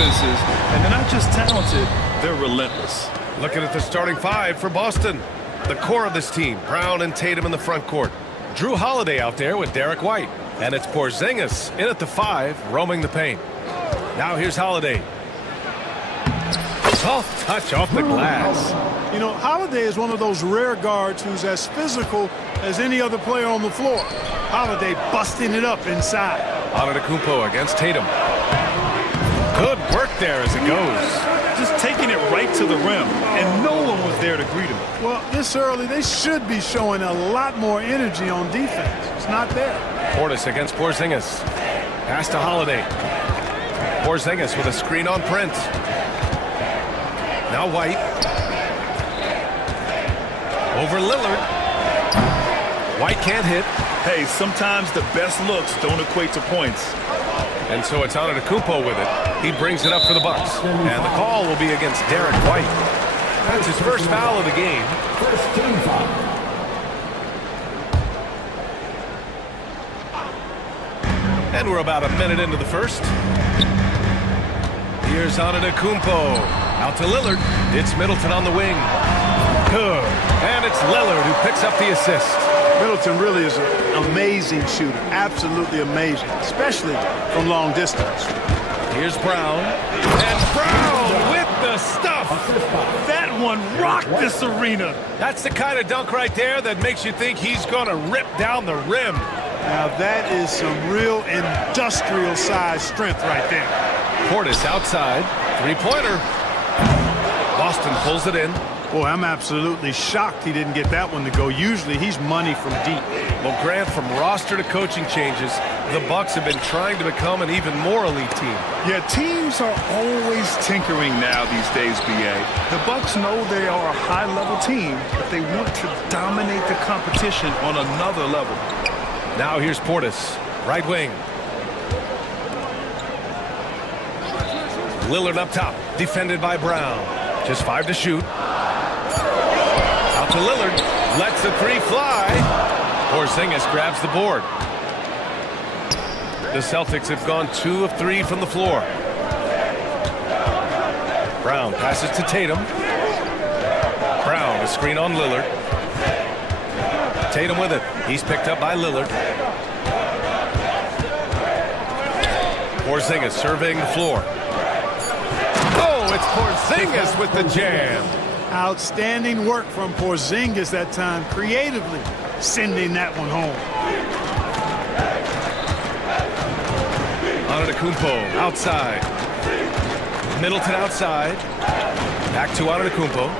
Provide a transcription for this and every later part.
defenses, and they're not just talented, they're relentless. Looking at the starting five for Boston. The core of this team, Brown and Tatum in the front court. Drew Holiday out there with Derek White. And it's Porzingis in at the 5, roaming the paint. Now here's Holiday. Soft touch off the glass. You know, Holiday is one of those rare guards who's as physical as any other player on the floor. Holiday busting it up inside. Antetokounmpo against Tatum. Good work there as it goes. Just taking it right to the rim, and no one was there to greet him. Well, this early, they should be showing a lot more energy on defense. It's not there. Portis against Porzingis. Pass to Holiday. Porzingis with a screen on Prince. Now White. Over Lillard. White can't hit. Hey, sometimes the best looks don't equate to points. And so it's Antetokounmpo with it. He brings it up for the Bucks. And the call will be against Derek White. That's his first foul of the game. First team foul. And we're about a minute into the first. Here's Antetokounmpo. Out to Lillard. It's Middleton on the wing. Good. And it's Lillard who picks up the assist. Middleton really is an amazing shooter. Absolutely amazing, especially from long distance. Here's Brown. And Brown with the stuff. That one rocked this arena. That's the kind of dunk right there that makes you think he's going to rip down the rim. Now that is some real industrial size strength right there. Portis outside. Three-pointer. Boston pulls it in. Boy, I'm absolutely shocked he didn't get that one to go. Usually he's money from deep. Well, Grant, from roster to coaching changes, the Bucks have been trying to become an even more elite team. Yeah, teams are always tinkering now these days, BA. The Bucks know they are a high-level team, but they want to dominate the competition on another level. Now here's Portis, right wing. Lillard up top, defended by Brown. Just 5 to shoot. Out to Lillard, lets the 3 fly. Porzingis grabs the board. The Celtics have gone 2 of 3 from the floor. Brown passes to Tatum. Brown, a screen on Lillard. Tatum with it. He's picked up by Lillard. Porzingis surveying the floor. Oh, it's Porzingis with the jam. Outstanding work from Porzingis that time, creatively sending that one home. Antetokounmpo outside. Middleton outside. Back to Antetokounmpo.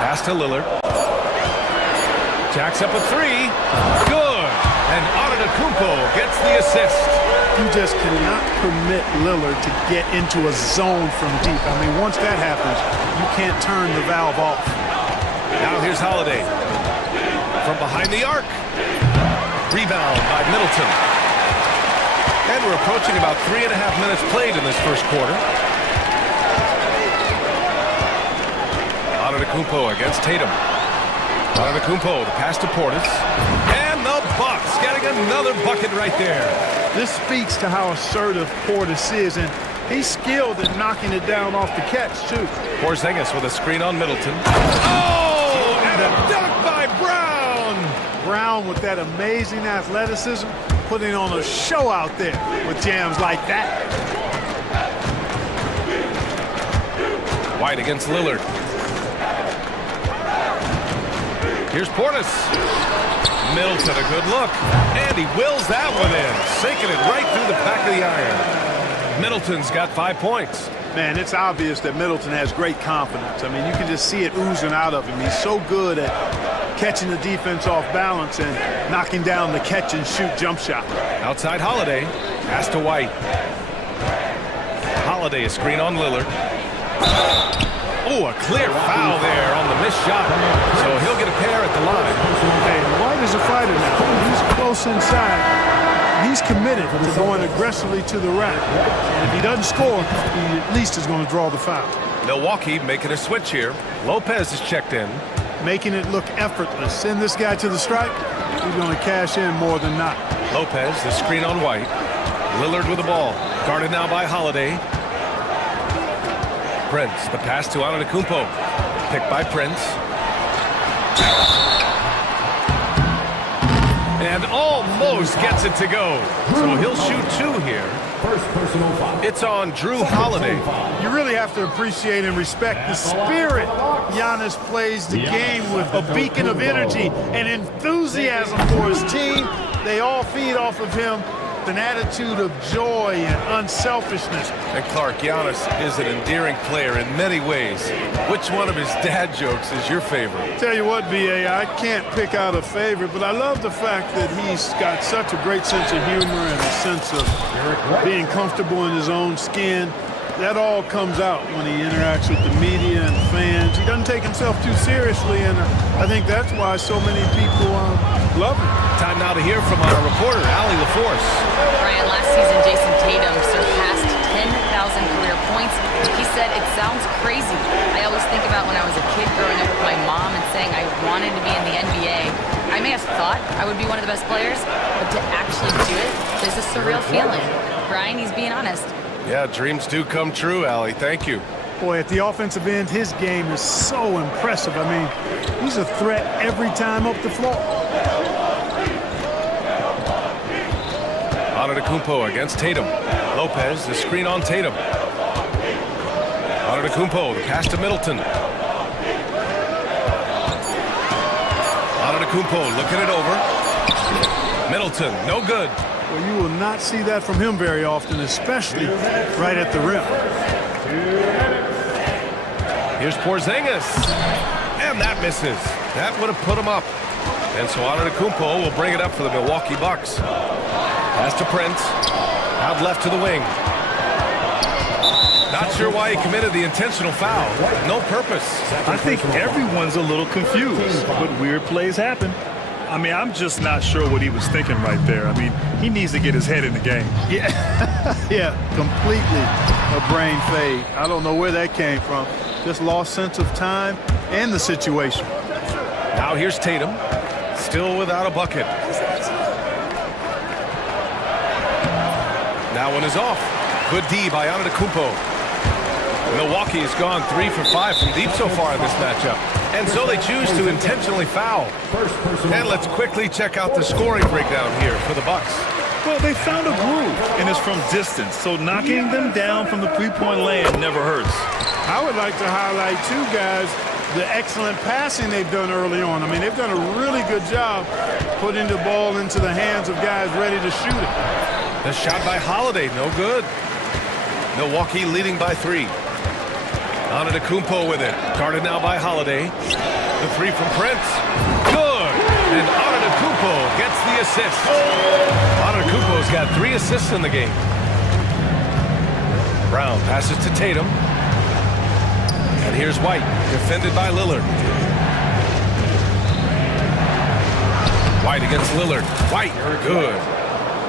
Pass to Lillard. Jacks up a 3. Good. And Antetokounmpo gets the assist. You just cannot permit Lillard to get into a zone from deep. I mean, once that happens, you can't turn the valve off. Now here's Holiday. From behind the arc. Rebound by Middleton. And we're approaching about 3.5 minutes played in this first quarter. Antetokounmpo against Tatum. Antetokounmpo, the pass to Portis. And the Bucks getting another bucket right there. This speaks to how assertive Portis is, and he's skilled at knocking it down off the catch, too. Porzingis with a screen on Middleton. Oh, and a dunk by Brown. Brown with that amazing athleticism, putting on a show out there with jams like that. White against Lillard. Here's Portis. Middleton, a good look. And he wills that one in, sinking it right through the back of the iron. Middleton's got 5 points. Man, it's obvious that Middleton has great confidence. I mean, you can just see it oozing out of him. He's so good at catching the defense off balance and knocking down the catch-and-shoot jump shot. Outside Holiday. Pass to White. Holiday, a screen on Lillard. Oh, a clear foul there on the missed shot. So he'll get a pair at the line. Hey, White is a fighter now. He's close inside. He's committed to going aggressively to the rack. And if he doesn't score, he at least is going to draw the foul. Milwaukee making a switch here. Lopez is checked in. Making it look effortless. Send this guy to the stripe. He's going to cash in more than not. Lopez, the screen on White. Lillard with the ball. Guarded now by Holiday. Prince, the pass to Antetokounmpo. Picked by Prince. And almost gets it to go. So he'll shoot two here. It's on Drew Holiday. You really have to appreciate and respect the spirit Giannis plays the game with. A beacon of energy and enthusiasm for his team. They all feed off of him. An attitude of joy and unselfishness. And Clark, Giannis is an endearing player in many ways. Which one of his dad jokes is your favorite? Tell you what, B.A., I can't pick out a favorite, but I love the fact that he's got such a great sense of humor and a sense of being comfortable in his own skin. That all comes out when he interacts with the media and fans. He doesn't take himself too seriously, and I think that's why so many people love him. Time now to hear from our reporter, Allie LaForce. Brian, last season Jason Tatum surpassed 10,000 career points. He said, "It sounds crazy. I always think about when I was a kid growing up with my mom and saying I wanted to be in the NBA. I may have thought I would be one of the best players, but to actually do it, there's a surreal feeling." Brian, he's being honest. Yeah, dreams do come true, Allie. Thank you. Boy, at the offensive end, his game is so impressive. I mean, he's a threat every time up the floor. Antetokounmpo against Tatum. Lopez, the screen on Tatum. Antetokounmpo, the pass to Middleton. Antetokounmpo looking it over. Middleton, no good. Well, you will not see that from him very often, especially right at the rim. Here's Porzingis. And that misses. That would have put him up. And so Antetokounmpo will bring it up for the Milwaukee Bucks. Pass to Prince. Out left to the wing. Not sure why he committed the intentional foul. No purpose. I think everyone's a little confused, but weird plays happen. I mean, I'm just not sure what he was thinking right there. I mean, he needs to get his head in the game. Yeah, yeah, completely a brain fade. I don't know where that came from. Just lost sense of time and the situation. Now here's Tatum. Still without a bucket. That one is off. Good D by Antetokounmpo. Milwaukee has gone 3 for 5 from deep so far in this matchup. And so they choose to intentionally foul. And let's quickly check out the scoring breakdown here for the Bucks. Well, they found a groove, and it's from distance, so knocking them down from the three-point land never hurts. I would like to highlight, too, guys, the excellent passing they've done early on. I mean, they've done a really good job putting the ball into the hands of guys ready to shoot it. The shot by Holiday, no good. Milwaukee leading by 3. Antetokounmpo with it. Guarded now by Holiday. The three from Prince. Good! And Antetokounmpo gets the assist. Antetokounmpo's got 3 assists in the game. Brown passes to Tatum. And here's White, defended by Lillard. White against Lillard. White, good.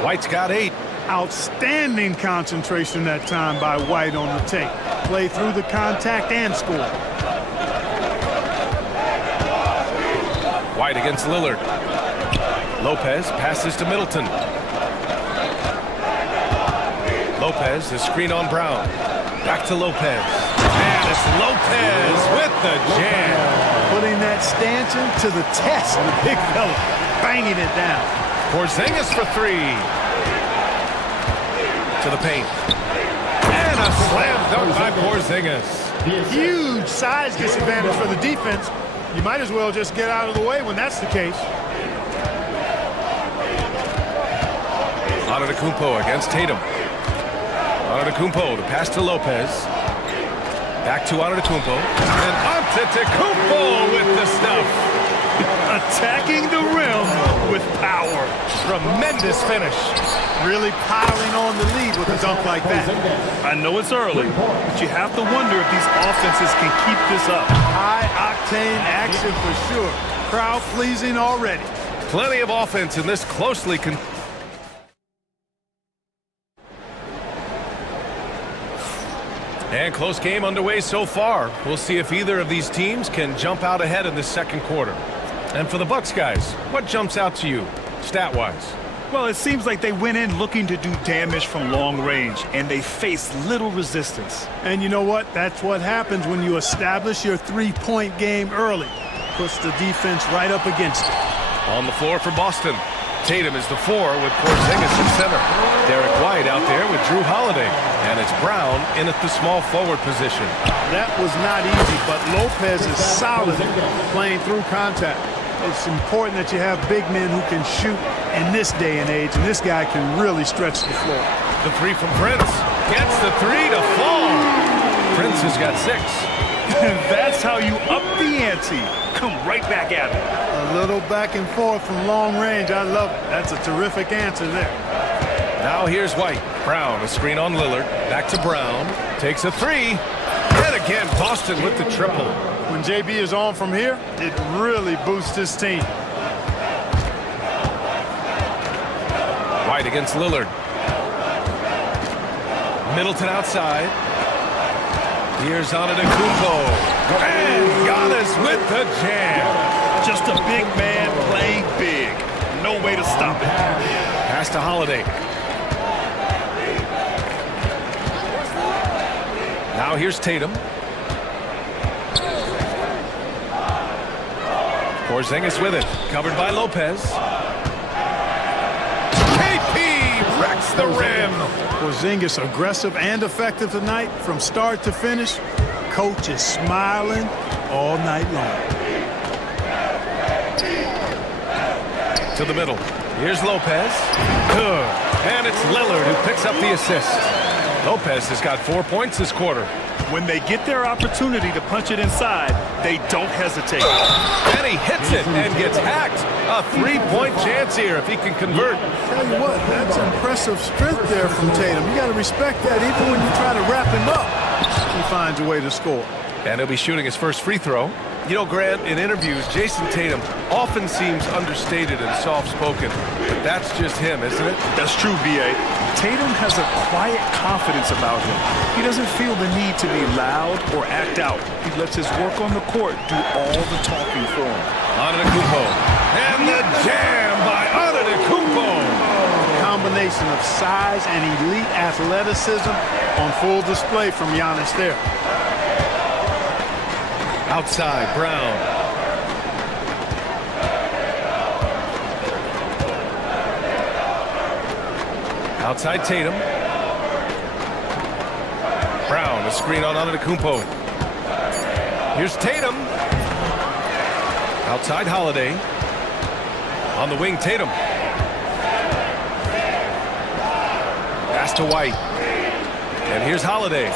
White's got 8. Outstanding concentration that time by White on the tape. Play through the contact and score. White against Lillard. Lopez passes to Middleton. Lopez, the screen on Brown. Back to Lopez. And it's Lopez with the jam. Putting that stanchion to the test, the big fella. Banging it down. Porzingis for 3. To the paint. And a slam dunk by Porzingis. Huge size disadvantage for the defense. You might as well just get out of the way when that's the case. Antetokounmpo against Tatum. Antetokounmpo, the pass to Lopez. Back to Antetokounmpo. And Antetokounmpo with the stuff. Attacking the rim with power. Tremendous finish. Really piling on the lead with a dunk like that. I know it's early, but you have to wonder if these offenses can keep this up. High-octane action for sure. Crowd-pleasing already. Plenty of offense in this closely And close game underway so far. We'll see if either of these teams can jump out ahead in the second quarter. And for the Bucks guys, what jumps out to you, stat-wise? Well, it seems like they went in looking to do damage from long range, and they faced little resistance. And you know what? That's what happens when you establish your three-point game early. Puts the defense right up against it. On the floor for Boston. Tatum is the 4 with Porzingis in center. Derek White out there with Drew Holiday. And it's Brown in at the small forward position. That was not easy, but Lopez is solid playing through contact. It's important that you have big men who can shoot in this day and age, and this guy can really stretch the floor. The 3 from Prince. Gets the 3 to fall. Prince has got 6. And that's how you up the ante. Come right back at it. A little back and forth from long range. I love it. That's a terrific answer there. Now here's White. Brown, a screen on Lillard. Back to Brown. Takes a 3. And again, Boston with the triple. When JB is on from here, it really boosts his team. White against Lillard. Middleton outside. Here's Antetokounmpo. And Giannis with the jam. Just a big man playing big. No way to stop it. Pass to Holiday. Now here's Tatum. Porzingis with it. Covered by Lopez. KP wrecks the rim. Porzingis aggressive and effective tonight from start to finish. Coach is smiling all night long. To the middle. Here's Lopez. Good. And it's Lillard who picks up the assist. Lopez has got 4 points this quarter. When they get their opportunity to punch it inside, they don't hesitate. And he hits it and gets hacked. A 3-point chance here if he can convert. Tell you what, that's impressive strength there from Tatum. You got to respect that even when you try to wrap him up. He finds a way to score. And he'll be shooting his first free throw. You know, Grant, in interviews, Jason Tatum often seems understated and soft-spoken. But that's just him, isn't it? That's true, B.A. Tatum has a quiet confidence about him. He doesn't feel the need to be loud or act out. He lets his work on the court do all the talking for him. Antetokounmpo. And the jam by Antetokounmpo. Combination of size and elite athleticism on full display from Giannis there. Outside, Brown. Outside Tatum. Brown, a screen on Antetokounmpo. Here's Tatum. Outside Holiday. On the wing, Tatum. Pass to White. And here's Holiday.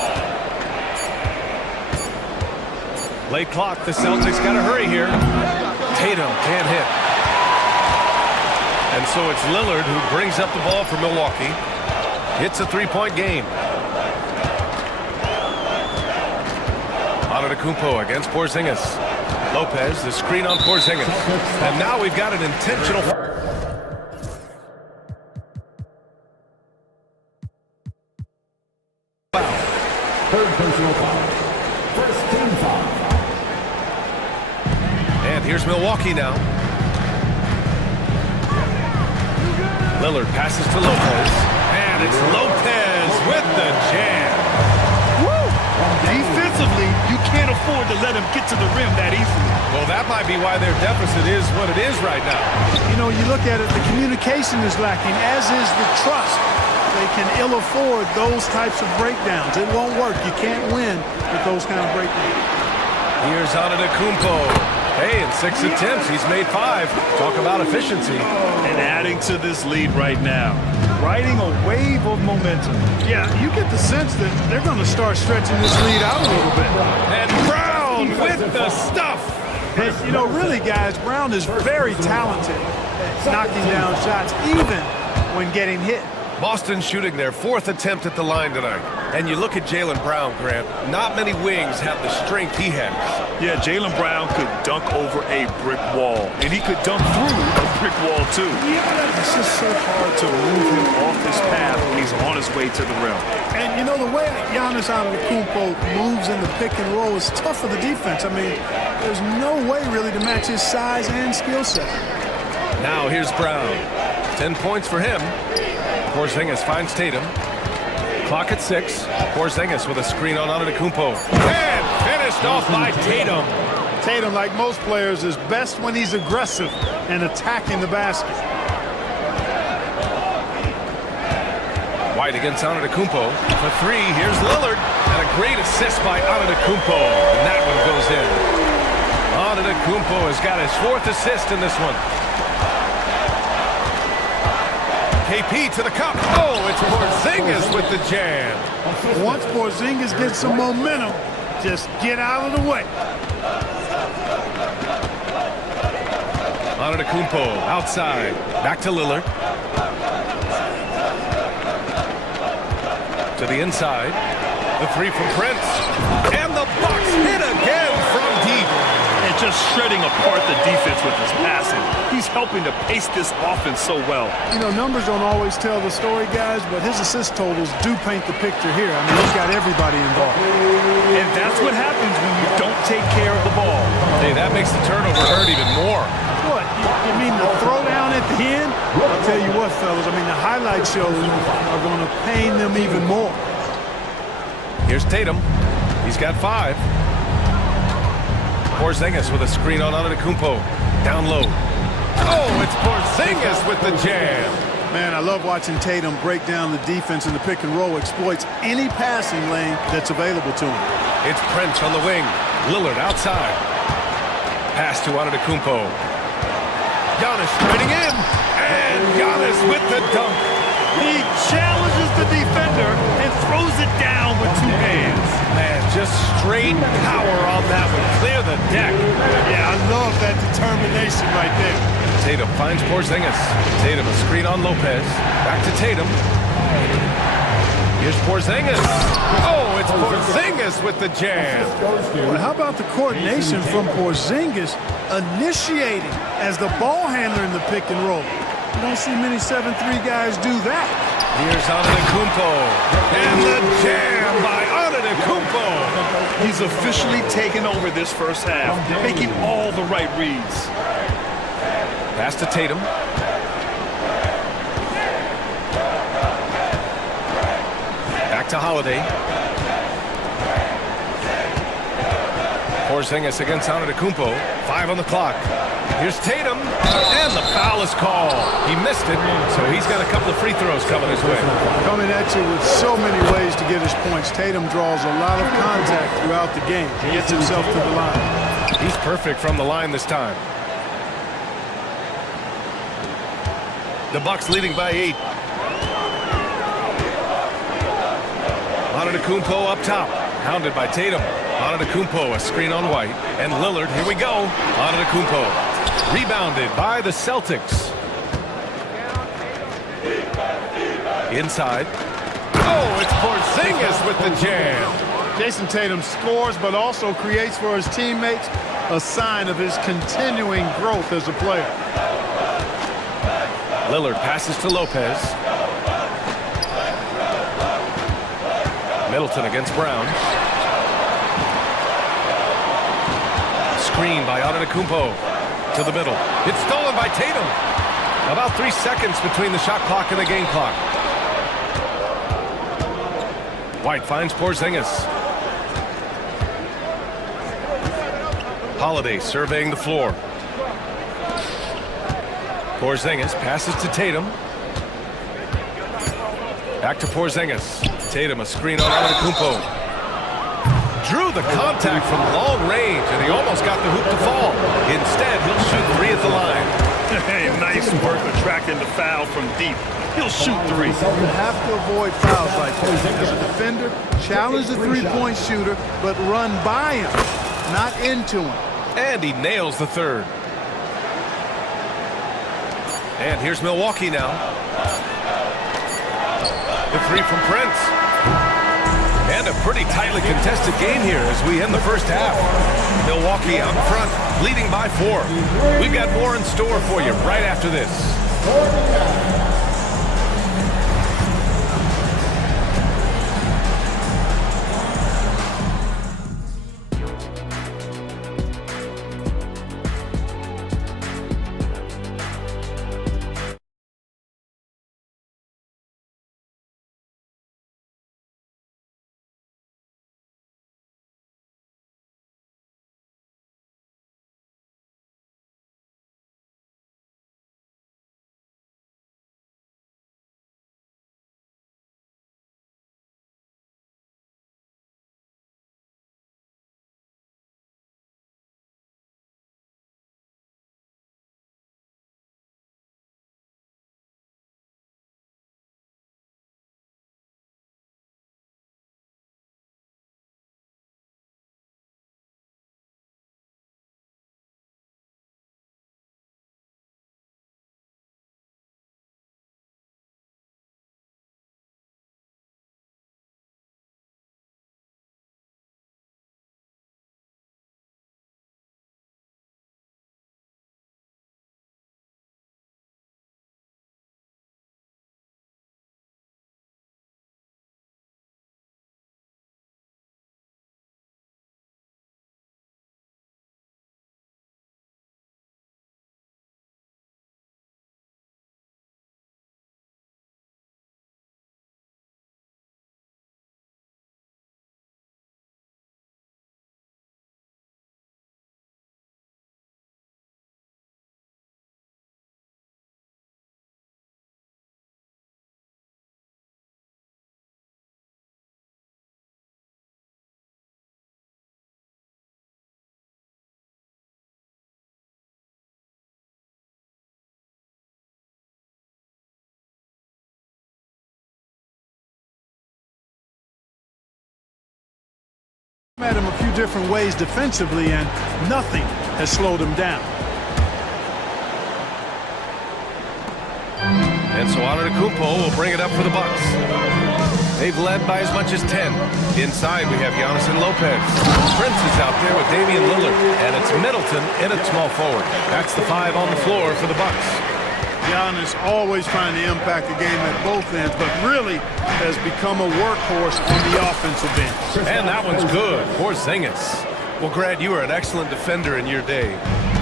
Late clock, the Celtics got to hurry here. Tatum can't hit. And so it's Lillard who brings up the ball for Milwaukee. It's a 3-point game. Antetokounmpo against Porzingis. Lopez, the screen on Porzingis. And now we've got an intentional foul. Third personal foul. First team foul. And here's Milwaukee now. Lillard passes to Lopez. And it's Lopez with the jam. Woo! Defensively, you can't afford to let him get to the rim that easily. Well, that might be why their deficit is what it is right now. You know, you look at it, the communication is lacking, as is the trust. They can ill afford those types of breakdowns. It won't work. You can't win with those kind of breakdowns. Here's Antetokounmpo. Hey, in 6 attempts, he's made 5. Talk about efficiency. And adding to this lead right now, riding a wave of momentum. Yeah, you get the sense that they're going to start stretching this lead out a little bit. And Brown with the stuff. And, you know, really, guys, Brown is very talented at knocking down shots, even when getting hit. Boston shooting their 4th attempt at the line tonight. And you look at Jaylen Brown, Grant, not many wings have the strength he has. Yeah, Jaylen Brown could dunk over a brick wall, and he could dunk through a brick wall, too. It's just so hard to move him off his path when he's on his way to the rim. And, you know, the way Giannis Antetokounmpo moves in the pick and roll is tough for the defense. I mean, there's no way really to match his size and skill set. Now here's Brown. 10 points for him. Porzingis finds Tatum. Clock at 6. Porzingis with a screen on Antetokounmpo. And finished off by Tatum. Tatum, like most players, is best when he's aggressive and attacking the basket. White against Antetokounmpo for 3. Here's Lillard. And a great assist by Antetokounmpo. And that one goes in. Antetokounmpo has got his 4th assist in this one. KP to the cup. Oh, it's Porzingis with the jam. Once Porzingis gets some momentum, just get out of the way. Antetokounmpo outside. Back to Lillard. To the inside. The 3 from Prince. And the Bucks hit again from deep. And just shredding apart the defense with his passing. He's helping to pace this offense so well. You know, numbers don't always tell the story, guys, but his assist totals do paint the picture here. I mean, he's got everybody involved. And that's what happens when you don't take care of the ball. Hey, that makes the turnover hurt even more. What? You mean the throwdown at the end? I'll tell you what, fellas, I mean, the highlight shows are going to pain them even more. Here's Tatum. He's got 5. Porzingis with a screen on Antetokounmpo. Down low. Oh, it's Porzingis with the jam. Man, I love watching Tatum break down the defense in the pick and roll, exploits any passing lane that's available to him. It's Prince on the wing. Lillard outside. Pass to Antetokounmpo. Giannis straining in. And Giannis with the dunk. He challenges the defender and throws it down with 2 hands. Man, just straight power on that one. Clear the deck. Yeah, I love that determination right there. Tatum finds Porzingis. Tatum a screen on Lopez. Back to Tatum. Here's Porzingis. Oh, it's Porzingis with the jam. Well, how about the coordination from Porzingis initiating as the ball handler in the pick and roll? You don't see many 7-3 guys do that. Here's Antetokounmpo. And the jam by Antetokounmpo. He's officially taken over this first half, making all the right reads. Pass to Tatum. Back to Holiday. Porzingis against Antetokounmpo. 5 on the clock. Here's Tatum, and the foul is called. He missed it, so he's got a couple of free throws coming his way. Coming at you with so many ways to get his points. Tatum draws a lot of contact throughout the game. He gets himself to the line. He's perfect from the line this time. The Bucks leading by 8. Antetokounmpo up top, hounded by Tatum. Antetokounmpo, a screen on White. And Lillard, here we go. Antetokounmpo. Rebounded by the Celtics. Inside. Oh, it's Porzingis with the jam. Jason Tatum scores, but also creates for his teammates, a sign of his continuing growth as a player. Lillard passes to Lopez. Middleton against Brown. Screen by Antetokounmpo. To the middle. It's stolen by Tatum. About 3 seconds between the shot clock and the game clock. White finds Porzingis. Holiday surveying the floor. Porzingis passes to Tatum. Back to Porzingis. Tatum a screen on Antetokounmpo. Drew the contact from long range, and he almost got the hoop to fall. Instead, he'll shoot 3 at the line. Hey, nice work attracting the foul from deep. He'll shoot 3. You have to avoid fouls like this. As a defender, challenge the three-point shooter, but run by him, not into him. And he nails the 3rd. And here's Milwaukee now. The 3 from Prince. And a pretty tightly contested game here as we end the first half. Milwaukee out front, leading by 4. We've got more in store for you right after this. At him a few different ways defensively, and nothing has slowed him down. And so Antetokounmpo will bring it up for the Bucks. They've led by as much as 10. Inside, we have Giannis and Lopez. Prince is out there with Damian Lillard. And it's Middleton in at small forward. That's the 5 on the floor for the Bucks. Giannis always trying to impact the game at both ends, but really has become a workhorse on the offensive end. And that one's good. Porzingis. Well, Grant, you were an excellent defender in your day.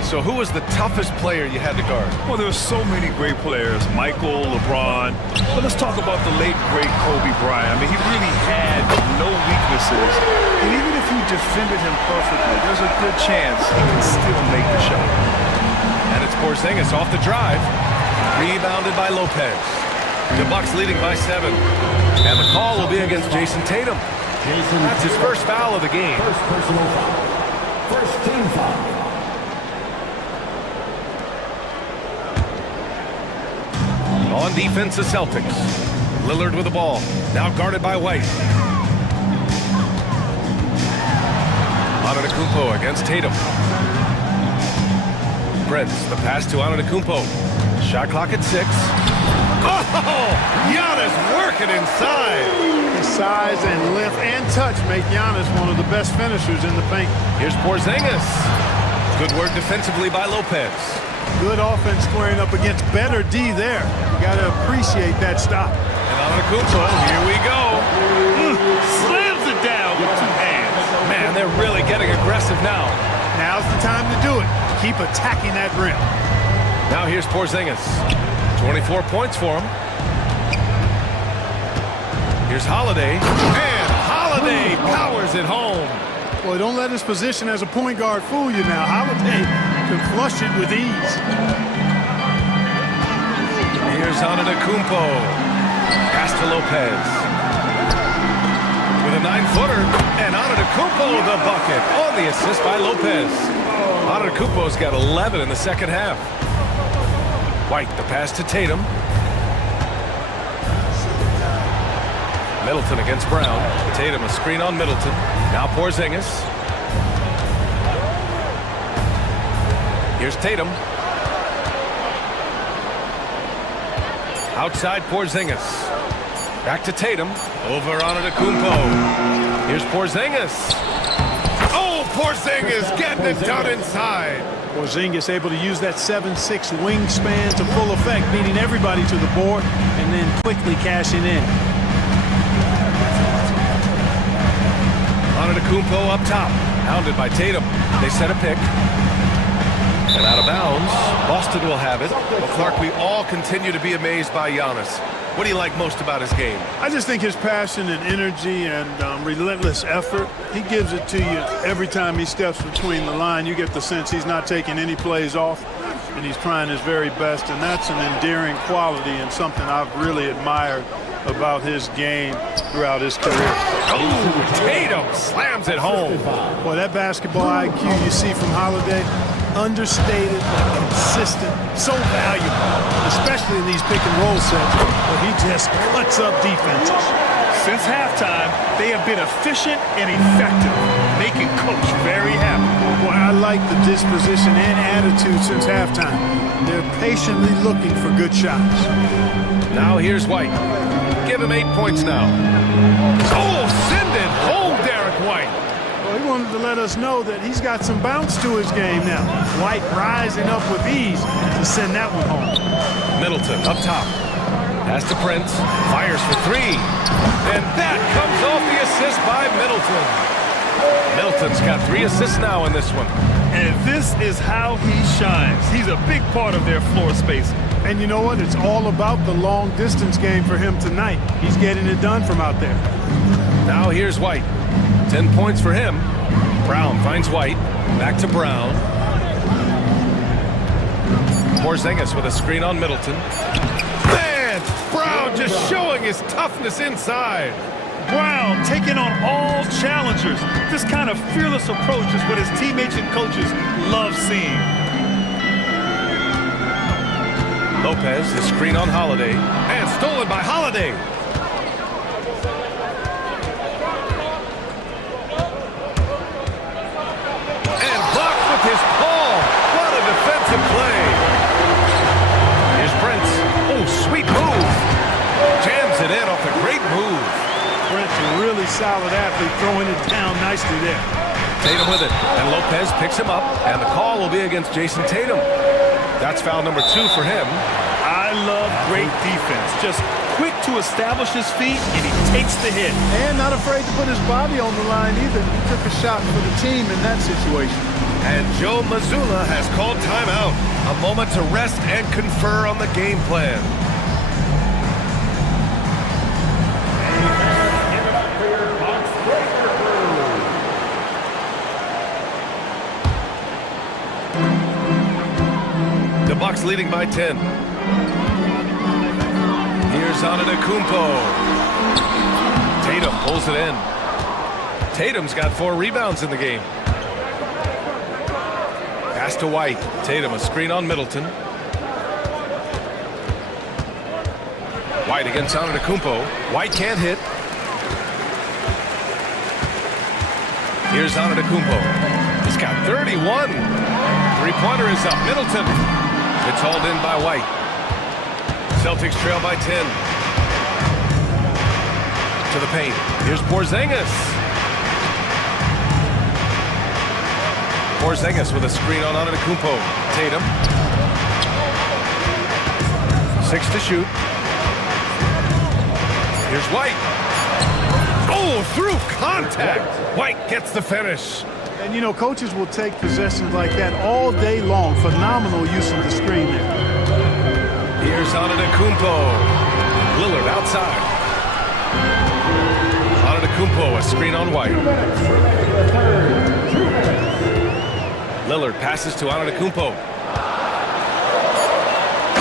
So who was the toughest player you had to guard? Well, there were so many great players, Michael, LeBron. But let's talk about the late, great Kobe Bryant. I mean, he really had no weaknesses. And even if you defended him perfectly, there's a good chance he can still make the shot. And it's Porzingis off the drive. Rebounded by Lopez. The Bucks leading by 7. And the call will be against Jason Tatum. That's his first foul of the game. First personal foul. First team foul. On defense, the Celtics. Lillard with the ball. Now guarded by White. Antetokounmpo against Tatum. Prince, the pass to Antetokounmpo. Shot clock at 6. Oh! Giannis working inside. His size and length and touch make Giannis one of the best finishers in the paint. Here's Porzingis. Good work defensively by Lopez. Good offense squaring up against better D there. You got to appreciate that stop. And Antetokounmpo, here we go. Slams it down with 2 hands. Man, they're really getting aggressive now. Now's the time to do it. Keep attacking that rim. Now here's Porzingis. 24 points for him. Here's Holiday. And Holiday powers it home. Boy, don't let his position as a point guard fool you now. Holiday can flush it with ease. Here's Antetokounmpo. Pass to Lopez. With a 9-footer. And Antetokounmpo the bucket on the assist by Lopez. Antetokounmpo's got 11 in the second half. White, the pass to Tatum. Middleton against Brown. Tatum, a screen on Middleton. Now Porzingis. Here's Tatum. Outside Porzingis. Back to Tatum. Over Antetokounmpo. Here's Porzingis. Oh, Porzingis getting it done inside. Porzingis able to use that 7'6" wingspan to full effect, beating everybody to the board and then quickly cashing in. Antetokounmpo up top. Hounded by Tatum. They set a pick. And out of bounds. Boston will have it. Well, Clark, we all continue to be amazed by Giannis. What do you like most about his game? I just think his passion and energy and relentless effort, he gives it to you every time he steps between the line. You get the sense he's not taking any plays off, and he's trying his very best, and that's an endearing quality and something I've really admired about his game throughout his career. Oh, Tatum slams it home. Boy, that basketball IQ you see from Holiday, understated but consistent, so valuable, especially in these pick and roll sets where he just cuts up defenses. Since halftime, they have been efficient and effective, making Coach very happy. Boy, I like the disposition and attitude since halftime. They're patiently looking for good shots. Now here's White. Give him 8 points now. Oh, send it home, Derek White. Well, he wanted to let us know that he's got some bounce to his game now. White rising up with ease to send that one home. Middleton up top. Pass to Prince. Fires for 3. And that comes off the assist by Middleton. Middleton's got 3 assists now in this one. And this is how he shines. He's a big part of their floor space. And you know what? It's all about the long distance game for him tonight. He's getting it done from out there. Now here's White. 10 points for him. Brown finds White. Back to Brown. Porzingis with a screen on Middleton. Man, Brown just showing his toughness inside. Brown taking on all challengers. This kind of fearless approach is what his teammates and coaches love seeing. Lopez, the screen on Holiday. And stolen by really solid athlete throwing it down nicely there. Tatum with it, and Lopez picks him up, and the call will be against Jason Tatum. That's foul number 2 for him. I love great defense. Just quick to establish his feet, and he takes the hit. And not afraid to put his body on the line either. He took a shot for the team in that situation. And Joe Mazzulla has called timeout. A moment to rest and confer on the game plan. The Bucks leading by 10. Here's Antetokounmpo. Tatum pulls it in. Tatum's got 4 rebounds in the game. Pass to White. Tatum, a screen on Middleton. White against Antetokounmpo. White can't hit. Here's Antetokounmpo. He's got 31. Three-pointer is up. Middleton. It's hauled in by White. Celtics trail by 10. To the paint. Here's Porzingis. Porzingis with a screen on Antetokounmpo. Tatum. 6 to shoot. Here's White. Oh, through contact. White gets the finish. And, you know, coaches will take possessions like that all day long. Phenomenal use of the screen there. Here's Antetokounmpo. Lillard outside. Antetokounmpo, a screen on White. Lillard passes to Antetokounmpo.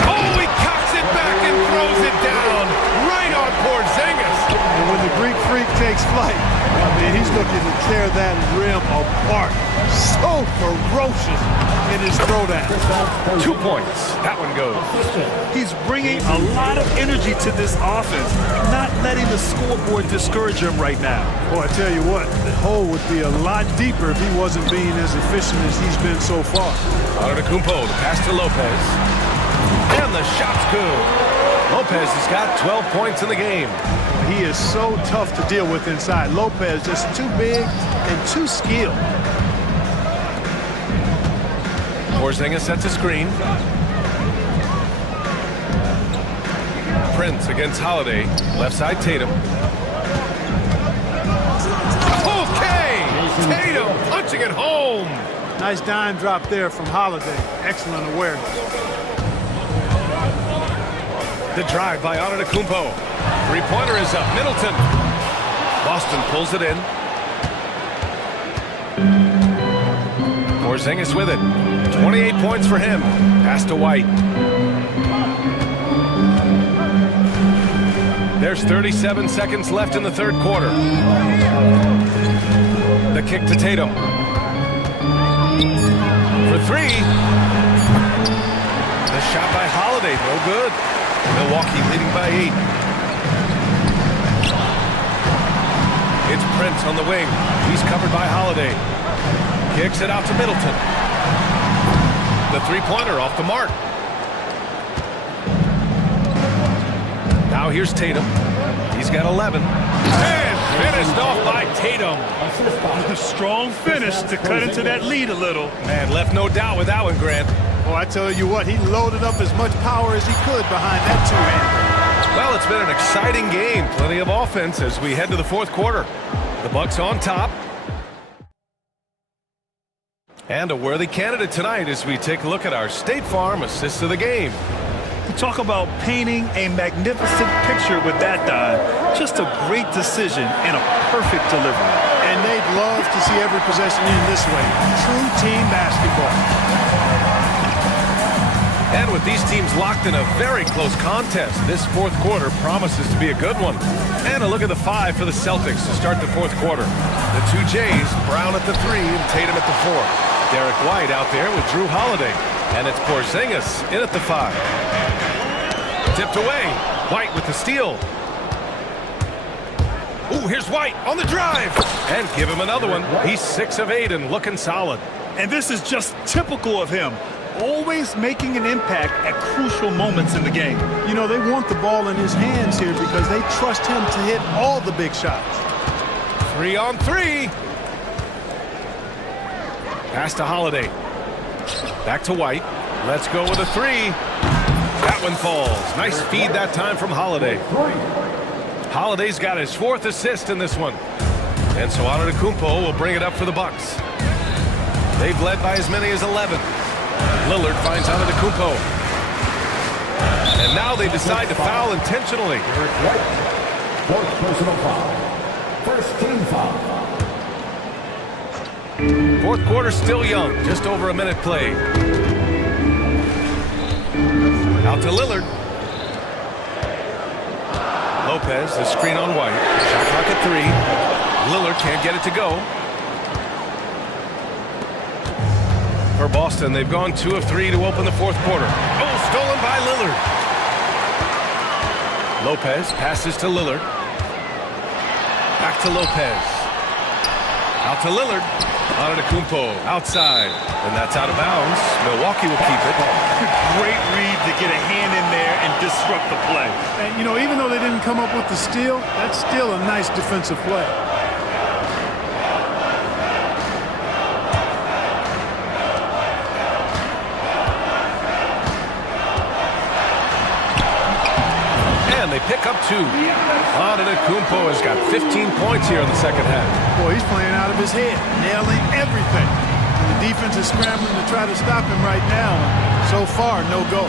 Oh, he cocks it back and throws it down. Right on Porzingis. And when the Greek freak takes flight, I mean, he's looking to tear that rim apart. So ferocious in his throwdown. 2 points. That one goes. He's bringing a lot of energy to this offense, not letting the scoreboard discourage him right now. Boy, I tell you what, the hole would be a lot deeper if he wasn't being as efficient as he's been so far. Antetokounmpo, the pass to Lopez. And the shot's good. Lopez has got 12 points in the game. He is so tough to deal with inside. Lopez just too big and too skilled. Porzingis sets a screen. Prince against Holiday. Left side Tatum. Okay! Tatum punching it home! Nice dime drop there from Holiday. Excellent awareness. The drive by Antetokounmpo. Three-pointer is up. Middleton. Boston pulls it in. Porzingis with it. 28 points for him. Pass to White. There's 37 seconds left in the third quarter. The kick to Tatum. For 3. The shot by Holiday, no good. Milwaukee leading by 8. It's Prince on the wing. He's covered by Holiday. Kicks it out to Middleton. The three-pointer off the mark. Now here's Tatum. He's got 11. And finished off by Tatum. A strong finish to cut into that lead a little. Man, left no doubt with that one, Grant. Oh, I tell you what, he loaded up as much power as he could behind that two-hander. Well, it's been an exciting game. Plenty of offense as we head to the fourth quarter. The Bucks on top. And a worthy candidate tonight as we take a look at our State Farm assist of the game. You talk about painting a magnificent picture with that dive. Just a great decision and a perfect delivery. And they'd love to see every possession in this way. True team basketball. And with these teams locked in a very close contest, this fourth quarter promises to be a good one. And a look at the 5 for the Celtics to start the fourth quarter. The 2 Jays, Brown at the 3 and Tatum at the 4. Derek White out there with Drew Holiday. And it's Porzingis in at the 5. Tipped away. White with the steal. Ooh, here's White on the drive. And give him another one. He's 6 of 8 and looking solid. And this is just typical of him. Always making an impact at crucial moments in the game. You know, they want the ball in his hands here because they trust him to hit all the big shots. 3-on-3. Pass to Holiday. Back to White. Let's go with a three. That one falls. Nice feed that time from Holiday. Holiday's got his 4th assist in this one. And so Antetokounmpo will bring it up for the Bucks. They've led by as many as 11. Lillard finds Antetokounmpo. And now they decide to foul intentionally. 4th personal foul. First team foul. 4th quarter still young, just over a minute played. Out to Lillard. Lopez, the screen on White. Shot clock at 3. Lillard can't get it to go. For Boston, they've gone 2 of 3 to open the 4th quarter. Oh, stolen by Lillard. Lopez passes to Lillard. Back to Lopez. Out to Lillard. Antetokounmpo outside. And that's out of bounds. Milwaukee will keep it. Great read to get a hand in there and disrupt the play. And, you know, even though they didn't come up with the steal, that's still a nice defensive play. And they pick up 2. Antetokounmpo has got 15 points here in the second half. Boy, he's playing out of his head, nailing everything. And the defense is scrambling to try to stop him right now. So far, no go.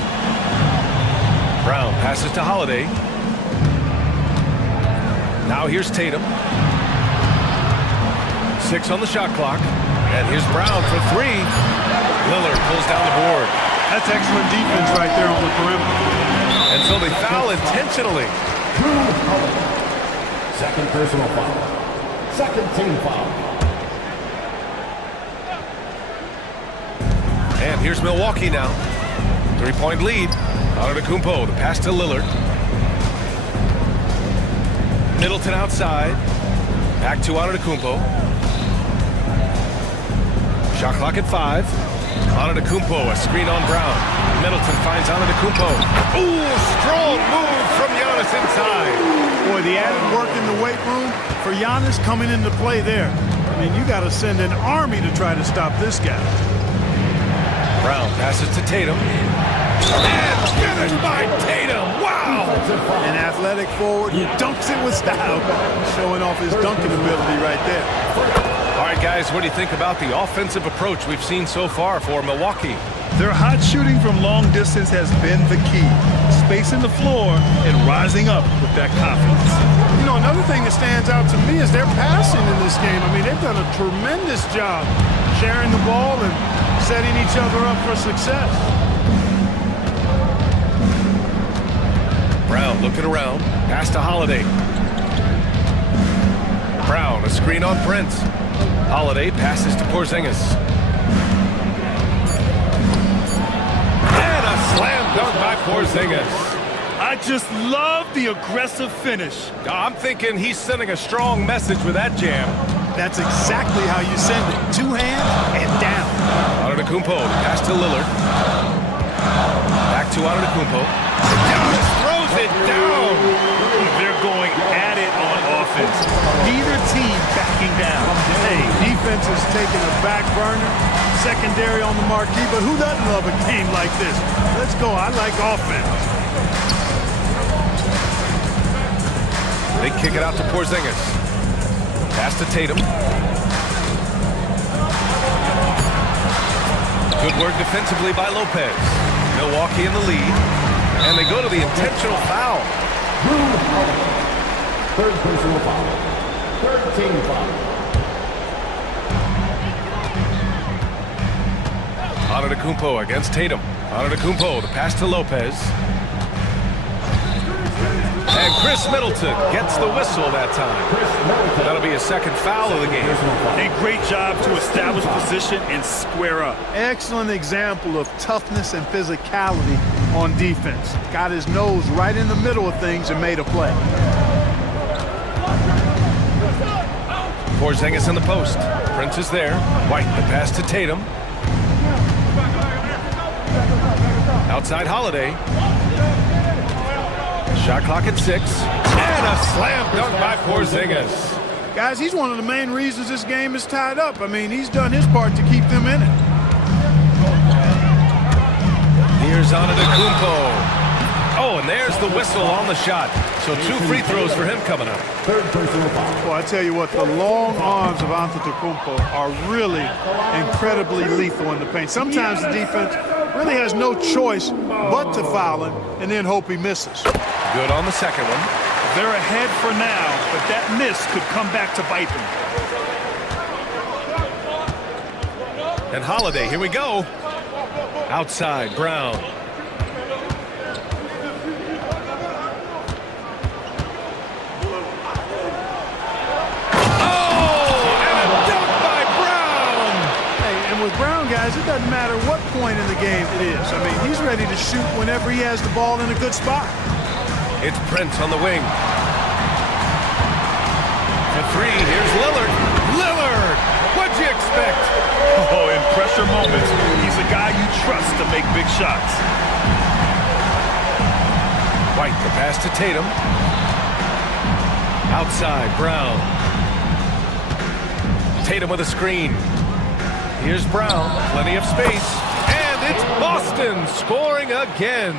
Brown passes to Holiday. Now here's Tatum. 6 on the shot clock. And here's Brown for 3. Lillard pulls down the board. That's excellent defense right there on the perimeter. And so they foul intentionally. Second personal foul. Second team foul. And here's Milwaukee now. 3-point lead. Antetokounmpo, the pass to Lillard. Middleton outside. Back to Antetokounmpo. Shot clock at 5. Antetokounmpo, a screen on Brown. Middleton finds Antetokounmpo. Ooh, strong move from Giannis inside. Boy, the added work in the weight room for Giannis coming into play there. I mean, you got to send an army to try to stop this guy. Brown passes to Tatum. And finished by Tatum. Wow! An athletic forward who dunks it with style. Showing off his dunking ability right there. All right, guys, what do you think about the offensive approach we've seen so far for Milwaukee? Their hot shooting from long distance has been the key. Spacing the floor and rising up with that confidence. You know, another thing that stands out to me is their passing in this game. I mean, they've done a tremendous job sharing the ball and setting each other up for success. Brown looking around. Pass to Holiday. Brown, a screen on Prince. Holiday passes to Porzingis. And a slam dunk by Porzingis. I just love the aggressive finish. I'm thinking he's sending a strong message with that jam. That's exactly how you send it. 2 hands and down. Antetokounmpo, pass to Lillard. Back to Antetokounmpo. Giannis throws it down. They're going at it on offense. Neither team backing down. Hey, defense is taking a back burner. Secondary on the marquee, but who doesn't love a game like this? Let's go. I like offense. They kick it out to Porzingis. Pass to Tatum. Good work defensively by Lopez. Milwaukee in the lead. And they go to the intentional foul. Third personal foul. Third team foul. Antetokounmpo against Tatum. Antetokounmpo, the pass to Lopez. And Chris Middleton gets the whistle that time. That'll be a second foul of the game. A great job to establish position and square up. Excellent example of toughness and physicality on defense. Got his nose right in the middle of things and made a play. Porzingis in the post. Prince is there. White, the pass to Tatum. Outside Holiday. Shot clock at 6. And a slam dunk by Porzingis. Guys, he's one of the main reasons this game is tied up. I mean, he's done his part to keep them in it. Here's Antetokounmpo. Oh, and there's the whistle on the shot. So 2 free throws for him coming up. Third personal foul. Well, I tell you what, the long arms of Antetokounmpo are really incredibly lethal in the paint. Sometimes the defense really has no choice but to foul him and then hope he misses. Good on the second one. They're ahead for now, but that miss could come back to bite them. And Holiday, here we go. Outside, Brown. Guys, it doesn't matter what point in the game it is. I mean, he's ready to shoot whenever he has the ball in a good spot. It's Prince on the wing. For 3, here's Lillard. Lillard! What'd you expect? Oh, in pressure moments, he's a guy you trust to make big shots. White, the pass to Tatum. Outside, Brown. Tatum with a screen. Here's Brown, plenty of space, and it's Boston scoring again.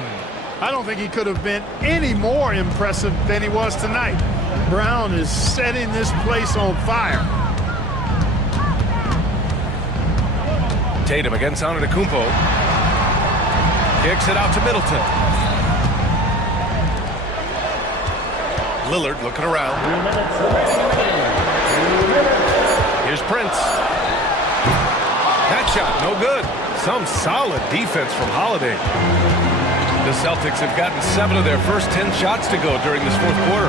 I don't think he could have been any more impressive than he was tonight. Brown is setting this place on fire. Tatum against Antetokounmpo. Kicks it out to Middleton. Lillard looking around. Here's Prince. That shot, no good. Some solid defense from Holiday. The Celtics have gotten 7 of their first 10 shots to go during this fourth quarter.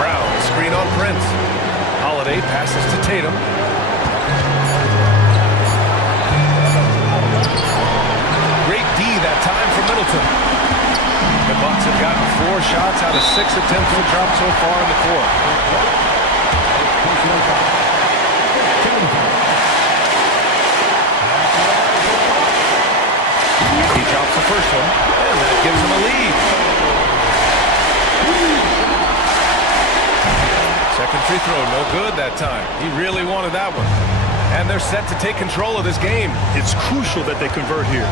Brown, screen on Prince. Holiday passes to Tatum. Great D that time from Middleton. The Bucks have gotten 4 shots out of 6 attempts to drop so far in the fourth. He drops the first one, and that gives him a lead. Second free throw, no good that time. He really wanted that one. And they're set to take control of this game. It's crucial that they convert here.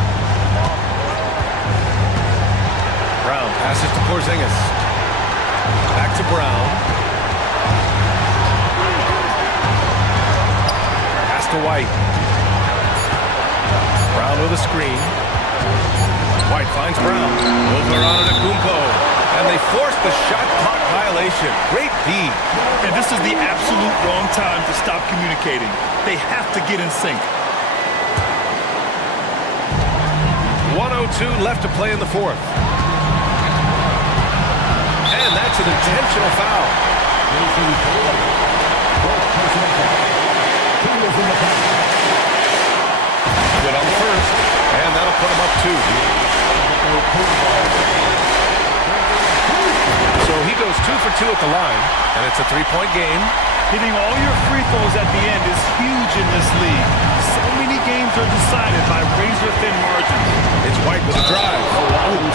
Brown passes to Porzingis. Back to Brown. Pass to White. Brown with a screen. White finds Brown. Over on Antetokounmpo. And they force the shot clock violation. Great D. And this is the absolute wrong time to stop communicating. They have to get in sync. 1:02 left to play in the fourth. And that's an intentional foul. Good on the first, and that'll put him up 2. So he goes 2 for 2 at the line, and it's a 3-point game. Hitting all your free throws at the end is huge in this league. So many games are decided by razor-thin margins. It's White with a drive.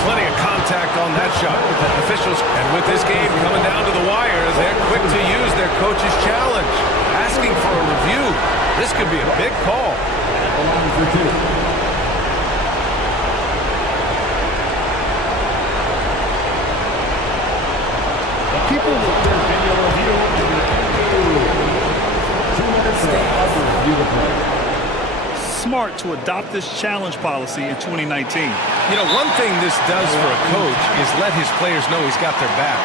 Plenty of contact on that shot. Officials, and with this game coming down to the wire, they're quick to use their coach's challenge, asking for a review. This could be a big call. People with their video review. 2 minutes stay out to review the play. Smart to adopt this challenge policy in 2019. You know, one thing this does for a coach is let his players know he's got their back.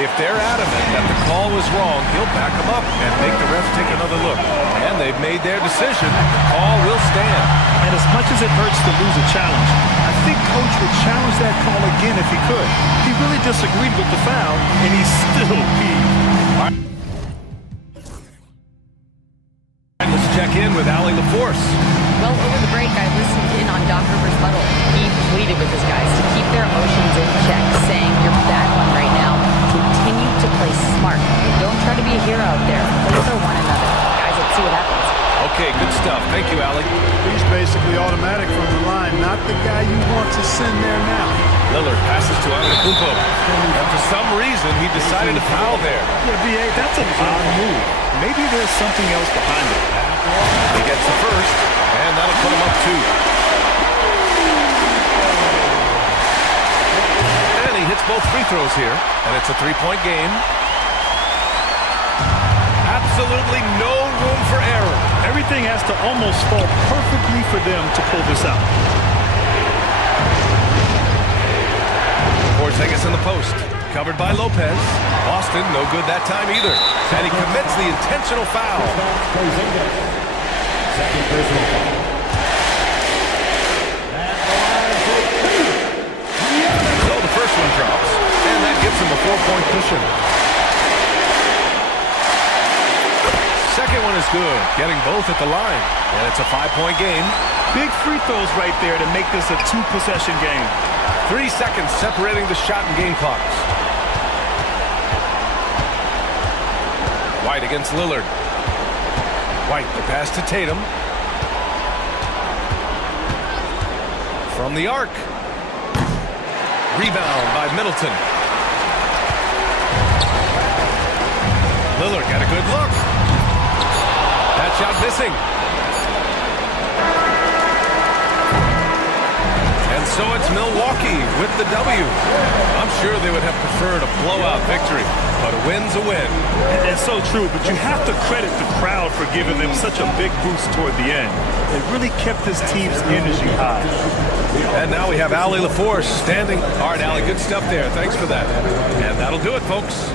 If they're adamant that the call was wrong, he'll back them up and make the ref take another look. And they've made their decision. The call will stand. And as much as it hurts to lose a challenge, I think Coach would challenge that call again if he could. He really disagreed with the foul, and he's still peeved. Let's check in with Allie LaForce. Well, over the break, I listened in on Doc Rivers' huddle. He pleaded with his guys to keep their emotions in check, saying, "You're battling right now. Continue to play smart. Don't try to be a hero out there. Play for one another. Guys, let's see what happens." Okay, good stuff. Thank you, Allie. He's basically automatic from the line, not the guy you want to send there now. Lillard passes to Antetokounmpo. And for some reason, he decided to foul there. Yeah, B.A., that's an odd move. Maybe there's something else behind it. He gets the first, and that'll put him up 2. And he hits both free throws here, and it's a 3-point game. Absolutely no room for error. Everything has to almost fall perfectly for them to pull this out. Porzingis in the post, covered by Lopez. Boston, no good that time either. And he commits the intentional foul. Second personal foul. So the first one drops, and that gives him a 4-point cushion. Second one is good, getting both at the line. And it's a 5-point game. Big free throws right there to make this a 2-possession game. 3 seconds separating the shot and game clocks. White against Lillard. White, the pass to Tatum. From the arc. Rebound by Middleton. Lillard got a good look. That shot missing. And so it's Milwaukee with the W. I'm sure they would have preferred a blowout victory, but a win's a win. It's so true, but you have to credit the crowd for giving them such a big boost toward the end. It really kept this team's energy high. And now we have Allie LaForce standing. All right, Allie, good stuff there. Thanks for that. And that'll do it, folks.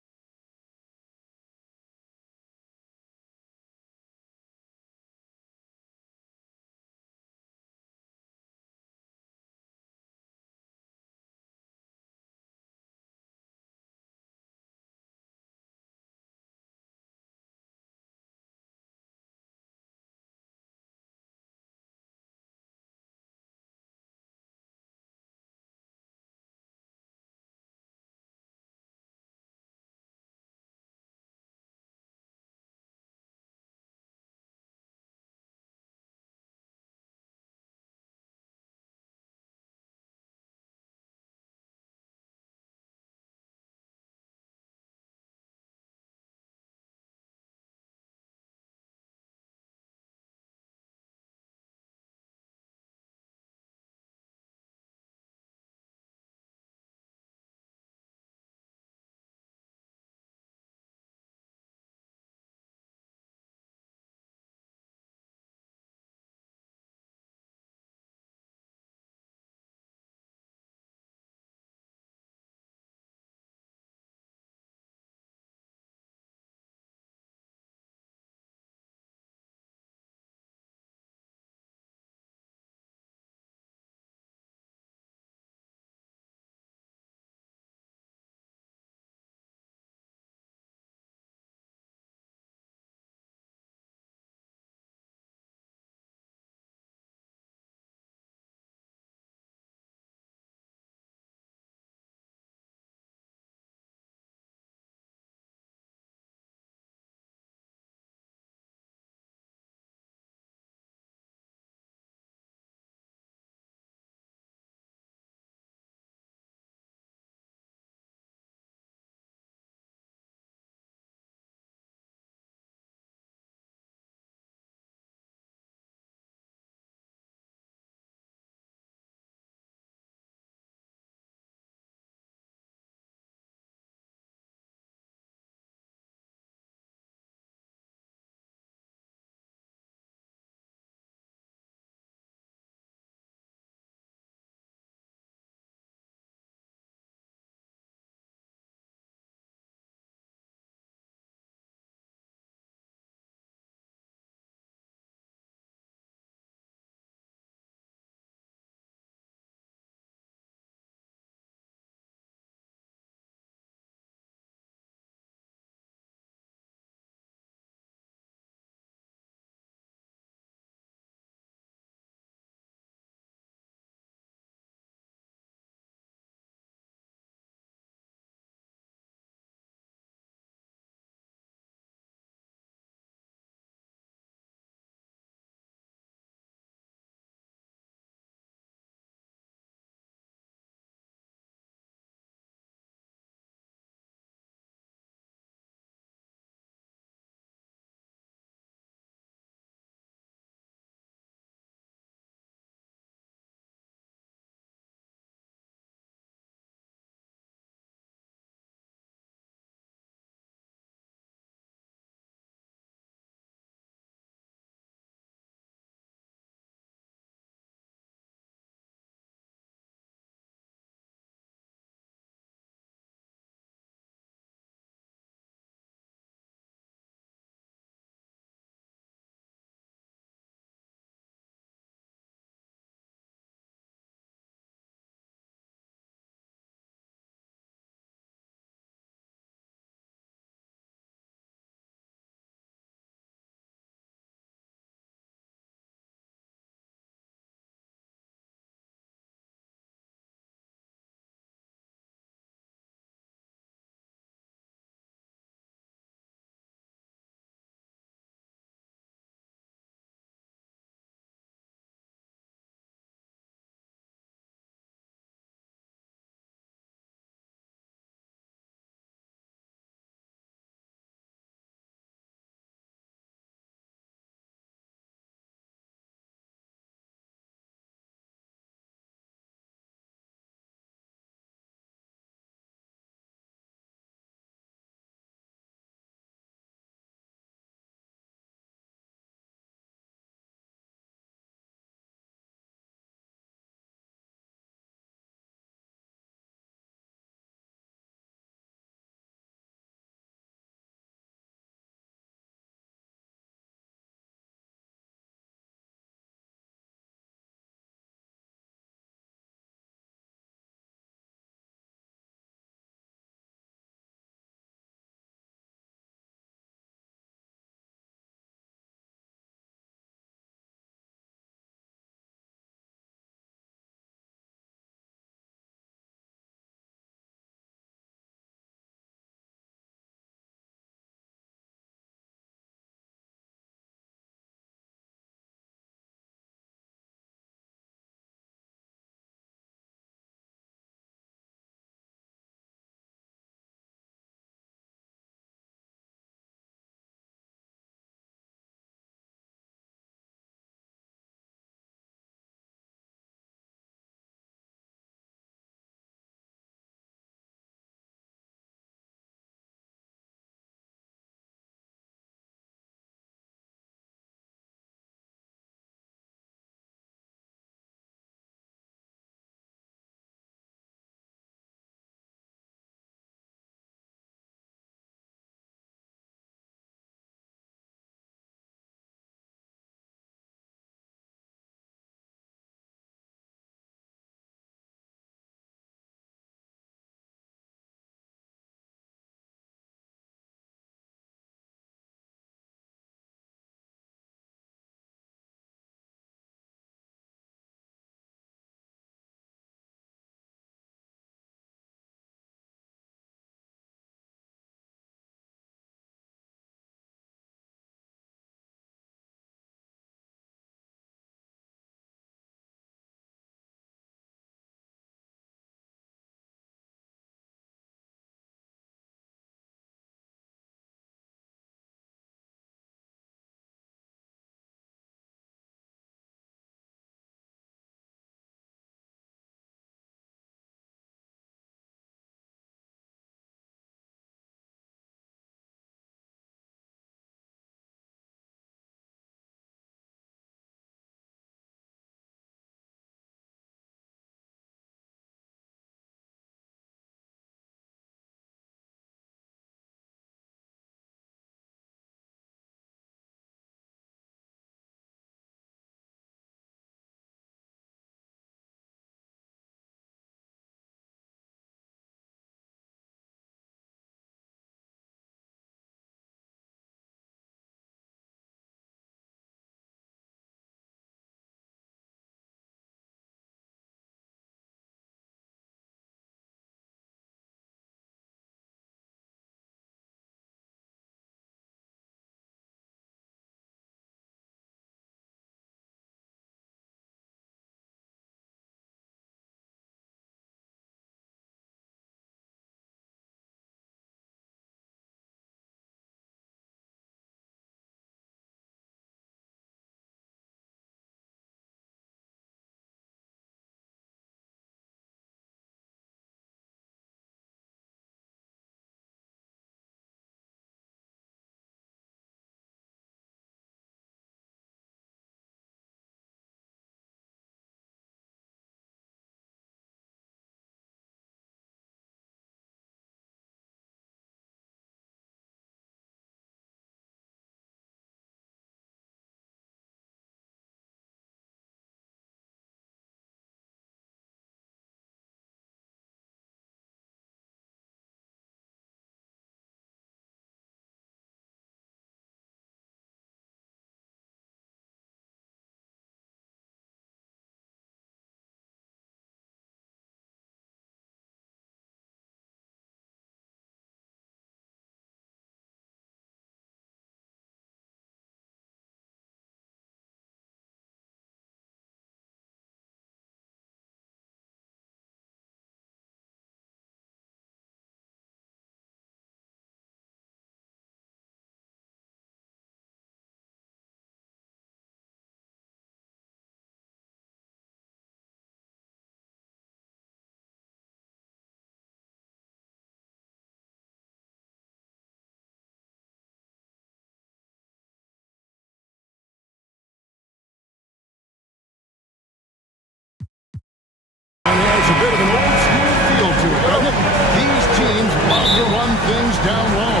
down low.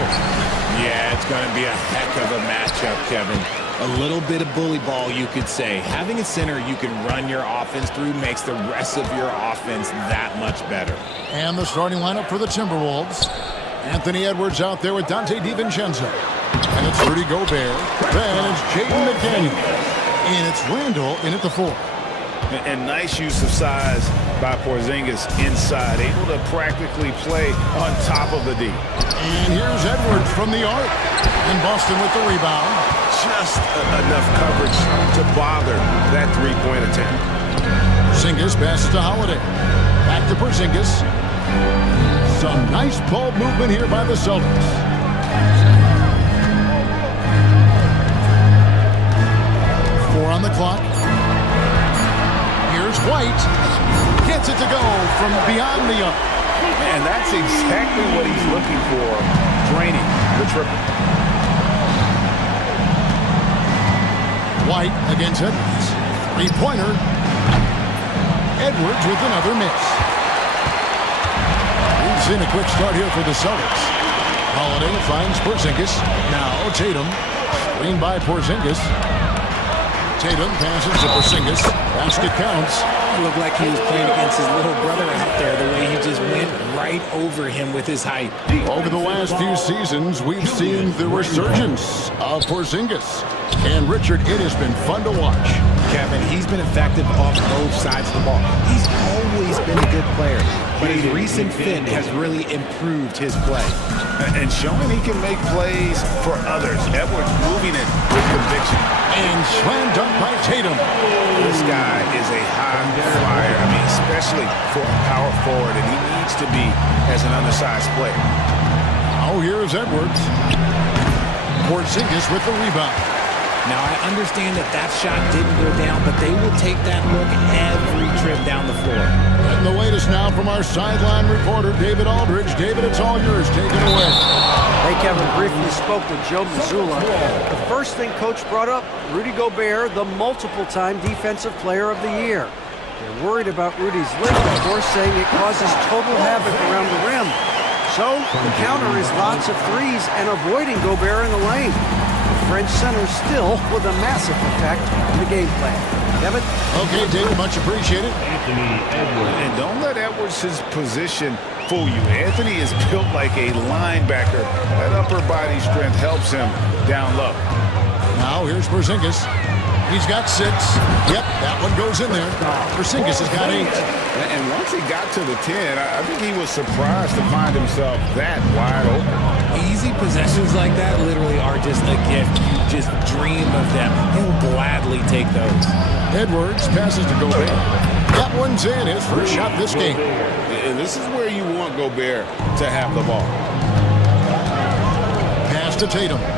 Yeah, it's going to be a heck of a matchup, Kevin. A little bit of bully ball, you could say. Having a center you can run your offense through makes the rest of your offense that much better. And the starting lineup for the Timberwolves. Anthony Edwards out there with Dante DiVincenzo. And it's Rudy Gobert. Then it's Jaden McDaniel. And it's Randall in at the 4. And nice use of size by Porzingis inside, able to practically play on top of the D. And here's Edwards from the arc. And Boston with the rebound. Just enough coverage to bother that three-point attempt. Porzingis passes to Holiday. Back to Porzingis. Some nice ball movement here by the Celtics. Four on the clock. Here's White. Gets it to go from beyond the arc. And that's exactly what he's looking for, draining the triple. White against Edwards. Three-pointer. Edwards with another miss. We've seen a quick start here for the Celtics. Holiday finds Porzingis. Now Tatum. Screen by Porzingis. Tatum passes to Porzingis. Basket counts. It looked like he was playing against his little brother out there, the way he just went right over him with his height. Over the last few seasons, we've seen the resurgence of Porzingis. And Richard, it has been fun to watch. Kevin, he's been effective off both sides of the ball. He's always been a good player, but his recent fit has really improved his play. And showing he can make plays for others. Edwards moving it with conviction. And slam dunk by Tatum. This guy is a high flyer. I mean, especially for a power forward, and he needs to be as an undersized player. Oh, here's Edwards. Porzingis with the rebound. Now, I understand that that shot didn't go down, but they will take that look every trip down the floor. And the latest now from our sideline reporter, David Aldridge. David, it's all yours. Take it away. Hey, Kevin, briefly spoke with Joe Mazzulla. The first thing Coach brought up, Rudy Gobert, the multiple-time Defensive Player of the Year. They're worried about Rudy's length, of course, saying it causes total havoc around the rim. So, the counter is lots of threes and avoiding Gobert in the lane. French center still with a massive effect on the game plan. Kevin? Okay, David, much appreciated. And don't let Edwards' position fool you. Anthony is built like a linebacker. That upper body strength helps him down low. Now here's Porzingis. He's got 6. Yep, that one goes in there. Porzingis has got 8. And once he got to the 10, I think he was surprised to find himself that wide open. Easy possessions like that literally are just a gift. You just dream of them. He'll gladly take those. Edwards passes to Gobert. That one's in. His first shot this game. And this is where you want Gobert to have the ball. Pass to Tatum. And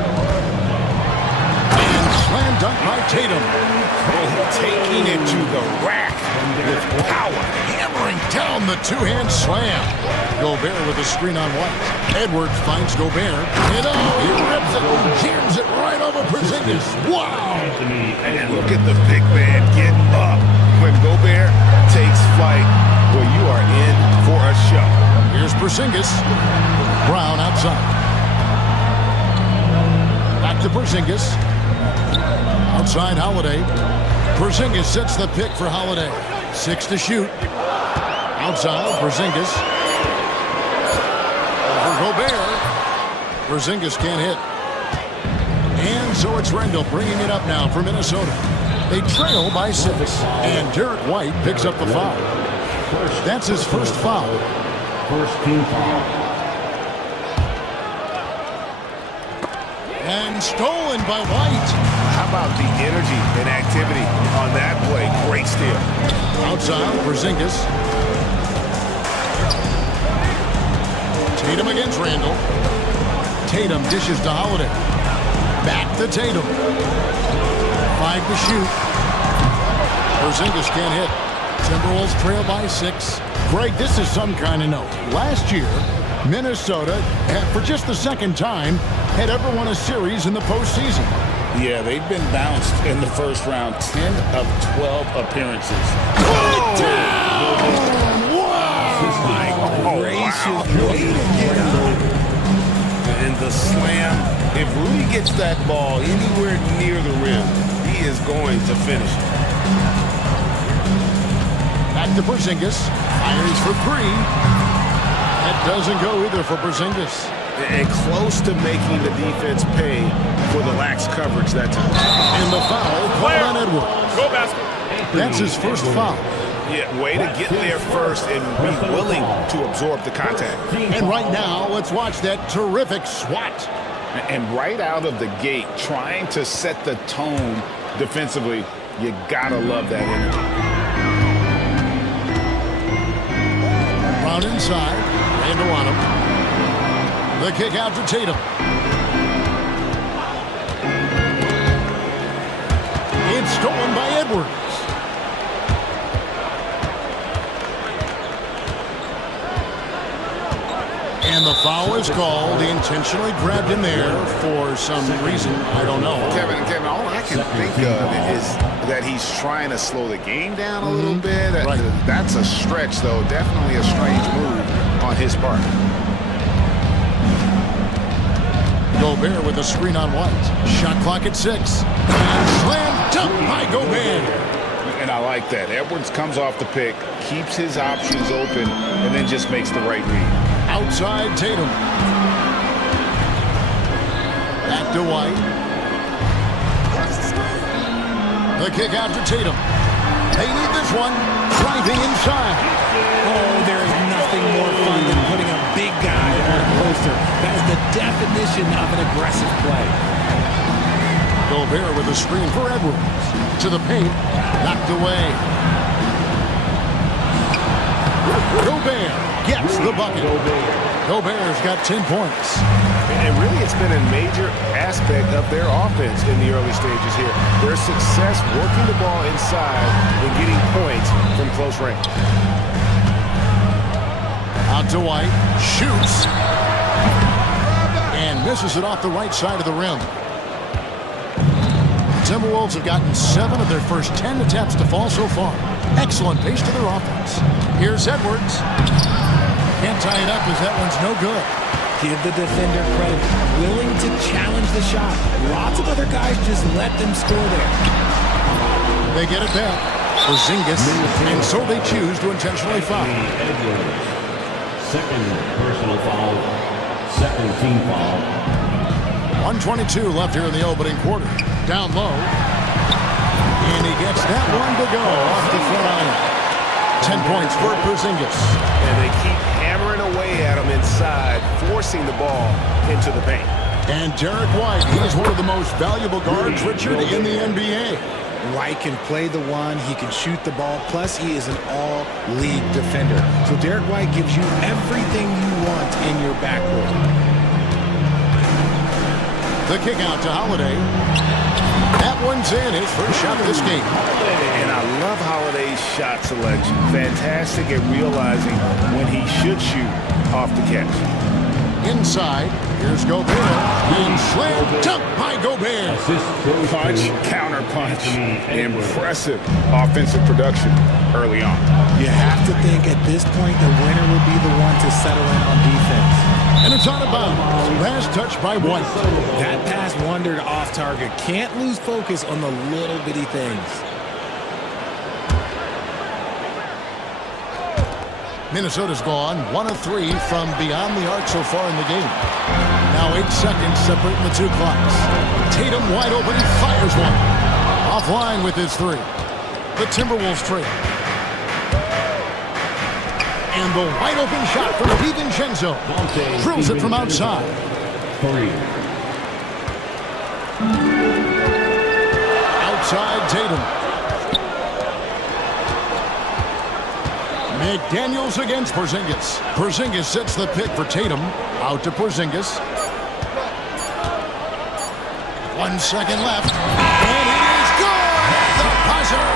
slam dunk by Tatum. Taking it to the rack with power. Hammering down the two-hand slam. Gobert with a screen on White. Edwards finds Gobert. And he rips it and jams it right over Porzingis. Wow! And look at the big man get up. When Gobert takes flight, well, you are in for a show. Here's Porzingis. Brown outside. Back to Porzingis. Outside Holiday. Porzingis sets the pick for Holiday. 6 to shoot. Outside Porzingis. For Gobert. Porzingis can't hit. And so it's Randall bringing it up now for Minnesota. They trail by 6. And Derek White picks up the foul. That's his first foul. First team foul. And stolen by White. How about the energy and activity on that play? Great steal. Outside, Porzingis. Tatum against Randall. Tatum dishes to Holiday. Back to Tatum. 5 to shoot. Porzingis can't hit. Timberwolves trail by 6. Greg, this is some kind of note. Last year, Minnesota, for just the second time, had ever won a series in the postseason. Yeah, they've been bounced in the first round. 10 of 12 appearances. Put it down! Wow! My gracious, way to get up. the slam. If Rudy gets that ball anywhere near the rim, he is going to finish it. Back to Porzingis. Fires for three. That doesn't go either for Porzingis. And close to making the defense pay for the lax coverage that time. And the foul called on Edwards. Go basket. That's his first foul. Yeah, way to get there first and be willing to absorb the contact. And right now, let's watch that terrific swat. And right out of the gate, trying to set the tone defensively, you gotta love that energy. Brown inside, Randall on him. The kick out to Tatum. It's stolen by Edwards. And the foul is called. He intentionally grabbed him there for some reason. I don't know. Kevin, all I can think of is that he's trying to slow the game down a little bit. Right. That's a stretch, though. Definitely a strange move on his part. Gobert with a screen on White. Shot clock at 6. And slam dunk by Gobert. And I like that. Edwards comes off the pick, keeps his options open, and then just makes the right read. Outside Tatum. Back to White. The kick out to Tatum. They need this one. Driving inside. Oh, there is nothing more fun than putting a big guy on a poster. That is the definition of an aggressive play. Gobert with a screen for Edwards. To the paint. Knocked away. Gobert gets the bucket. Gobert's got 10 points. And really, it's been a major aspect of their offense in the early stages here. Their success working the ball inside and getting points from close range. Out to White. Shoots. And misses it off the right side of the rim. The Timberwolves have gotten 7 of their first 10 attempts to fall so far. Excellent pace to their offense. Here's Edwards. Can't tie it up as that one's no good. Give the defender credit. Willing to challenge the shot. Lots of other guys just let them score there. They get it back. Porzingis. And so they choose to intentionally foul. Second personal foul. Second team foul. 1:22 left here in the opening quarter. Down low. And he gets that one to go off the front iron. 10 points for Porzingis. And they keep hammering away at him inside, forcing the ball into the paint. And Derek White, he's one of the most valuable guards, Richard, in the NBA. White can play the one, he can shoot the ball, plus he is an all-league defender. So Derek White gives you everything you want in your backcourt. The kick out to Holiday. That one's in, his first shot of this game. And I love Holiday's shot selection. Fantastic at realizing when he should shoot off the catch. Inside, here's Gobert. And slam dunk by Gobert. Punch, counter punch. Impressive offensive production early on. You have to think at this point the winner will be the one to settle in on defense. And it's out of bounds. Last touch by White. That pass wandered off target. Can't lose focus on the little bitty things. Minnesota's gone 1 of 3 from beyond the arc so far in the game. Now 8 seconds separating the two clocks. Tatum wide open, he fires one. Offline with his 3. The Timberwolves trail. And the wide open shot from DiVincenzo. Drills it from outside. 3. Outside Tatum. McDaniels against Porzingis. Porzingis sets the pick for Tatum. Out to Porzingis. 1 second left. And it is good at the buzzer.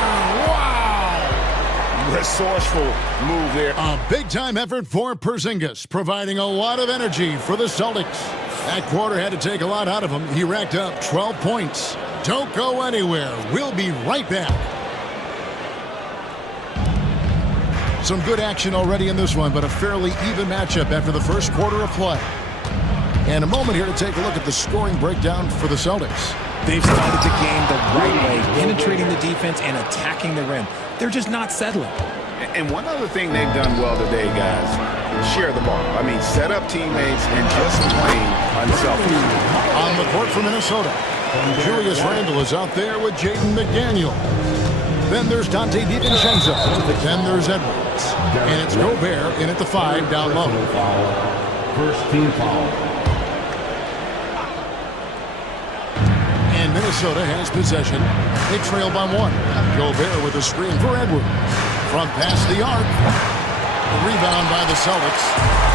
Wow! Resourceful move there. A big-time effort for Porzingis, providing a lot of energy for the Celtics. That quarter had to take a lot out of him. He racked up 12 points. Don't go anywhere. We'll be right back. Some good action already in this one, but a fairly even matchup after the first quarter of play. And a moment here to take a look at the scoring breakdown for the Celtics. They've started the game the right way, penetrating the defense and attacking the rim. They're just not settling. And one other thing they've done well today, guys, share the ball. I mean, set up teammates and just playing unselfishly. On the court for Minnesota, Julius Randle is out there with Jaden McDaniel. Then there's Dante DiVincenzo. Then there's Edwards. And it's Gobert in at the 5 down low. First team foul. And Minnesota has possession. They trail by 1. Gobert with a screen for Edwards. From past the arc. The rebound by the Celtics.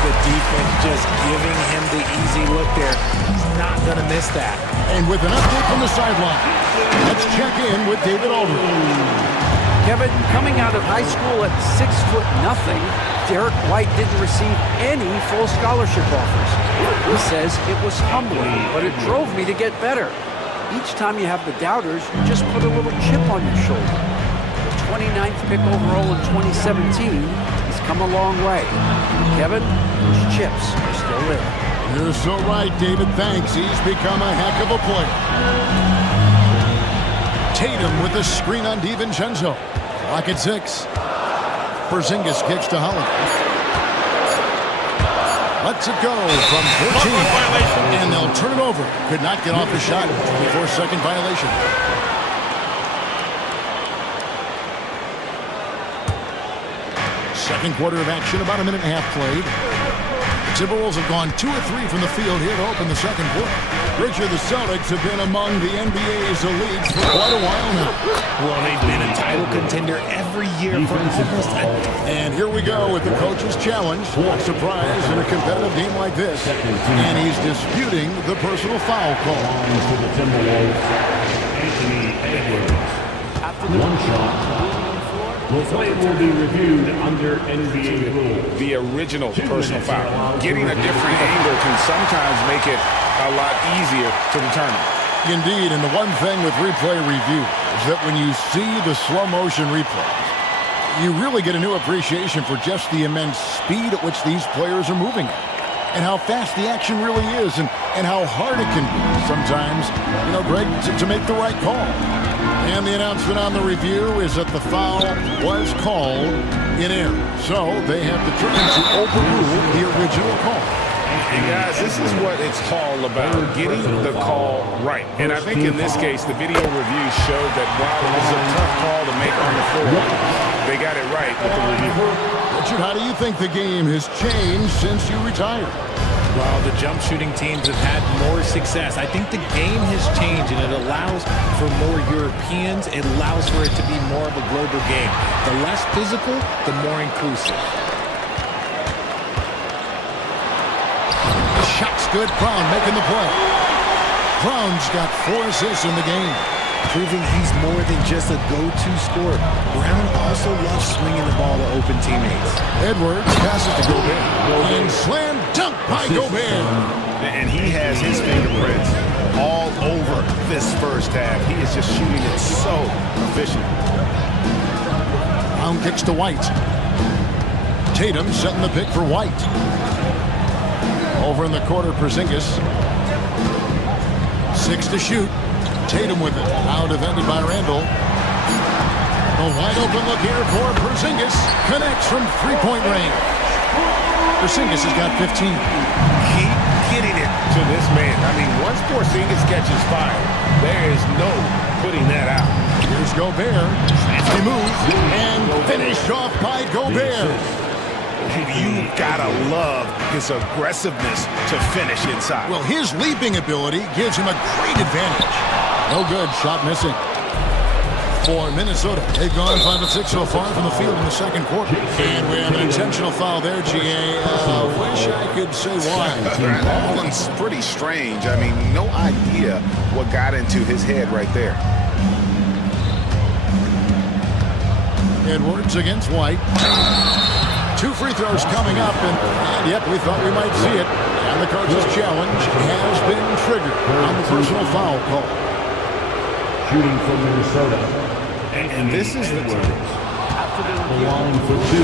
The defense just giving him the easy look there. He's not going to miss that. And with an update from the sideline, let's check in with David Aldridge. Kevin, coming out of high school at 6'0", Derek White didn't receive any full scholarship offers. He says it was humbling, but it drove me to get better. Each time you have the doubters, you just put a little chip on your shoulder. The 29th pick overall in 2017, he's come a long way. Kevin, those chips are still there. You're so right, David. Thanks. He's become a heck of a player. Tatum with a screen on DiVincenzo. Lock at 6. Porzingis kicks to Holiday. Lets it go from 14. And they'll turn it over. Could not get off the shot. 24-second violation. Second quarter of action, about a minute and a half played. The Timberwolves have gone 2 of 3 from the field here to open the second quarter. Richard, the Celtics have been among the NBA's elites for quite a while now. Well, they've been a title contender every year for almost a... And here we go with the coach's challenge. Not surprise in a competitive game like this. And he's disputing the personal foul call. To the Timberwolves, Anthony Edwards. One shot. The play will be reviewed under NBA rules. The original personal foul. Getting a different angle can sometimes make it a lot easier to determine. Indeed, and the one thing with replay review is that when you see the slow motion replays, you really get a new appreciation for just the immense speed at which these players are moving at. And how fast the action really is, and how hard it can be sometimes, you know, Greg, to make the right call. And the announcement on the review is that the foul was called in error. So they have determined to overrule the original call. And guys, this is what it's all about, getting the call right. And I think in this case, the video review showed that while it was a tough call to make on the floor, they got it right with the review. Richard, how do you think the game has changed since you retired? Well, the jump shooting teams have had more success. I think the game has changed, and it allows for more Europeans. It allows for it to be more of a global game. The less physical, the more inclusive. The shot's good. Brown making the play. Brown's got 4 assists in the game, proving he's more than just a go-to scorer. Brown also loves swinging the ball to open teammates. Edwards passes to Gobert. And slam dunk by Gobert. And he has his fingerprints all over this first half. He is just shooting it so efficient. Brown kicks to White. Tatum setting the pick for White. Over in the quarter, Porzingis. 6 to shoot. Tatum with it. Now defended by Randle. A wide open look here for Porzingis. Connects from 3-point range. Porzingis has got 15. Keep getting it to this man. I mean, once Porzingis catches fire, there is no putting that out. Here's Gobert. He moves and finished off by Gobert. You gotta love his aggressiveness to finish inside. Well, his leaping ability gives him a great advantage. No good. Shot missing. For Minnesota, they've gone 5 of 6 so far from the field in the second quarter. And we have an intentional foul there, GA. Wish I could say why. That one's pretty strange. I mean, no idea what got into his head right there. Edwards against White. 2 free throws coming up, and yep, we thought we might see it. And the coach's challenge has been triggered on the personal foul call. Shooting from Minnesota. And this is the belonging for 2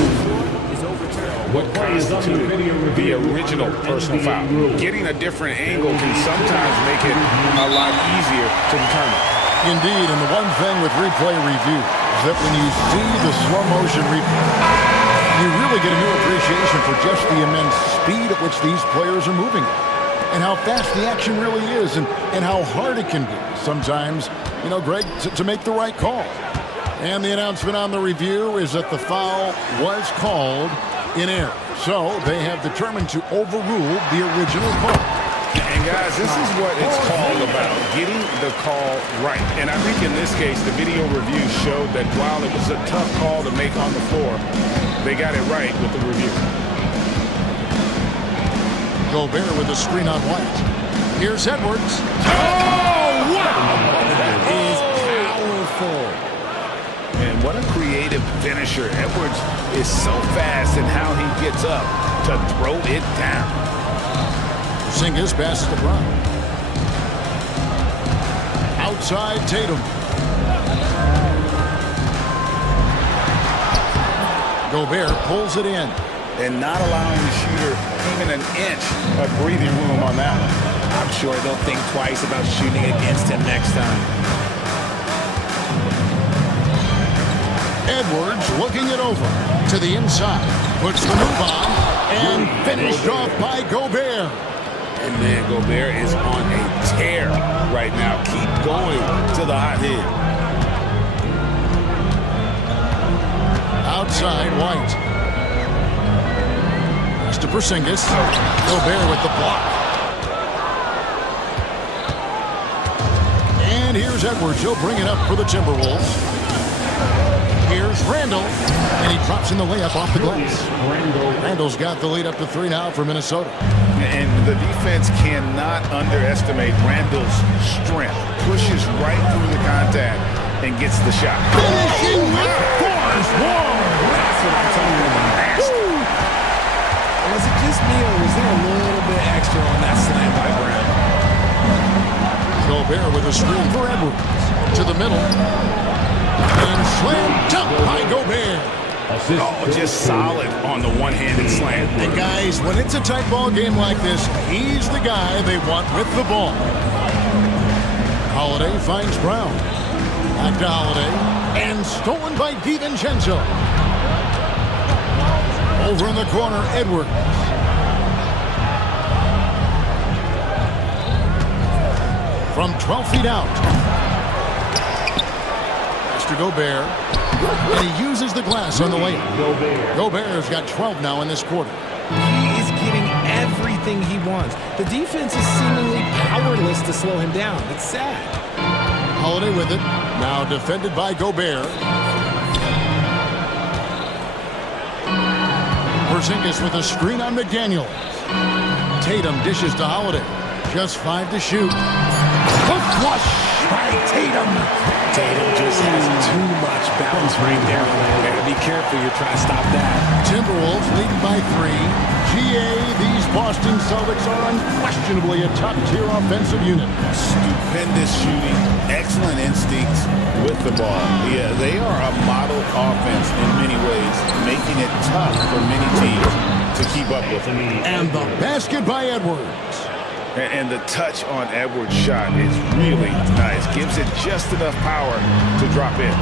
is overturned. what constituted the original personal foul. Getting a different angle can sometimes make it a lot easier to determine. Indeed, and the one thing with replay review is that when you see the slow motion replay, you really get a new appreciation for just the immense speed at which these players are moving and how fast the action really is and how hard it can be sometimes, you know, Greg, to make the right call. And the announcement on the review is that the foul was called in error. So they have determined to overrule the original call. And guys, this is what it's called about, getting the call right. And I think in this case, the video review showed that while it was a tough call to make on the floor, they got it right with the review. Gobert with a screen on White. Here's Edwards. Oh, wow! That is powerful. And what a creative finisher. Edwards is so fast in how he gets up to throw it down. Porzingis passes to Brown. Outside Tatum. Gobert pulls it in. And not allowing the shooter even an inch of breathing room on that one. I'm sure they'll think twice about shooting against him next time. Edwards looking it over to the inside. Puts the move on and finished off by Gobert. And man, Gobert is on a tear right now. Keep going to the hot hand. Outside White. Pass to Porzingis. Gobert with the block. And here's Edwards. He'll bring it up for the Timberwolves. Here's Randall, and he drops in the layup off the glass. Randall's got the lead up to 3 now for Minnesota. And the defense cannot underestimate Randall's strength. Pushes right through the contact and gets the shot. Finishing with force. Whoa! That's what I'm talking about. Was it just me, or was there a little bit extra on that slam by Brown? Gobert with a screen for Edwards. To the middle. And slam dunk by Gobert. Oh, just solid on the one-handed slam. And guys, when it's a tight ball game like this, he's the guy they want with the ball. Holiday finds Brown. Back to Holiday. And stolen by DiVincenzo. Over in the corner, Edwards. From 12 feet out. To Gobert, and he uses the glass on the layup. Gobert's got 12 now in this quarter. He is getting everything he wants. The defense is seemingly powerless to slow him down. It's sad. Holiday with it, now defended by Gobert. Porzingis with a screen on McDaniels. Tatum dishes to Holiday. Just 5 to shoot. Hook flush by Tatum. Tatum just has too much balance right there. Better be careful, you're trying to stop that. Timberwolves leading by 3. GA, these Boston Celtics are unquestionably a top-tier offensive unit. Stupendous shooting, excellent instincts with the ball. Yeah, they are a model offense in many ways, making it tough for many teams to keep up with them. And the basket by Edwards. And the touch on Edwards' shot is really nice. Gives it just enough power to drop in.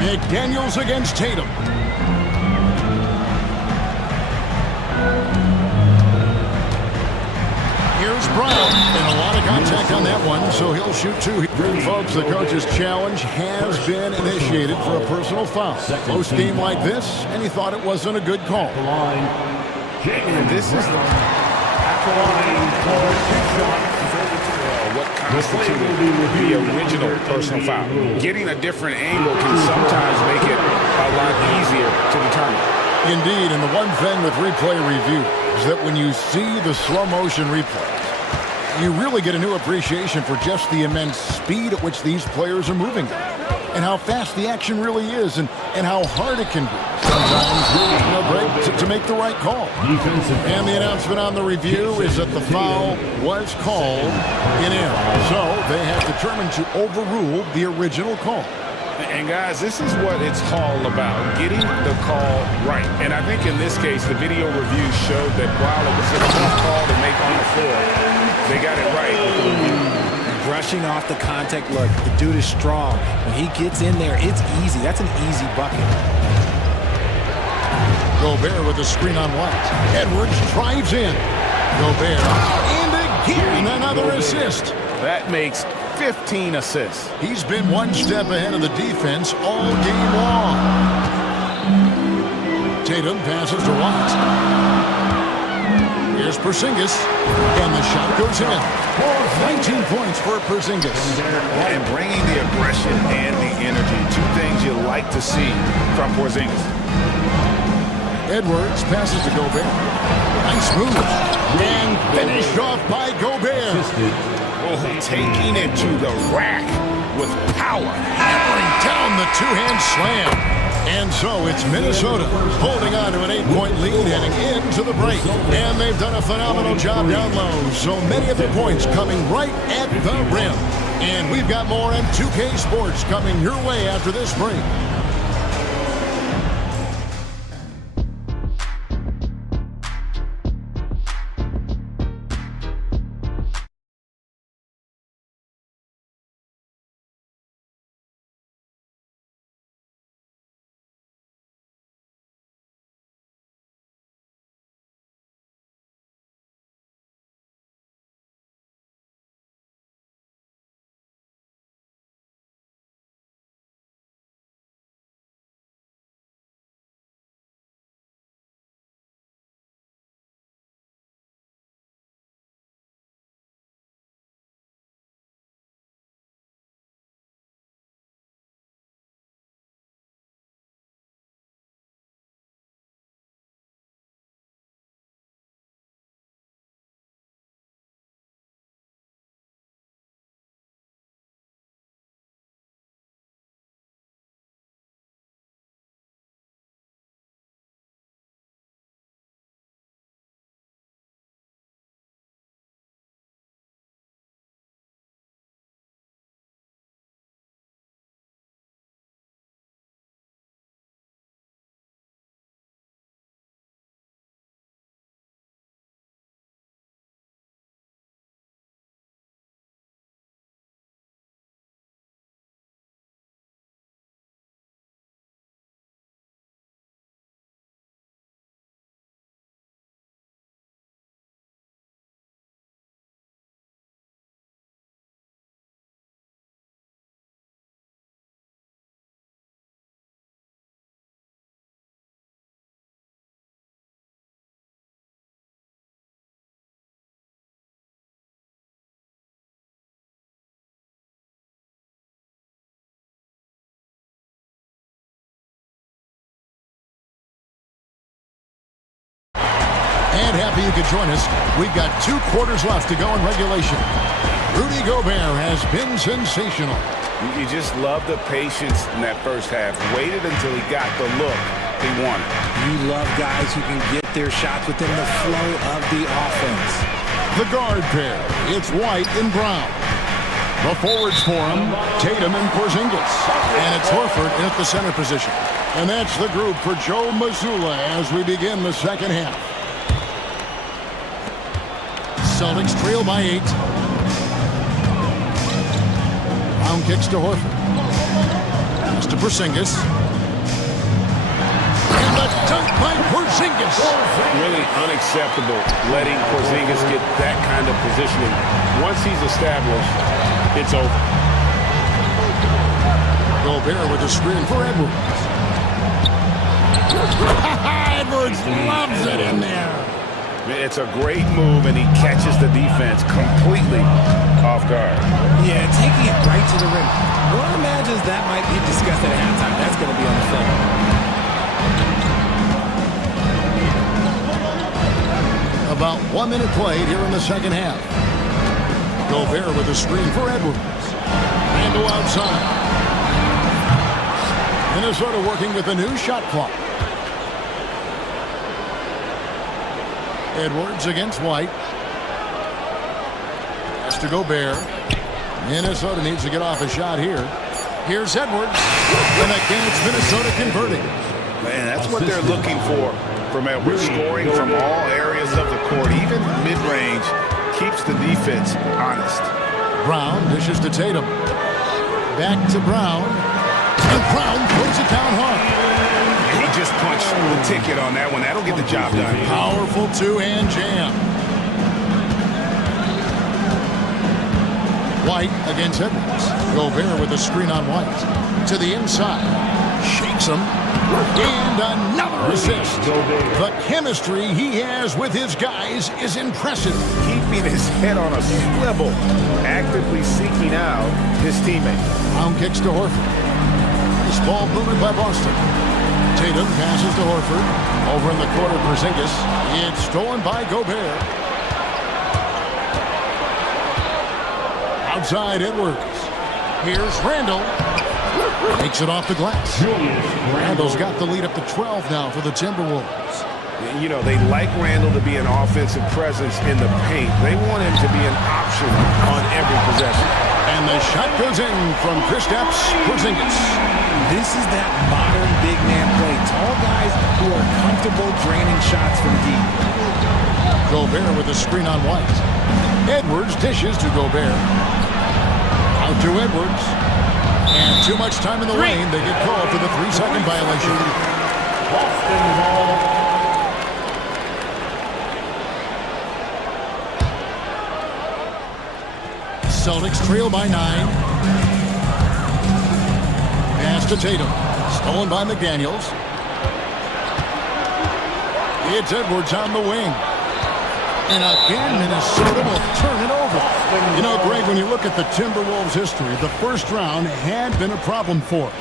McDaniels against Tatum. Here's Brown. And a lot of contact on that one, so he'll shoot 2. Folks, the coach's challenge has been initiated for a personal foul. Close game like this, and he thought it wasn't a good call. And this is what constituted the original personal foul. Getting a different angle can sometimes make it a lot easier to determine. Indeed, and the one thing with replay review is that when you see the slow motion replay, you really get a new appreciation for just the immense speed at which these players are moving and how fast the action really is and how hard it can be sometimes, you know, Greg, to make the right call. And the announcement on the review is that the foul was called in error. So they have determined to overrule the original call. And guys, this is what it's all about, getting the call right. And I think in this case, the video review showed that while it was a tough call to make on the floor, they got it right with the review. Brushing off the contact. Look, the dude is strong. When he gets in there, it's easy. That's an easy bucket. Gobert with the screen on White. Edwards drives in. Gobert. And again, another assist. That makes 15 assists. He's been one step ahead of the defense all game long. Tatum passes to White. Here's Porzingis. And the shot goes in. 19 points for Porzingis. And bringing the aggression and the energy, two things you like to see from Porzingis. Edwards passes to Gobert. Nice move. And finished off by Gobert. Oh, taking it to the rack with power. Hammering down the two-hand slam. And so it's Minnesota holding on to an 8-point lead heading into the break. And they've done a phenomenal job down low. So many of the points coming right at the rim. And we've got more M2K Sports coming your way after this break. And happy you could join us. We've got 2 quarters left to go in regulation. Rudy Gobert has been sensational. You just love the patience in that first half. Waited until he got the look he wanted. You love guys who can get their shots within the flow of the offense. The guard pair, it's White and Brown. The forwards for him, Tatum and Porzingis. And it's Horford in at the center position. And that's the group for Joe Mazzulla as we begin the second half. Celtics trail by 8. Brown kicks to Horford. Pass to Porzingis. And the dunk by Porzingis. Really unacceptable letting Porzingis get that kind of positioning. Once he's established, it's over. Gobert with a screen for Edwards. Edwards loves it in there. It's a great move, and he catches the defense completely off guard. Yeah, taking it right to the rim. One imagines that might be discussed at halftime. That's going to be on the film. About 1 minute played here in the second half. Gobert with a screen for Edwards. And to outside. Minnesota working with a new shot clock. Edwards against White. Has to Gobert. Minnesota needs to get off a shot here. Here's Edwards. And again, it's Minnesota converting. Man, that's what they're looking for from Edwards. Scoring from all areas of the court, even mid-range, keeps the defense honest. Brown dishes to Tatum. Back to Brown. And Brown throws it down hard. He just punched the ticket on that one. That'll get the job done. Powerful two-hand jam. White against Edwards. Gobert with a screen on White. To the inside. Shakes him. And another assist. The chemistry he has with his guys is impressive. Keeping his head on a swivel. Actively seeking out his teammate. Brown kicks to Horford. This ball moved by Boston. Tatum passes to Horford. Over in the corner, Porzingis. It's stolen by Gobert. Outside Edwards. Here's Randall. Takes it off the glass. Randall's got the lead up to 12 now for the Timberwolves. You know, they like Randall to be an offensive presence in the paint. They want him to be an option on every possession. And the shot goes in from Kristaps Porzingis. This is that modern big man play. Tall guys who are comfortable draining shots from deep. Gobert with a screen on White. Edwards dishes to Gobert. Out to Edwards. And too much time in the lane. They get called for the 3-second violation. Boston ball. Celtics trail by 9. Pass to Tatum. Stolen by McDaniels. It's Edwards on the wing. And again, Minnesota will turn it over. You know, Greg, when you look at the Timberwolves' history, the first round had been a problem for them.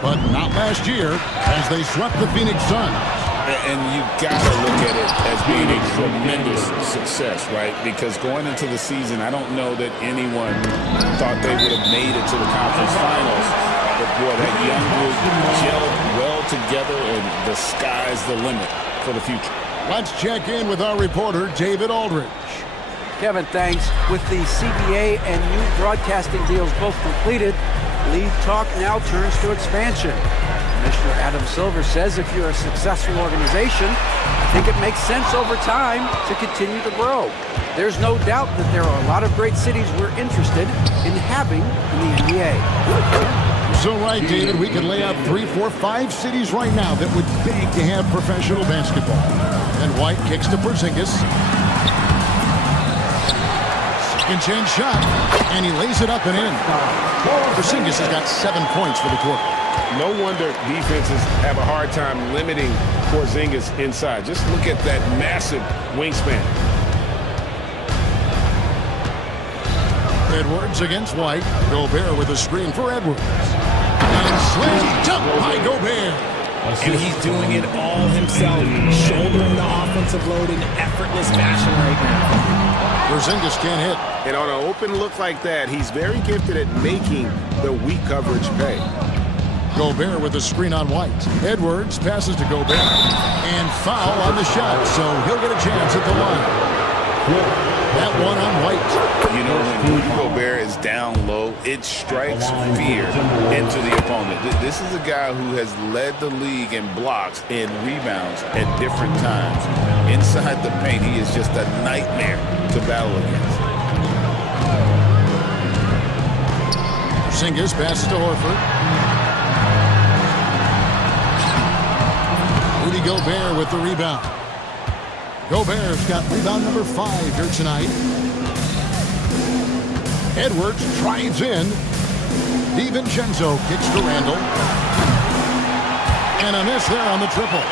But not last year, as they swept the Phoenix Suns. And you got to look at it as being a tremendous success, right? Because going into the season, I don't know that anyone thought they would have made it to the conference finals. But boy, that young group gelled well together, and the sky's the limit for the future. Let's check in with our reporter, David Aldridge. Kevin, thanks. With the CBA and new broadcasting deals both completed, league talk now turns to expansion. Commissioner Adam Silver says if you're a successful organization, I think it makes sense over time to continue to grow. There's no doubt that there are a lot of great cities we're interested in having in the NBA. So right, David, we could lay out 3, 4, 5 cities right now that would beg to have professional basketball. And White kicks to Porzingis. Second chance shot, and he lays it up and in. Porzingis has got 7 points for the quarter. No wonder defenses have a hard time limiting Porzingis inside. Just look at that massive wingspan. Edwards against White. Gobert with a screen for Edwards. And slam dunk by Gobert. And he's doing it all himself, shouldering the offensive load in effortless fashion right now. Porzingis can't hit. And on an open look like that, he's very gifted at making the weak coverage pay. Gobert with a screen on White. Edwards passes to Gobert. And foul on the shot, so he'll get a chance at the line. That one on White. You know, when Rudy Gobert is down low, it strikes fear into the opponent. This is a guy who has led the league in blocks and rebounds at different times. Inside the paint, he is just a nightmare to battle against. Porzingis passes to Horford. Rudy Gobert with the rebound. Gobert's got rebound number 5 here tonight. Edwards drives in. DiVincenzo kicks to Randall. And a miss there on the triple.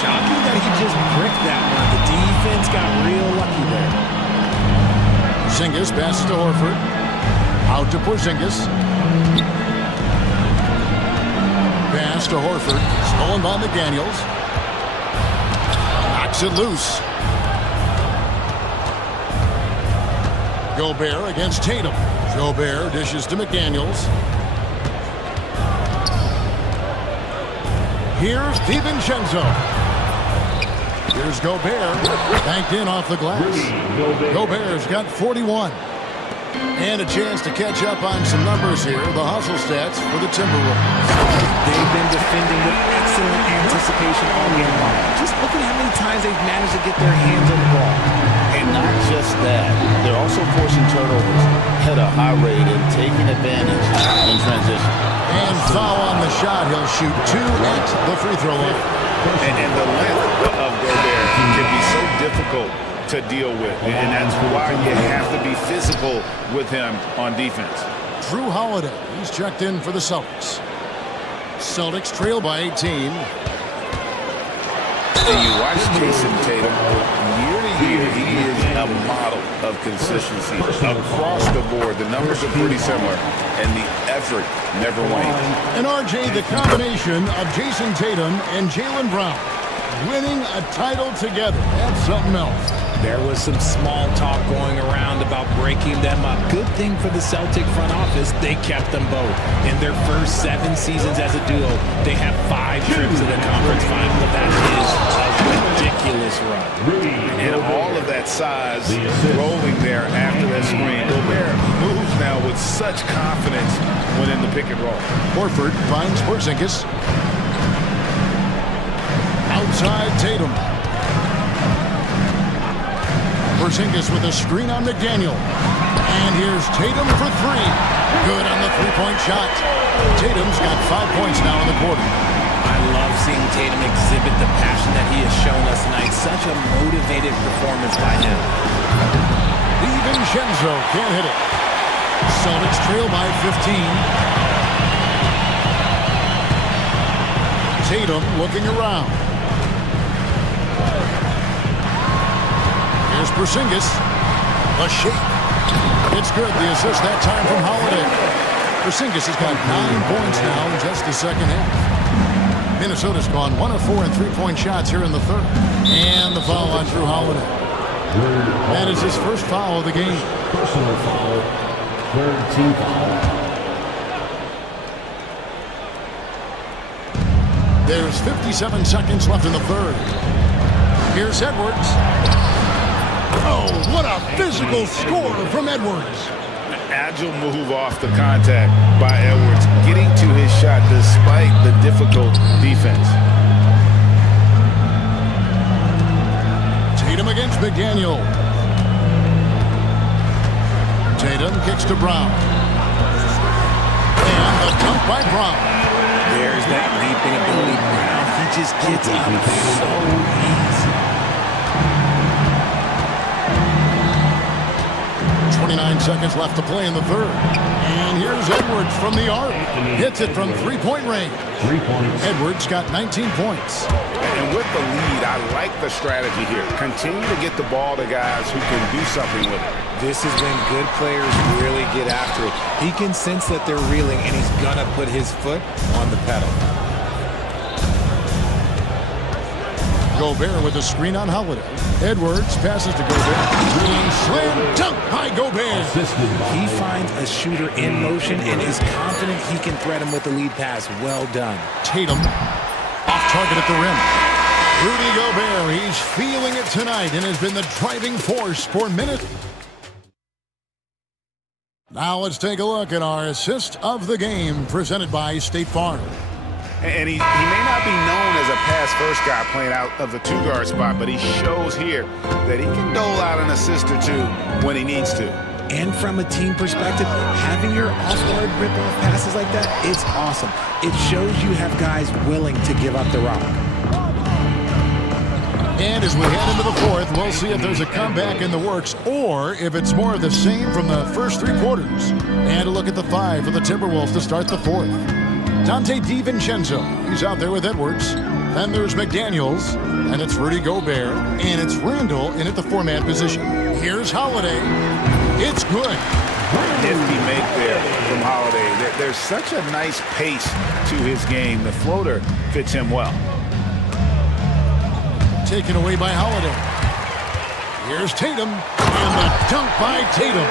Shocking that he just bricked that one. The defense got real lucky there. Porzingis passes to Horford. Out to Porzingis. Pass to Horford. Stolen by McDaniels. Knocks it loose. Gobert against Tatum. Gobert dishes to McDaniels. Here's DiVincenzo. Here's Gobert. Banked in off the glass. Gobert's got 41. And a chance to catch up on some numbers here. The hustle stats for the Timberwolves. They've been defending with excellent anticipation all game long. Just look at how many times they've managed to get their hands on the ball. And not just that, they're also forcing turnovers at a high rate and taking advantage in transition. And foul on the shot. He'll shoot 2 at the free throw line. And the length of Gobert can be so difficult to deal with. And that's why you have to be physical with him on defense. Drew Holiday, he's checked in for the Celtics. Celtics trail by 18. And you watch Jason Tatum, year to year, he is a model of consistency. Across the board, the numbers are pretty similar, and the effort never wanes. And RJ, the combination of Jason Tatum and Jaylen Brown winning a title together. That's something else. There was some small talk going around about breaking them up. Good thing for the Celtic front office, they kept them both. In their first 7 seasons as a duo, they have 5 trips to the conference final. That is a ridiculous run. And all of that size rolling there after that screen. Gobert moves now with such confidence when in the pick and roll. Horford finds Porzingis. Outside Tatum. Porzingis with a screen on McDaniel. And here's Tatum for 3. Good on the three-point shot. Tatum's got 5 points now in the quarter. I love seeing Tatum exhibit the passion that he has shown us tonight. Such a motivated performance by him. DiVincenzo can't hit it. Celtics trail by 15. Tatum looking around. Here's Porzingis. A shake. It's good. The assist that time from Holiday. Porzingis has got 9 points now in just the second half. Minnesota's gone 1 of 4 in three-point shots here in the third. And the foul on Drew Holiday. That is his first foul of the game. Personal foul. Third team foul. There's 57 seconds left in the third. Here's Edwards. Oh, what a physical score from Edwards. Agile move off the contact by Edwards, getting to his shot despite the difficult defense. Tatum against McDaniel. Tatum kicks to Brown. And the dunk by Brown. There's that leaping ability. Brown, he just gets up so easy. 29 seconds left to play in the third. And here's Edwards from the arc. Hits it from three-point range. 3 points. Edwards got 19 points. And with the lead, I like the strategy here. Continue to get the ball to guys who can do something with it. This is when good players really get after it. He can sense that they're reeling, and he's gonna put his foot on the pedal. Gobert with a screen on Holiday. Edwards passes to Gobert. And slam dunk by Gobert. He finds a shooter in motion and is confident he can threat him with the lead pass. Well done. Tatum off target at the rim. Rudy Gobert, he's feeling it tonight and has been the driving force for minutes. Now let's take a look at our assist of the game presented by State Farm. And he may not be known as a pass-first guy playing out of the two-guard spot, but he shows here that he can dole out an assist or two when he needs to. And from a team perspective, having your off-guard rip-off passes like that, it's awesome. It shows you have guys willing to give up the rock. And as we head into the fourth, we'll see if there's a comeback in the works or if it's more of the same from the first 3 quarters. And a look at the 5 for the Timberwolves to start the fourth. Dante DiVincenzo, he's out there with Edwards. Then there's McDaniels, and it's Rudy Gobert, and it's Randall in at the 4-man position. Here's Holiday. It's good. Nifty make there from Holiday. There's such a nice pace to his game. The floater fits him well. Taken away by Holiday. Here's Tatum, and the dunk by Tatum.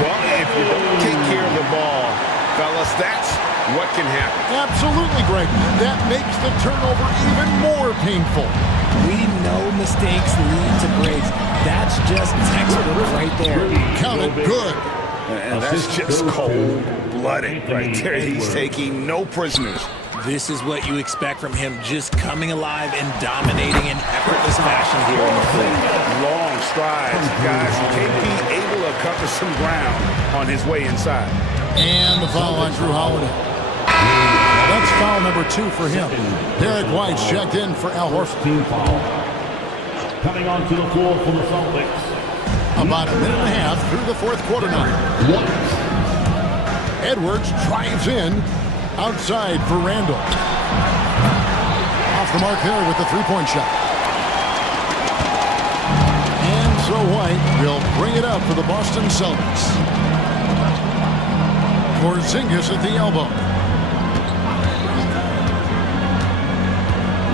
Well, if you don't take care of the ball, fellas, that's what can happen. Absolutely, Greg. That makes the turnover even more painful. We know mistakes lead to breaks. That's just textbook right there. Count it good. That's just cold-blooded right there. He's taking no prisoners. This is what you expect from him, just coming alive and dominating in effortless fashion here in the play. Long strides, guys. KP able to cover some ground on his way inside. And the foul on Drew Holiday. That's foul number 2 for him. Derek White's checked in for Al Horford. Team foul. Coming onto the floor for the Celtics. About a minute and a half through the fourth quarter now. Edwards drives in. Outside for Randall. Off the mark there with the three-point shot. And so White will bring it up for the Boston Celtics. Porzingis at the elbow.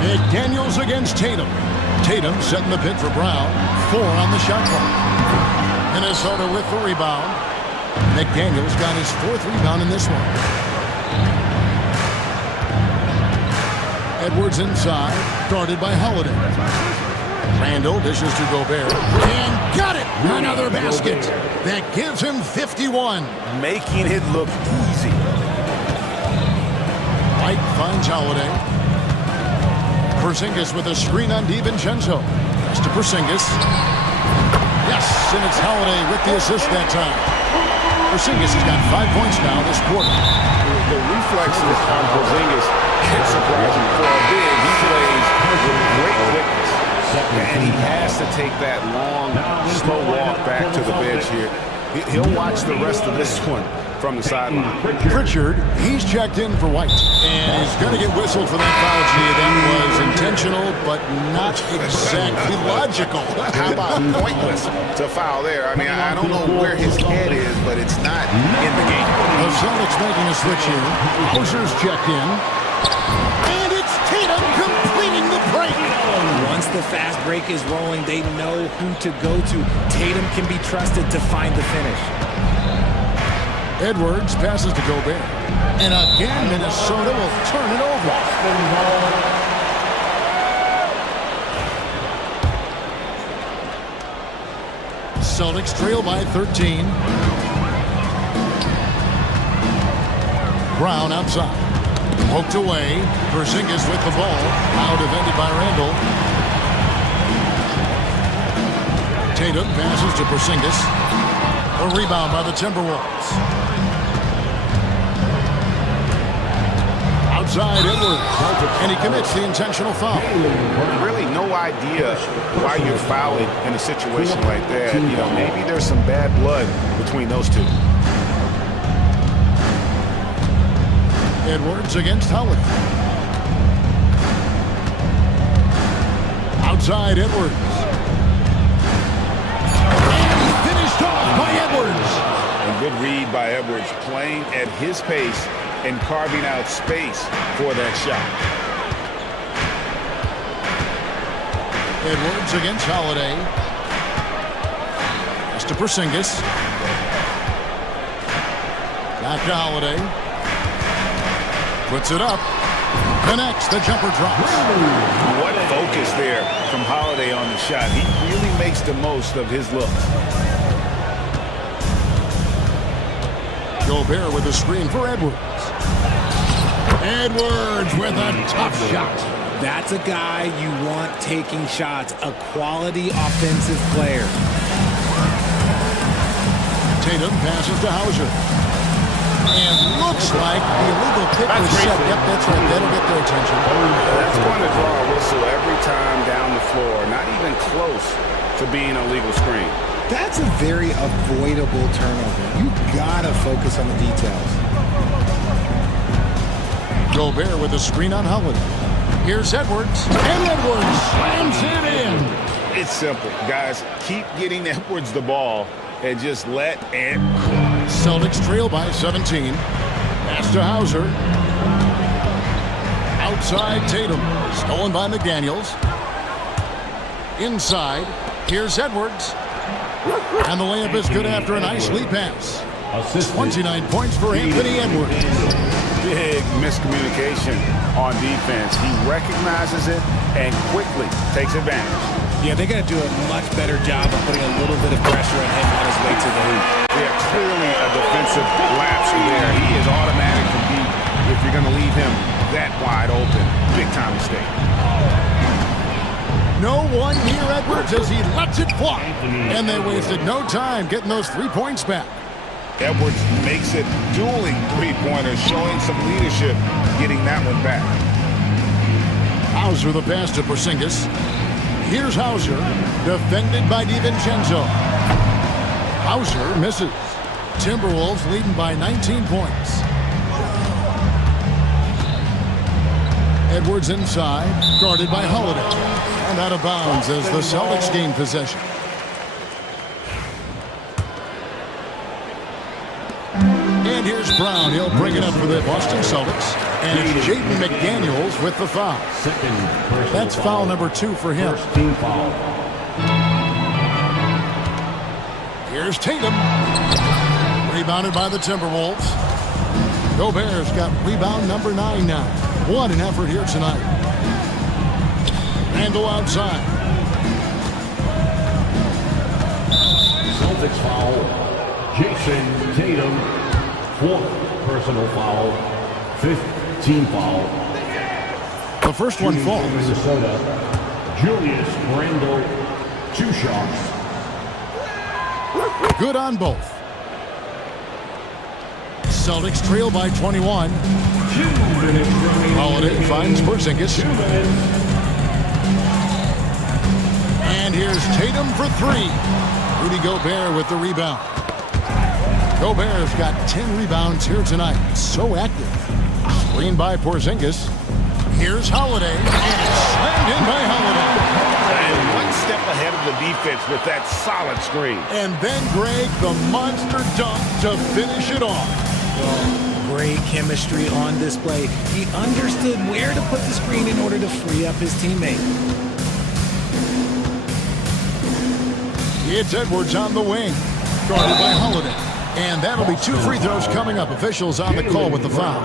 McDaniels against Tatum. Tatum setting the pit for Brown. 4 on the shot clock. Minnesota with the rebound. McDaniels got his 4th rebound in this one. Edwards inside, guarded by Holiday. Randall dishes to Gobert. And got it! Another basket. That gives him 51. Making it look easy. White finds Holiday. Porzingis with a screen on DiVincenzo. Pass to Porzingis. Yes, and it's Holiday with the assist that time. Porzingis has got 5 points now this quarter. The reflexes on Porzingis can surprise him. For a big, he plays with great quickness. And he has to take that long, slow walk back to the bench here. He'll watch the rest of this one from the sideline. Pritchard, he's checked in for White. And he's going to get whistled for that foul. Gee, that was intentional, but not exactly logical. How about pointless to foul there? I mean, I don't know where his head is, but it's not in the game. The Celtics making a switch here. Hauser's checked in. And it's Tatum completing the break. Once the fast break is rolling, they know who to go to. Tatum can be trusted to find the finish. Edwards passes to Gobert. And again, Minnesota will turn it over. Celtics trail by 13. Brown outside. Poked away. Porzingis with the ball. Now defended by Randall. Tatum passes to Porzingis. A rebound by the Timberwolves. Outside Edwards. And he commits the intentional foul. Really no idea why you're fouling in a situation like that. You know, maybe there's some bad blood between those two. Edwards against Howard. Outside Edwards. And finished off by Edwards. A good read by Edwards, playing at his pace and carving out space for that shot. Edwards against Holiday. Pass to Porzingis. Back to Holiday. Puts it up. Connects. The jumper drops. What focus there from Holiday on the shot. He really makes the most of his looks. Gobert with a screen for Edwards. Edwards with a tough shot. That's a guy you want taking shots, a quality offensive player. Tatum passes to Hauser. And looks like the illegal kick was set. Yep, that's right. That'll get their attention. That's going to draw a whistle every time down the floor. Not even close to being a legal screen. That's a very avoidable turnover. You gotta focus on the details. Gobert with a screen on Howard. Here's Edwards. And Edwards slams it in. It's simple, guys. Keep getting Edwards the ball and just let it cook. Celtics trail by 17. Pass to Hauser. Outside Tatum. Stolen by McDaniels. Inside. Here's Edwards. And the layup is good after a nice lead pass. 29 points for Anthony Edwards. Big miscommunication on defense. He recognizes it and quickly takes advantage. Yeah, they got to do a much better job of putting a little bit of pressure on him on his way right to the hoop. Yeah, clearly a defensive lapse there. He is automatic from deep if you're going to leave him that wide open. Big time mistake. No one near Edwards as he lets it fly. And they wasted no time getting those 3 points back. Edwards makes it dueling three-pointers, showing some leadership, getting that one back. Hauser the pass to Porzingis. Here's Hauser, defended by DiVincenzo. Hauser misses. Timberwolves leading by 19 points. Edwards inside, guarded by Holiday. And out of bounds as the Celtics gain possession. And here's Brown. He'll bring it up for the Boston Celtics. And it's Jaden McDaniels with the foul. That's foul number 2 for him. First team foul. Here's Tatum. Rebounded by the Timberwolves. Gobert's got rebound number 9 now. What an effort here tonight. Randall outside. Celtics foul. Jason Tatum. 4th personal foul. 5th team foul. The first one falls. Minnesota. Julius Randle. 2 shots. Good on both. Celtics trail by 21. 2 minutes remaining. Holiday finds Porzingis. 2 minutes. And here's Tatum for 3. Rudy Gobert with the rebound. Gobert's got 10 rebounds here tonight. So active. Screen by Porzingis. Here's Holiday. And it's slammed in by Holiday. And one step ahead of the defense with that solid screen. And then Greg, the monster dunk to finish it off. Great chemistry on display. He understood where to put the screen in order to free up his teammate. It's Edwards on the wing. Guarded by Holiday. And that'll be 2 free throws coming up. Officials on the call with the foul.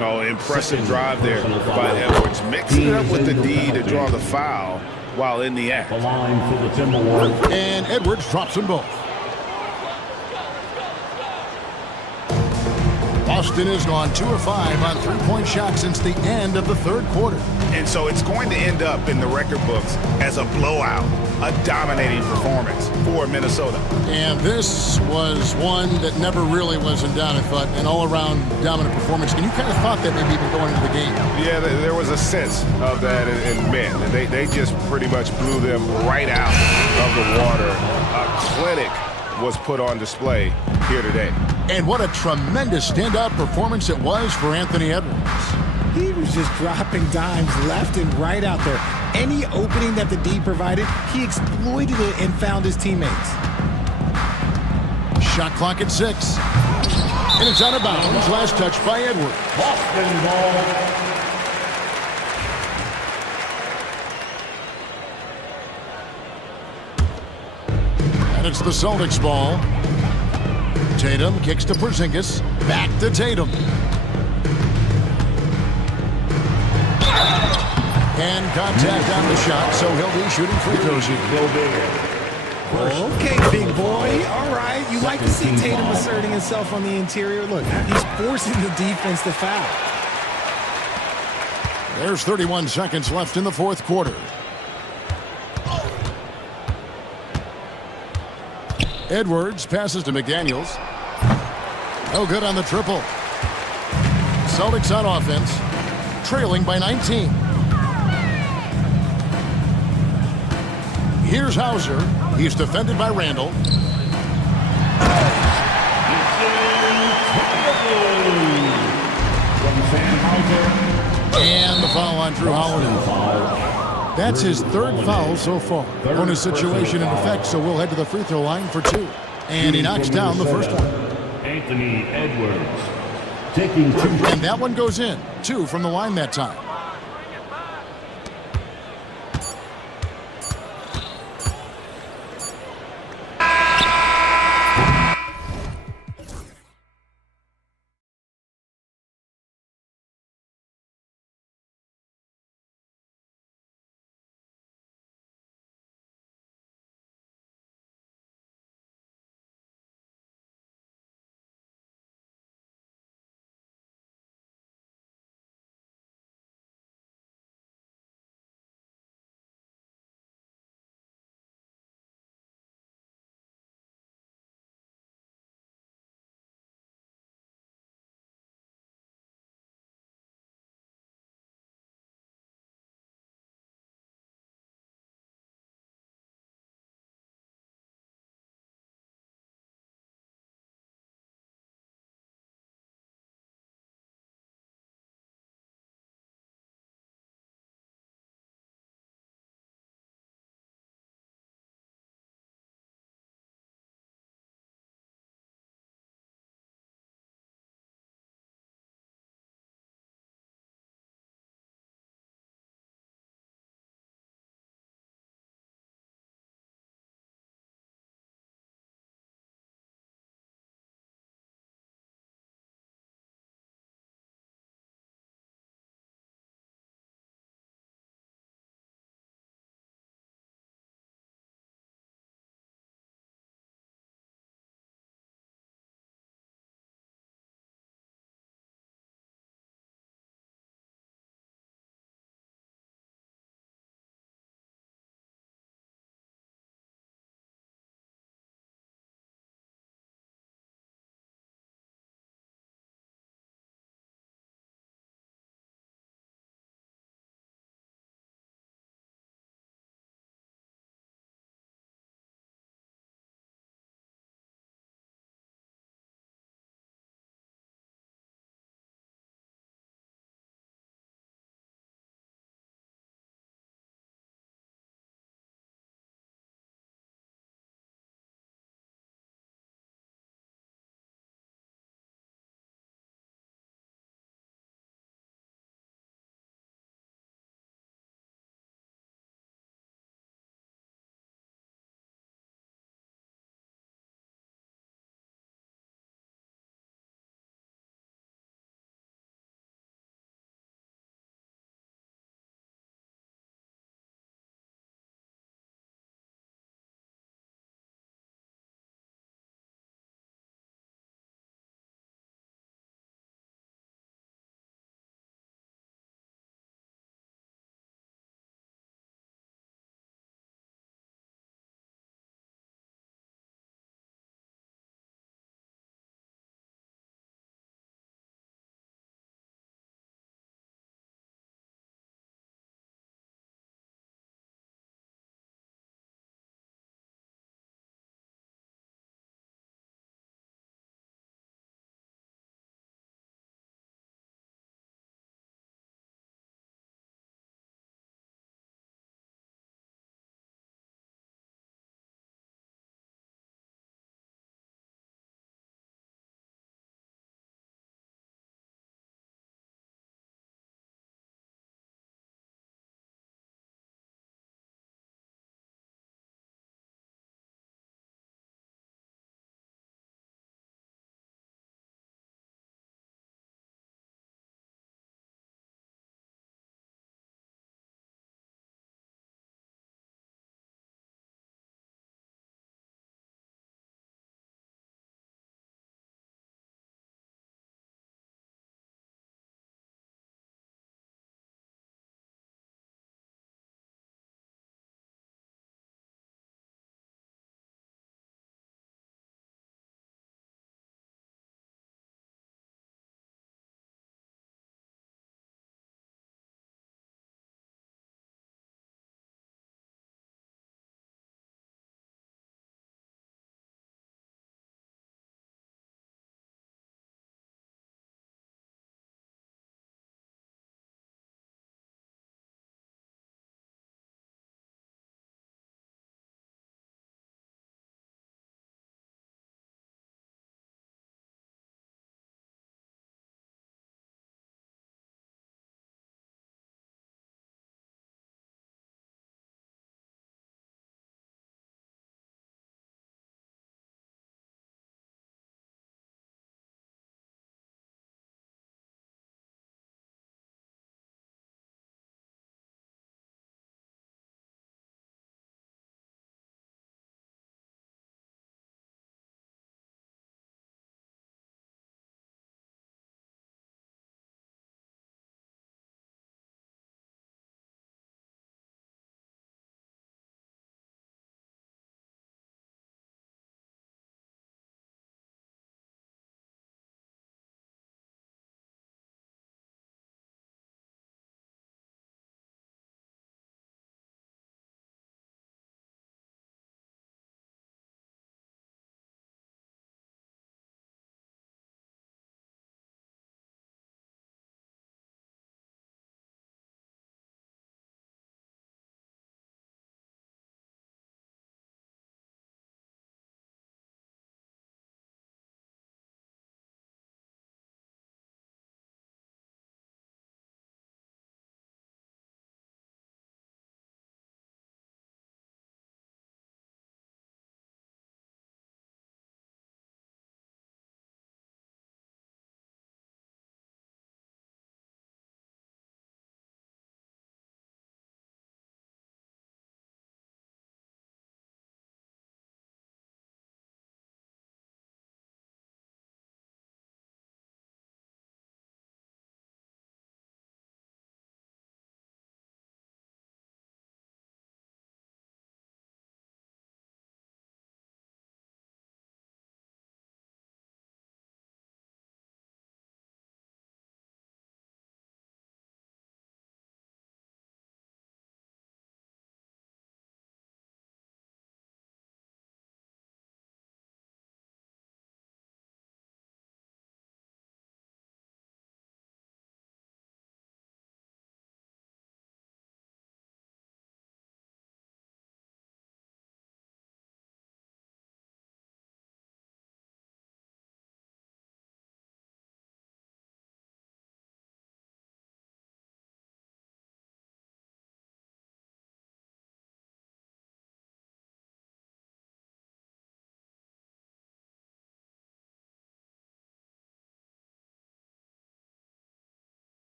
Oh, impressive drive there by Edwards. Mixing it up with the D to draw the foul while in the act. The line for the Timberwolves. And Edwards drops them both. Boston has gone 2 of 5 on 3-point shots since the end of the 3rd quarter. And so it's going to end up in the record books as a blowout, a dominating performance for Minnesota. And this was one that never really was in doubt, I thought, an all-around dominant performance. And you kind of thought that maybe even going into the game. Yeah, there was a sense of that in men. They just pretty much blew them right out of the water. A clinic was put on display here today. And what a tremendous standout performance it was for Anthony Edwards. He was just dropping dimes left and right out there. Any opening that the D provided, he exploited it and found his teammates. Shot clock at 6. And it's out of bounds. Last touch by Edwards. Boston ball. And it's the Celtics ball. Tatum kicks to Porzingis. Back to Tatum. And contact on the shot, so he'll be shooting free throws here. Okay, big boy. All right. You like to see Tatum asserting himself on the interior. Look, he's forcing the defense to foul. There's 31 seconds left in the 4th quarter. Edwards passes to McDaniels. No good on the triple. Celtics on offense, trailing by 19. Here's Hauser. He's defended by Randall. And the foul on Drew Holiday. That's his 3rd foul so far. Bonus situation in effect, so we'll head to the free throw line for 2. And he knocks down the first one. Anthony Edwards taking 2. And that one goes in. 2 from the line that time.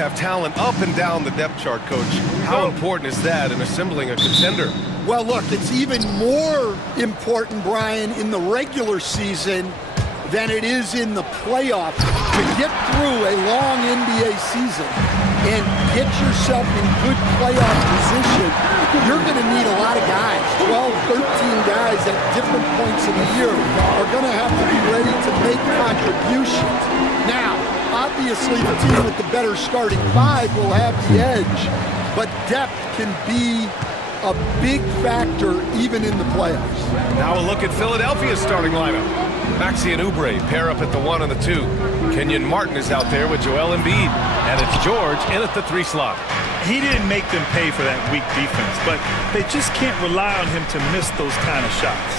have talent up and down the depth chart, Coach. How important is that in assembling a contender? Well, look, it's even more important, Brian, in the regular season than it is in the playoffs. To get through a long NBA season and get yourself in good playoff position, you're going to need a lot of guys. 12, 13 guys at different points in the year are going to have to be ready to make contributions. Now, obviously, the team with the better starting five will have the edge, but depth can be a big factor even in the playoffs. Now a look at Philadelphia's starting lineup. Maxey and Oubre pair up at the 1 and the 2. Kenyon Martin is out there with Joel Embiid. And it's George in at the 3 slot. He didn't make them pay for that weak defense, but they just can't rely on him to miss those kind of shots.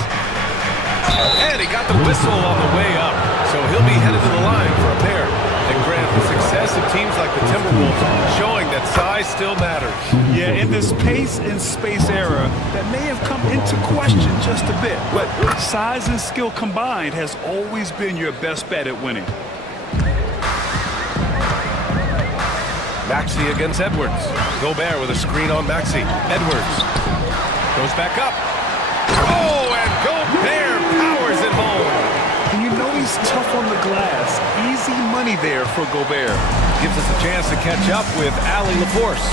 And he got the whistle on the way up, so he'll be headed to the line for a pair. And Grant, the success of teams like the Timberwolves showing that size still matters. Yeah, in this pace and space era, that may have come into question just a bit, but size and skill combined has always been your best bet at winning. Maxey against Edwards. Gobert with a screen on Maxey. Edwards goes back up. Oh, and Gobert powers it home. And you know he's tough on the glass. Easy money there for Gobert. Gives us a chance to catch up with Allie LaForce.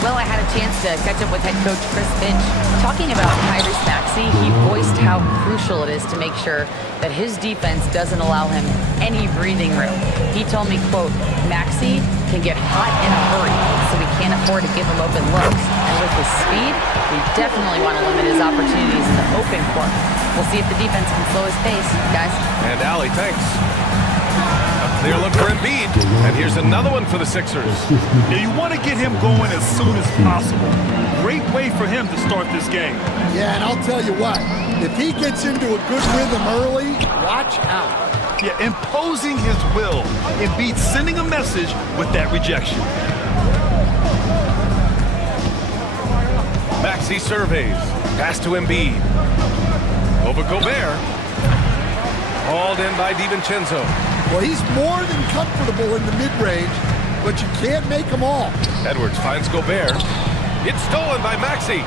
Well, I had a chance to catch up with head coach Chris Finch. Talking about Tyrese Maxey, he voiced how crucial it is to make sure that his defense doesn't allow him any breathing room. He told me, quote, Maxey can get hot in a hurry, so we can't afford to give him open looks. And with his speed, we definitely want to limit his opportunities in the open court. We'll see if the defense can slow his pace, guys. And Allie, thanks. A clear look for Embiid. And here's another one for the Sixers. Yeah, you want to get him going as soon as possible. Great way for him to start this game. Yeah, and I'll tell you what, if he gets into a good rhythm early, watch out. Yeah, imposing his will. Embiid sending a message with that rejection. Maxey surveys. Pass to Embiid. Over Gobert. Hauled in by DiVincenzo. Well, he's more than comfortable in the mid-range, but you can't make them all. Edwards finds Gobert. It's stolen by Maxey.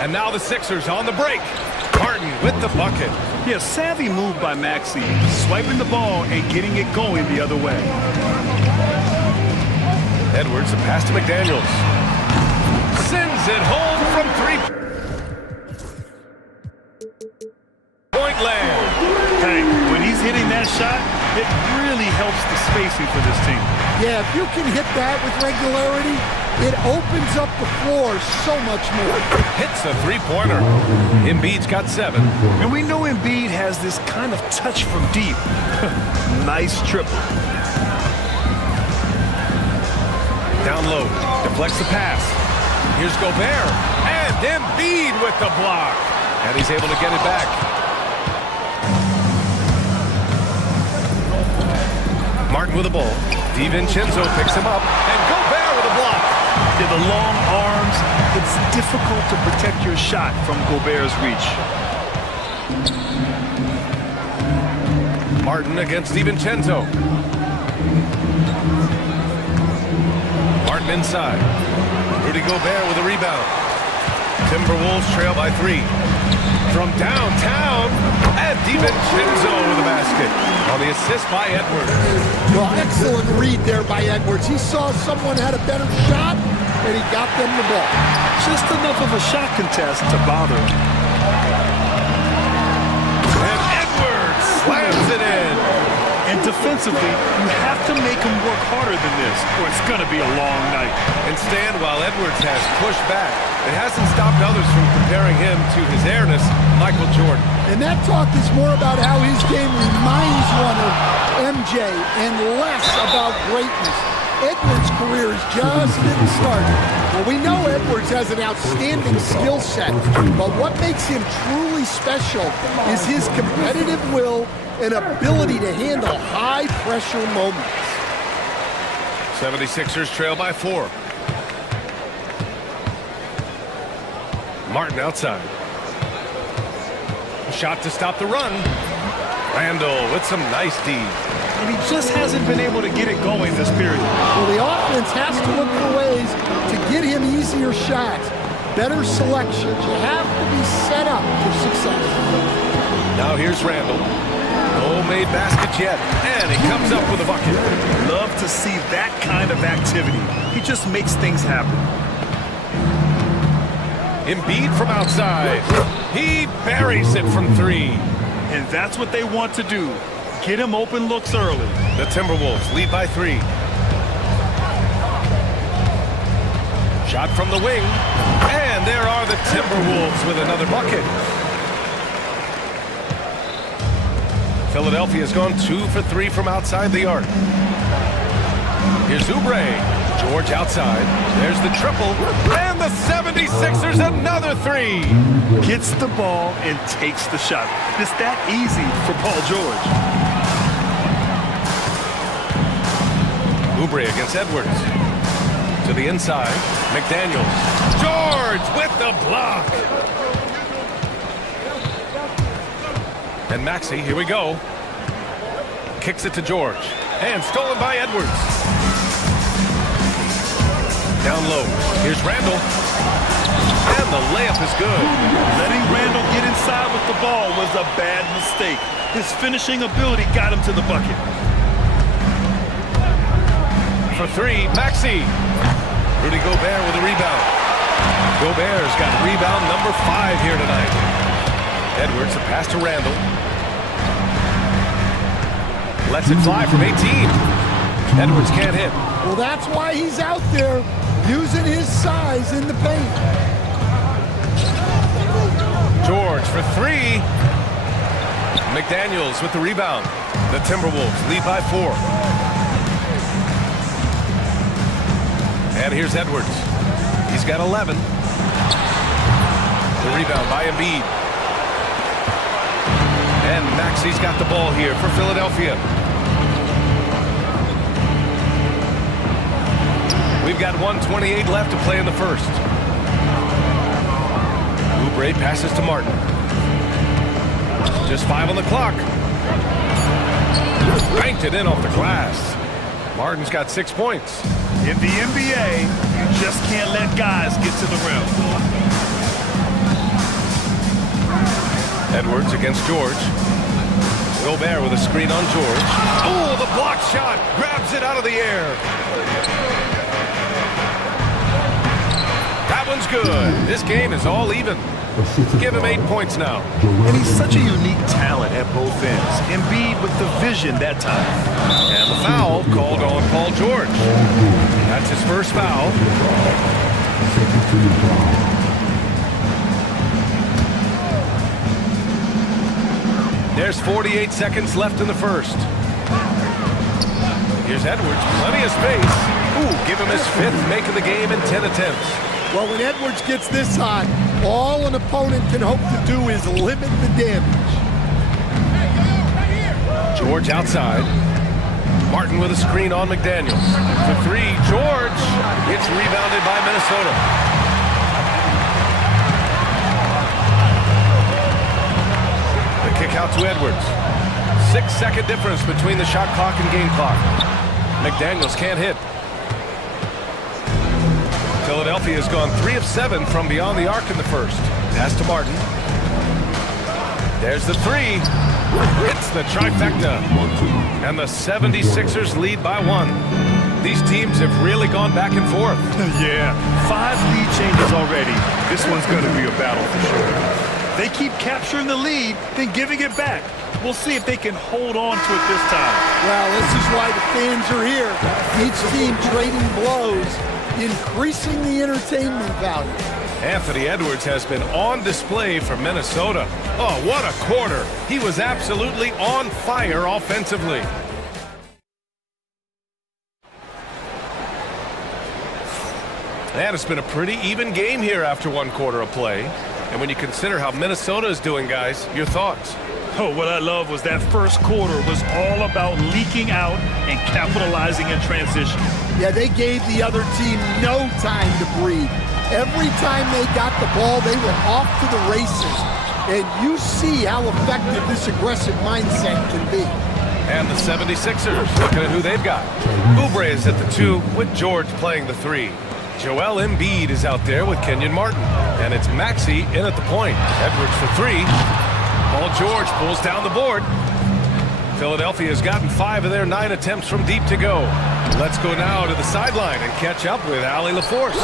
And now the Sixers on the break. Martin with the bucket. Yeah, savvy move by Maxey, swiping the ball and getting it going the other way. Edwards, a pass to McDaniels. Sends it home from 3-point land. Hey, when he's hitting that shot, it really helps the spacing for this team. Yeah, if you can hit that with regularity, it opens up the floor so much more. Hits a 3-pointer. Embiid's got 7. And we know Embiid has this kind of touch from deep. Nice triple. Down low, deflects the pass. Here's Gobert, and Embiid with the block. And he's able to get it back. Martin with the ball. DiVincenzo picks him up, and Gobert with a block. Yeah, the long arms, it's difficult to protect your shot from Gobert's reach. Martin against DiVincenzo. Martin inside. Rudy Gobert with a rebound. Timberwolves trail by 3. From downtown, and DiVincenzo with a basket. On the assist by Edwards. Well, excellent read there by Edwards. He saw someone had a better shot, and he got them the ball. Just enough of a shot contest to bother him. And Edwards slams it in. And defensively, you have to make him work harder than this, or it's going to be a long night. And Stan, while Edwards has pushed back, it hasn't stopped others from comparing him to his airness, Michael Jordan. And that talk is more about how his game reminds one of MJ and less about greatness. Edwards' career is just getting started. Well, we know Edwards has an outstanding skill set, but what makes him truly special is his competitive will and ability to handle high-pressure moments. 76ers trail by 4. Martin outside. Shot to stop the run. Randall with some nice D. and he just hasn't been able to get it going this period. Well, the offense has to look for ways to get him easier shots, better selections. You have to be set up for success. Now here's Randall. No made baskets yet, and he comes up with a bucket. Love to see that kind of activity. He just makes things happen. Embiid from outside. He buries it from three. And that's what they want to do. Get him open looks early. The Timberwolves lead by 3. Shot from the wing. And there are the Timberwolves with another bucket. Philadelphia's gone 2 for 3 from outside the arc. Here's Oubre. George outside. There's the triple. And the 76ers another 3. Gets the ball and takes the shot. It's that easy for Paul George. Oubre against Edwards. To the inside. McDaniels. George with the block. And Maxey, here we go. Kicks it to George. And stolen by Edwards. Down low. Here's Randall. And the layup is good. Letting Randall get inside with the ball was a bad mistake. His finishing ability got him to the bucket. For 3, Maxey. Rudy Gobert with a rebound. Gobert's got rebound number 5 here tonight. Edwards, a pass to Randall. Lets it fly from 18. Edwards can't hit. Well, that's why he's out there using his size in the paint. George for 3. McDaniels with the rebound. The Timberwolves lead by 4. And here's Edwards. He's got 11. The rebound by Embiid. And Maxey's got the ball here for Philadelphia. We've got 1:28 left to play in the first. Oubre passes to Martin. Just 5 on the clock. Banked it in off the glass. Martin's got 6 points. In the NBA, you just can't let guys get to the rim. Edwards against George. Gobert with a screen on George. Oh, the block shot. Grabs it out of the air. That one's good. This game is all even. Give him 8 points now. And he's such a unique talent at both ends. Embiid with the vision that time. And the foul called on Paul George. That's his first foul. There's 48 seconds left in the first. Here's Edwards, plenty of space. Ooh, give him his 5th make of the game in 10 attempts. Well, when Edwards gets this hot, all an opponent can hope to do is limit the damage. George outside. Martin with a screen on McDaniels. For 3, George. It's rebounded by Minnesota. The kick out to Edwards. 6-second difference between the shot clock and game clock. McDaniels can't hit. Philadelphia has gone 3 of 7 from beyond the arc in the first. Pass to Martin. There's the 3. It's the trifecta. And the 76ers lead by 1. These teams have really gone back and forth. Yeah, 5 lead changes already. This one's going to be a battle for sure. They keep capturing the lead, then giving it back. We'll see if they can hold on to it this time. Well, this is why the fans are here. Each team trading blows, increasing the entertainment value. Anthony Edwards has been on display for Minnesota. Oh, what a quarter. He was absolutely on fire offensively. And it's been a pretty even game here after 1 quarter of play. And when you consider how Minnesota is doing, guys, your thoughts? Oh, what I love was that first quarter was all about leaking out and capitalizing in transition. Yeah, they gave the other team no time to breathe. Every time they got the ball, they were off to the races. And you see how effective this aggressive mindset can be. And the 76ers, looking at who they've got. Oubre is at the 2 with George playing the 3. Joel Embiid is out there with Kenyon Martin. And it's Maxey in at the point. Edwards for 3. Paul George pulls down the board. Philadelphia has gotten 5 of their 9 attempts from deep to go. Let's go now to the sideline and catch up with Allie LaForce.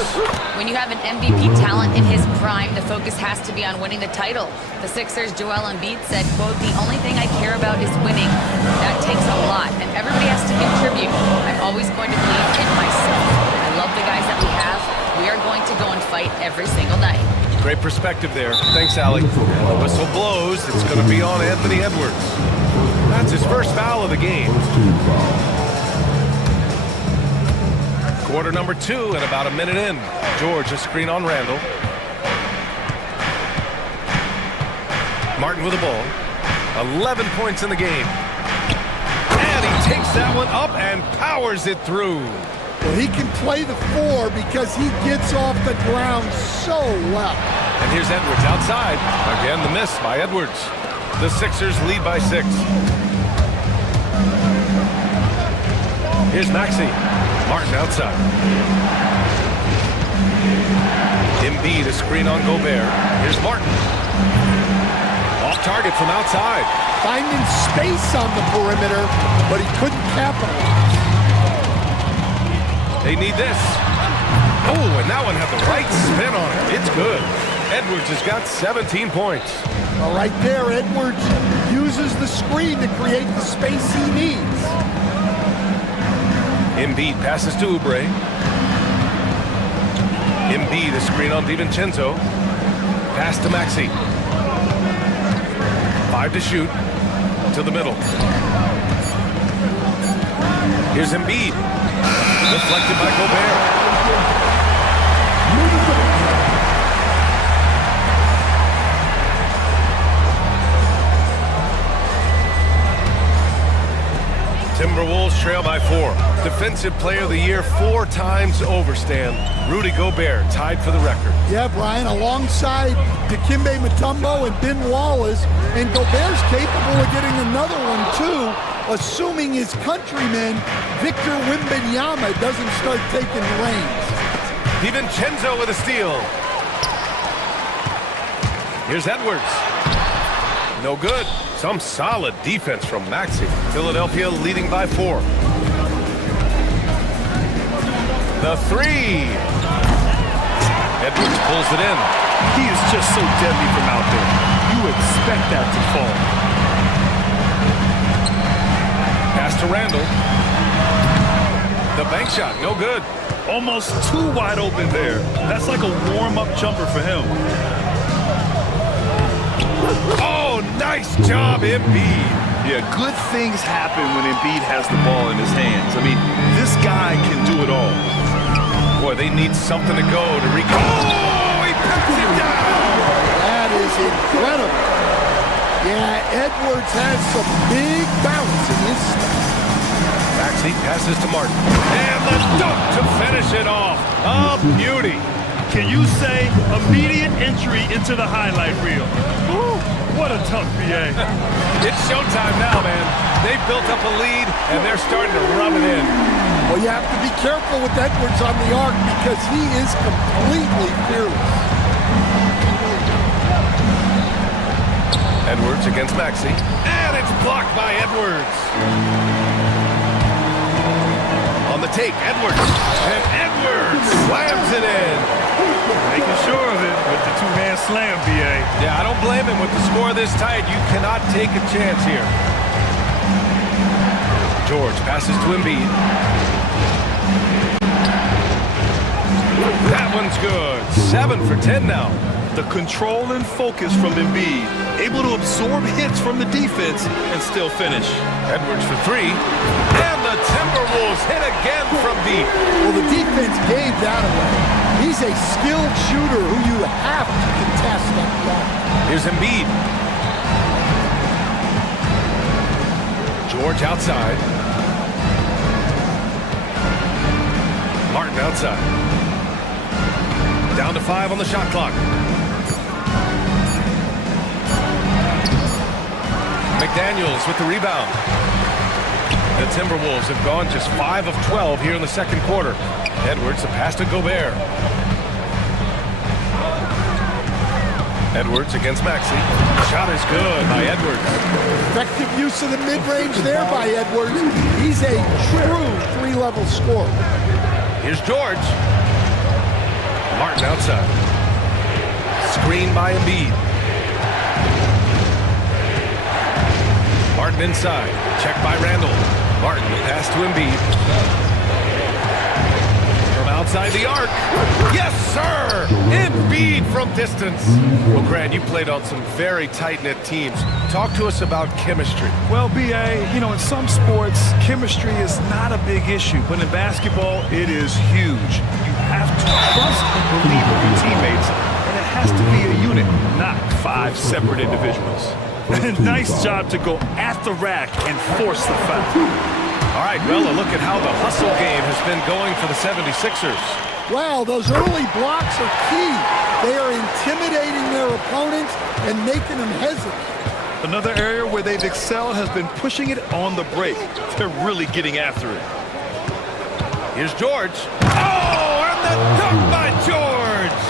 When you have an MVP talent in his prime, the focus has to be on winning the title. The Sixers' Joel Embiid said, quote, "The only thing I care about is winning. That takes a lot, and everybody has to contribute. I'm always going to believe in myself. I love the guys that we have. We are going to go and fight every single night." Great perspective there. Thanks, Allie. The whistle blows. It's going to be on Anthony Edwards. That's his first foul of the game. Quarter number 2 and about a minute in. George a screen on Randall. Martin with the ball. 11 points in the game. And he takes that one up and powers it through. Well, he can play the 4 because he gets off the ground so well. And here's Edwards outside. Again, the miss by Edwards. The Sixers lead by 6. Here's Maxey. Martin outside. Embiid a screen on Gobert. Here's Martin. Off target from outside. Finding space on the perimeter, but he couldn't capitalize. They need this. Oh, and that one had the right spin on it. It's good. Edwards has got 17 points. Well, right there, Edwards uses the screen to create the space he needs. Embiid passes to Oubre. Embiid a screen on DiVincenzo. Pass to Maxey. 5 to shoot. To the middle. Here's Embiid. Deflected by Gobert. Timberwolves trail by 4. Defensive Player of the Year 4 times over, Stan. Rudy Gobert tied for the record. Yeah, Brian, alongside Dikembe Mutombo and Ben Wallace, and Gobert's capable of getting another one too, assuming his countryman Victor Wembanyama doesn't start taking the reins. DiVincenzo with a steal. Here's Edwards. No good. Some solid defense from Maxey. Philadelphia leading by 4. The 3. Edwards pulls it in. He is just so deadly from out there. You expect that to fall. Pass to Randall. The bank shot, no good. Almost too wide open there. That's like a warm-up jumper for him. Oh, nice job, Embiid. Yeah, good things happen when Embiid has the ball in his hands. I mean, this guy can do it all. Boy, they need something to go to recall. Oh, he puts it down. That is incredible. Yeah, Edwards has some big bounce in his step. Maxey passes to Martin. And the dunk to finish it off. A beauty. Can you say immediate entry into the highlight reel? Woo, what a tough BA. It's showtime now, man. They've built up a lead, and they're starting to rub it in. Well, you have to be careful with Edwards on the arc because he is completely fearless. Edwards against Maxey. And it's blocked by Edwards. On the take, Edwards. And Edwards slams it in. Making sure of it with the two-man slam, BA. Yeah, I don't blame him. With the score this tight, you cannot take a chance here. George passes to Embiid. That one's good. 7 for 10 now. The control and focus from Embiid. Able to absorb hits from the defense and still finish. Edwards for 3. And the Timberwolves hit again from deep. Well, the defense gave that away. He's a skilled shooter who you have to contest up front. Here's Embiid. George outside. Martin outside. Down to 5 on the shot clock. McDaniels with the rebound. The Timberwolves have gone just 5 of 12 here in the second quarter. Edwards, the pass to Gobert. Edwards against Maxey. Shot is good by Edwards. Effective use of the mid-range there by Edwards. He's a true three-level scorer. Here's George. Martin outside. Screen by Embiid. Martin inside. Check by Randall. Martin, the pass to Embiid. From outside the arc. Yes, sir! Embiid from distance. Well, Grant, you played on some very tight-knit teams. Talk to us about chemistry. Well, B.A., you know, in some sports, chemistry is not a big issue, but in basketball, it is huge. You have to trust and believe in your teammates, and it has to be a unit, not 5 separate individuals. Nice job to go at the rack and force the foul. All right, well, a look at how the hustle game has been going for the 76ers. Wow, those early blocks are key. They are intimidating their opponents and making them hesitant. Another area where they've excelled has been pushing it on the break. They're really getting after it. Here's George. Oh, and the dunk by George!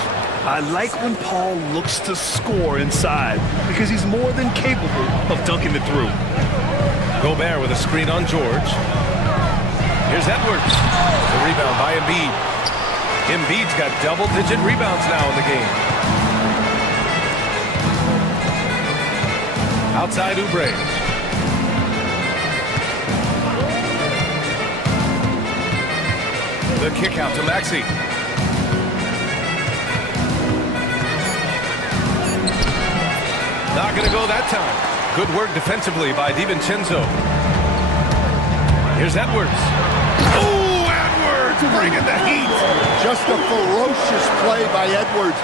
I like when Paul looks to score inside because he's more than capable of dunking it through. Gobert with a screen on George. Here's Edwards. The rebound by Embiid. Embiid's got double-digit rebounds now in the game. Outside Oubre. The kick out to Maxey. Not going to go that time. Good work defensively by DiVincenzo. Here's Edwards. Oh, Edwards bringing the heat. Just a ferocious play by Edwards,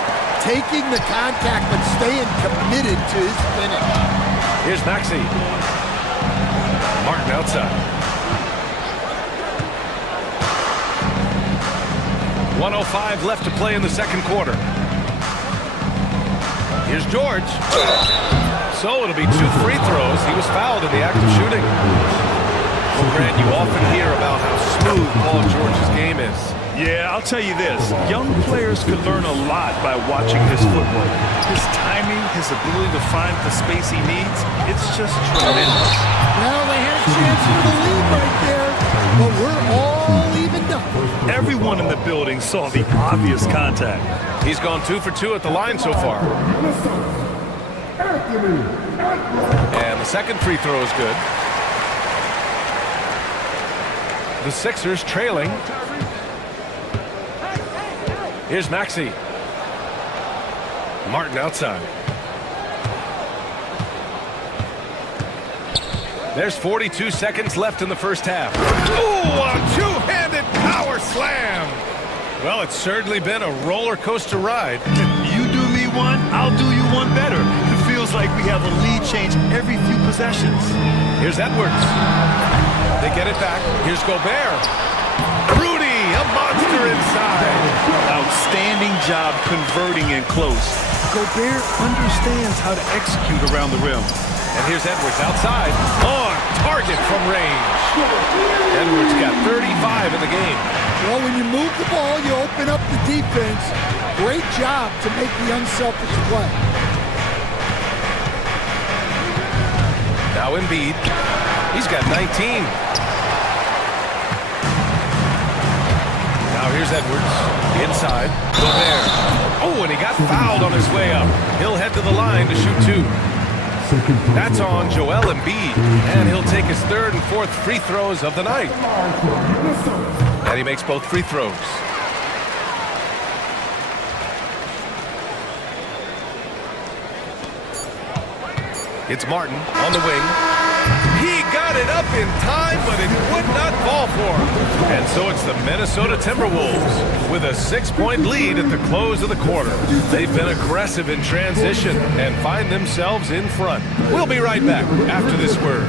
taking the contact but staying committed to his finish. Here's Maxey. Martin outside. 1:05 left to play in the second quarter. Here's George. So it'll be 2 free throws. He was fouled in the act of shooting. Well, Grant, you often hear about how smooth Paul George's game is. Yeah, I'll tell you this. Young players could learn a lot by watching his footwork. His timing, his ability to find the space he needs, it's just tremendous. Well, they had a chance for the lead right there, but we're all evened up. Everyone in the building saw the obvious contact. He's gone 2 for 2 at the line so far. And the second free throw is good. The Sixers trailing. Here's Maxey. Martin outside. There's 42 seconds left in the first half. Ooh, a two-handed power slam. Well, it's certainly been a roller coaster ride. You do me one, I'll do you one better. It feels like we have a lead change every few possessions. Here's Edwards. They get it back. Here's Gobert. Rudy, a monster inside. Outstanding job converting in close. Gobert understands how to execute around the rim. And here's Edwards outside. On target from range. Edwards got 35 in the game. Well, when you move the ball, you open up the defense. Great job to make the unselfish play. Now Embiid. He's got 19. Now here's Edwards. Inside. Gobert. Oh, and he got fouled on his way up. He'll head to the line to shoot 2. That's on Joel Embiid. And he'll take his 3rd and 4th free throws of the night. And he makes both free throws. It's Martin on the wing. He got it up in time, but it would not fall for him. And so it's the Minnesota Timberwolves with a 6-point lead at the close of the quarter. They've been aggressive in transition and find themselves in front. We'll be right back after this word.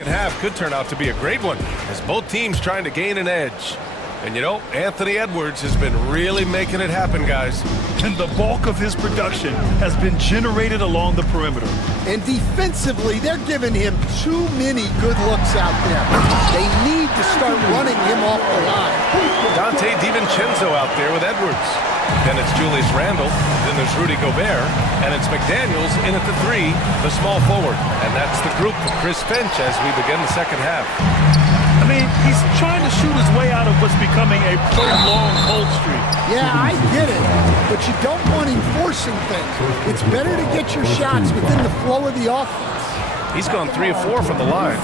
Second half could turn out to be a great one as both teams trying to gain an edge. And you know, Anthony Edwards has been really making it happen, guys. And the bulk of his production has been generated along the perimeter. And defensively, they're giving him too many good looks out there. They need to start running him off the line. Dante DiVincenzo out there with Edwards. Then it's Julius Randle. Then there's Rudy Gobert. And it's McDaniels in at the 3, the small forward. And that's the group for Chris Finch as we begin the second half. I mean, he's trying to shoot his way out of what's becoming a prolonged cold streak. Yeah, I get it, but you don't want him forcing things. It's better to get your shots within the flow of the offense. He's gone 3 of 4 from the line.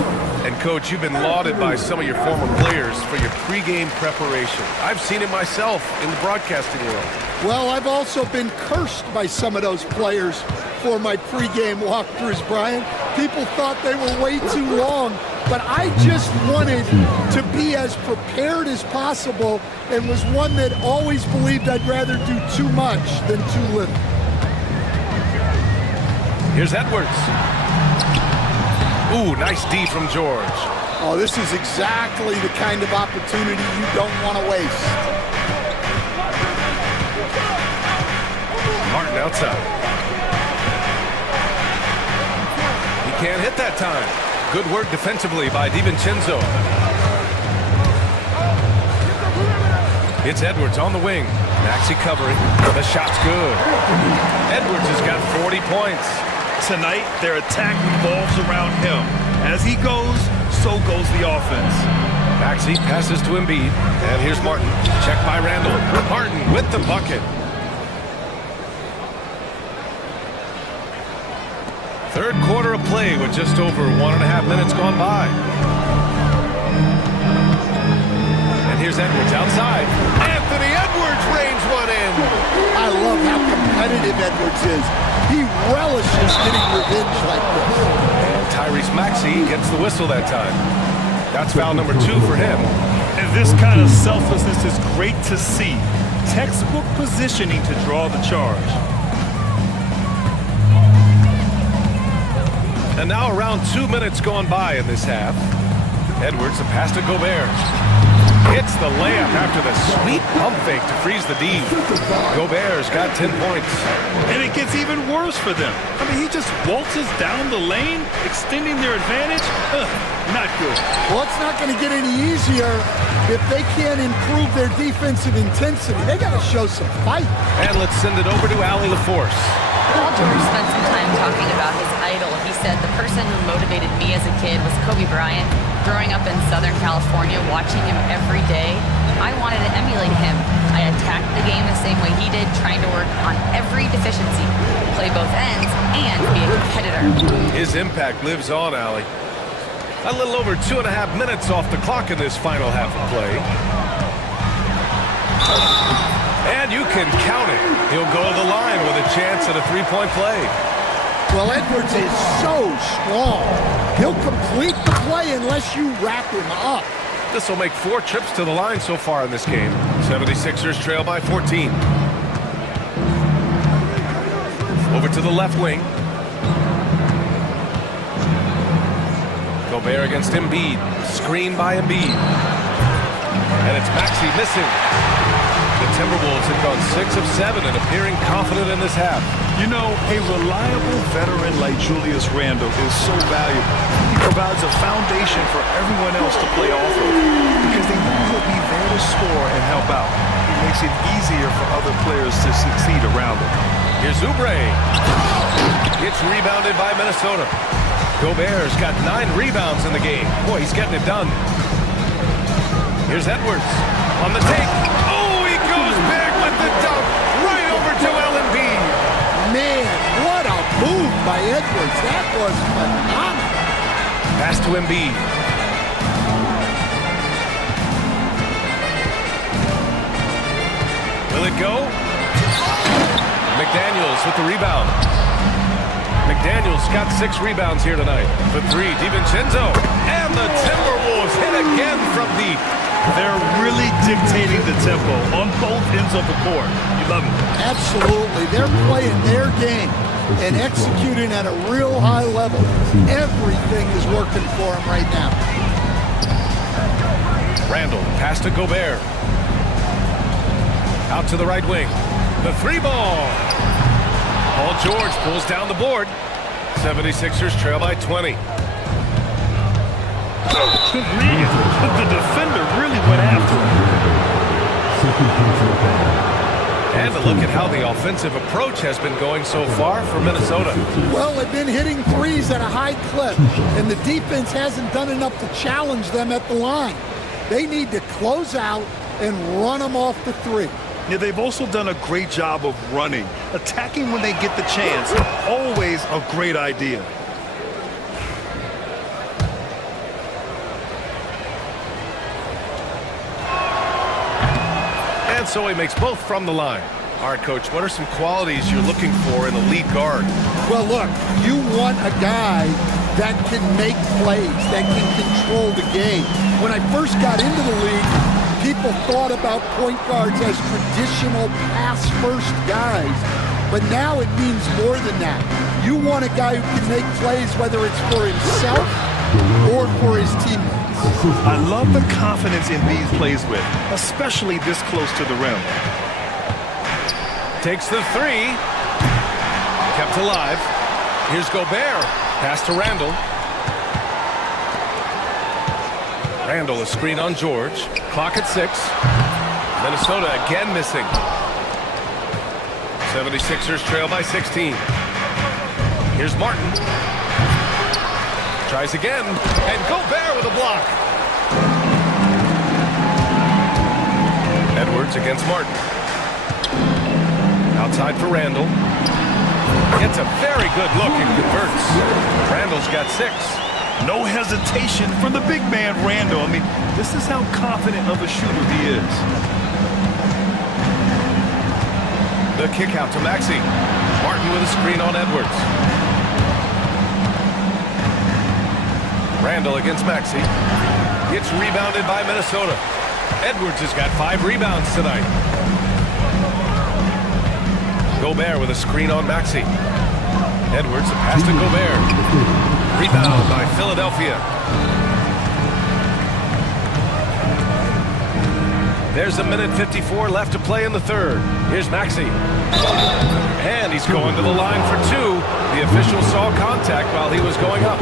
And, Coach, you've been lauded by some of your former players for your pregame preparation. I've seen it myself in the broadcasting world. Well, I've also been cursed by some of those players for my pregame walkthroughs, Brian. People thought they were way too long, but I just wanted to be as prepared as possible and was one that always believed I'd rather do too much than too little. Here's Edwards. Ooh, nice D from George. Oh, this is exactly the kind of opportunity you don't want to waste. Martin outside. He can't hit that time. Good work defensively by DiVincenzo. It's Edwards on the wing. Maxey covering. The shot's good. Edwards has got 40 points. Tonight, their attack revolves around him. As he goes, so goes the offense. Maxey passes to Embiid. And here's Martin. Check by Randle. Martin with the bucket. Third quarter of play with just over 1.5 minutes gone by. And here's Edwards outside. Anthony Edwards rains one in. I love how competitive Edwards is. He relishes getting revenge like this. And Tyrese Maxey gets the whistle that time. That's foul number 2 for him. And this kind of selflessness is great to see. Textbook positioning to draw the charge. And now around 2 minutes gone by in this half. Edwards, a pass to Gobert. Hits the layup after the sweet pump fake to freeze the D. Gobert's got 10 points. And it gets even worse for them. I mean, he just waltzes down the lane, extending their advantage. Not good. Well, it's not going to get any easier if they can't improve their defensive intensity. They got to show some fight. And let's send it over to Allie LaForce. Paul George spent some time talking about his idol. He said, the person who motivated me as a kid was Kobe Bryant. Growing up in Southern California, watching him every day, I wanted to emulate him. I attacked the game the same way he did, trying to work on every deficiency, play both ends, and be a competitor. His impact lives on, Allie. A little over 2.5 minutes off the clock in this final half of play. And you can count it. He'll go to the line with a chance at a 3-point play. Well, Edwards is so strong. He'll complete the play unless you wrap him up. This will make 4 trips to the line so far in this game. 76ers trail by 14. Over to the left wing. Gobert against Embiid. Screen by Embiid. And it's Maxey missing. The Timberwolves have gone 6 of 7 and appearing confident in this half. You know, a reliable veteran like Julius Randle is so valuable. He provides a foundation for everyone else to play off of because they know he'll be there to score and help out. He makes it easier for other players to succeed around him. Here's Oubre. It's rebounded by Minnesota. Gobert's got 9 rebounds in the game. Boy, he's getting it done. Here's Edwards on the take. Oh, he goes big with the dunk right over to Embiid. Man, what a move by Edwards. That was phenomenal. Pass to Embiid. Will it go? McDaniels with the rebound. McDaniels got 6 rebounds here tonight. For 3, DiVincenzo. And the Timberwolves hit again from deep. They're really dictating the tempo on both ends of the court. You love it. Absolutely. They're playing their game. and executing at a real high level. Everything is working for him right now. Randall, pass to Gobert. Out to the right wing. The three ball. Paul George pulls down the board. 76ers trail by 20. Man, the defender really went after him. And a look at how the offensive approach has been going so far for Minnesota. Well, they've been hitting threes at a high clip, and the defense hasn't done enough to challenge them at the line. They need to close out and run them off the three. Yeah, they've also done a great job of running, attacking when they get the chance. Always a great idea. And so he makes both from the line. All right, Coach, what are some qualities you're looking for in a lead guard? Well, look, you want a guy that can make plays, that can control the game. When I first got into the league, people thought about point guards as traditional pass-first guys, but now it means more than that. You want a guy who can make plays, whether it's for himself or for his teammates. I love the confidence in these plays with, especially this close to the rim. Takes the three. Kept alive. Here's Gobert. Pass to Randall. Randall, a screen on George. Clock at 6. Minnesota again missing. 76ers trail by 16. Here's Martin. Tries again. And Gobert with a block. Edwards against Martin. Outside for Randall. Gets a very good look and converts. Randall's got 6. No hesitation from the big man, Randall. I mean, this is how confident of a shooter he is. The kick out to Maxey. Martin with a screen on Edwards. Randall against Maxey. It's rebounded by Minnesota. Edwards has got 5 rebounds tonight. Gobert with a screen on Maxey. Edwards, a pass to Gobert. Rebound by Philadelphia. There's a minute 54 left to play in the third. Here's Maxey. And he's going to the line for 2. The official saw contact while he was going up.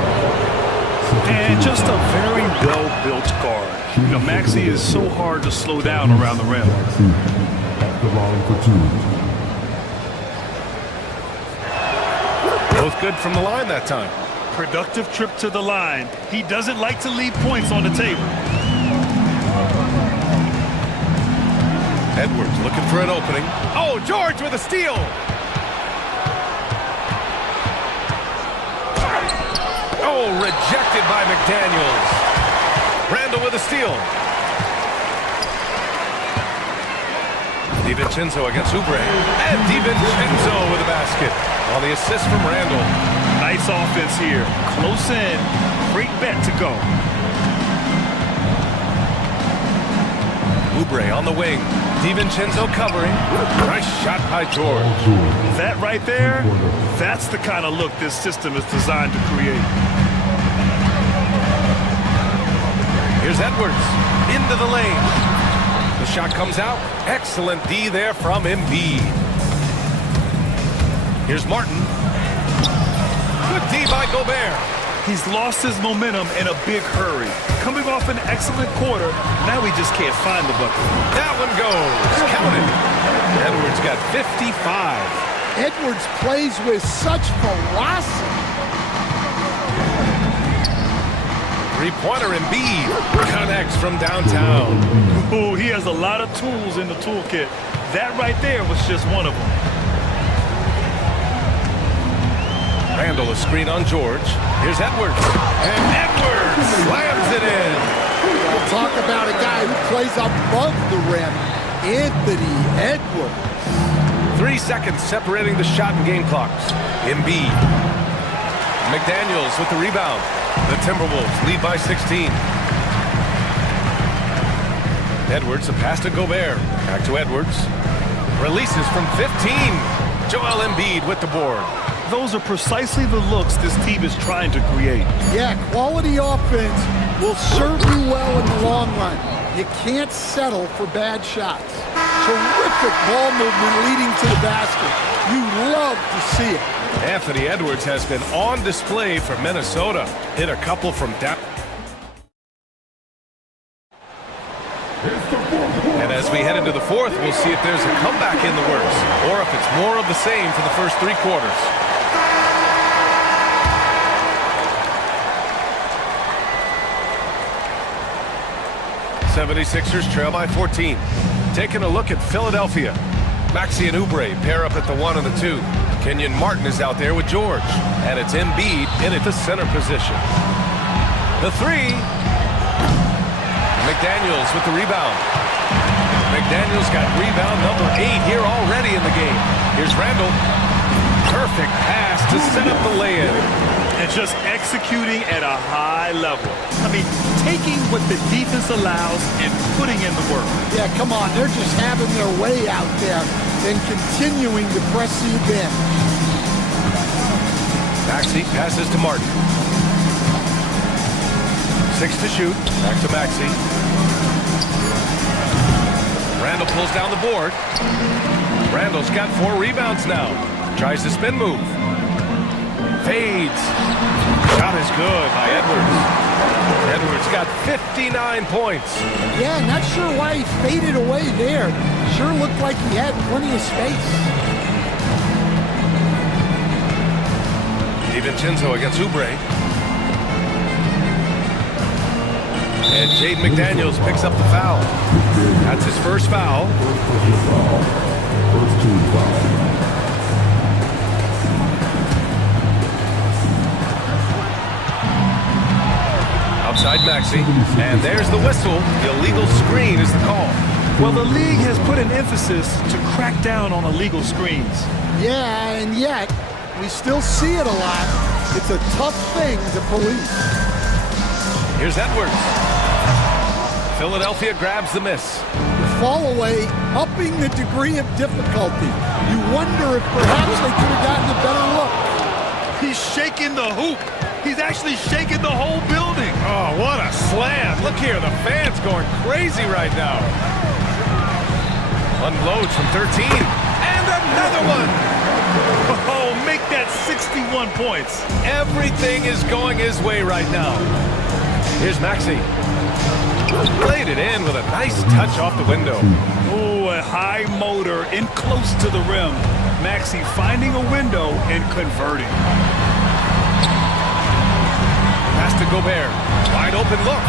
And just a very well-built guard. You know, Maxey is so hard to slow down around the rim. The line for 2. Both good from the line that time. Productive trip to the line. He doesn't like to leave points on the table. Edwards looking for an opening. Oh, George with a steal. Oh, rejected by McDaniels. Randall with a steal. DiVincenzo against Oubre. And DiVincenzo with a basket on the assist from Randall. Nice offense here. Close in. Great bet to go. Oubre on the wing. DiVincenzo covering. Nice shot by George. That right there, that's the kind of look this system is designed to create. Here's Edwards into the lane. The shot comes out. Excellent D there from Embiid. Here's Martin. Good D by Gobert. He's lost his momentum in a big hurry. Coming off an excellent quarter, now he just can't find the bucket. That one goes. Count it. Edwards got 55. Edwards plays with such ferocity. Three-pointer Embiid connects from downtown. Ooh, he has a lot of tools in the toolkit. That right there was just one of them. Randall a screen on George. Here's Edwards. And Edwards slams it in. Well, talk about a guy who plays above the rim. Anthony Edwards. 3 seconds separating the shot and game clocks. Embiid. McDaniels with the rebound. The Timberwolves lead by 16. Edwards, a pass to Gobert. Back to Edwards. Releases from 15. Joel Embiid with the board. those are precisely the looks this team is trying to create. Yeah, quality offense will serve you well in the long run. You can't settle for bad shots. Terrific ball movement leading to the basket. You love to see it. Anthony Edwards has been on display for Minnesota. Hit a couple from down. And as we head into the fourth, we'll see if there's a comeback in the works, or if it's more of the same for the first three quarters. '76ers trail by 14. Taking a look at Philadelphia. Maxey and Oubre pair up at the 1 and the 2. Kenyon Martin is out there with George. And it's Embiid in at the center position. The 3. McDaniels with the rebound. McDaniels got rebound number 8 here already in the game. Here's Randall. Perfect pass to set up the lay-in. And just executing at a high level. I mean, taking what the defense allows and putting in the work. Yeah, come on. They're just having their way out there and continuing to press the advantage. Maxey passes to Martin. 6 to shoot. Back to Maxey. Randall pulls down the board. Randall's got 4 rebounds now. Tries the spin move. Fades. Shot is good by Edwards. Edwards got 59 points. Yeah, not sure why he faded away there. Sure looked like he had plenty of space. DiVincenzo against Oubre. And Jaden McDaniels picks up the foul. That's his first foul. First team foul. Outside Maxey, and there's the whistle. The illegal screen is the call. Well, the league has put an emphasis to crack down on illegal screens. Yeah, and yet, we still see it a lot. It's a tough thing to police. Here's Edwards. Philadelphia grabs the miss. The fall away, upping the degree of difficulty. You wonder if perhaps they could have gotten a better look. He's shaking the hoop. He's actually shaking the whole building. Oh, what a slam. Look here, the fans going crazy right now. Unloads from 13. And another one. Oh, make that 61 points. Everything is going his way right now. Here's Maxey. Played it in with a nice touch off the window. Oh, a high motor in close to the rim. Maxey finding a window and converting. Pass to Gobert. Wide open look.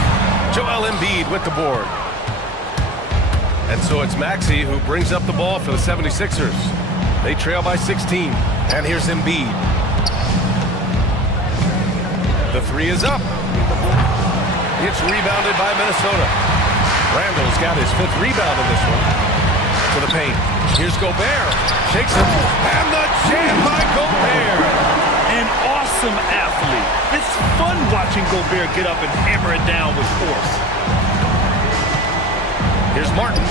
Joel Embiid with the board. And so it's Maxey who brings up the ball for the 76ers. They trail by 16. And here's Embiid. The 3 is up. It's rebounded by Minnesota. Randall's got his 5th rebound in this one. To the paint. Here's Gobert. Shakes it. And the jam by Gobert. An awesome athlete. It's fun watching Gobert get up and hammer it down with force. Here's Martin.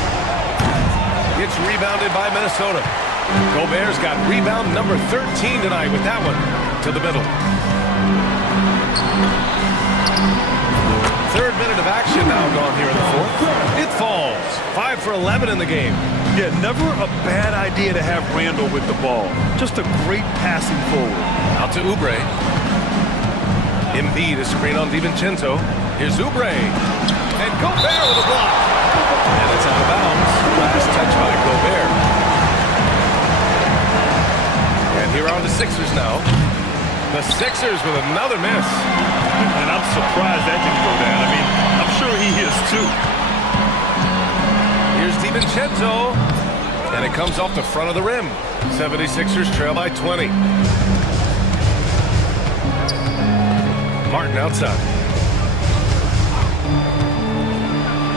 It's rebounded by Minnesota. Gobert's got rebound number 13 tonight with that one. To the middle. 3rd minute of action now gone here in the 4th. It falls. 5 for 11 in the game. Yeah, never a bad idea to have Randall with the ball. Just a great passing forward. Out to Oubre. Embiid is screen on DiVincenzo. Here's Oubre. And Gobert with a block. And it's out of bounds. Last touch by Gobert. And here are the Sixers now. The Sixers with another miss. And I'm surprised that didn't go down. I mean, I'm sure he is too. Here's DiVincenzo. And it comes off the front of the rim. 76ers trail by 20. Martin outside.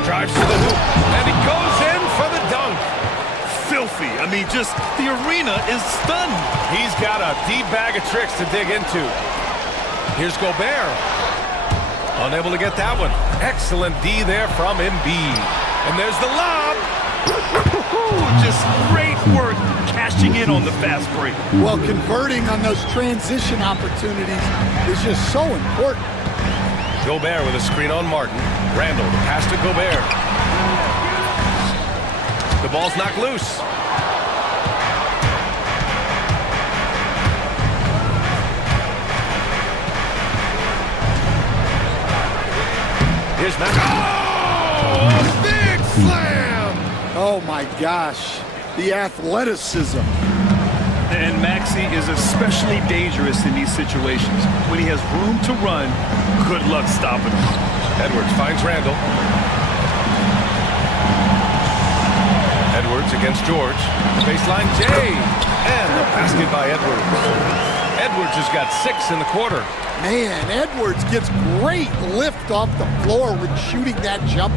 Drives to the hoop. And he goes in for the dunk. Filthy. I mean, just the arena is stunned. He's got a deep bag of tricks to dig into. Here's Gobert. Unable to get that one. Excellent D there from Embiid. And there's the lob. Just great work cashing in on the fast break. Well, converting on those transition opportunities is just so important. Gobert with a screen on Martin. Randall, the pass to Gobert. The ball's knocked loose. Here's Matt. Oh, a big slam! Oh my gosh, the athleticism. And Maxey is especially dangerous in these situations. When he has room to run, good luck stopping him. Edwards finds Randall. Edwards against George. Baseline Jay. And the basket by Edwards. Edwards has got 6 in the quarter. Man, Edwards gets great lift off the floor with shooting that jumper.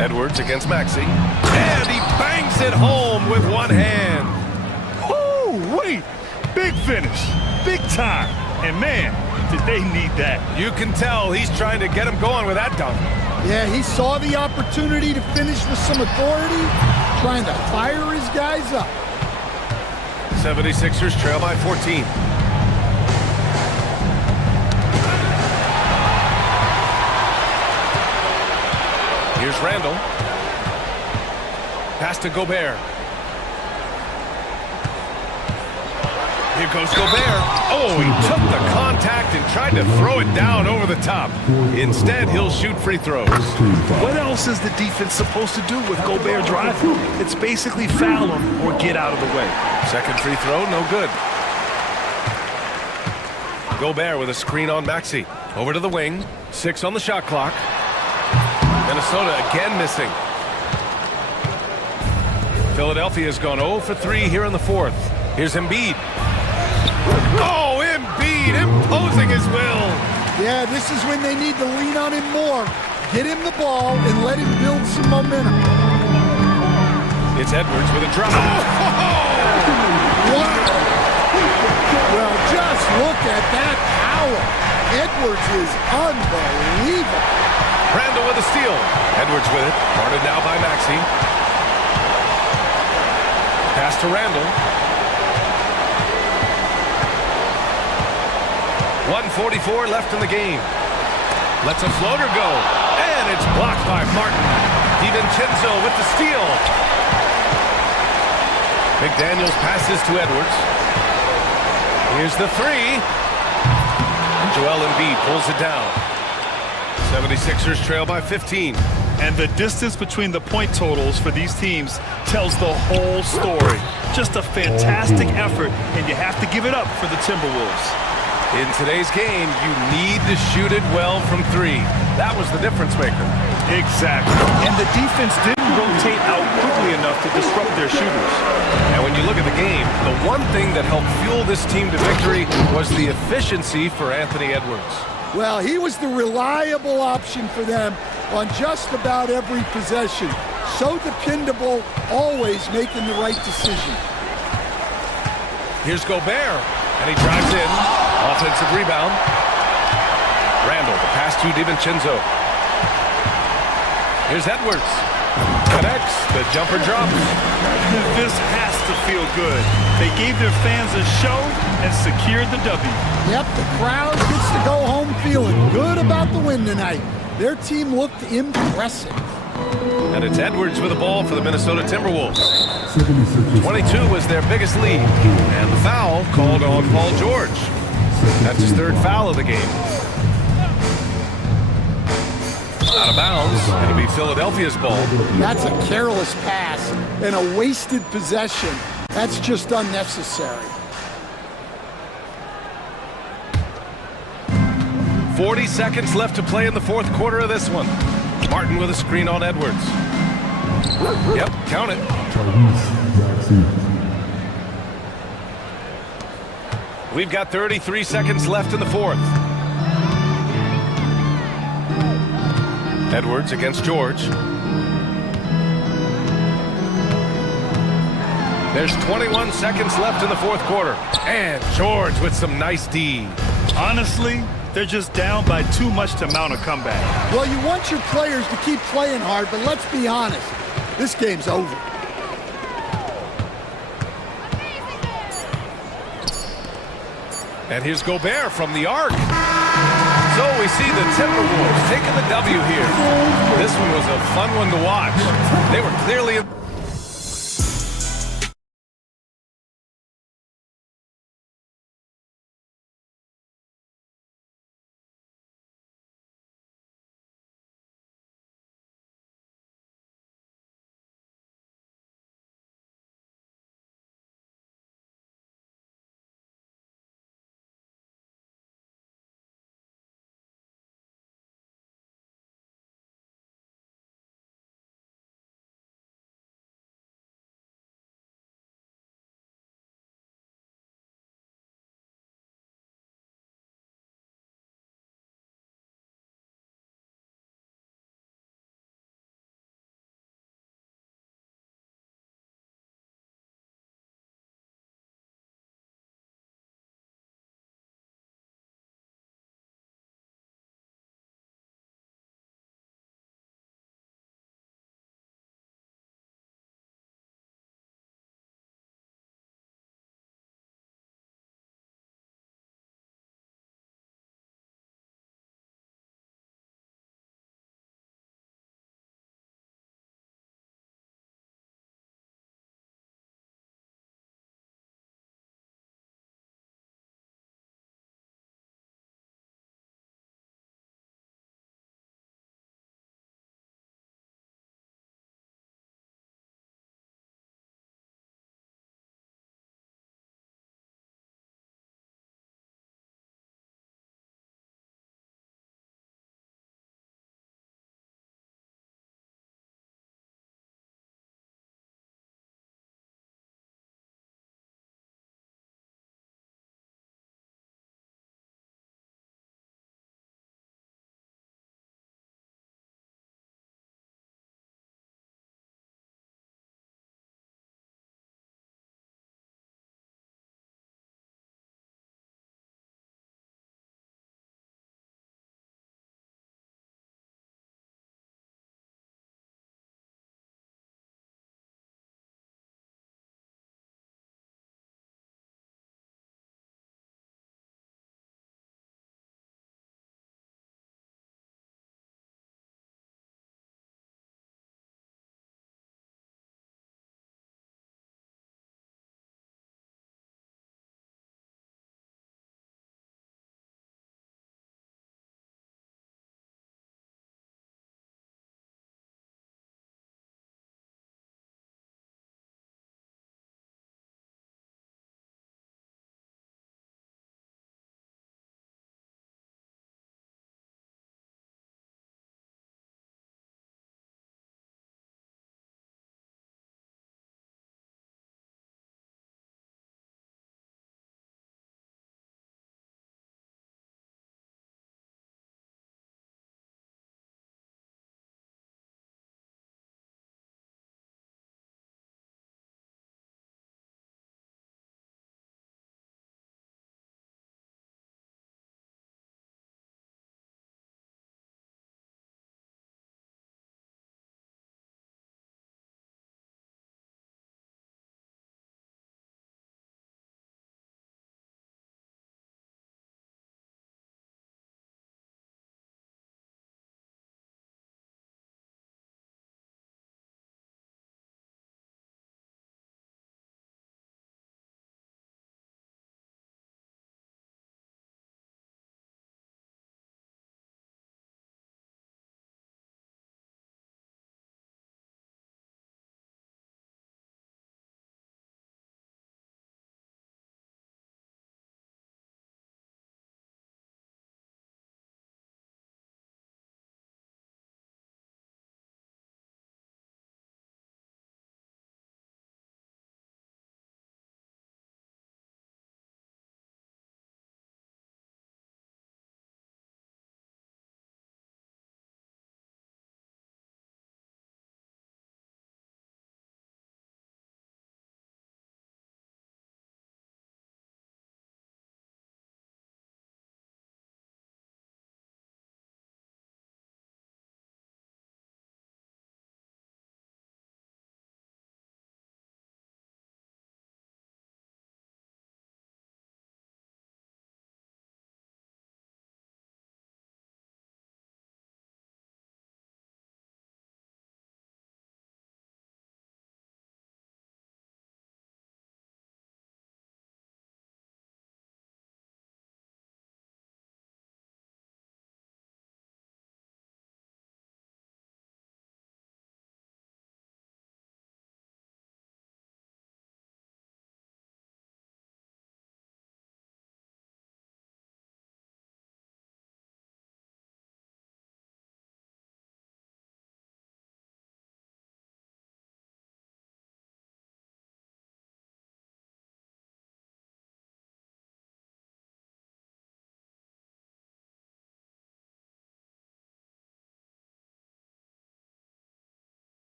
Edwards against Maxey. And he bangs it home with one hand. Oh, wait. Big finish. Big time. And man, did they need that. You can tell he's trying to get him going with that dunk. Yeah, he saw the opportunity to finish with some authority, trying to fire his guys up. 76ers trail by 14. Here's Randall. Pass to Gobert. Here goes Gobert. Oh, he took the contact and tried to throw it down over the top. Instead, he'll shoot free throws. What else is the defense supposed to do with Gobert driving? It's basically foul him or get out of the way. Second free throw, no good. Gobert with a screen on Maxey. Over to the wing. 6 on the shot clock. Minnesota again missing. Philadelphia's gone 0 for 3 here in the fourth. Here's Embiid. Oh, Embiid imposing his will. Yeah, this is when they need to lean on him more. Get him the ball and let him build some momentum. It's Edwards with a drop. Wow. Well, just look at that power. Edwards is unbelievable. Randall with a steal. Edwards with it. Guarded now by Maxey. Pass to Randall. 1:44 left in the game. Lets a floater go. And it's blocked by Martin. DiVincenzo with the steal. McDaniels passes to Edwards. Here's the three. And Joel Embiid pulls it down. 76ers trail by 15. And the distance between the point totals for these teams tells the whole story. Just a fantastic effort, and you have to give it up for the Timberwolves. In today's game, you need to shoot it well from 3. That was the difference maker. Exactly. And the defense didn't rotate out quickly enough to disrupt their shooters. And when you look at the game, the one thing that helped fuel this team to victory was the efficiency for Anthony Edwards. Well, he was the reliable option for them on just about every possession. So dependable, always making the right decision. Here's Gobert, and he drives in. Offensive rebound. Randall, the pass to DiVincenzo. Here's Edwards. Connects, the jumper drops. This has to feel good. They gave their fans a show and secured the W. Yep, the crowd gets to go home feeling good about the win tonight. Their team looked impressive. And it's Edwards with the ball for the Minnesota Timberwolves. 22 was their biggest lead. And the foul called on Paul George. That's his 3rd foul of the game. Out of bounds. It'll be Philadelphia's ball. That's a careless pass and a wasted possession. That's just unnecessary. 40 seconds left to play in the fourth quarter of this one. Martin with a screen on Edwards. Yep, count it. We've got 33 seconds left in the fourth. Edwards against George. There's 21 seconds left in the fourth quarter. And George with some nice D. Honestly, they're just down by too much to mount a comeback. Well, you want your players to keep playing hard, but let's be honest. this game's over. And here's Gobert from the arc. So we see the Timberwolves taking the W here. This one was a fun one to watch. They were clearly...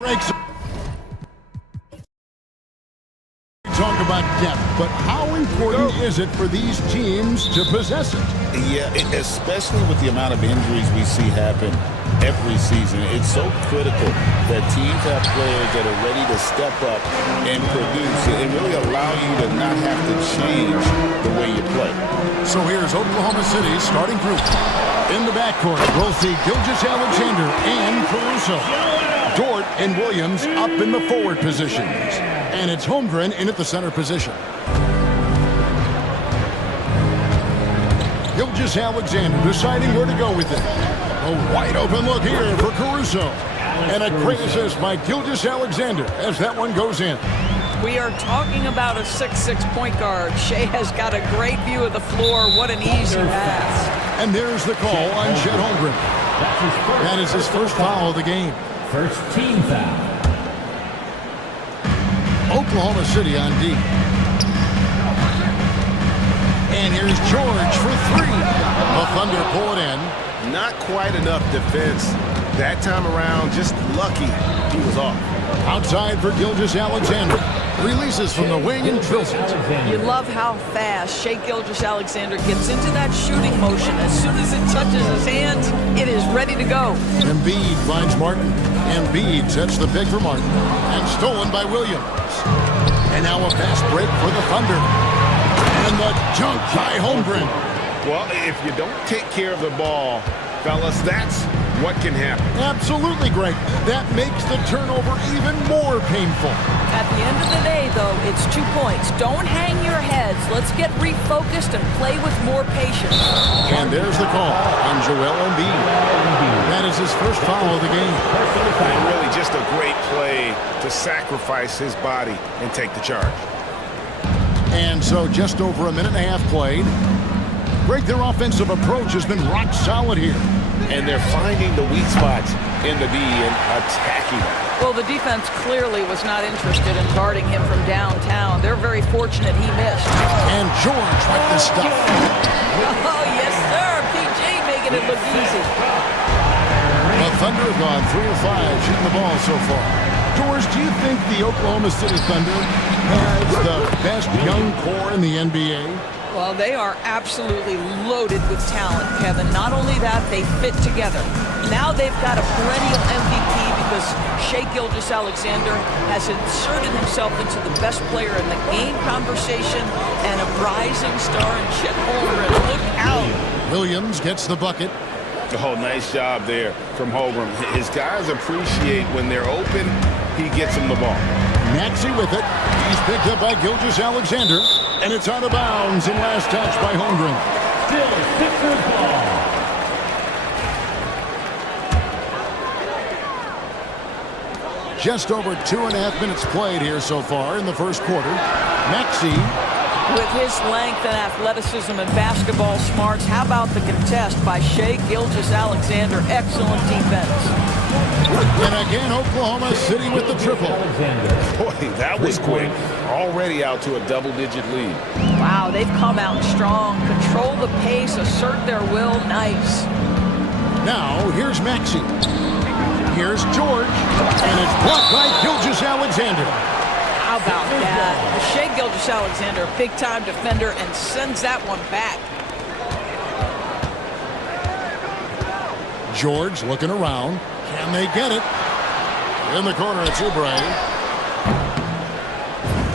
Breaks. Talk about depth, but how important is it for these teams to possess it? Yeah, especially with the amount of injuries we see happen every season. It's so critical that teams have players that are ready to step up and produce and really allow you to not have to change the way you play. So here's Oklahoma City's starting group. In the backcourt, we'll see Gilgeous-Alexander and Caruso. Dort and Williams up in the forward positions. And it's Holmgren in at the center position. Gilgeous-Alexander deciding where to go with it. A wide open look here for Caruso. And a great assist by Gilgeous-Alexander as that one goes in. We are talking about a 6'6" point guard. Shea has got a great view of the floor. What an easy pass. And there's the call on Chet Holmgren. That is his first foul of the game. First team foul. Oklahoma City on D. And here's George for three. The Thunder pull it in. Not quite enough defense that time around. Just lucky he was off. Outside for Gilgeous-Alexander. Releases from the wing and drills it. You love how fast Shea Gilgeous-Alexander gets into that shooting motion. As soon as it touches his hands, it is ready to go. Embiid finds Martin. Embiid sets the pick for Martin. And stolen by Williams. And now a fast break for the Thunder. And the dunk by Holmgren. Well, if you don't take care of the ball, fellas, that's what can happen. Absolutely, Greg. That makes the turnover even more painful. At the end of the day, though, it's 2 points. Don't hang your heads. Let's get refocused and play with more patience. And there's the call on Joel Embiid. That is his first foul of the game. And really just a great play to sacrifice his body and take the charge. And so just over a minute and a half played. Greg, their offensive approach has been rock solid here. And they're finding the weak spots in the D and attacking. Well, the defense clearly was not interested in guarding him from downtown. They're very fortunate he missed. And George with the stuff. Oh, yes, sir. PJ making it look easy. The Thunder have gone 3 of 5 shooting the ball so far. George, do you think the Oklahoma City Thunder has the best young core in the NBA? Well, they are absolutely loaded with talent, Kevin. Not only that, they fit together. Now they've got a perennial MVP because Shea Gilgeous-Alexander has inserted himself into the best player in the game conversation and a rising star in Chet Holmgren. Look out. Williams gets the bucket. Oh, nice job there from Holmgren. His guys appreciate when they're open, he gets them the ball. Maxey with it. He's picked up by Gilgeous-Alexander. And it's out of bounds and last touch by Holmgren. Still Sixers ball. Just over 2.5 minutes played here so far in the first quarter. Maxey. With his length and athleticism and basketball smarts, how about the contest by Shea Gilgeous-Alexander? Excellent defense. And again, Oklahoma City with the triple. Boy, that was quick. Already out to a double-digit lead. Wow, they've come out strong. Control the pace, assert their will. Nice. Now, here's Maxey. Here's George. And it's blocked by Gilgeous-Alexander. How about that? Shea Gilgeous-Alexander, big-time defender, and sends that one back. George looking around. Can they get it? In the corner, it's Oubre.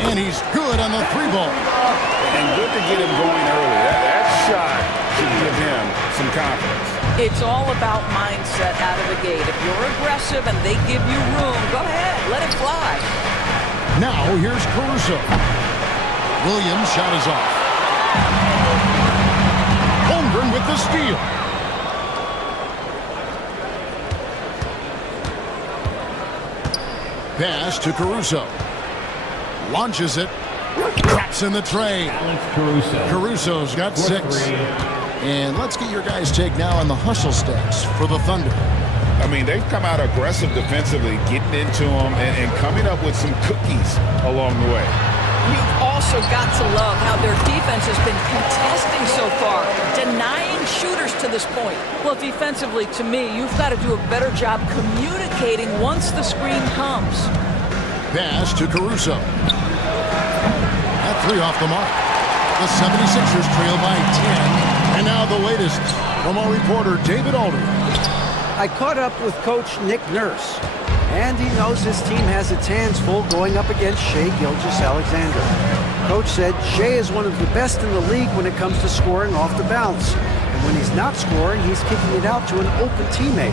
And he's good on the 3-ball. And good to get him going early. That shot should give him some confidence. It's all about mindset out of the gate. If you're aggressive and they give you room, go ahead, let it fly. Now, here's Caruso. Williams' shot is off. Holmgren with the steal. Pass to Caruso. Launches it. Drops in the tray. Caruso's got 6. And let's get your guys' take now on the hustle stats for the Thunder. I mean, they've come out aggressive defensively, getting into them and coming up with some cookies along the way. You've also got to love how their defense has been contesting so far, denying shooters to this point. Well, defensively, to me, you've got to do a better job communicating once the screen comes. Pass to Caruso. That three off the mark. The 76ers trail by 10. And now the latest from our reporter, David Aldridge. I caught up with Coach Nick Nurse, and he knows his team has its hands full going up against Shai Gilgeous-Alexander. Coach said Shai is one of the best in the league when it comes to scoring off the bounce. And when he's not scoring, he's kicking it out to an open teammate.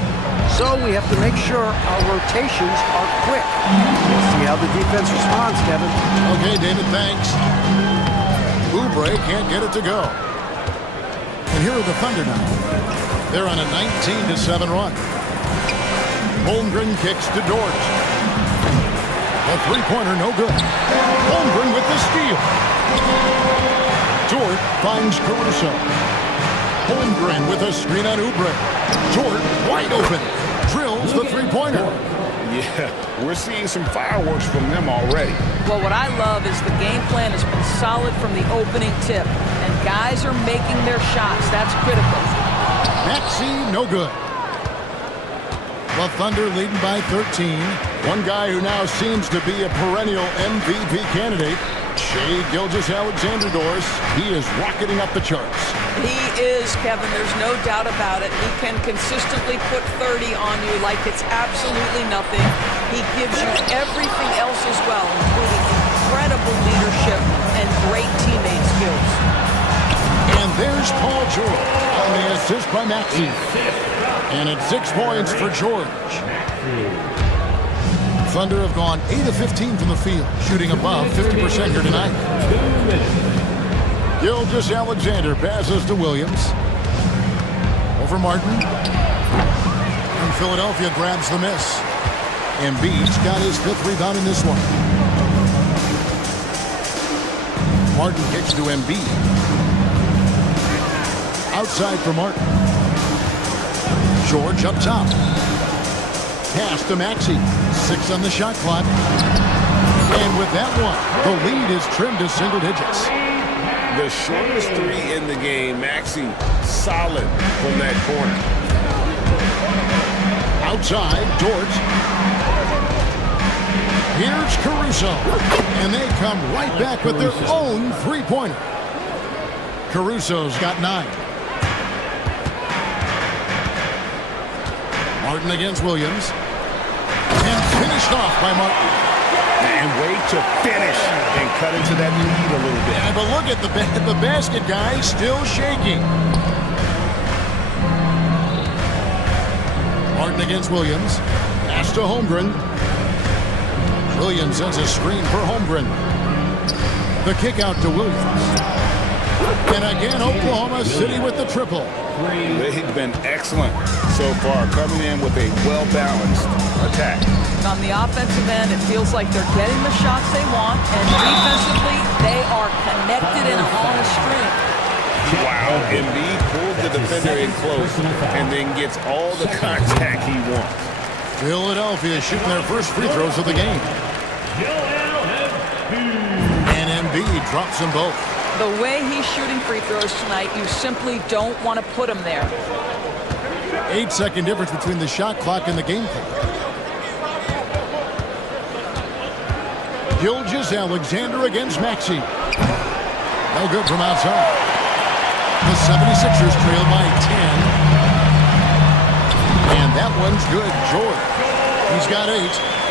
So we have to make sure our rotations are quick. We'll see how the defense responds, Kevin. Okay, David, thanks. Oubre can't get it to go. And here are the Thunder now. They're on a 19-7 run. Holmgren kicks to Dort. A three-pointer, no good. Holmgren with the steal. Dort finds Caruso. Holmgren with a screen on Oubre. Dort wide open. Drills the three-pointer. Yeah, we're seeing some fireworks from them already. Well, what I love is the game plan has been solid from the opening tip, and guys are making their shots. That's critical. Maxey, no good. The Thunder leading by 13. One guy who now seems to be a perennial MVP candidate, Shai Gilgeous-Alexander. He is rocketing up the charts. He is, Kevin. There's no doubt about it. He can consistently put 30 on you like it's absolutely nothing. He gives you everything else as well, including incredible leadership and great teammate skills. And there's Paul George on the assist by Maxey. And it's 6 points for George. Thunder have gone 8 of 15 from the field, shooting above 50% here tonight. Gilgeous-Alexander passes to Williams. Over Martin. And Philadelphia grabs the miss. Embiid's got his 5th rebound in this one. Martin kicks to Embiid. Outside for Martin. George up top. Pass to Maxey. 6 on the shot clock. And with that one, the lead is trimmed to single digits. The shortest three in the game, Maxey, solid from that corner. Outside, Dort. Here's Caruso. And they come right back with their own three-pointer. Caruso's got 9. Martin against Williams. And finished off by Martin. And way to finish and cut into that lead a little bit. Yeah, but look at the basket guy still shaking. Martin against Williams. Pass to Holmgren. Williams sends a screen for Holmgren. The kick out to Williams. And again, Oklahoma City with the triple. They've been excellent so far, coming in with a well-balanced attack. On the offensive end, it feels like they're getting the shots they want, and defensively, they are connected in on a string. Wow, Embiid pulls the defender in close and then gets all the contact he wants. Philadelphia shooting their first free throws of the game. And Embiid drops them both. The way he's shooting free throws tonight, you simply don't want to put him there. 8-second difference between the shot clock and the game clock. Gilgeous-Alexander against Maxey. No good from outside. The 76ers trail by 10. And that one's good. George. He's got 8.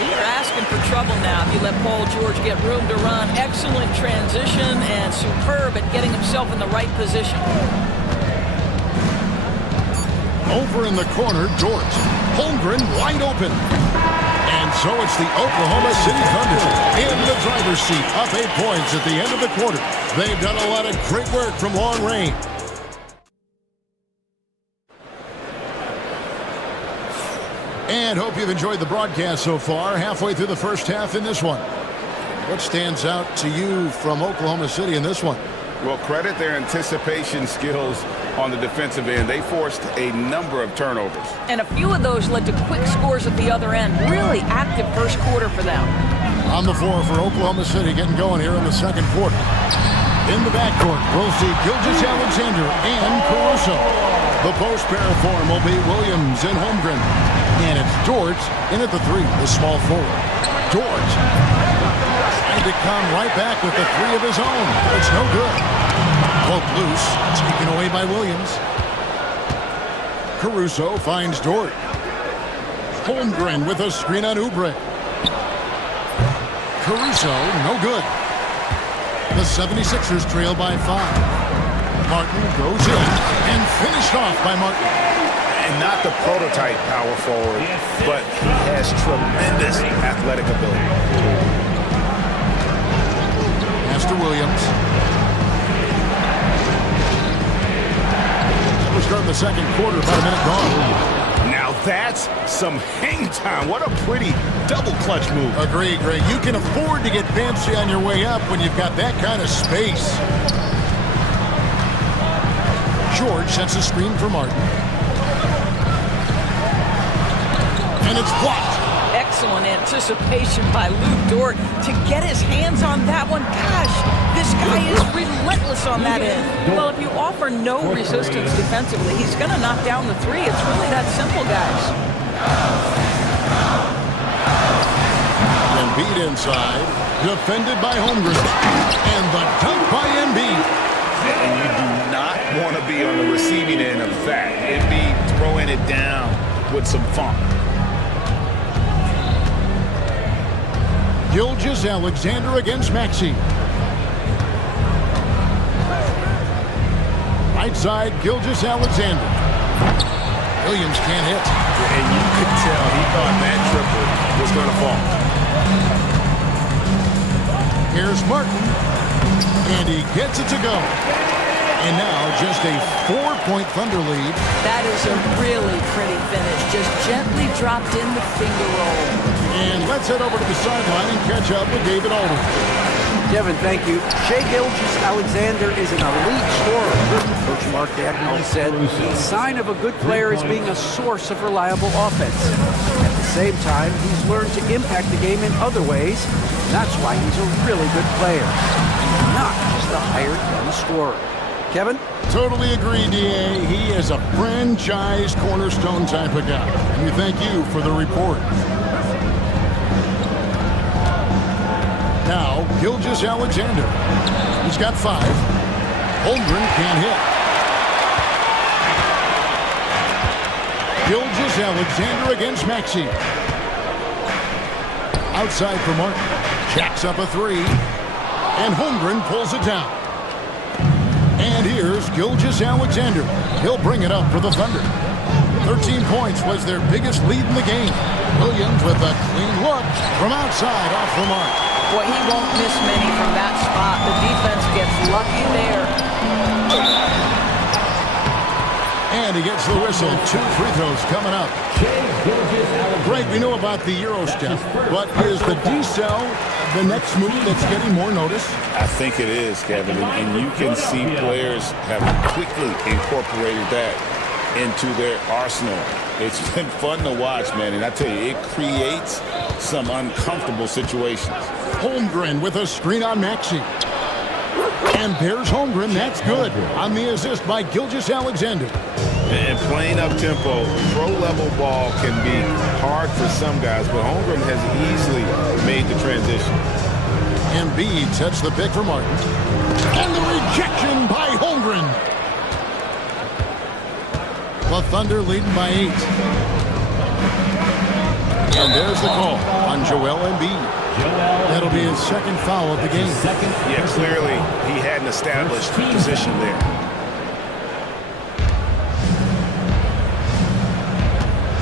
You're asking for trouble now if you let Paul George get room to run. Excellent transition and superb at getting himself in the right position. Over in the corner, Dort. Holmgren wide open. And so it's the Oklahoma City Thunder in the driver's seat, up 8 points at the end of the quarter. They've done a lot of great work from long range. And hope you've enjoyed the broadcast so far, halfway through the first half in this one. What stands out to you from Oklahoma City in this one? Well, credit their anticipation skills on the defensive end. They forced a number of turnovers. And a few of those led to quick scores at the other end. Really active first quarter for them. On the floor for Oklahoma City, getting going here in the second quarter. In the backcourt, we'll see Gilgeous-Alexander and Caruso. The post pair form will be Williams and Holmgren. And it's Dort in at the three, the small forward. Dort trying to come right back with the three of his own. It's no good. Poke loose, taken away by Williams. Caruso finds Dort. Holmgren with a screen on Oubre. Caruso, no good. The 76ers trail by 5. Martin goes in and finished off by Martin. And not the prototype power forward, but he has tremendous athletic ability. Pass to Williams. We're starting the second quarter, about a minute gone. Now that's some hang time. What a pretty double clutch move. Agree, Greg. You can afford to get fancy on your way up when you've got that kind of space. George sets a screen for Martin. And it's blocked. Excellent anticipation by Lou Dort to get his hands on that one. Gosh, this guy is relentless on that end. Well, if you offer no resistance defensively, he's going to knock down the three. It's really that simple, guys. Embiid inside, defended by Holmgren. And the dunk by Embiid. And you do not want to be on the receiving end of that. Embiid throwing it down with some funk. Gilgeous-Alexander against Maxey. Right side, Gilgeous-Alexander. Williams can't hit. And you could tell he thought that triple was going to fall. Here's Martin. And he gets it to go. And now just a 4-point Thunder lead. That is a really pretty finish. Just gently dropped in the finger roll. And let's head over to the sideline and catch up with David Aldridge. Kevin, thank you. Shai Gilgeous-Alexander is an elite scorer. Coach Mark Dagnall said the sign of a good player is being a source of reliable offense. At the same time, he's learned to impact the game in other ways. And that's why he's a really good player. And not just a hired gun scorer. Kevin? Totally agree, D.A. He is a franchise cornerstone type of guy. And we thank you for the report. Now, Gilgeous-Alexander. He's got 5. Holmgren can't hit. Gilgeous-Alexander against Maxey. Outside for Martin. Jacks up a 3. And Holmgren pulls it down. And here's Gilgeous-Alexander. He'll bring it up for the Thunder. 13 points was their biggest lead in the game. Williams with a clean look from outside off the mark. Boy, he won't miss many from that spot. The defense gets lucky there. And he gets the whistle. 2 free throws coming up. Greg, we know about the Euro step, but is the decel the next move that's getting more notice? I think it is, Kevin, and you can see players have quickly incorporated that into their arsenal. It's been fun to watch, man, and I tell you, it creates some uncomfortable situations. Holmgren with a screen on Maxey. And there's Holmgren, that's good. On the assist by Gilgeous-Alexander. And playing up-tempo, pro-level ball can be hard for some guys, but Holmgren has easily made the transition. Embiid sets the pick for Martin. And the rejection by Holmgren. The Thunder leading by 8. And there's the call on Joel Embiid. That'll be his second foul of the game. Yeah, clearly he hadn't established position there.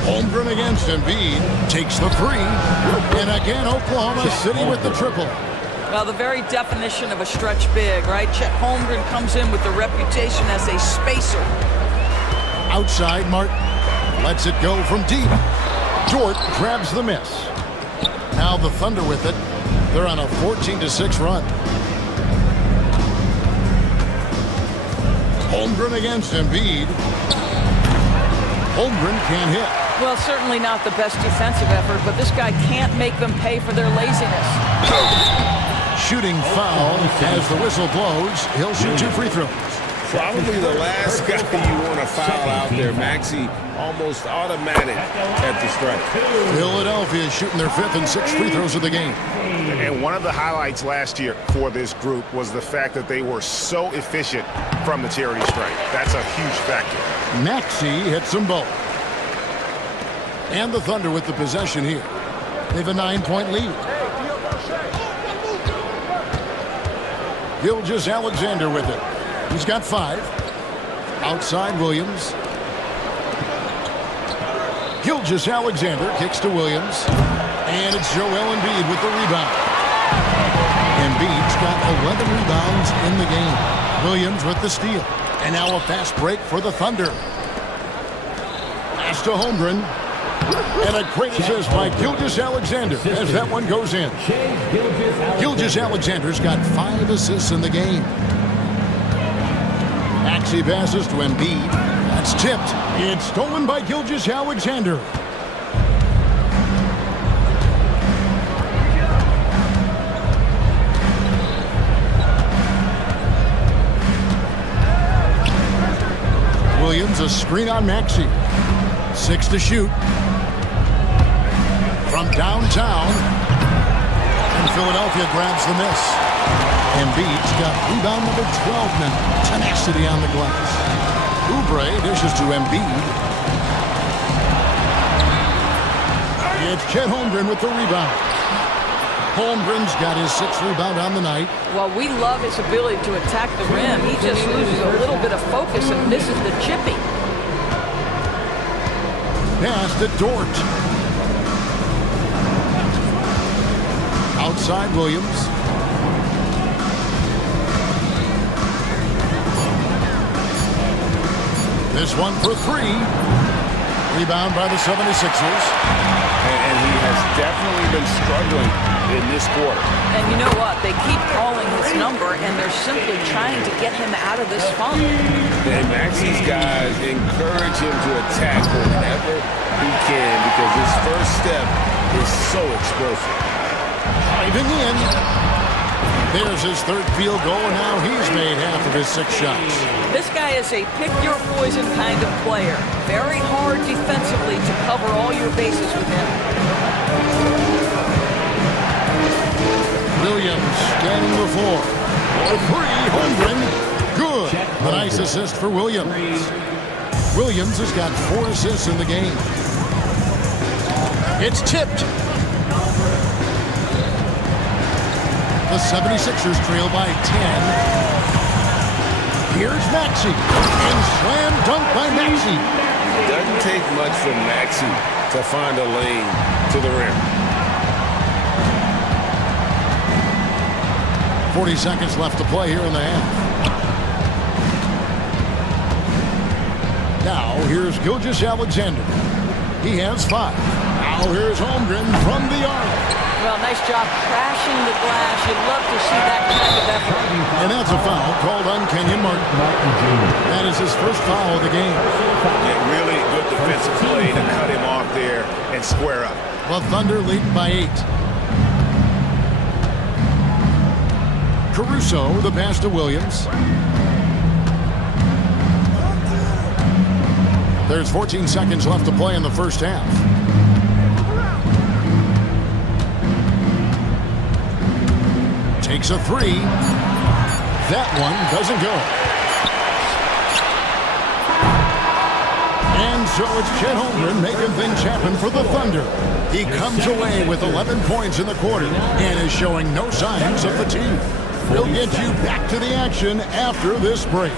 Holmgren against Embiid. Takes the 3. And again, Oklahoma City with the triple. Well, the very definition of a stretch big, right? Chet Holmgren comes in with the reputation as a spacer. Outside, Martin lets it go from deep. Dort grabs the miss. Now the Thunder with it. They're on a 14-6 run. Holmgren against Embiid. Holmgren can't hit. Well, certainly not the best defensive effort, but this guy can't make them pay for their laziness. Shooting foul as the whistle blows. He'll shoot 2 free throws. Probably the last guy you want to foul out there. Maxey almost automatic at the strike. Philadelphia shooting their 5th and 6th free throws of the game. And one of the highlights last year for this group was the fact that they were so efficient from the charity stripe. That's a huge factor. Maxey hits them both. And the Thunder with the possession here. They have a 9-point lead. Gilgeous-Alexander with it. He's got 5. Outside Williams. Gilgeous-Alexander kicks to Williams. And it's Joel Embiid with the rebound. Embiid's got 11 rebounds in the game. Williams with the steal. And now a fast break for the Thunder. Pass to Holmgren. And a great assist by Gilgeous-Alexander as that one goes in. Gilgeous-Alexander's got 5 assists in the game. Maxey passes to Embiid. That's tipped. It's stolen by Gilgeous-Alexander. Williams, a screen on Maxey. 6 to shoot. From downtown. And Philadelphia grabs the miss. Embiid's got rebound number 12 now. Tenacity on the glass. Oubre dishes to Embiid. It's Chet Holmgren with the rebound. Holmgren's got his 6th rebound on the night. Well, we love his ability to attack the rim. He just loses a little bit of focus and misses the chipping. Pass to Dort. Outside Williams. This one for 3. Rebound by the 76ers. And he has definitely been struggling in this quarter. And you know what? They keep calling his number, and they're simply trying to get him out of this funk. And Maxey's guys encourage him to attack whenever he can because his first step is so explosive. Driving in. There's his 3rd field goal, and now he's made half of his 6 shots. This guy is a pick-your-poison kind of player. Very hard defensively to cover all your bases with him. Williams scanning the floor. A 3, Holmgren. Good. A nice assist for Williams. Williams has got 4 assists in the game. It's tipped. The 76ers trail by 10. Here's Maxey. And slam dunk by Maxey. Doesn't take much from Maxey to find a lane to the rim. 40 seconds left to play here in the half. Now here's Gilgeous-Alexander. He has 5. Now here's Holmgren from the arc. Well, nice job crashing the glass. You'd love to see that kind of effort. And that's a foul called on Kenyon Martin. That is his first foul of the game. Yeah, really good defensive play to cut him off there and square up. The Thunder lead by 8. Caruso, the pass to Williams. There's 14 seconds left to play in the first half. Takes a 3. That one doesn't go. And so it's Chet Holmgren making things happen for the Thunder. He comes away with 11 points in the quarter and is showing no signs of fatigue. We'll get you back to the action after this break.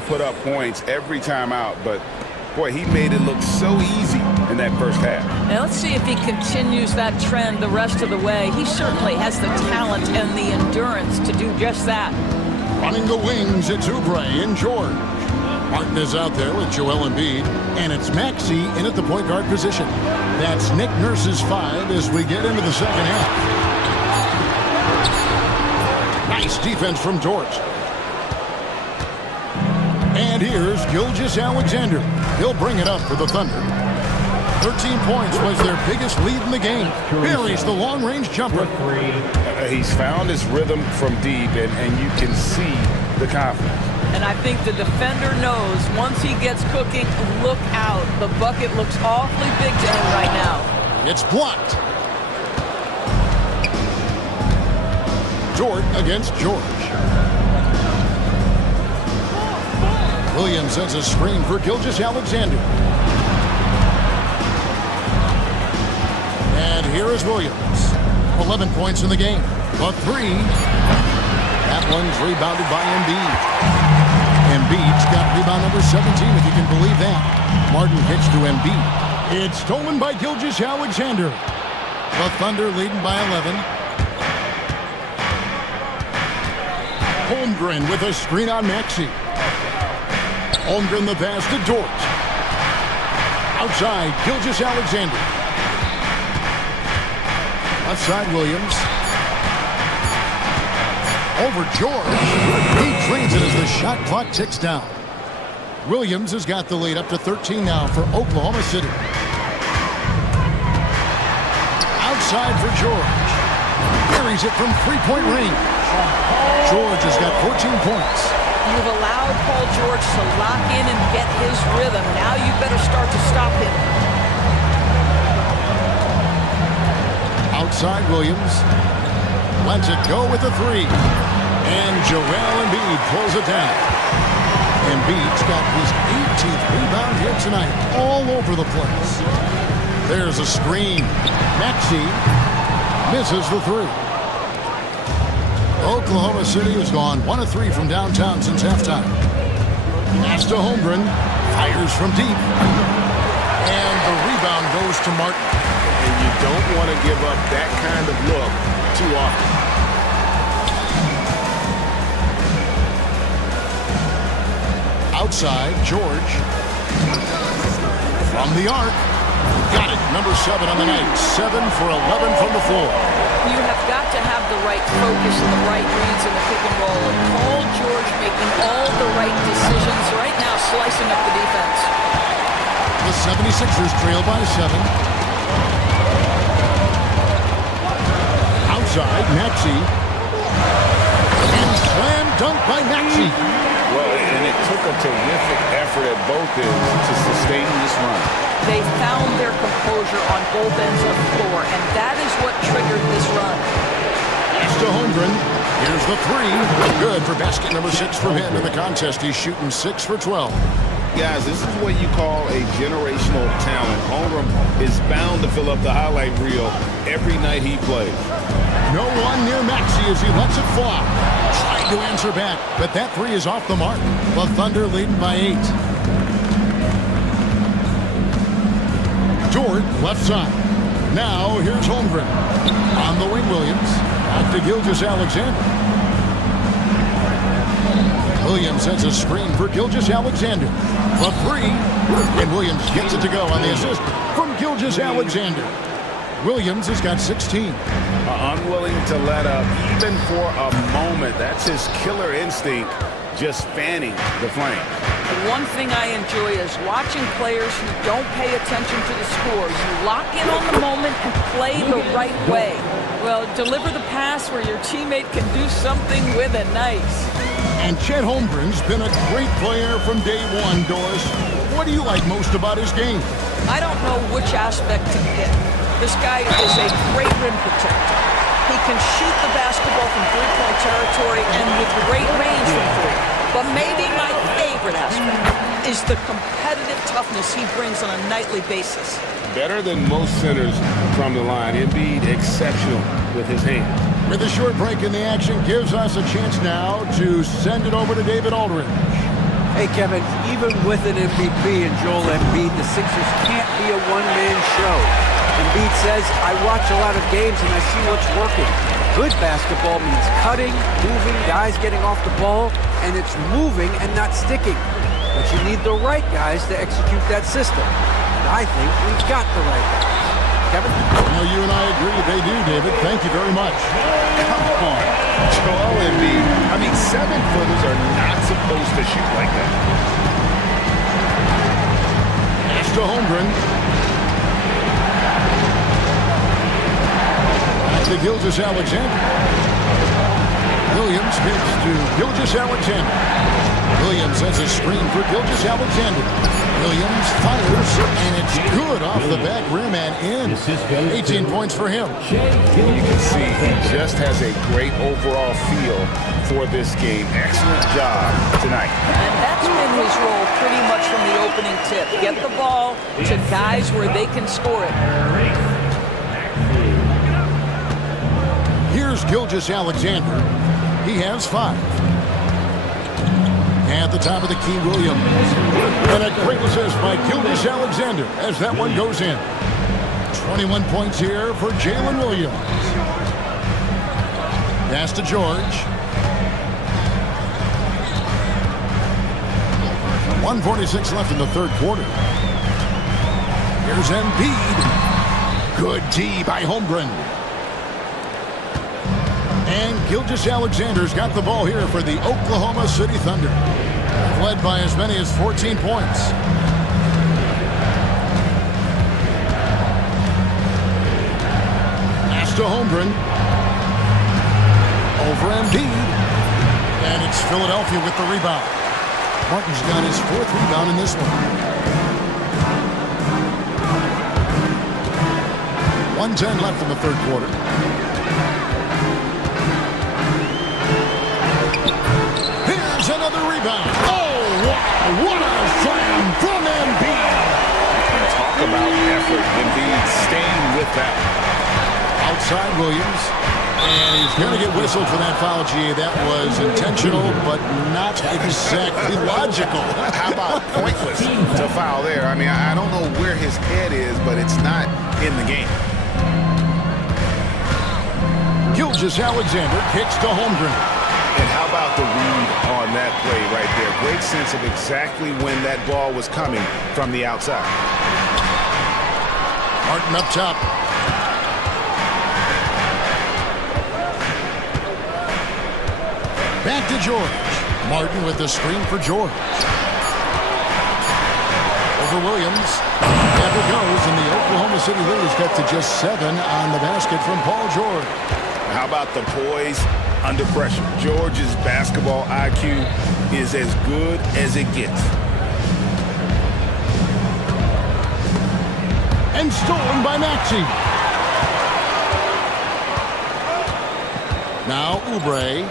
to put up points every time out, but boy, he made it look so easy in that first half. Now let's see if he continues that trend the rest of the way. He certainly has the talent and the endurance to do just that. Running the wings, it's Oubre and George. Martin is out there with Joel Embiid, and it's Maxey in at the point guard position. That's Nick Nurse's 5 as we get into the second half. Nice defense from George. And here's Gilgeous-Alexander. He'll bring it up for the Thunder. 13 points was their biggest lead in the game. Buries the long-range jumper. He's found his rhythm from deep, and you can see the confidence. And I think the defender knows once he gets cooking, look out. The bucket looks awfully big to him right now. It's blocked. Jordan against George. Williams sends a screen for Gilgeous-Alexander. And here is Williams. 11 points in the game. A 3. That one's rebounded by Embiid. Embiid's got rebound number 17, if you can believe that. Martin pitch to Embiid. It's stolen by Gilgeous-Alexander. The Thunder leading by 11. Holmgren with a screen on Maxey. Holmgren the pass to Dort. Outside, Gilgeous-Alexander. Left side, Williams. Over George. He drains it as the shot clock ticks down. Williams has got the lead up to 13 now for Oklahoma City. Outside for George. Buries it from three-point range. George has got 14 points. You've allowed Paul George to lock in and get his rhythm. Now you better start to stop him. Outside Williams. Lets it go with a 3. And Joel Embiid pulls it down. Embiid's got his 18th rebound here tonight. All over the place. There's a screen. Maxey misses the 3. Oklahoma City has gone 1 of 3 from downtown since halftime. Pass to Holmgren. Fires from deep. And the rebound goes to Martin. And you don't want to give up that kind of look too often. Outside, George. From the arc. Got it. Number 7 on the night. 7 for 11 from the floor. You have got to have the right focus and the right reads in the pick and roll. And Paul George making all the right decisions right now, slicing up the defense. The 76ers trail by 7. Outside, Maxey. And slam dunk by Maxey. Well, and it took a terrific effort at both ends to sustain this run. They found their composure on both ends of the floor, and that is what triggered this run. Pass to Holmgren. Here's the 3. Good for basket number 6 from him in the contest. He's shooting 6 for 12. Guys, this is what you call a generational talent. Holmgren is bound to fill up the highlight reel every night he plays. No one near Maxey as he lets it fly. Trying to answer back, but that 3 is off the mark. The Thunder leading by 8. Jordan, left side. Now, here's Holmgren. On the wing, Williams. Back to Gilgeous-Alexander. Williams sets a screen for Gilgeous-Alexander. The 3. And Williams gets it to go on the assist from Gilgeous-Alexander. Williams has got 16. Unwilling to let up even for a moment. That's his killer instinct, just fanning the flame. One thing I enjoy is watching players who don't pay attention to the score. You lock in on the moment and play the right way. Well, deliver the pass where your teammate can do something with it nice. And Chet Holmgren's been a great player from day one, Doris. What do you like most about his game? I don't know which aspect to pick. This guy is a great rim protector. He can shoot the basketball from three-point territory and with great range from 3. But maybe my favorite aspect is the competitive toughness he brings on a nightly basis. Better than most centers from the line. Embiid exceptional with his hands. With a short break in the action gives us a chance now to send it over to David Aldridge. Hey, Kevin, even with an MVP and Joel Embiid, the Sixers can't be a one-man show. Embiid says, I watch a lot of games and I see what's working. Good basketball means cutting, moving, guys getting off the ball, and it's moving and not sticking. But you need the right guys to execute that system. And I think we've got the right guys. Kevin? Now, you and I agree they do, David. Thank you very much. Come on. Joel Embiid. I mean, 7-footers are not supposed to shoot like that. Pass to Holmgren. Back to Gilgeous-Alexander. Williams gives to Gilgeous-Alexander. Williams has a screen for Gilgeous-Alexander. Williams fires, and it's good off the back rim and in. 18 points for him. You can see he just has a great overall feel for this game. Excellent job tonight. And that's been his role pretty much from the opening tip. Get the ball to guys where they can score it. Here's Gilgeous-Alexander. He has 5. At the top of the key, Williams. And a great assist by Gilgeous-Alexander as that one goes in. 21 points here for Jalen Williams. Pass to George. 1:46 left in the third quarter. Here's Embiid. Good D by Holmgren. And Gilgeous-Alexander's got the ball here for the Oklahoma City Thunder. Led by as many as 14 points. Pass to Holmgren. Over Embiid. And it's Philadelphia with the rebound. Martin's got his 4th rebound in this one. 1:10 left in the third quarter. Another rebound. Oh, wow. What a slam from Embiid. Talk about effort. Embiid staying with that. Outside Williams. And he's going to get whistled for that foul, G. That was intentional, but not exactly logical. How about pointless to foul there? I mean, I don't know where his head is, but it's not in the game. Gilgeous-Alexander kicks to Holmgren. And how about the read on that play right there? Great sense of exactly when that ball was coming from the outside. Martin up top. Back to George. Martin with the screen for George. Over Williams. Never goes, and the Oklahoma City Leaders get to just 7 on the basket from Paul George. How about the poise under pressure? George's basketball IQ is as good as it gets. And stolen by Maxey. Now Oubre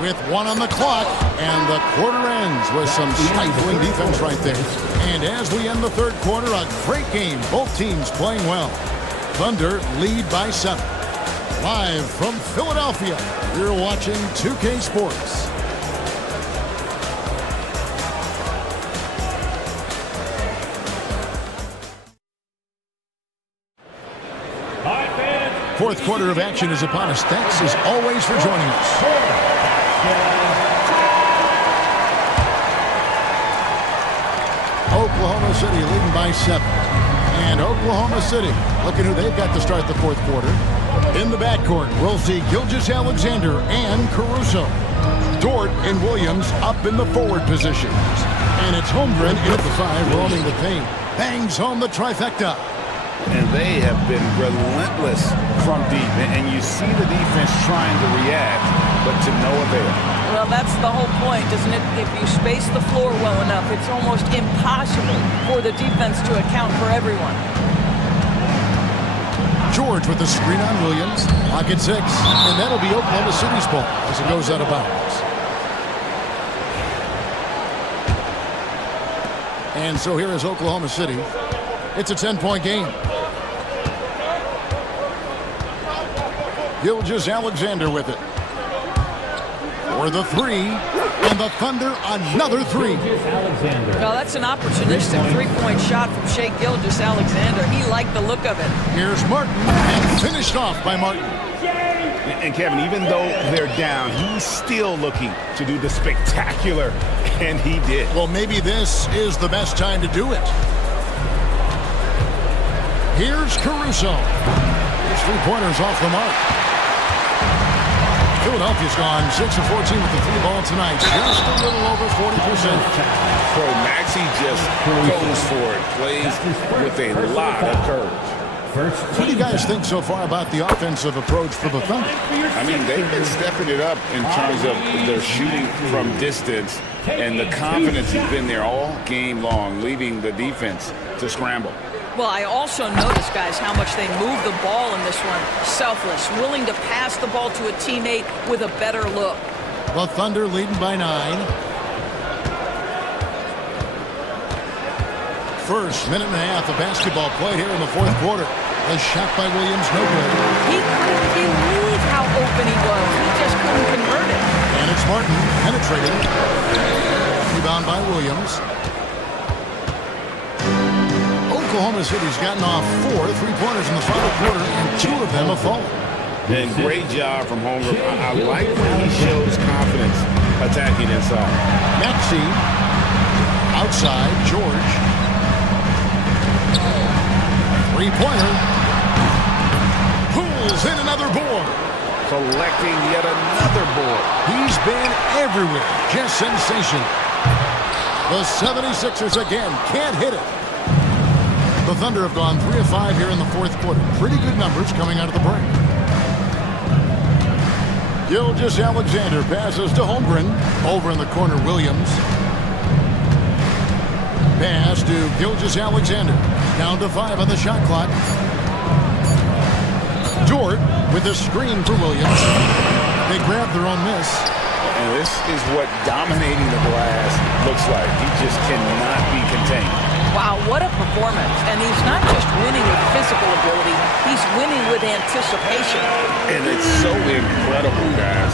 with 1 on the clock, and the quarter ends with some stifling defense right there. And as we end the third quarter, a great game. Both teams playing well. Thunder lead by 7. Live from Philadelphia, you're watching 2K Sports. Fourth quarter of action is upon us. Thanks as always for joining us. Oklahoma City leading by 7. And Oklahoma City looking who they've got to start the fourth quarter. In the backcourt, we'll see Gilgeous-Alexander and Caruso. Dort and Williams up in the forward positions. And it's Holmgren in at the 5, roaming the paint. Bangs home the trifecta. And they have been relentless from deep. And you see the defense trying to react, but to no avail. Well, that's the whole point, isn't it? If you space the floor well enough, it's almost impossible for the defense to account for everyone. George with the screen on Williams. Pocket 6. And that'll be Oklahoma City's ball as it goes out of bounds. And so here is Oklahoma City. It's a 10-point game. Gilgeous-Alexander with it. For the three, and the Thunder another three. Well, that's an opportunistic three-point shot from Shai Gilgeous-Alexander. He liked the look of it. Here's Martin, and finished off by Martin. And Kevin, even though they're down, he's still looking to do the spectacular, and he did. Well, maybe this is the best time to do it. Here's Caruso. His three-pointers off the mark. Philadelphia's gone 6 of 14 with the three ball tonight. Just a little over 40%. So Maxey just goes for it, plays with a lot of courage. What do you guys think so far about the offensive approach for the Thunder? I mean, they've been stepping it up in terms of their shooting from distance, and the confidence has been there all game long, leaving the defense to scramble. Well, I also noticed, guys, how much they move the ball in this one. Selfless, willing to pass the ball to a teammate with a better look. The Thunder leading by 9. First minute and a half of basketball played here in the fourth quarter. A shot by Williams, no good. He couldn't believe how open he was. He just couldn't convert it. And it's Martin penetrating. Rebound by Williams. Oklahoma City's gotten off 4 3-pointers in the final quarter, and 2 of them have fallen. And great job from Holmgren. I like when he shows confidence attacking inside. Maxey outside, George. 3-pointer. Pulls in another board. Collecting yet another board. He's been everywhere. Just sensational. The 76ers again can't hit it. The Thunder have gone 3 of 5 here in the fourth quarter. Pretty good numbers coming out of the break. Gilgeous-Alexander passes to Holmgren. Over in the corner, Williams. Pass to Gilgeous-Alexander. Down to 5 on the shot clock. Dort with a screen for Williams. They grab their own miss. And this is what dominating the glass looks like. He just cannot be contained. Wow, what a performance. And he's not just winning with physical ability, he's winning with anticipation. And it's so incredible, guys.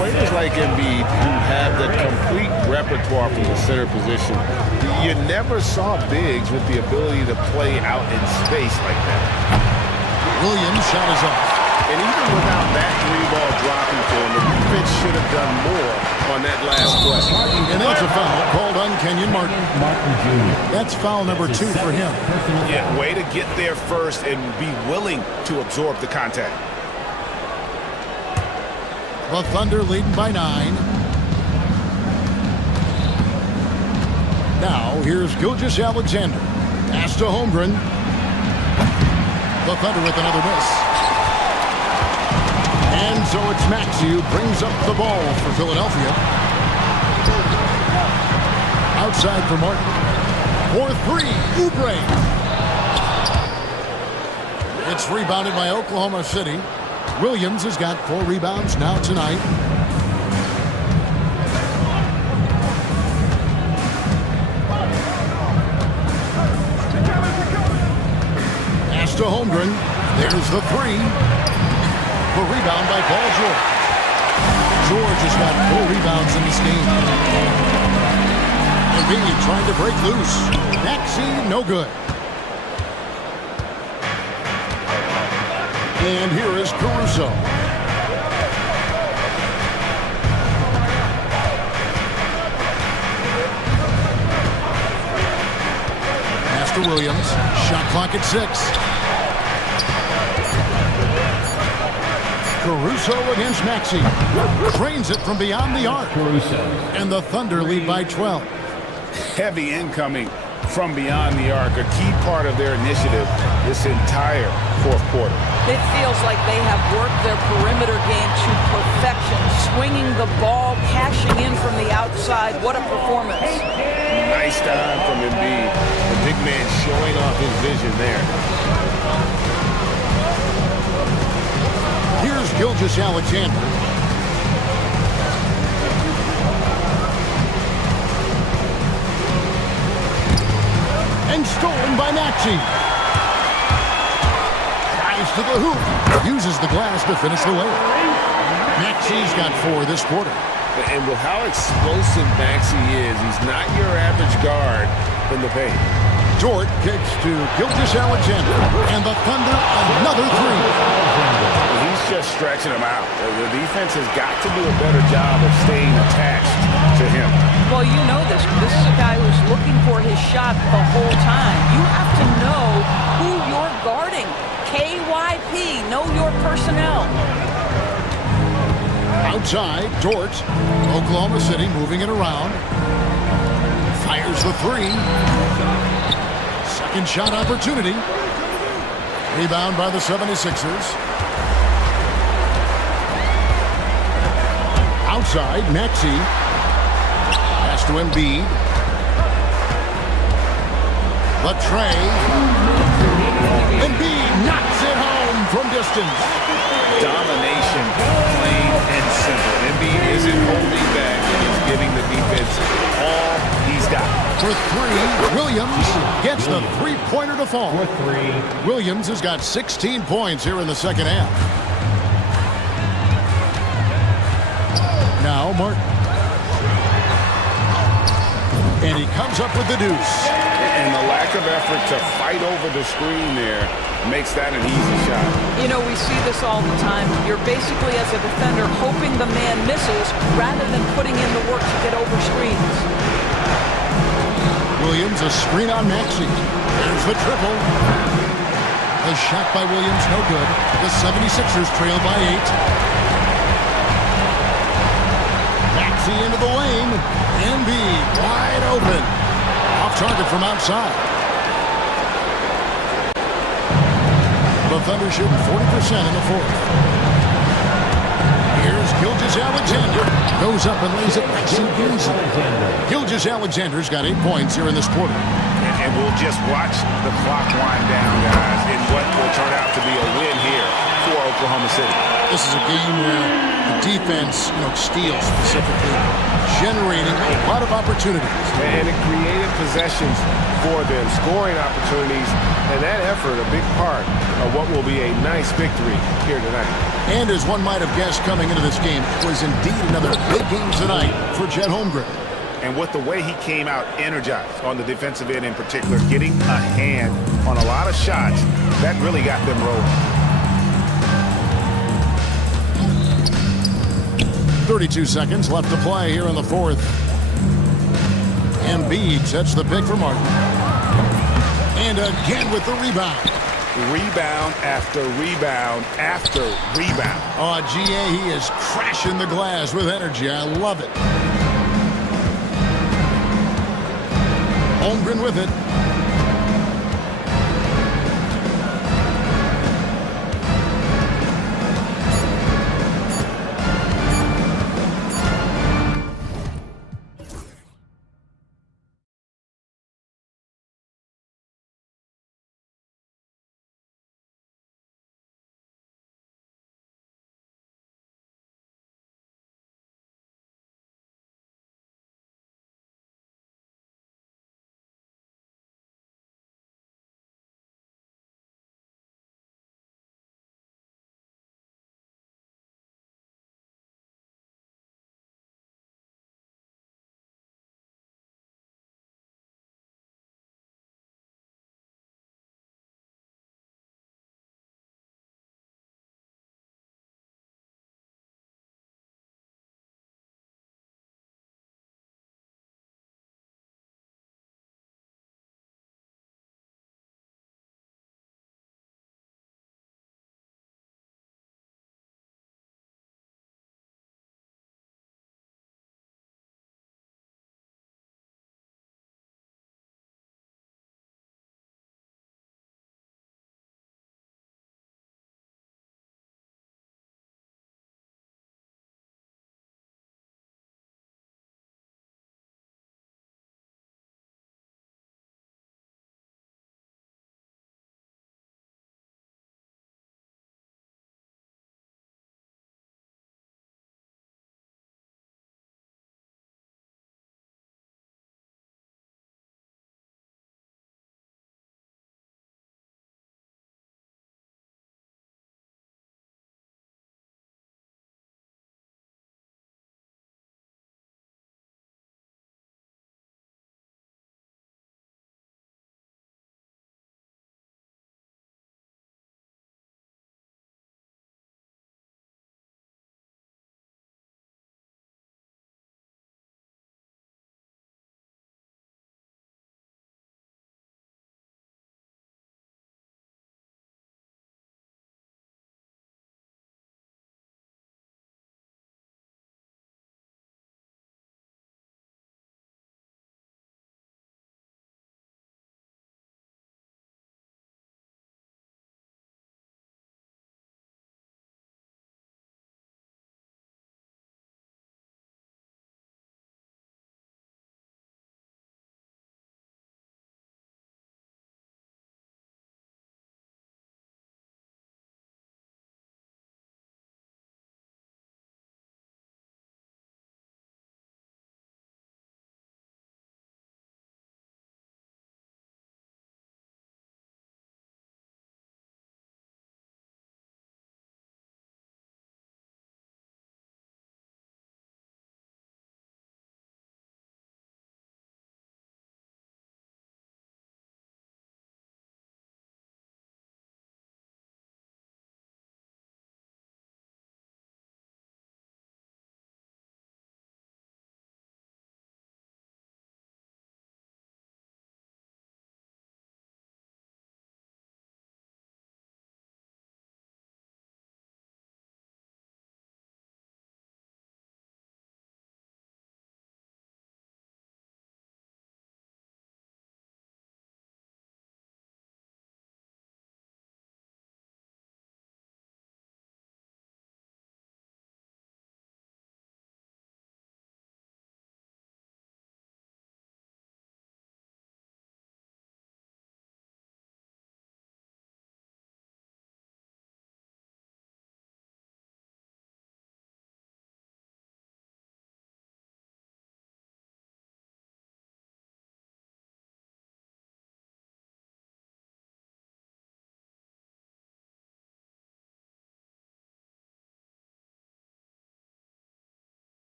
Players like Embiid who have the complete repertoire from the center position. You never saw bigs with the ability to play out in space like that. Williams shot is off. And even without that 3-ball dropping for him, the defense should have done more on that last play. And that's a foul called on Kenyon Martin. That's foul number 2 for him. Yeah, way to get there first and be willing to absorb the contact. The Thunder leading by 9. Now here's Gilgeous-Alexander. Pass to Holmgren. The Thunder with another miss. And so it's Maxey who brings up the ball for Philadelphia. Outside for Martin. For 3, Oubre. It's rebounded by Oklahoma City. Williams has got 4 rebounds now tonight. Pass to Holmgren. There's the 3. The rebound by Paul George. George has got 4 rebounds in this game. Embiid trying to break loose. Maxey, no good. And here is Caruso. Pass to Williams. Shot clock at 6. Caruso against Maxey. Drains it from beyond the arc. And the Thunder lead by 12. Heavy incoming from beyond the arc, a key part of their initiative this entire fourth quarter. It feels like they have worked their perimeter game to perfection, swinging the ball, cashing in from the outside. What a performance. Nice time from Embiid. The big man showing off his vision there. Here's Gilgeous-Alexander. And stolen by Maxey. Drives to the hoop. Uses the glass to finish the layup. Maxey's got 4 this quarter. And with how explosive Maxey is, he's not your average guard in the paint. Dort kicks to Gilgeous-Alexander, and the Thunder another three. He's just stretching him out. The defense has got to do a better job of staying attached to him. Well, you know this. This is a guy who's looking for his shot the whole time. You have to know who you're guarding. KYP, know your personnel. Outside, Dort. Oklahoma City moving it around. Fires the three. Second shot opportunity. Rebound by the 76ers. Outside, Maxey. Pass to Embiid. Latre. Embiid knocks it home from distance. Domination, plain and simple. Embiid isn't holding back, and he's giving the defense all he's got. For three, Williams gets the three-pointer to fall. Williams has got 16 points here in the second half. Now Martin. And he comes up with the deuce. And the lack of effort to fight over the screen there makes that an easy shot. You know, we see this all the time. You're basically, as a defender, hoping the man misses rather than putting in the work to get over screens. Williams, a screen on Maxey. There's the triple. The shot by Williams, no good. The 76ers trail by 8. Maxey into the lane. Embiid wide open. Off target from outside. The Thunder shooting 40% in the fourth. Here's Gilgeous-Alexander. Goes up and lays it nice and easy. Gilgeous-Alexander's got 8 points here in this quarter. And we'll just watch the clock wind down, guys, in what will turn out to be a win here for Oklahoma City. This is a game where the defense, steals specifically, generating a lot of opportunities. And it created possessions for them, scoring opportunities, and that effort a big part of what will be a nice victory here tonight. And as one might have guessed coming into this game, it was indeed another big game tonight for Chet Holmgren. And with the way he came out energized on the defensive end in particular, getting a hand on a lot of shots, that really got them rolling. 32 seconds left to play here in the fourth. Embiid sets the pick for Martin. And again with the rebound. Rebound after rebound after rebound. Oh, GA, he is crashing the glass with energy. I love it. Holmgren with it.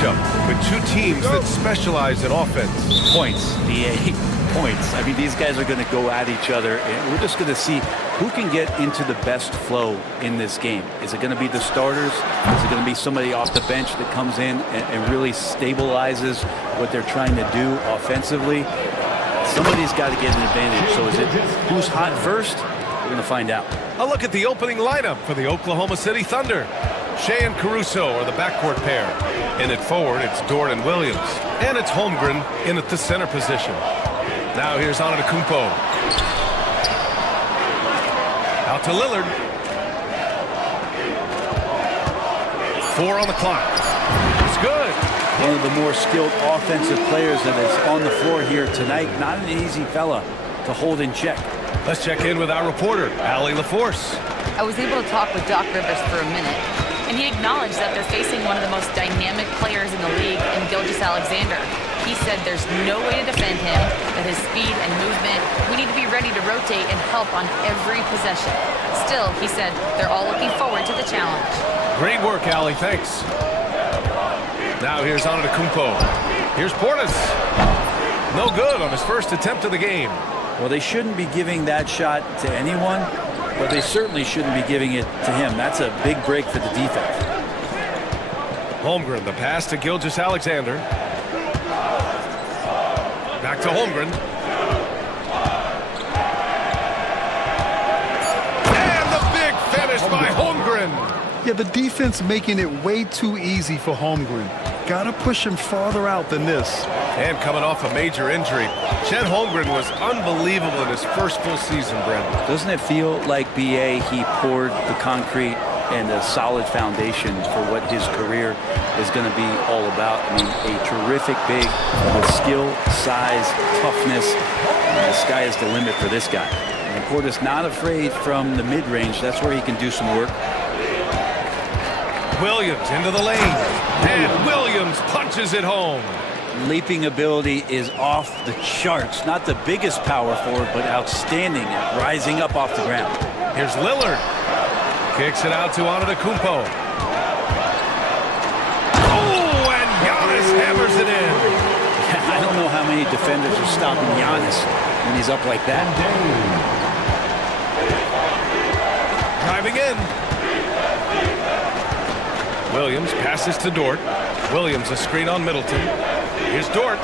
matchup with two teams that specialize in offense. Points, BA, points. I mean, these guys are going to go at each other, and we're just going to see who can get into the best flow in this game. Is it going to be the starters? Is it going to be somebody off the bench that comes in and really stabilizes what they're trying to do offensively? Somebody's got to get an advantage. So is it who's hot first? We're going to find out. A look at the opening lineup for the Oklahoma City Thunder. Shea and Caruso are the backcourt pair. In it forward, it's Dort and Williams. And it's Holmgren in at the center position. Now here's Antetokounmpo. Out to Lillard. 4 on the clock. It's good. One of the more skilled offensive players that is on the floor here tonight. Not an easy fella to hold in check. Let's check in with our reporter, Allie LaForce. I was able to talk with Doc Rivers for a minute, and he acknowledged that they're facing one of the most dynamic players in the league in Gilgeous-Alexander. He said there's no way to defend him, that his speed and movement, we need to be ready to rotate and help on every possession. Still, he said they're all looking forward to the challenge. Great work, Allie. Thanks. Now here's Antetokounmpo. Here's Portis. No good on his first attempt of the game. Well, they shouldn't be giving that shot to anyone, but they certainly shouldn't be giving it to him. That's a big break for the defense. Holmgren, the pass to Gilgeous-Alexander. Back to Holmgren. And the big finish by Holmgren. Yeah, the defense making it way too easy for Holmgren. Gotta push him farther out than this. And coming off a major injury, Chet Holmgren was unbelievable in his first full season, Brendan. Doesn't it feel like, BA, he poured the concrete and a solid foundation for what his career is going to be all about? I mean, a terrific big with skill, size, toughness. The sky is the limit for this guy. And Portis not afraid from the mid-range. That's where he can do some work. Williams into the lane. And Williams punches it home. Leaping ability is off the charts. Not the biggest power forward, but outstanding at rising up off the ground. Here's Lillard. Kicks it out to Antetokounmpo. Oh, and Giannis hammers it in. I don't know how many defenders are stopping Giannis when he's up like that. Driving in. Williams passes to Dort. Williams a screen on Middleton. Here's Dort.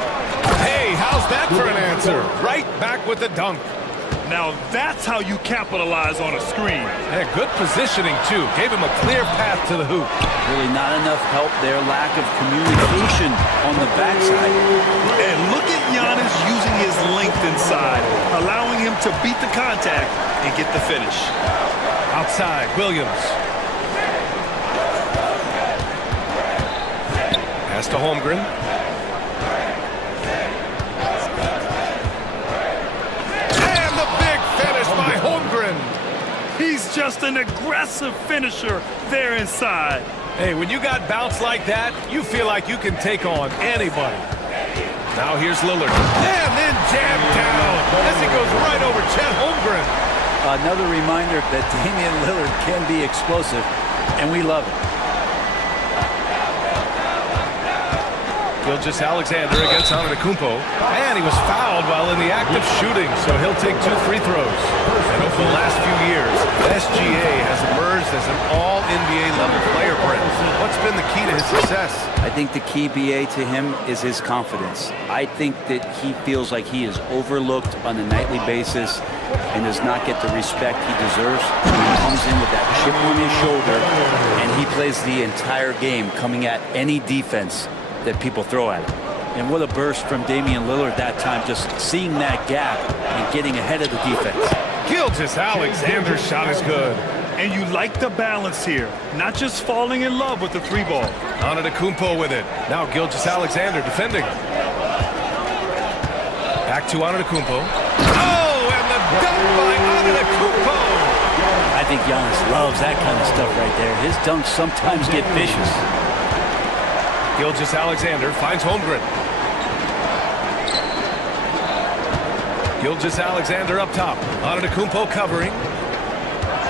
Hey, how's that for an answer? Right back with the dunk. Now that's how you capitalize on a screen. And good positioning, too. Gave him a clear path to the hoop. Really not enough help there. Lack of communication on the backside. And look at Giannis using his length inside, allowing him to beat the contact and get the finish. Outside, Williams. Pass to Holmgren. And the big finish by Holmgren. He's just an aggressive finisher there inside. Hey, when you got bounce like that, you feel like you can take on anybody. Now here's Lillard. And then jammed down as he goes right over Chet Holmgren. Another reminder that Damian Lillard can be explosive, and we love it. Gilgeous-Alexander against Antetokounmpo. And he was fouled while in the act of shooting, so he'll take 2 free throws. And over the last few years, SGA has emerged as an all-NBA level player, Brent. What's been the key to his success? I think the key, BA, to him is his confidence. I think that he feels like he is overlooked on a nightly basis and does not get the respect he deserves. He comes in with that chip on his shoulder, and he plays the entire game coming at any defense that people throw at him. And what a burst from Damian Lillard that time, just seeing that gap and getting ahead of the defense. Gilgeous-Alexander's shot is good. And you like the balance here, not just falling in love with the 3 ball. Antetokounmpo with it. Now Gilgeous-Alexander defending. Back to Antetokounmpo. Oh, and the dunk by Antetokounmpo. I think Giannis loves that kind of stuff right there. His dunks sometimes get vicious. Gilgeous-Alexander finds Holmgren. Gilgeous-Alexander up top. Antetokounmpo covering.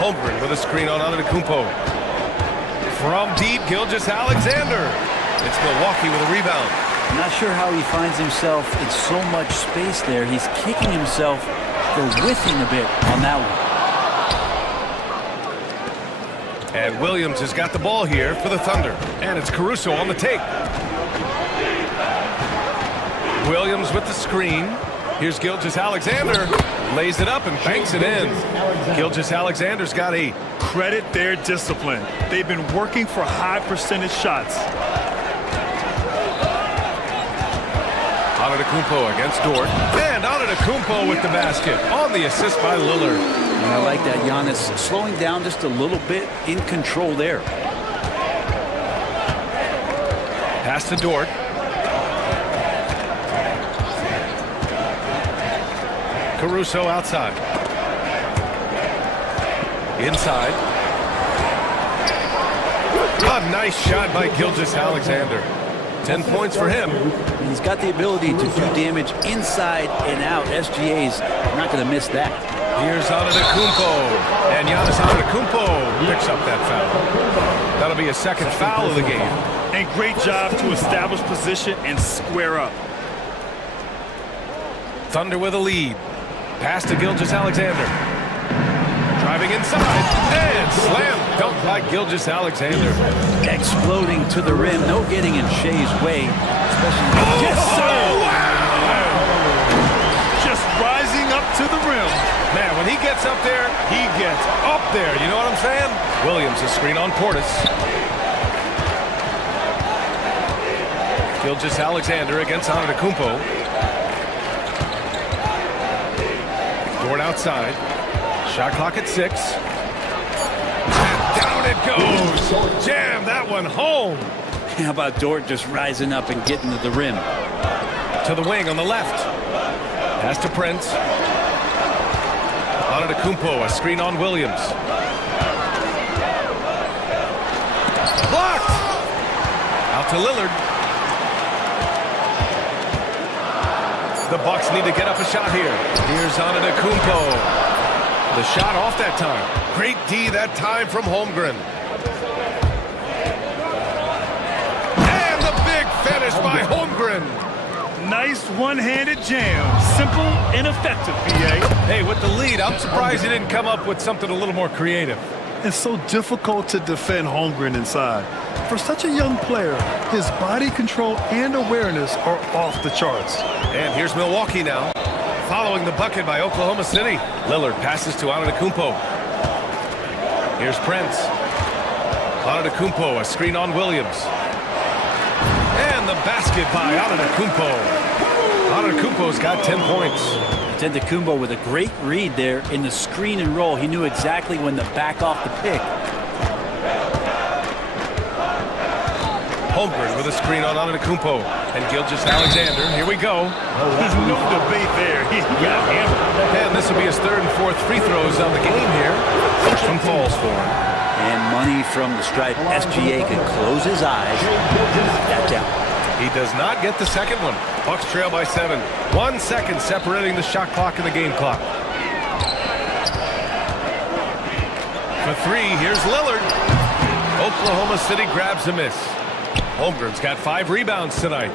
Holmgren with a screen on Antetokounmpo. From deep, Gilgeous-Alexander. It's Milwaukee with a rebound. I'm not sure how he finds himself in so much space there. He's kicking himself for whiffing a bit on that one. And Williams has got the ball here for the Thunder. And it's Caruso on the take. Williams with the screen. Here's Gilgeous-Alexander. Lays it up and banks it in. Gilgeous-Alexander's got 8. Credit their discipline. They've been working for high percentage shots. Antetokounmpo against Dort. And Antetokounmpo with the basket on the assist by Lillard. And I like that. Giannis slowing down just a little bit, in control there. Pass to Dort. Caruso outside. Inside. A nice shot by Gilgeous-Alexander. 10 points for him. He's got the ability to do damage inside and out. SGA's not going to miss that. Here's Antetokounmpo. And Giannis Antetokounmpo picks up that foul. That'll be a second foul of the game. And great job to establish position and square up. Thunder with a lead. Pass to Gilgeous-Alexander. Driving inside. And slam dunk by Gilgeous-Alexander. Exploding to the rim. No getting in Shea's way. Especially. Yes, sir! Just rising up to the rim. Man, when he gets up there, he gets up there. You know what I'm saying? Williams, a screen on Portis. Gilgeous-Alexander against Antetokounmpo. Dort outside. Shot clock at 6. And down it goes. Jam that one home. How about Dort just rising up and getting to the rim? To the wing on the left. Pass to Prince. Antetokounmpo, a screen on Williams. Blocked. Out to Lillard. The Bucks need to get up a shot here. Here's Antetokounmpo. The shot off that time. Great D that time from Holmgren. And the big finish by Holmgren. Nice one-handed jam. Simple and effective, BA. Hey, with the lead, I'm surprised he didn't come up with something a little more creative. It's so difficult to defend Holmgren inside. For such a young player, his body control and awareness are off the charts. And here's Milwaukee now, following the bucket by Oklahoma City. Lillard passes to Antetokounmpo. Here's Prince. Antetokounmpo, a screen on Williams. And the basket by Antetokounmpo. Antetokounmpo's got 10 points. Antetokounmpo with a great read there in the screen and roll. He knew exactly when to back off the pick. Holmgren with a screen on Antetokounmpo. And Gilgeous-Alexander. Here we go. No debate there. He got hammered. And this will be his third and fourth free throws of the game here. Some falls for him. And money from the stripe. SGA can close his eyes. Knock that down. He does not get the second one. Bucks trail by 7. 1 second separating the shot clock and the game clock. For 3, here's Lillard. Oklahoma City grabs a miss. Holmgren's got 5 rebounds tonight.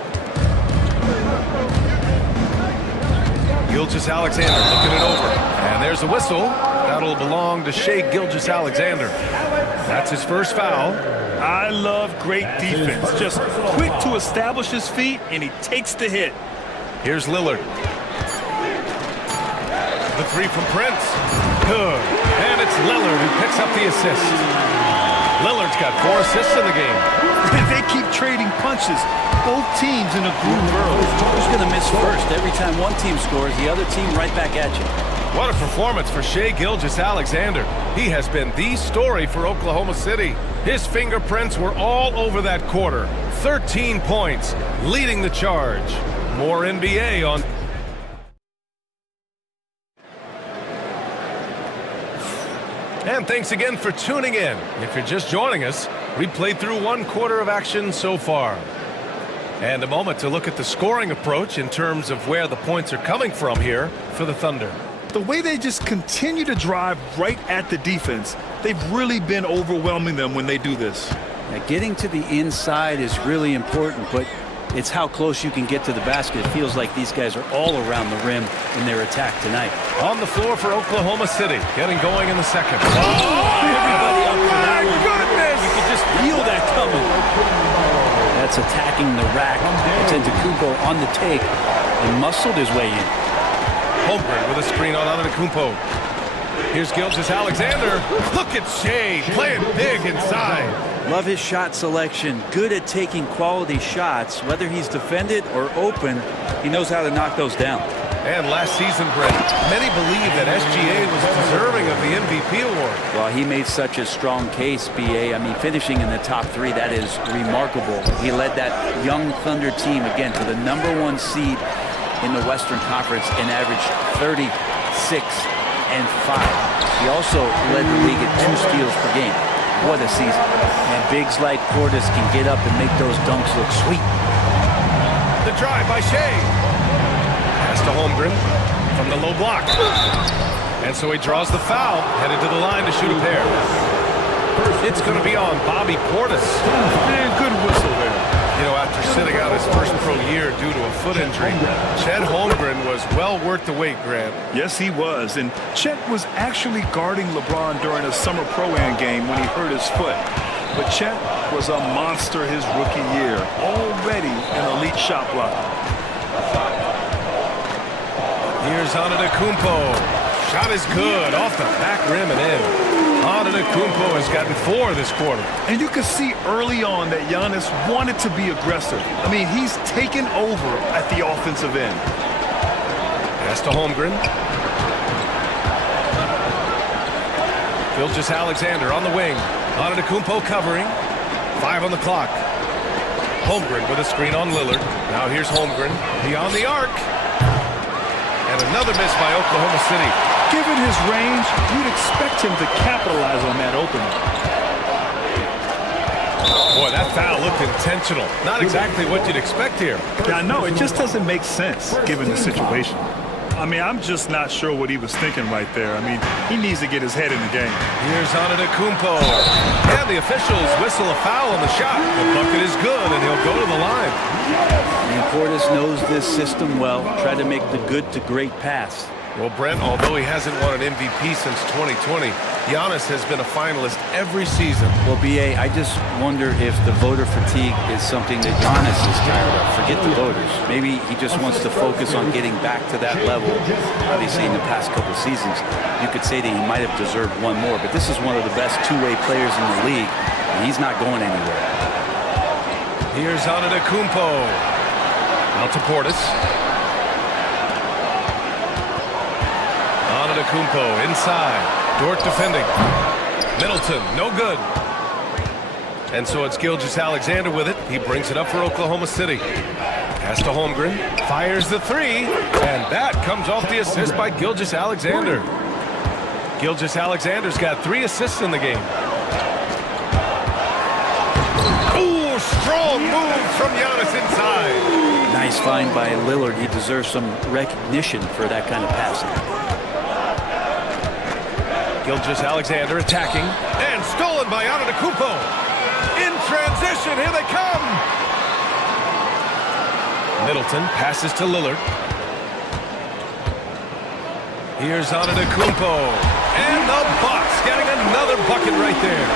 Gilgeous-Alexander looking it over. And there's a whistle. That'll belong to Shai Gilgeous-Alexander. That's his first foul. I love great defense. Just quick to establish his feet, and he takes the hit. Here's Lillard. The 3 from Prince. Good. And it's Lillard who picks up the assist. Lillard's got 4 assists in the game. They keep trading punches. Both teams in a groove early. Who's going to miss first? Every time one team scores, the other team right back at you. What a performance for Shai Gilgeous-Alexander. He has been the story for Oklahoma City. His fingerprints were all over that quarter. 13 points, leading the charge. More NBA on... And thanks again for tuning in. If you're just joining us, we played through 1 quarter of action so far. And a moment to look at the scoring approach in terms of where the points are coming from here for the Thunder. The way they just continue to drive right at the defense, they've really been overwhelming them when they do this. Now, getting to the inside is really important, but it's how close you can get to the basket. It feels like these guys are all around the rim in their attack tonight. On the floor for Oklahoma City, getting going in the second. Everybody up for that one. Goodness! You could just feel that coming. That's attacking the rack. It's Antetokounmpo on the take and muscled his way in. Holmgren with a screen on Antetokounmpo. Here's Gilgeous-Alexander. Look at Shea playing big inside. Love his shot selection. Good at taking quality shots. Whether he's defended or open, he knows how to knock those down. And last season, Brent, many believe that SGA was deserving of the MVP award. Well, he made such a strong case, BA. I mean, finishing in the top three, that is remarkable. He led that young Thunder team, again, to the #1 seed in the Western Conference and averaged 36-5. He also led the league at 2 steals per game. What a season. And bigs like Portis can get up and make those dunks look sweet. The drive by Shea. Pass to Holmgren from the low block. And so he draws the foul, headed to the line to shoot a pair. It's going to be on Bobby Portis. Man, good whistle there. You know, after sitting out his first pro year due to a foot injury, Chet Holmgren was well worth the wait, Grant. Yes, he was. And Chet was actually guarding LeBron during a summer pro-am game when he hurt his foot. But Chet was a monster his rookie year, already an elite shot blocker. Here's Antetokounmpo. Shot is good, off the back rim and in. Antetokounmpo has gotten 4 this quarter. And you could see early on that Giannis wanted to be aggressive. I mean, he's taken over at the offensive end. Pass to Holmgren. Gilgeous-Alexander on the wing. Antetokounmpo covering. 5 on the clock. Holmgren with a screen on Lillard. Now here's Holmgren beyond the arc. And another miss by Oklahoma City. Given his range, you'd expect him to capitalize on that opening. Boy, that foul looked intentional. Not exactly what you'd expect here. Yeah, I know. It just doesn't make sense given the situation. I mean, I'm just not sure what he was thinking right there. I mean, he needs to get his head in the game. Here's Antetokounmpo. And the officials whistle a foul on the shot. The bucket is good, and he'll go to the line. And Portis knows this system well. Try to make the good to great pass. Well, Brent, although he hasn't won an MVP since 2020, Giannis has been a finalist every season. Well, BA, I just wonder if the voter fatigue is something that Giannis is tired of. Forget the voters. Maybe he just wants to focus on getting back to that level. Obviously, in the past couple seasons, you could say that he might have deserved one more, but this is one of the best two-way players in the league, and he's not going anywhere. Here's Antetokounmpo. Out to Portis. Antetokounmpo inside. Dort defending. Middleton, no good. And so it's Gilgeous-Alexander with it. He brings it up for Oklahoma City. Pass to Holmgren. Fires the 3. And that comes off the assist by Gilgeous-Alexander. Gilgeous-Alexander's got 3 assists in the game. Ooh, strong move from Giannis inside. Nice find by Lillard. He deserves some recognition for that kind of passing. Gilgeous-Alexander attacking, and stolen by Antetokounmpo. In transition, here they come. Middleton passes to Lillard. Here's Antetokounmpo, and the Bucks getting another bucket right there.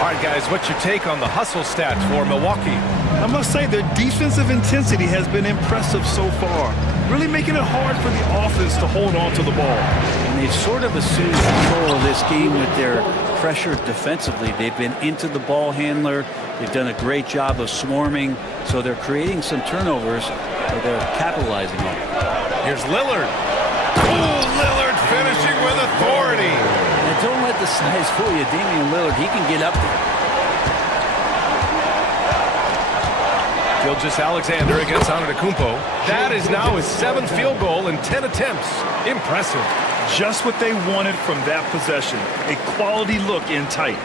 All right, guys, what's your take on the hustle stats for Milwaukee? I must say their defensive intensity has been impressive so far, really making it hard for the offense to hold on to the ball. And they've sort of assumed control of this game with their pressure defensively. They've been into the ball handler. They've done a great job of swarming, so they're creating some turnovers that they're capitalizing on. Here's Lillard. Oh, Lillard finishing with authority. And don't let the size fool you. Damian Lillard, he can get up there. Gilgeous-Alexander against Antetokounmpo. That is now his 7th field goal in 10 attempts. Impressive. Just what they wanted from that possession. A quality look in tight.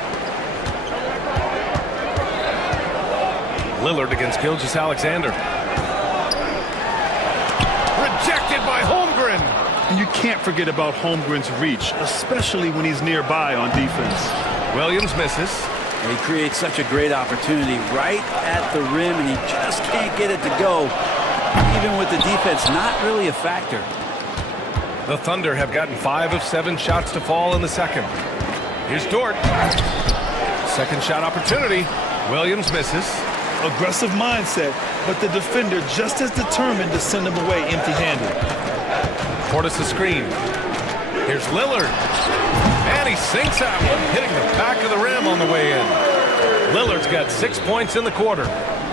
Lillard against Gilgeous-Alexander. Rejected by Holmgren. And you can't forget about Holmgren's reach, especially when he's nearby on defense. Williams misses. He creates such a great opportunity right at the rim, and he just can't get it to go. Even with the defense not really a factor. The Thunder have gotten 5 of 7 shots to fall in the second. Here's Dort. Second shot opportunity. Williams misses. Aggressive mindset, but the defender just as determined to send him away empty-handed. Portis the screen. Here's Lillard. And he sinks that one, hitting the back of the rim on the way in. Lillard's got 6 points in the quarter.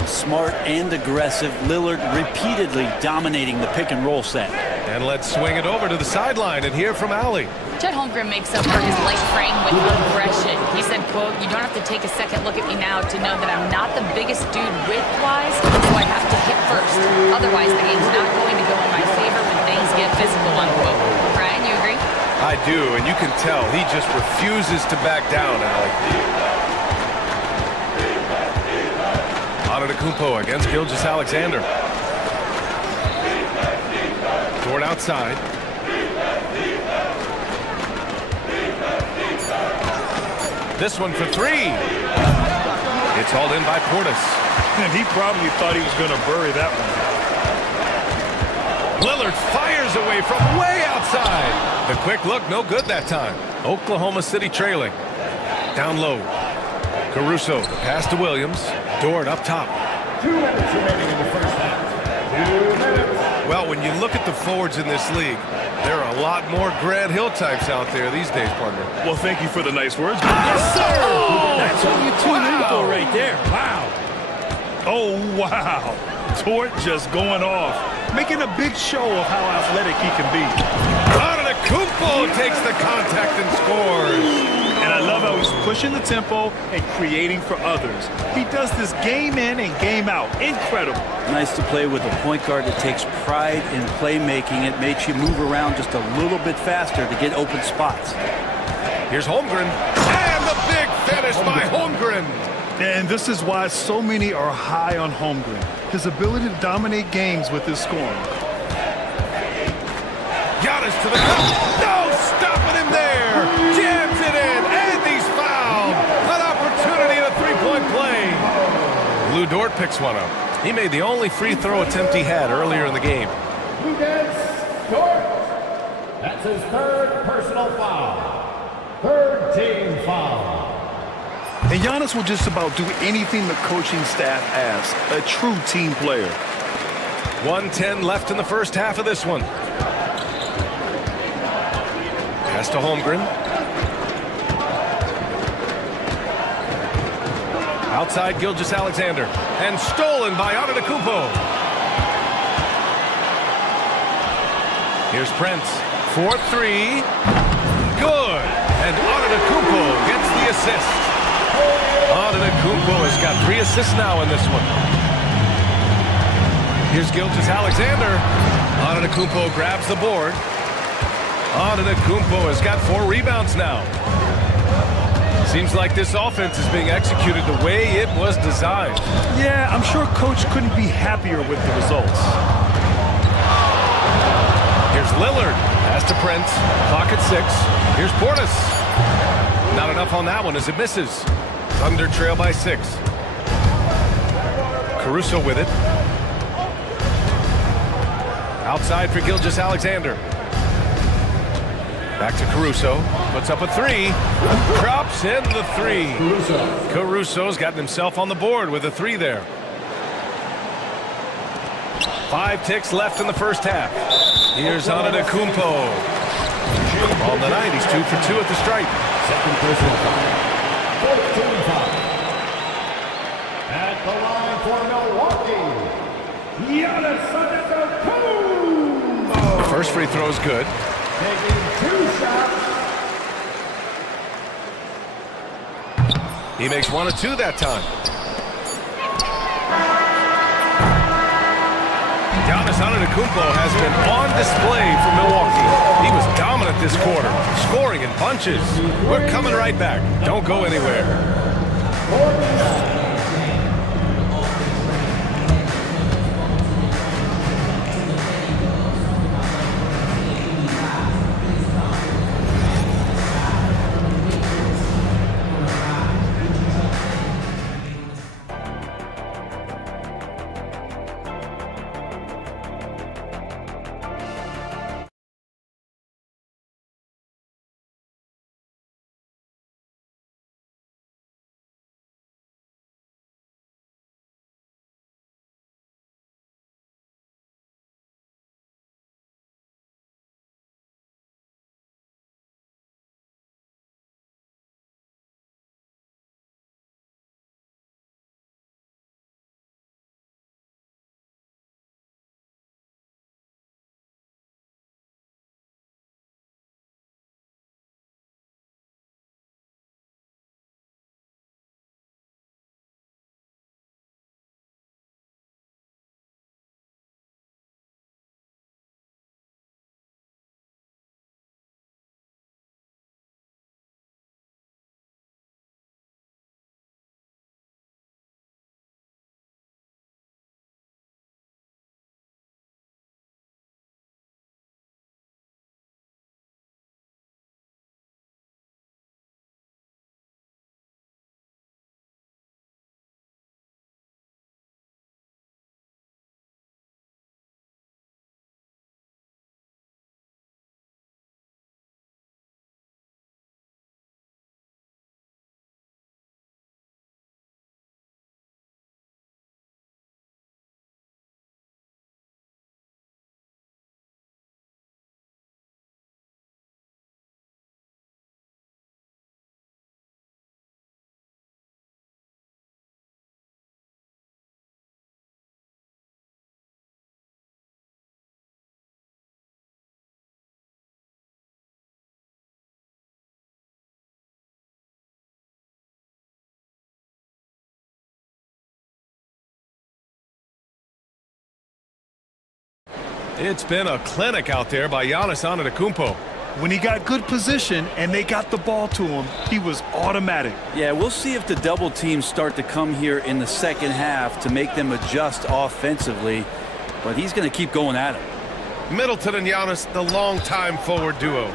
Smart and aggressive. Lillard repeatedly dominating the pick and roll set. And let's swing it over to the sideline and hear from Allie. Chet Holmgren makes up for his light frame with aggression. He said, quote, "You don't have to take a second look at me now to know that I'm not the biggest dude width-wise, so I have to hit first. Otherwise, the game's not going to go in my favor when things get physical," unquote. Brian, you agree? I do, and you can tell he just refuses to back down, Allie. Antetokounmpo against Gilgeous-Alexander. Dort outside. This one for 3. It's hauled in by Portis. And he probably thought he was going to bury that one. Lillard fires away from way outside. The quick look, no good that time. Oklahoma City trailing. Down low. Caruso, the pass to Williams. Dort up top. 2 minutes remaining in the first half. 2 minutes. Well, when you look at the forwards in this league, there are a lot more Grant Hill types out there these days, partner. Well, thank you for the nice words. Yes, sir! That's what you tune in for right there. Wow. Oh, wow. Dort just going off, making a big show of how athletic he can be. Antetokounmpo takes the contact and scores. And I love how he's pushing the tempo and creating for others. He does this game in and game out. Incredible. Nice to play with a point guard that takes pride in playmaking. It makes you move around just a little bit faster to get open spots. Here's Holmgren. And the big finish by Holmgren. And this is why so many are high on Holmgren. His ability to dominate games with his scoring. Giannis to the cup. No, stopping him there. Jams it in, and he's fouled. An opportunity in a three-point play. Lou Dort picks one up. He made the only free throw attempt he had earlier in the game. Dort. That's his 3rd personal foul. 3rd team foul. And Giannis will just about do anything the coaching staff asks. A true team player. 1:10 left in the first half of this one. Pass to Holmgren. Outside Gilgeous-Alexander. And stolen by Antetokounmpo. Here's Prince. 4-3. Good. And Antetokounmpo gets the assist. Antetokounmpo has got 3 assists now in this one. Here's Gilgeous-Alexander. Antetokounmpo grabs the board. Antetokounmpo has got 4 rebounds now. Seems like this offense is being executed the way it was designed. Yeah, I'm sure Coach couldn't be happier with the results. Here's Lillard. Pass to Prince. Clock at 6. Here's Portis. Not enough on that one as it misses. Thunder trail by 6. Caruso with it. Outside for Gilgeous-Alexander. Back to Caruso. Puts up a 3. Drops in the 3. Caruso's gotten himself on the board with a 3 there. 5 ticks left in the first half. Here's Antetokounmpo. On the night, he's 2 for 2 at the stripe. Second personal foul. 14 foul. At the line for Milwaukee, Giannis Antetokounmpo. First free throw is good. Taking 2 shots. He makes 1 of 2 that time. Giannis Antetokounmpo has been on display for Milwaukee. He was dominant this quarter, scoring in bunches. We're coming right back. Don't go anywhere. It's been a clinic out there by Giannis Antetokounmpo. When he got good position and they got the ball to him, he was automatic. Yeah, we'll see if the double teams start to come here in the second half to make them adjust offensively, but he's going to keep going at it. Middleton and Giannis, the longtime forward duo.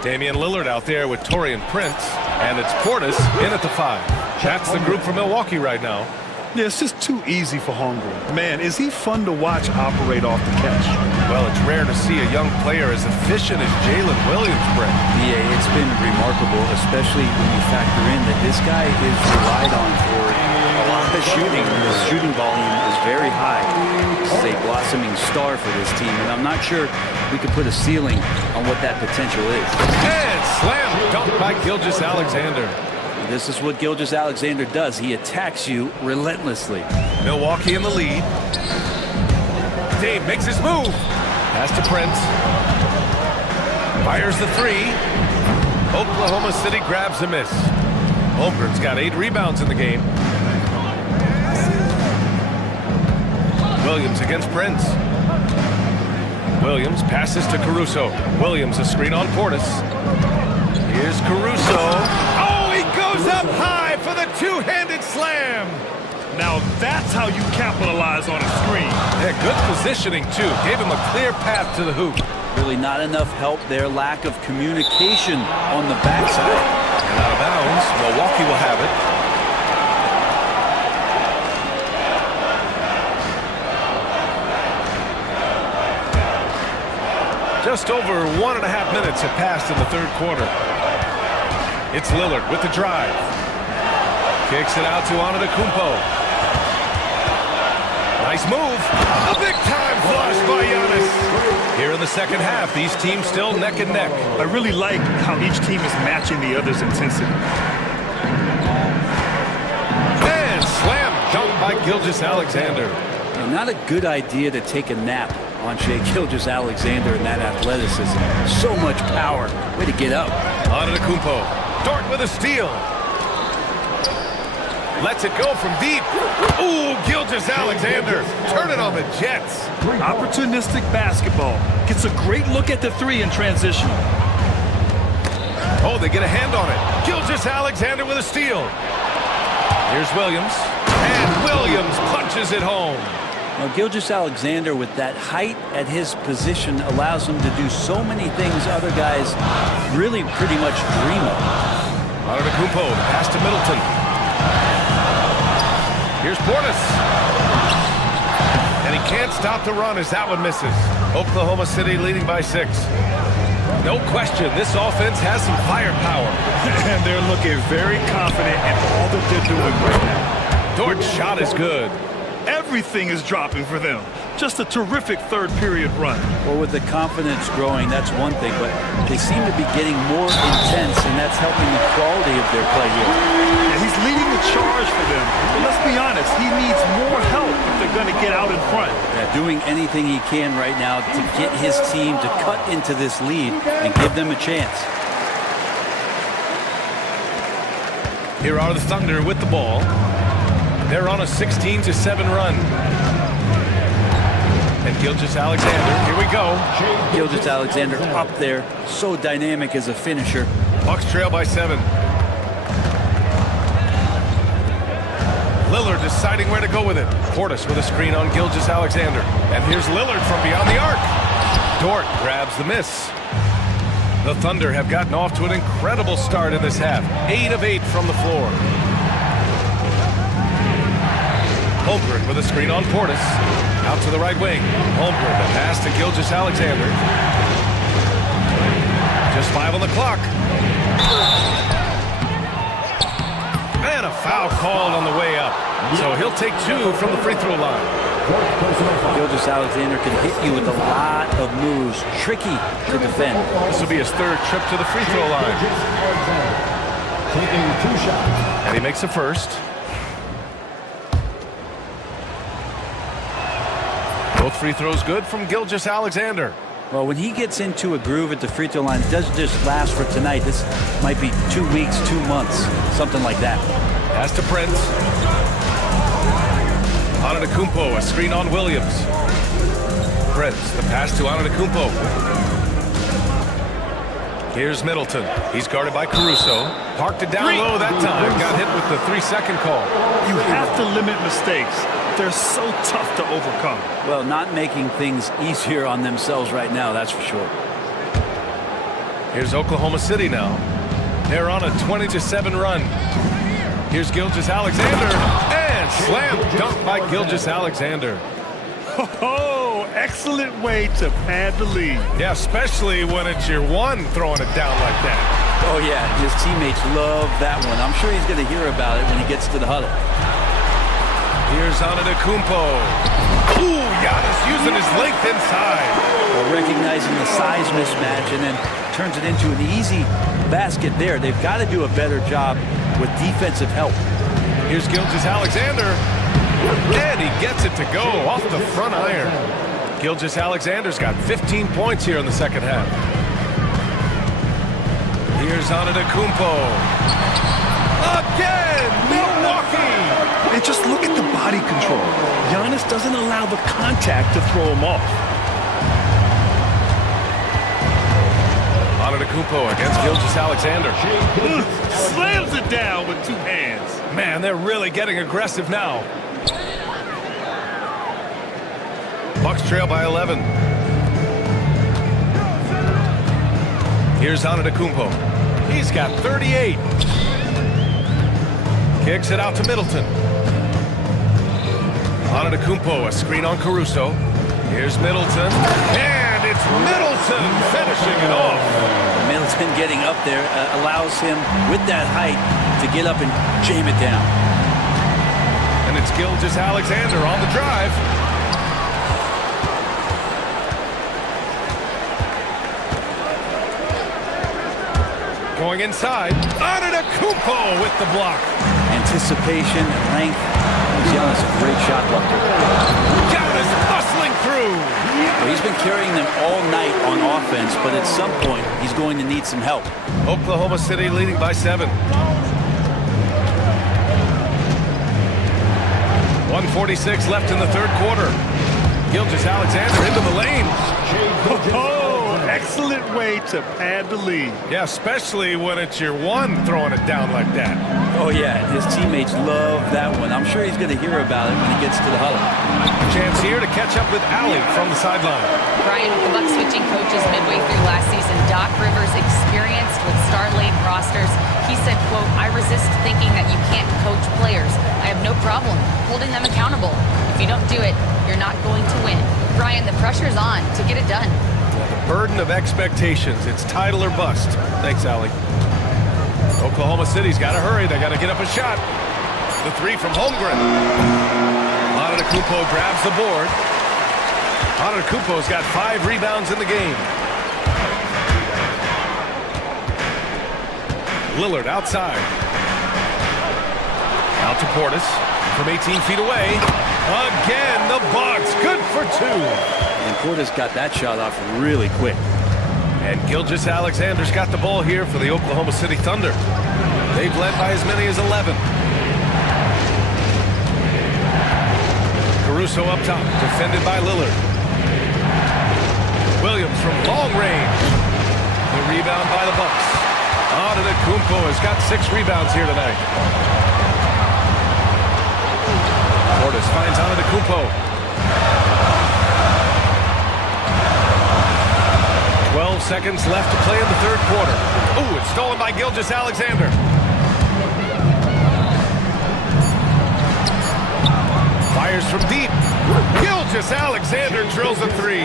Damian Lillard out there with Taurean Prince, and it's Portis in at the 5. That's the group for Milwaukee right now. Yeah, it's just too easy for Holmgren. Man, is he fun to watch operate off the catch. Well, it's rare to see a young player as efficient as Jalen Williams, Brett. Yeah, it's been remarkable, especially when you factor in that this guy is relied on for a lot of shooting. The shooting volume is very high. This is a blossoming star for this team, and I'm not sure we could put a ceiling on what that potential is. And slam dunk by Gilgeous-Alexander. This is what Gilgeous-Alexander does. He attacks you relentlessly. Milwaukee in the lead. Dame makes his move. Pass to Prince. Fires the 3. Oklahoma City grabs a miss. Holmgren's got 8 rebounds in the game. Williams against Prince. Williams passes to Caruso. Williams a screen on Portis. Here's Caruso. Goes up high for the two-handed slam. Now that's how you capitalize on a screen. Yeah, good positioning, too. Gave him a clear path to the hoop. Really not enough help there. Lack of communication on the backside. And out of bounds. Milwaukee will have it. Just over 1.5 minutes have passed in the third quarter. It's Lillard with the drive. Kicks it out to Antetokounmpo. Nice move. A big-time flush by Giannis. Here in the second half, these teams still neck and neck. I really like how each team is matching the other's intensity. And slam dunk by Gilgeous-Alexander. And not a good idea to take a nap on Shai Gilgeous-Alexander and that athleticism. So much power. Way to get up. Antetokounmpo. Dort with a steal. Lets it go from deep. Ooh, Gilgeous-Alexander. Turn it on the Jets. Opportunistic basketball. Gets a great look at the 3 in transition. Oh, they get a hand on it. Gilgeous-Alexander with a steal. Here's Williams. And Williams punches it home. Now, Gilgeous-Alexander, with that height at his position, allows him to do so many things other guys really pretty much dream of. Antetokounmpo, the pass to Middleton. Here's Portis. And he can't stop the run as that one misses. Oklahoma City leading by 6. No question, this offense has some firepower. And they're looking very confident in all that they're doing right now. Dort's shot is good. Everything is dropping for them. Just a terrific third-period run. Well, with the confidence growing, that's one thing, but they seem to be getting more intense, and that's helping the quality of their play here. And he's leading the charge for them. But let's be honest, he needs more help if they're going to get out in front. Yeah, doing anything he can right now to get his team to cut into this lead and give them a chance. Here are the Thunder with the ball. They're on a 16-7 run. And Gilgeous-Alexander, here we go. Gilgeous-Alexander up there, so dynamic as a finisher. Bucks trail by 7. Lillard deciding where to go with it. Portis with a screen on Gilgeous-Alexander. And here's Lillard from beyond the arc. Dort grabs the miss. The Thunder have gotten off to an incredible start in this half. 8 of 8 from the floor. Holmgren with a screen on Portis. Out to the right wing. Holmgren, the pass to Gilgeous-Alexander. Just 5 on the clock. And a foul called on the way up. So he'll take 2 from the free throw line. Gilgeous-Alexander can hit you with a lot of moves. Tricky to defend. This will be his 3rd trip to the free throw line. And he makes the first. Both free throws good from Gilgeous-Alexander. Well, when he gets into a groove at the free throw line, it doesn't just last for tonight. This might be 2 weeks, 2 months, something like that. Pass to Prince. Antetokounmpo, a screen on Williams. Prince, the pass to Antetokounmpo. Here's Middleton. He's guarded by Caruso. Parked it down low that time. Got hit with the 3-second call. You have to limit mistakes. They're so tough to overcome. Well, not making things easier on themselves right now, that's for sure. Here's Oklahoma City now. They're on a 20-7 run. Here's Gilgeous-Alexander. And slam dunk by Gilgeous-Alexander. Oh, excellent way to pad the lead. Yeah, especially when it's your one throwing it down like that. Oh, yeah, his teammates love that one. I'm sure he's going to hear about it when he gets to the huddle. Here's Antetokounmpo. Ooh, Giannis using his length inside. Well, recognizing the size mismatch and then turns it into an easy basket there. They've got to do a better job with defensive help. Here's Gilgeous-Alexander. And he gets it to go off the front iron. Gilgeous-Alexander's got 15 points here in the second half. Here's Antetokounmpo. Again, Milwaukee! And just look at the body control. Giannis doesn't allow the contact to throw him off. Antetokounmpo against Gilgeous-Alexander. Slams it down with two hands. Man, they're really getting aggressive now. Bucks trail by 11. Here's Antetokounmpo. He's got 38. Kicks it out to Middleton. Antetokounmpo, a screen on Caruso. Here's Middleton. And it's Middleton finishing it off. Middleton getting up there allows him, with that height, to get up and jam it down. And it's Gilgeous-Alexander on the drive. Going inside. Antetokounmpo with the block. Anticipation, length. Giannis, a great shot blocker. Giannis bustling through. Well, he's been carrying them all night on offense, but at some point, he's going to need some help. Oklahoma City leading by 7. 1:46 left in the third quarter. Gilgeous-Alexander into the lane. Oh, excellent way to pad the lead. Yeah, especially when it's your one throwing it down like that. Oh, yeah, his teammates love that one. I'm sure he's going to hear about it when he gets to the huddle. Chance here to catch up with Allie from the sideline. Brian, with the Bucks switching coaches midway through last season, Doc Rivers, experienced with star-laden rosters, he said, quote, "I resist thinking that you can't coach players. I have no problem holding them accountable. If you don't do it, you're not going to win." Brian, the pressure's on to get it done. The burden of expectations. It's title or bust. Thanks, Allie. Oklahoma City's got to hurry. They got to get up a shot. The three from Holmgren. Antetokounmpo grabs the board. Antetokounmpo's got 5 rebounds in the game. Lillard outside. Out to Portis from 18 feet away. Again, the Bucks. Good for 2. And Portis got that shot off really quick. And Gilgeous-Alexander's got the ball here for the Oklahoma City Thunder. They've led by as many as 11. Caruso up top, defended by Lillard. Williams from long range. The rebound by the Bucks. Antetokounmpo has got 6 rebounds here tonight. Portis finds Antetokounmpo. 12 seconds left to play in the third quarter. Ooh, it's stolen by Gilgeous-Alexander. Fires from deep. Gilgeous-Alexander drills a 3.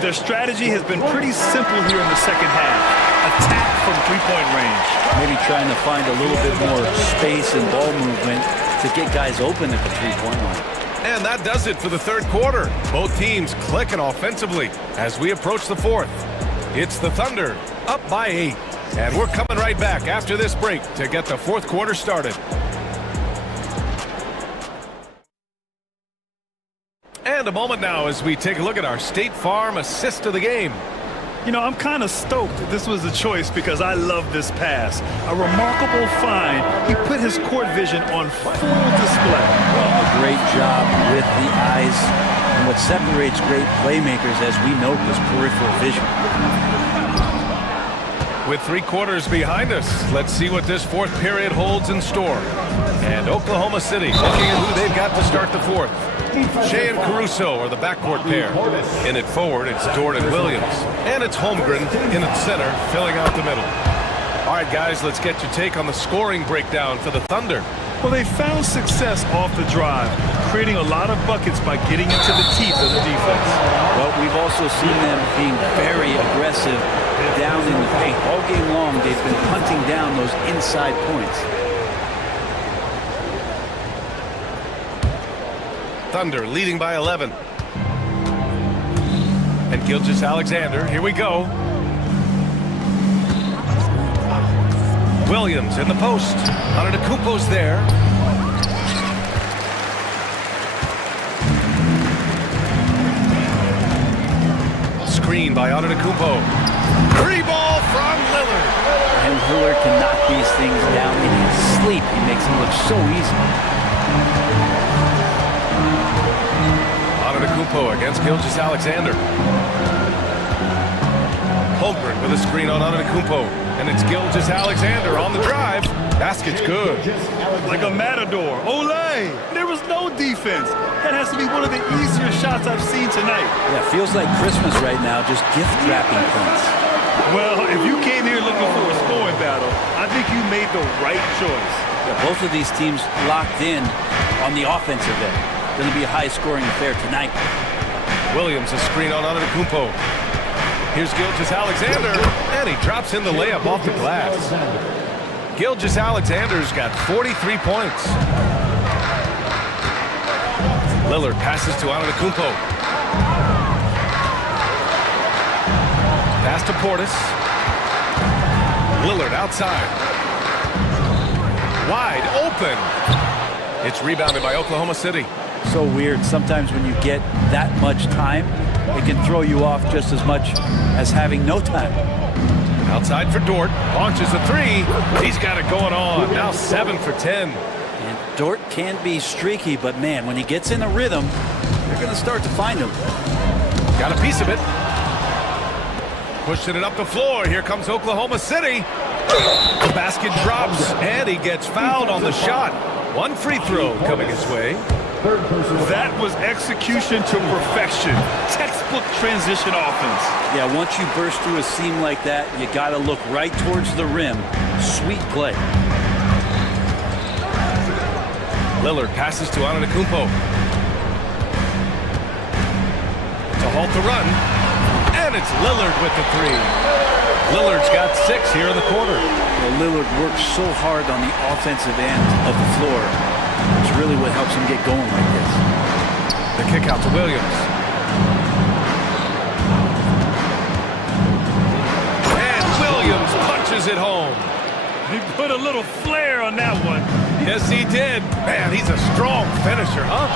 Their strategy has been pretty simple here in the second half. Attack from three-point range. Maybe trying to find a little bit more space and ball movement to get guys open at the three-point line. And that does it for the third quarter. Both teams clicking offensively as we approach the fourth. It's the Thunder up by 8. And we're coming right back after this break to get the fourth quarter started. And a moment now as we take a look at our State Farm assist of the game. You know, I'm kind of stoked that this was a choice because I love this pass. A remarkable find. He put his court vision on full display. Well, a great job with the eyes And what separates great playmakers, as we know, is peripheral vision. With 3 quarters behind us, let's see what this fourth period holds in store. And Oklahoma City looking at who they've got to start the fourth. Shea and Caruso are the backcourt pair. In it forward, it's Dort and Williams. And it's Holmgren in its center, filling out the middle. All right, guys, let's get your take on the scoring breakdown for the Thunder. Well, they found success off the drive, creating a lot of buckets by getting into the teeth of the defense. Well, we've also seen them being very aggressive down in the paint. All game long, they've been hunting down those inside points. Thunder leading by 11. And Gilgeous-Alexander, here we go. Williams in the post. Antetokounmpo's there. Screen by Antetokounmpo. Free ball from Lillard. And Lillard can knock these things down in his sleep. He makes them look so easy. Antetokounmpo against Gilgeous-Alexander. Holmgren with a screen on Antetokounmpo. And it's Gilgeous-Alexander on the drive. Basket's good. Like a matador. Olay! There was no defense. That has to be one of the easier shots I've seen tonight. Yeah, feels like Christmas right now, just gift wrapping points. Well, if you came here looking for a scoring battle, I think you made the right choice. Yeah, both of these teams locked in on the offensive end. Going to be a high-scoring affair tonight. Williams a screen on Antetokounmpo. Here's Gilgeous-Alexander, and he drops in the layup off the glass. Gilgeous-Alexander's got 43 points. Lillard passes to Antetokounmpo. Pass to Portis. Lillard outside. Wide open. It's rebounded by Oklahoma City. So weird. Sometimes when you get that much time, it can throw you off just as much as having no time. Outside for Dort. Launches a three. He's got it going on. Now 7 for 10. And Dort can be streaky, but man, when he gets in a rhythm, you're going to start to find him. Got a piece of it. Pushing it up the floor. Here comes Oklahoma City. The basket drops, and he gets fouled on the shot. One free throw coming his way. That was execution to perfection. Textbook transition offense. Yeah, once you burst through a seam like that, you got to look right towards the rim. Sweet play. Lillard passes to Antetokounmpo. To halt the run. And it's Lillard with the three. Lillard's got 6 here in the quarter. Well, Lillard works so hard on the offensive end of the floor. It's really what helps him get going like this. The kick out to Williams. And Williams punches it home. He put a little flair on that one. Yes, he did. Man, he's a strong finisher, huh?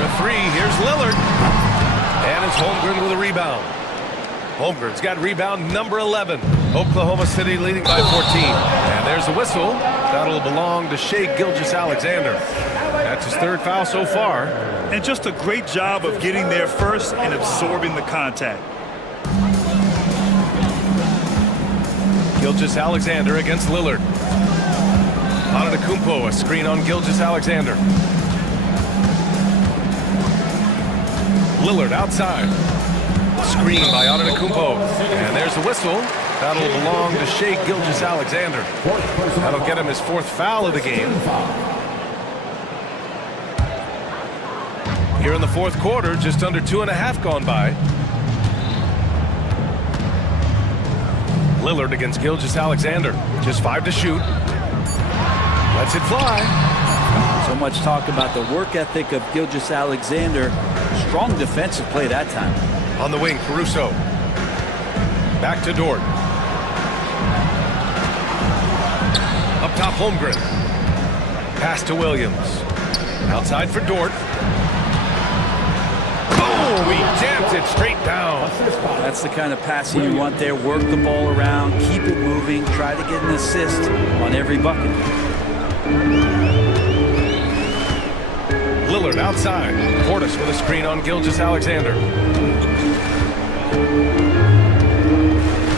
For 3, here's Lillard. And it's Holmgren with a rebound. Holmgren's got rebound number 11. Oklahoma City leading by 14. And there's the whistle. That'll belong to Shea Gilgeous-Alexander. That's his 3rd foul so far. And just a great job of getting there first and absorbing the contact. Gilgeous-Alexander against Lillard. Antetokounmpo, a screen on Gilgeous-Alexander. Lillard outside. Screen by Antetokounmpo. And there's the whistle. That'll belong to Shea Gilgeous-Alexander. That'll get him his 4th foul of the game. Here in the 4th quarter, just under 2.5 gone by. Lillard against Gilgeous-Alexander. Just 5 to shoot. Lets it fly. So much talk about the work ethic of Gilgeous-Alexander. Strong defensive play that time. On the wing, Caruso. Back to Dort. Up top, Holmgren. Pass to Williams. Outside for Dort. Oh, he jams it straight down. That's the kind of passing you want there. Work the ball around, keep it moving, try to get an assist on every bucket. Lillard outside. Portis with a screen on Gilgeous-Alexander.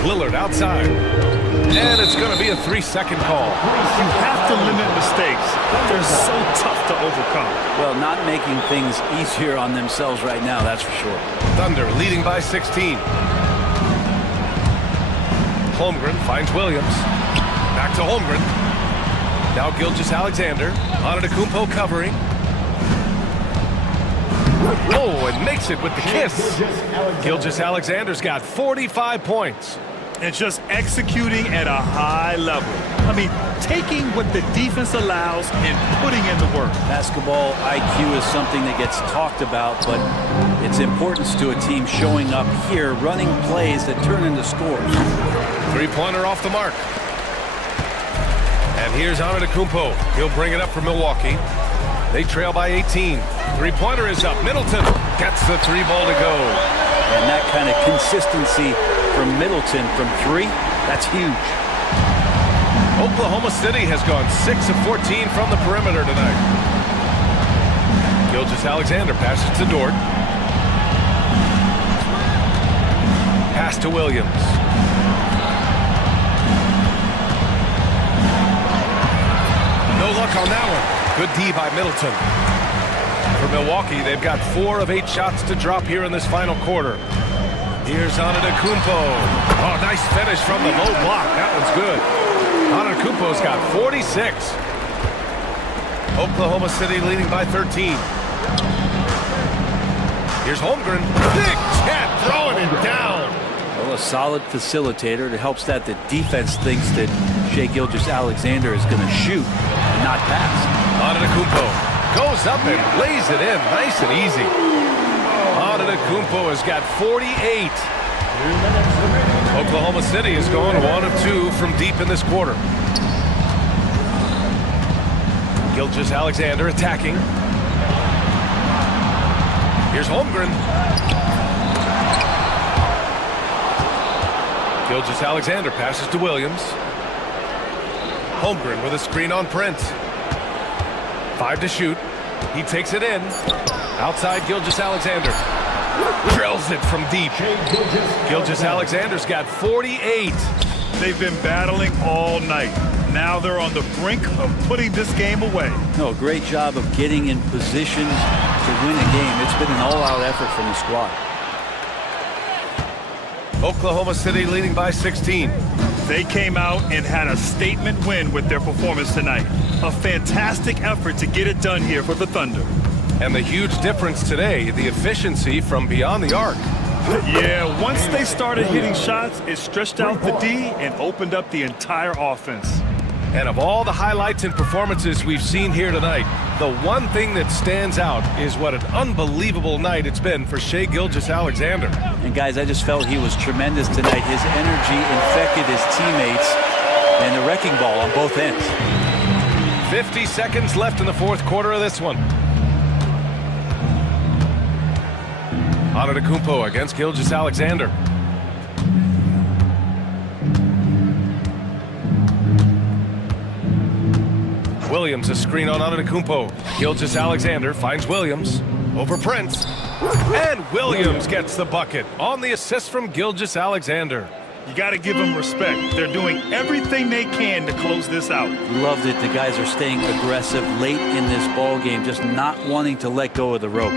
Lillard outside. And it's going to be a 3-second call. You have to limit mistakes. They're so tough to overcome. Well, not making things easier on themselves right now, that's for sure. Thunder leading by 16. Holmgren finds Williams. Back to Holmgren. Now Gilgeous-Alexander. Antetokounmpo covering. Oh, and makes it with the kiss. Gilgeous-Alexander's got 45 points. And just executing at a high level. I mean, taking what the defense allows and putting in the work. Basketball IQ is something that gets talked about, but its importance to a team showing up here, running plays that turn into scores. Three-pointer off the mark. And here's Antetokounmpo. He'll bring it up for Milwaukee. They trail by 18. Three-pointer is up. Middleton gets the three ball to go. And that kind of consistency from Middleton from three, that's huge. Oklahoma City has gone 6 of 14 from the perimeter tonight. Gilgeous-Alexander passes to Dort. Pass to Williams. No luck on that one. Good D by Middleton. For Milwaukee, they've got 4 of 8 shots to drop here in this final quarter. Here's Antetokounmpo. Oh, nice finish from the low block. That one's good. Antetokounmpo's got 46. Oklahoma City leading by 13. Here's Holmgren. Big cat throwing it down. Well, a solid facilitator. It helps that the defense thinks that Shai Gilgeous-Alexander is going to shoot and not pass. Antetokounmpo goes up and lays it in. Nice and easy. Antetokounmpo has got 48. Oklahoma City has gone 1 of 2 from deep in this quarter. Gilgeous-Alexander attacking. Here's Holmgren. Gilgeous-Alexander passes to Williams. Holmgren with a screen on Prince. 5 to shoot. He takes it in. Outside Gilgeous-Alexander. Drills it from deep. Gilgeous-Alexander's got 48. They've been battling all night. Now they're on the brink of putting this game away. No, great job of getting in position to win a game. It's been an all-out effort from the squad. Oklahoma City leading by 16. They came out and had a statement win with their performance tonight. A fantastic effort to get it done here for the Thunder. And the huge difference today, the efficiency from beyond the arc. Yeah, once they started hitting shots, it stretched out the D and opened up the entire offense. And of all the highlights and performances we've seen here tonight, the one thing that stands out is what an unbelievable night it's been for Shai Gilgeous-Alexander. And guys, I just felt he was tremendous tonight. His energy infected his teammates and the wrecking ball on both ends. 50 seconds left in the fourth quarter of this one. Antetokounmpo against Gilgeous-Alexander. Williams a screen on Antetokounmpo. Gilgeous-Alexander finds Williams over Prince. And Williams gets the bucket on the assist from Gilgeous-Alexander. You got to give them respect. They're doing everything they can to close this out. Loved it. The guys are staying aggressive late in this ball game, just not wanting to let go of the rope.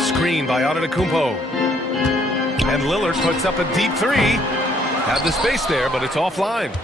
Screen by Antetokounmpo. And Lillard puts up a deep three. Had the space there, but it's offline.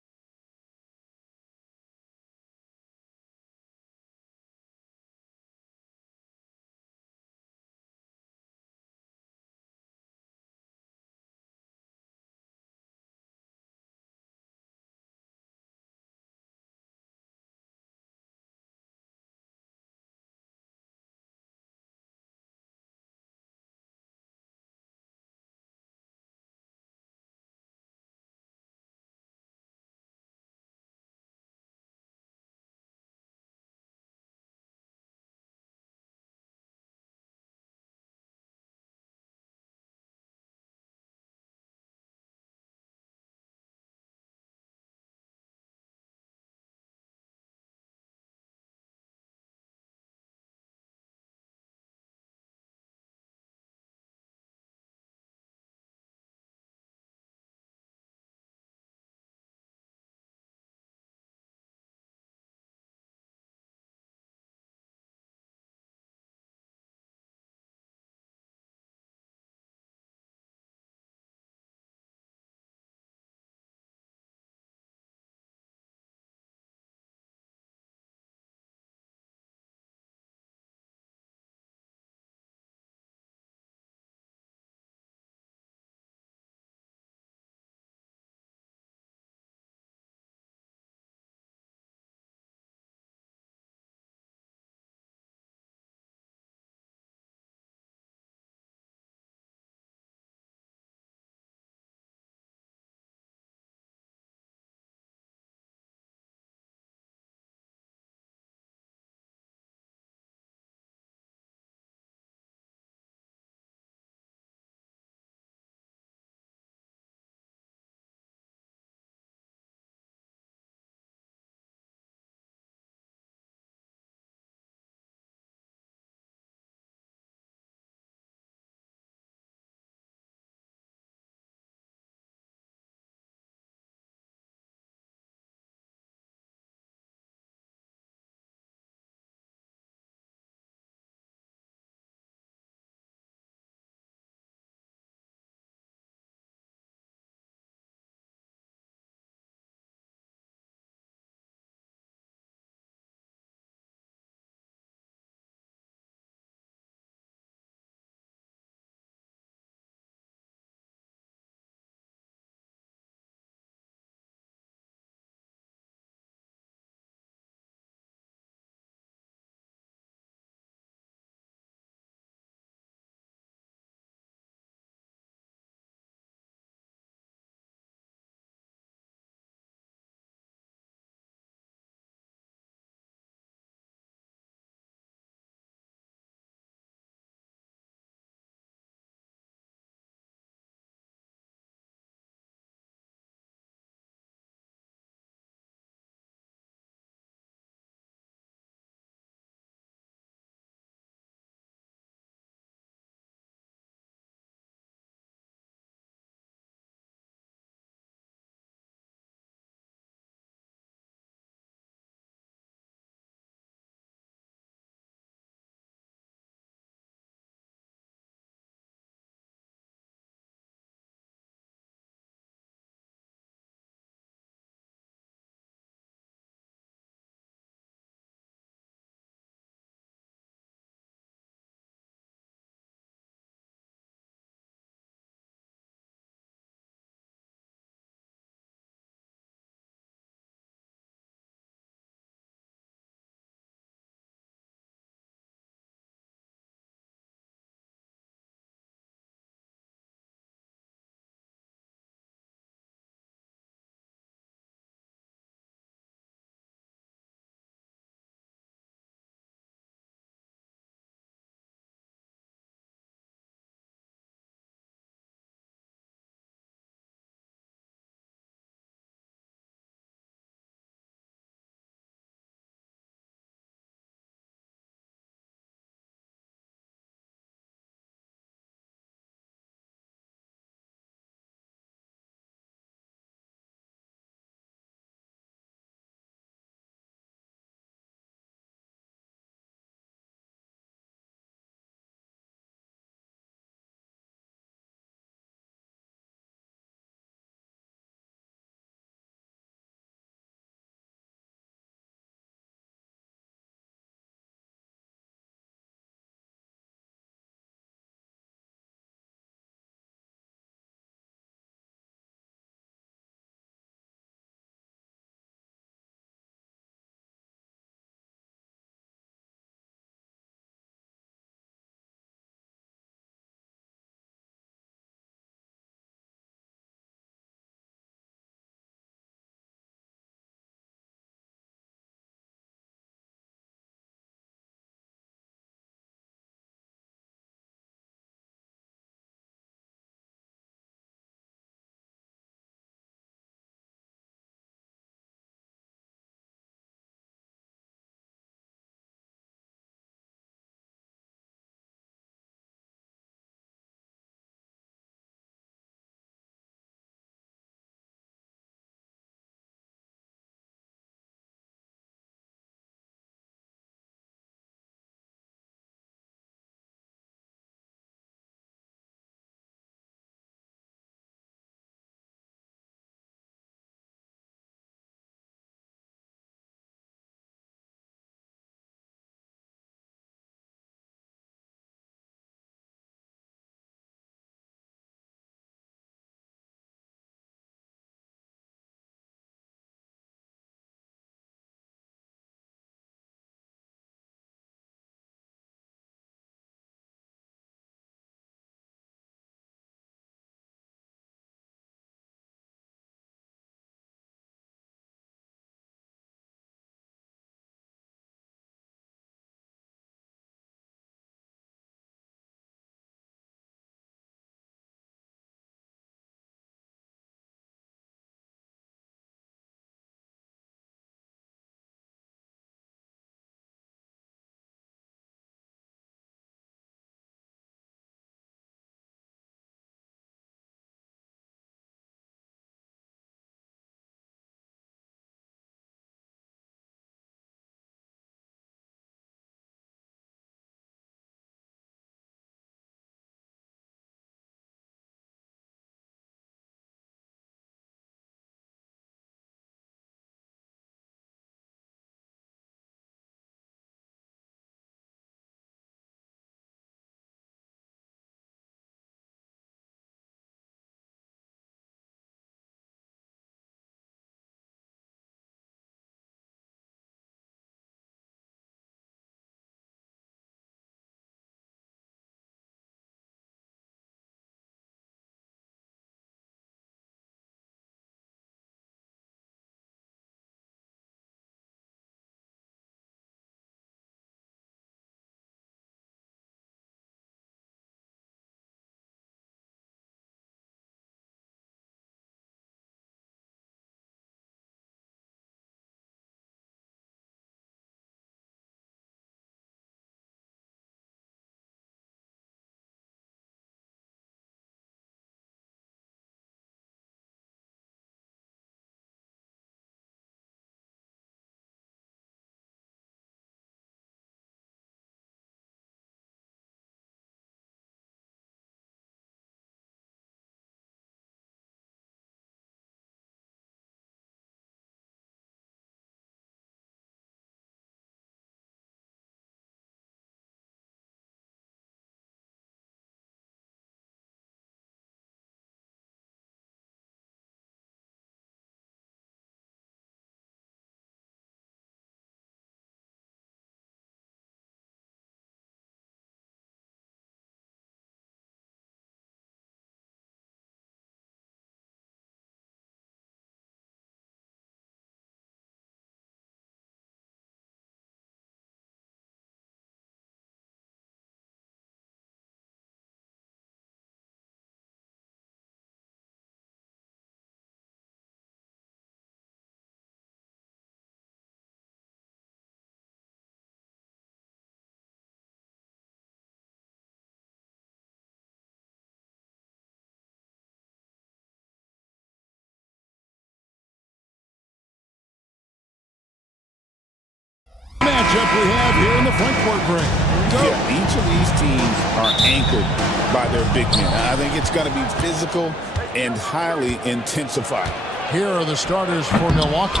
matchup we have here in the front court break. Yeah, each of these teams are anchored by their big men. I think it's going to be physical and highly intensified. Here are the starters for Milwaukee.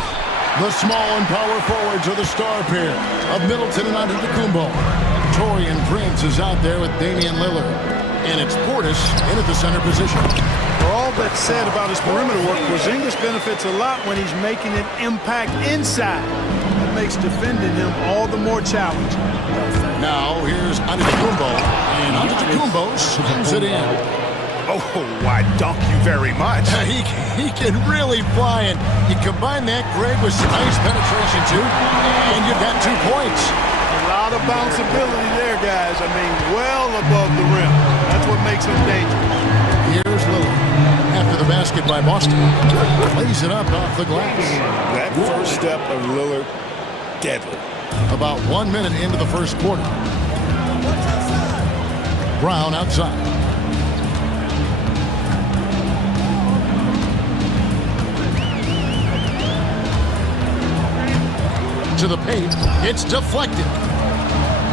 The small and power forwards are the star pair of Middleton and Antetokounmpo. Taurean Prince is out there with Damian Lillard. And it's Portis in at the center position. For all that's said about his perimeter work, Porzingis benefits a lot when he's making an impact inside. That makes defending him all the more challenging. Now here's Antetokounmpo, and Antetokounmpo slams it in. Oh, why, dunk you very much. He can really fly, and you combine that, Greg, with some nice penetration, too, and you've got 2 points. A lot of bounceability there, guys. I mean, well above the rim. That's what makes him dangerous. Here's Lillard. After the basket by Boston. Lays it up off the glass. That first step of Lillard, deadly. About 1 minute into the first quarter. Brown outside. To the paint. It's deflected.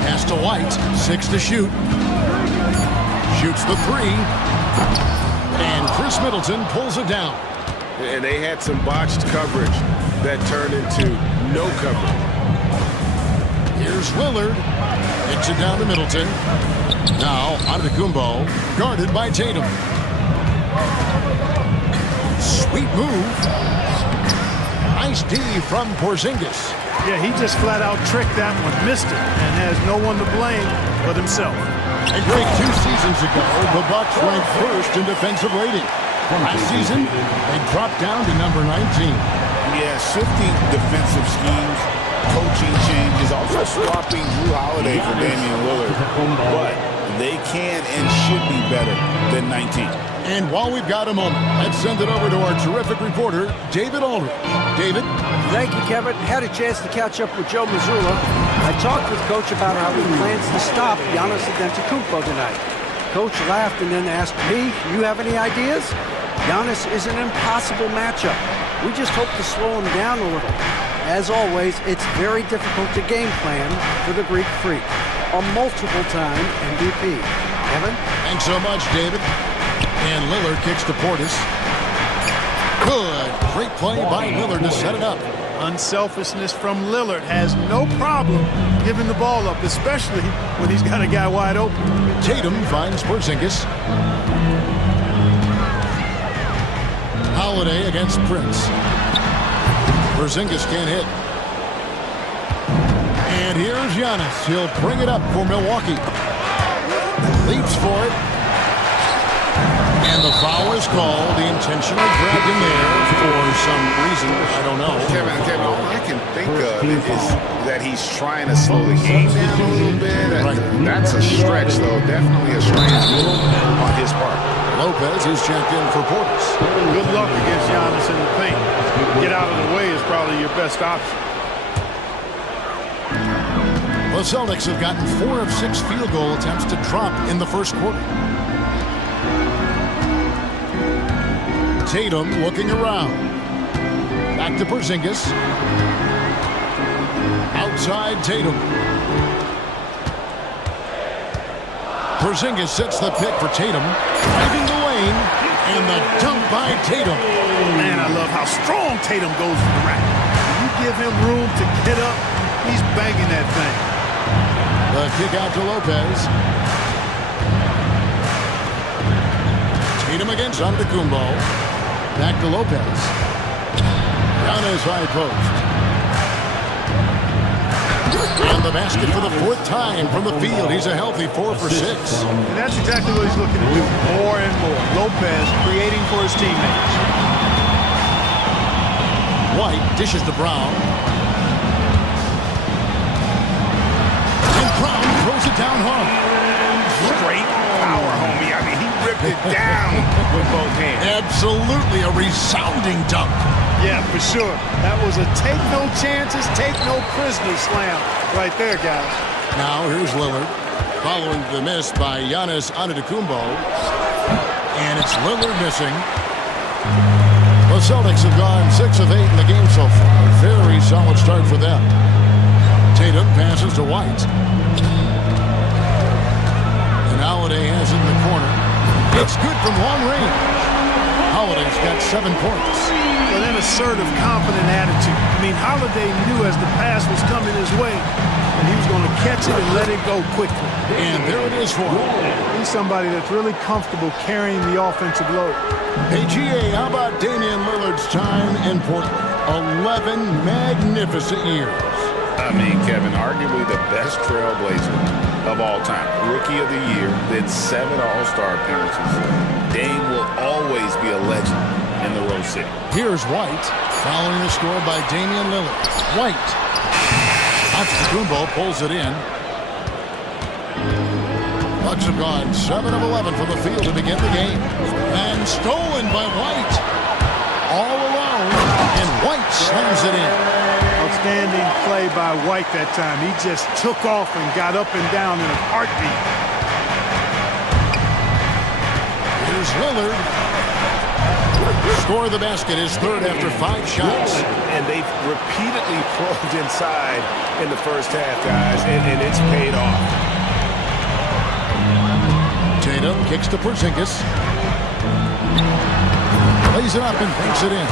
Pass to White. 6 to shoot. Shoots the 3. And Chris Middleton pulls it down. And they had some botched coverage that turned into no coverage. Here's Lillard. Hits it down to Middleton. Now Antetokounmpo, guarded by Tatum. Sweet move. Nice D from Porzingis. Yeah, he just flat out tricked that one, missed it, and has no one to blame but himself. And Greg, 2 seasons ago, the Bucks ranked first in defensive rating. Last season, they dropped down to number 19. Yeah, shifting defensive schemes, coaching changes, also swapping Drew Holiday for Damian Lillard. But they can and should be better than 19. And while we've got a moment, let's send it over to our terrific reporter, David Aldridge. David? Thank you, Kevin. Had a chance to catch up with Joe Mazzulla. I talked with Coach about how he plans to stop Giannis Antetokounmpo tonight. Coach laughed and then asked me, you have any ideas? Giannis is an impossible matchup. We just hope to slow him down a little. As always, it's very difficult to game plan for the Greek Freak, a multiple-time MVP. Kevin? Thanks so much, David. And Lillard kicks to Portis. Good. Great play by Lillard to set it up. Unselfishness from Lillard has no problem giving the ball up, especially when he's got a guy wide open. Tatum finds Porzingis. Holiday against Prince. Porzingis can't hit. And here's Giannis. He'll bring it up for Milwaukee. Leaps for it. And the foul is called. He intentionally grabbed him there for some reason. I don't know. Kevin, all I can think of is that he's trying to slow the game down a little bit. Right. That's a stretch, though. Definitely a strange move on his part. Lopez is checked in for Portis. Good luck against Giannis in the paint. Get out of the way is probably your best option. The Celtics have gotten 4 of 6 field goal attempts to drop in the first quarter. Tatum looking around. Back to Porzingis. Outside Tatum. Porzingis sets the pick for Tatum. Driving the lane. And the dunk by Tatum. Man, I love how strong Tatum goes to the rack. When you give him room to get up, he's banging that thing. The kick out to Lopez. Tatum against Antetokounmpo. Back to Lopez. Down his high post. And the basket for the 4th time from the field. He's a healthy 4 for 6. And that's exactly what he's looking to do. More and more. Lopez creating for his teammates. White dishes to Brown. And Brown throws it down hard. Straight power, homie. I mean, he ripped it down with both hands. Absolutely a resounding dunk. Yeah, for sure. That was a take no chances, take no prisoners slam right there, guys. Now here's Lillard, following the miss by Giannis Antetokounmpo. And it's Lillard missing. The Celtics have gone 6 of 8 in the game so far. Very solid start for them. Tatum passes to White. And Holiday has it in the corner. It's good from long range. Holiday's got 7 points. With an assertive, confident attitude. I mean, Holiday knew as the pass was coming his way that he was going to catch it and let it go quickly. And there it is for him. He's somebody that's really comfortable carrying the offensive load. Hey, GA, how about Damian Lillard's time in Portland? 11 magnificent years. I mean, Kevin, arguably the best trailblazer of all time. Rookie of the year, then 7 All-Star appearances. Dame will always be a legend in the Rose City. Here's White, following the score by Damian Lillard. White. Antetokounmpo pulls it in. Bucks have gone 7 of 11 from the field to begin the game. And stolen by White. All alone, and White slams it in. Outstanding play by White that time. He just took off and got up and down in a heartbeat. Here's Lillard. Score of the basket is third after 5 shots. And they've repeatedly probed inside in the first half, guys, and it's paid off. Tatum kicks to Porzingis. Lays it up and banks it in.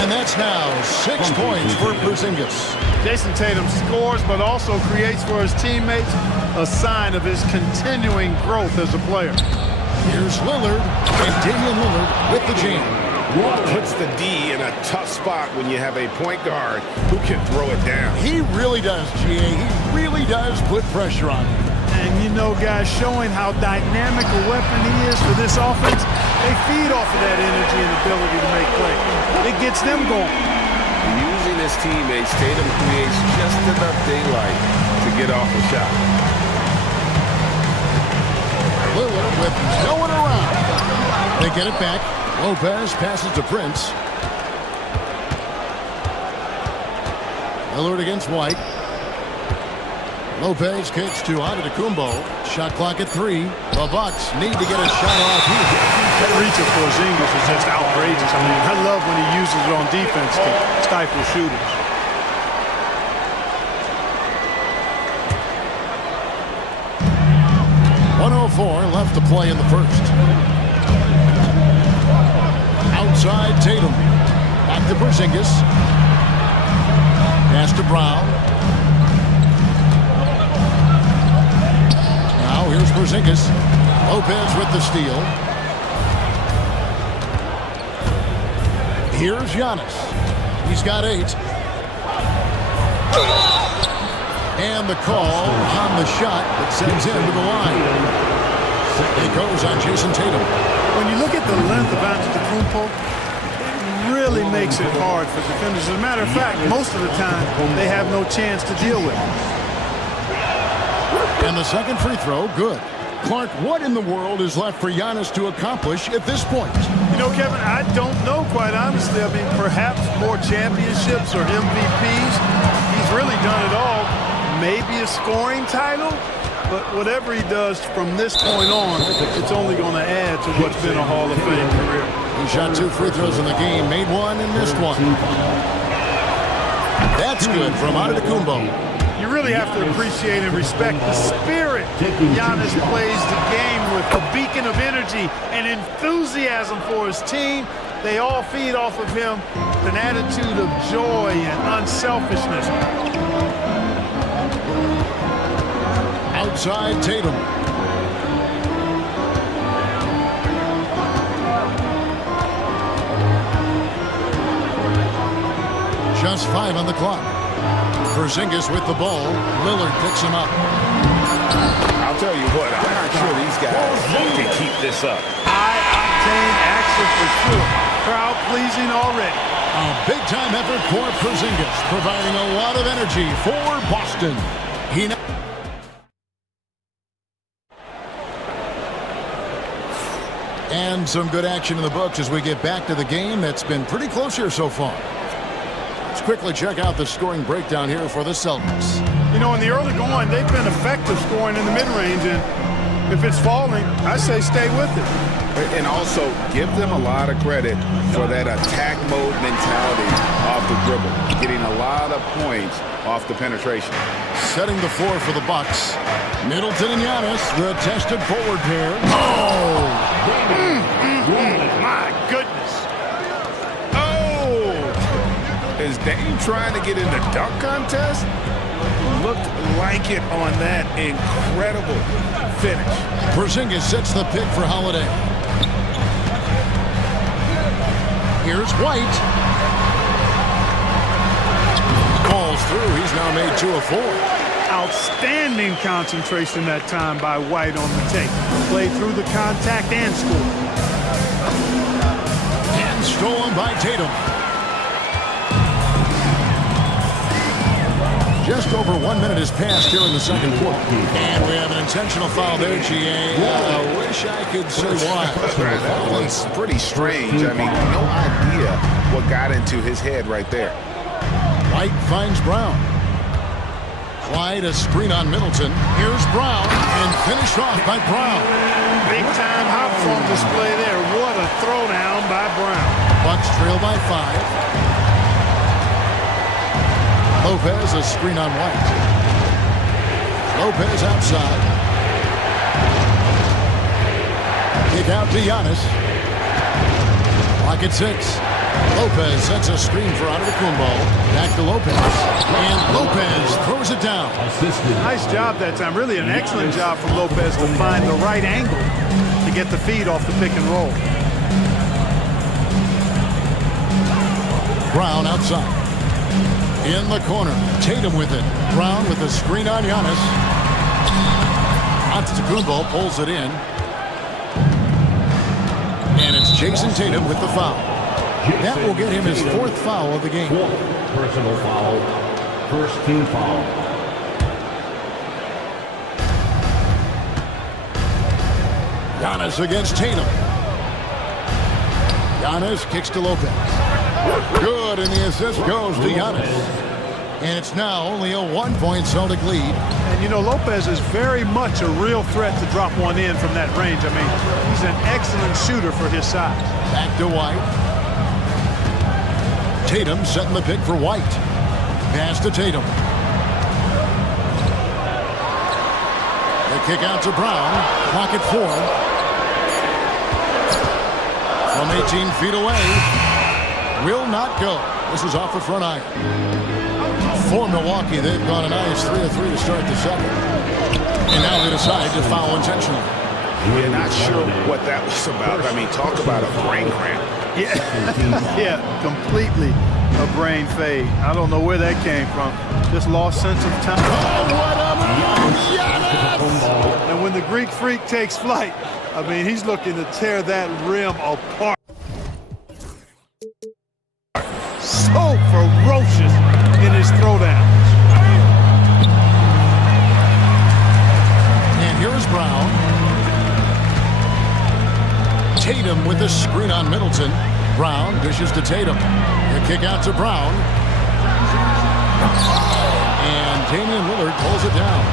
And that's now 6 points for Porzingis. Jason Tatum scores, but also creates for his teammates a sign of his continuing growth as a player. Here's Lillard, and Damian Lillard with the jam. Puts the D in a tough spot when you have a point guard who can throw it down. He really does, GA. He really does put pressure on him. And you know, guys, showing how dynamic a weapon he is for this offense, they feed off of that energy and ability to make plays. It gets them going. Using his teammates, Tatum creates just enough daylight to get off the shot. Lillard with no one around. They get it back. Lopez passes to Prince. Lillard against White. Lopez kicks to Antetokounmpo. Shot clock at 3. The Bucks need to get a shot off here. That reach of Porzingis is just outrageous. I mean, I love when he uses it on defense to stifle shooters. .104 left to play in the first. Outside Tatum. Back to Porzingis. Pass to Brown. Now here's Porzingis. Lopez with the steal. Here's Giannis. He's got 8. And the call on the shot that sends him to the line. It goes on Jason Tatum. When you look at the length of Antetokounmpo, it really makes it hard for defenders. As a matter of fact, most of the time, they have no chance to deal with it. And the second free throw, good. Clark, what in the world is left for Giannis to accomplish at this point? You know, Kevin, I don't know, quite honestly. I mean, perhaps more championships or MVPs. He's really done it all. Maybe a scoring title, but whatever he does from this point on, it's only going to add to what's been a Hall of Fame career. He shot 2 free throws in the game, made 1 and missed 1. That's good from Antetokounmpo. You really have to appreciate and respect the spirit Giannis plays the game with, a beacon of energy and enthusiasm for his team. They all feed off of him, an attitude of joy and unselfishness. Outside Tatum. Just 5 on the clock. Porzingis with the ball. Lillard picks him up. I'll tell you what, I'm not sure these guys can keep this up. High-octane action for sure. Crowd pleasing already. A big-time effort for Porzingis, providing a lot of energy for Boston. And some good action in the books as we get back to the game that's been pretty close here so far. Let's quickly check out the scoring breakdown here for the Celtics. You know, in the early going, they've been effective scoring in the mid-range, and If it's falling, I say stay with it. And also give them a lot of credit for that attack mode mentality off the dribble, getting a lot of points off the penetration. Setting the floor for the Bucks. Middleton and Giannis, the tested forward pair. Oh! My goodness. Oh! Is Dame trying to get in the dunk contest? Looked like it on that incredible finish. Porzingis sets the pick for Holiday. Here's White. Falls through. He's now made 2 of 4. Outstanding concentration that time by White on the take. Played through the contact and scored. And stolen by Tatum. Just over 1 minute has passed here in the second quarter. And we have an intentional foul there, GA. I wish I could say why. That one's pretty strange. I mean, no idea what got into his head right there. White finds Brown. White a screen on Middleton. Here's Brown and finished off by Brown. Big time hop on display there. What a throwdown by Brown. Bucks trail by 5. Lopez a screen on White. Lopez outside. Kick out to Giannis. Clock at 6. Lopez sets a screen for Antetokounmpo. Back to Lopez. And Lopez throws it down. Nice job that time. Really an excellent job from Lopez to find the right angle to get the feed off the pick and roll. Brown outside. In the corner. Tatum with it. Brown with the screen on Giannis. Antetokounmpo pulls it in. And it's Jason Tatum with the foul. That will get him his 4th foul of the game. 4th personal foul. First team foul. Giannis against Tatum. Giannis kicks to Lopez. Good, and the assist goes to Giannis. And it's now only a 1-point Celtic lead. And, you know, Lopez is very much a real threat to drop one in from that range. I mean, he's an excellent shooter for his size. Back to White. Tatum setting the pick for White. Pass to Tatum. The kick out to Brown. Clock at 4. From 18 feet away. Will not go. This is off the front iron. For Milwaukee, they've gone a nice 3 of 3 to start the second. And now they decide to foul intentionally. We're not sure what that was about. I mean, talk about a brain cramp. Yeah, yeah, completely a brain fade. I don't know where that came from. Just lost sense of time. Oh, what a move! Giannis! And when the Greek freak takes flight, I mean, he's looking to tear that rim apart. So ferocious in his throwdowns. And here's Brown. Tatum with the screen on Middleton. Brown dishes to Tatum. The kick out to Brown. And Damian Lillard pulls it down.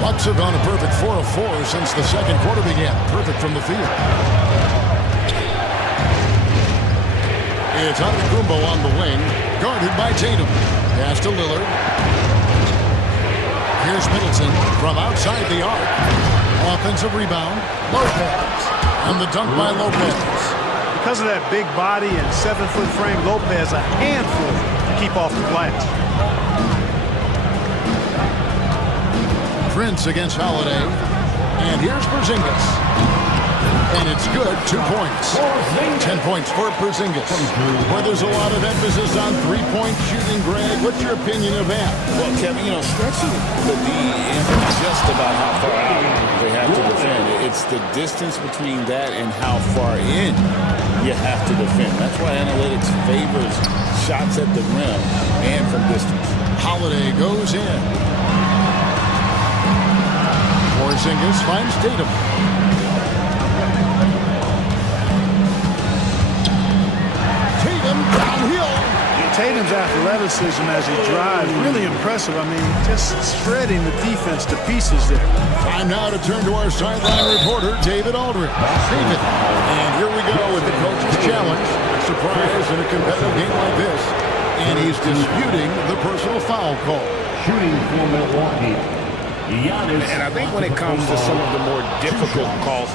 Bucks have gone a perfect 4 of 4 since the second quarter began. Perfect from the field. It's Antetokounmpo on the wing, guarded by Tatum. Pass to Lillard. Here's Middleton from outside the arc. Offensive rebound. Lopez. And the dunk by Lopez. Because of that big body and 7-foot frame, Lopez a handful to keep off the glass. Prince against Holiday. And here's Porzingis. And it's good, 2 points. 10 points for Porzingis. Where there's a lot of emphasis on three-point shooting, Greg. What's your opinion of that? Well, Kevin, you know, stretching the D isn't just about how far out they have to defend. It's the distance between that and how far in you have to defend. That's why analytics favors shots at the rim and from distance. Holiday goes in. Porzingis finds Tatum. Tatum's athleticism as he drives, really impressive. I mean, just shredding the defense to pieces there. Time now to turn to our sideline reporter, David Aldridge. David, and here we go with the coach's challenge. Surprise in a competitive game like this. And he's disputing the personal foul call. Shooting for Milwaukee. And I think when it comes to some of the more difficult calls,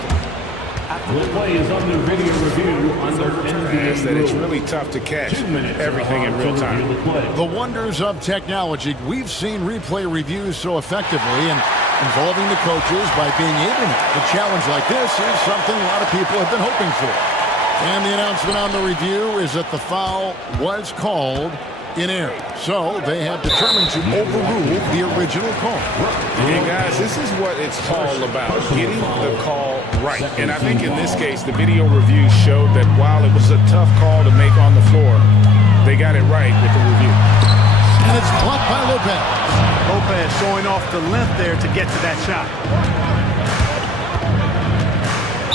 the play is under video review under NBA that it's really tough to catch everything in real time. The wonders of technology. We've seen replay reviews so effectively, and involving the coaches by being able to challenge like this is something a lot of people have been hoping for. And the announcement on the review is that the foul was called in error. So they have determined to overrule the original call. And guys, this is what it's all about, getting the call right. And I think in this case, the video review showed that while it was a tough call to make on the floor, they got it right with the review. And it's blocked by Lopez. Lopez showing off the length there to get to that shot.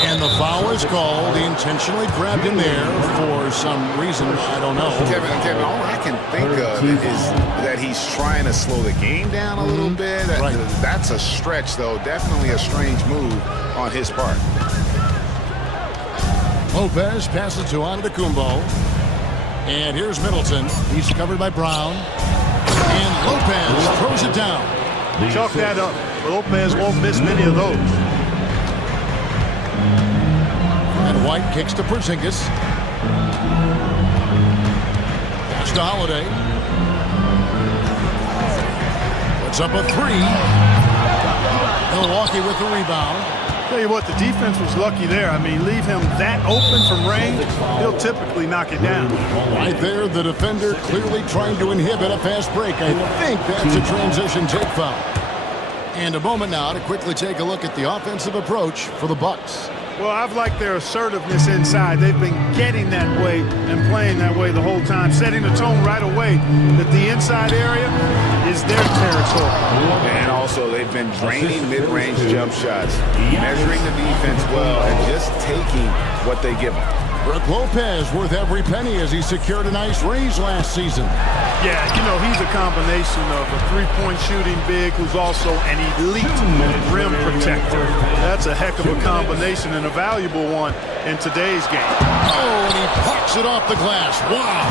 And the foul is called. He intentionally grabbed him there for some reason. I don't know. Kevin, all I can think of is that he's trying to slow the game down a little bit. Right. That's a stretch, though. Definitely a strange move on his part. Lopez passes to Antetokounmpo. And here's Middleton. He's covered by Brown. And Lopez throws it down. Chalk that up. Lopez won't miss many of those. And White kicks to Porzingis. Pass to Holiday. Puts up a three. Milwaukee with the rebound. Tell you what, the defense was lucky there. I mean, leave him that open from range, he'll typically knock it down. Right there, the defender clearly trying to inhibit a fast break. I think that's a transition take foul. And a moment now to quickly take a look at the offensive approach for the Bucks. Well, I've liked their assertiveness inside. They've been getting that way and playing that way the whole time, setting the tone right away that the inside area is their territory. And also, they've been draining mid-range jump shots, measuring the defense well, and just taking what they give them. Brook Lopez worth every penny as he secured a nice raise last season. Yeah, you know, he's a combination of a three-point shooting big who's also an elite rim protector. That's a heck of a combination and a valuable one in today's game. Oh, and he pucks it off the glass. Wow.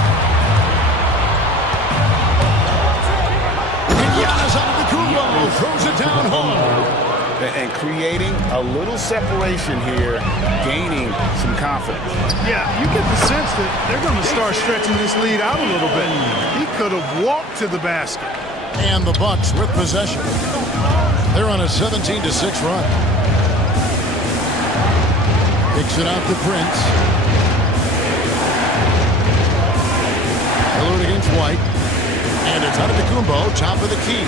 And Giannis Antetokounmpo throws it down hard. And creating a little separation here, gaining some confidence. Yeah, you get the sense that they're going to start stretching this lead out a little bit. He could have walked to the basket. And the Bucks with possession. They're on a 17-6 run. Kicks it out to Prince. Hillard against White. And it's Antetokounmpo, top of the key.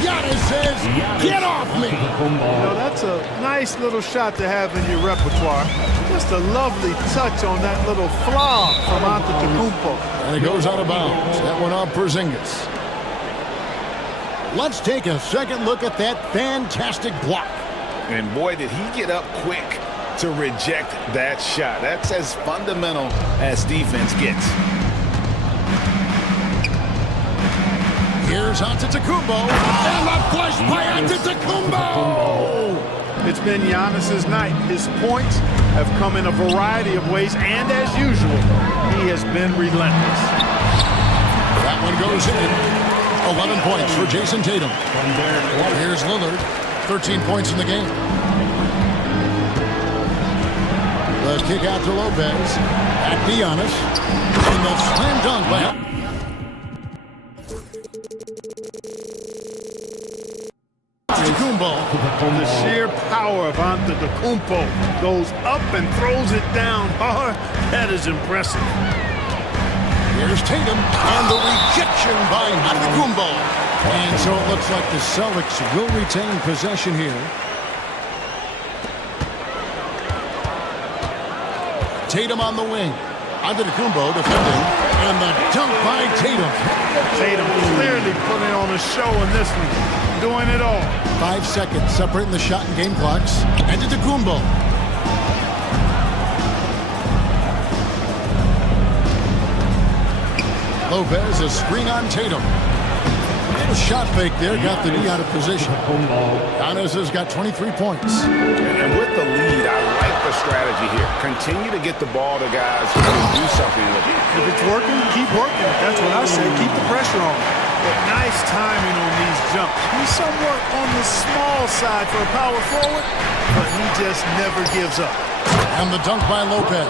Giannis says, get off me! You know, that's a nice little shot to have in your repertoire. Just a lovely touch on that little flop from Antetokounmpo. And it goes out of bounds. That one off Porzingis. Let's take a second look at that fantastic block. And boy, did he get up quick to reject that shot. That's as fundamental as defense gets. Here's Antetokounmpo, and a flush by Antetokounmpo! It's been Giannis's night. His points have come in a variety of ways, and as usual, he has been relentless. That one goes in. 11 points for Jason Tatum. Here's Lillard, 13 points in the game. The kick out to Lopez, at Giannis, and the slam dunk by Antetokounmpo. The sheer power of Antetokounmpo goes up and throws it down hard. That is impressive. Here's Tatum and the rejection by Antetokounmpo. And so it looks like the Celtics will retain possession here. Tatum on the wing. Antetokounmpo defending. And the dunk by Tatum. Tatum clearly putting on a show in this one. Doing it all. 5 seconds separating the shot and game clocks. Antetokounmpo. Lopez, a screen on Tatum. A shot fake there, got the knee out of position. Giannis has got 23 points. And with the lead, I like the strategy here. Continue to get the ball to guys who can do something with it. If it's working, keep working. That's what I say. Keep the pressure on. But nice timing on these jumps. He's somewhat on the small side for a power forward, but he just never gives up. And the dunk by Lopez.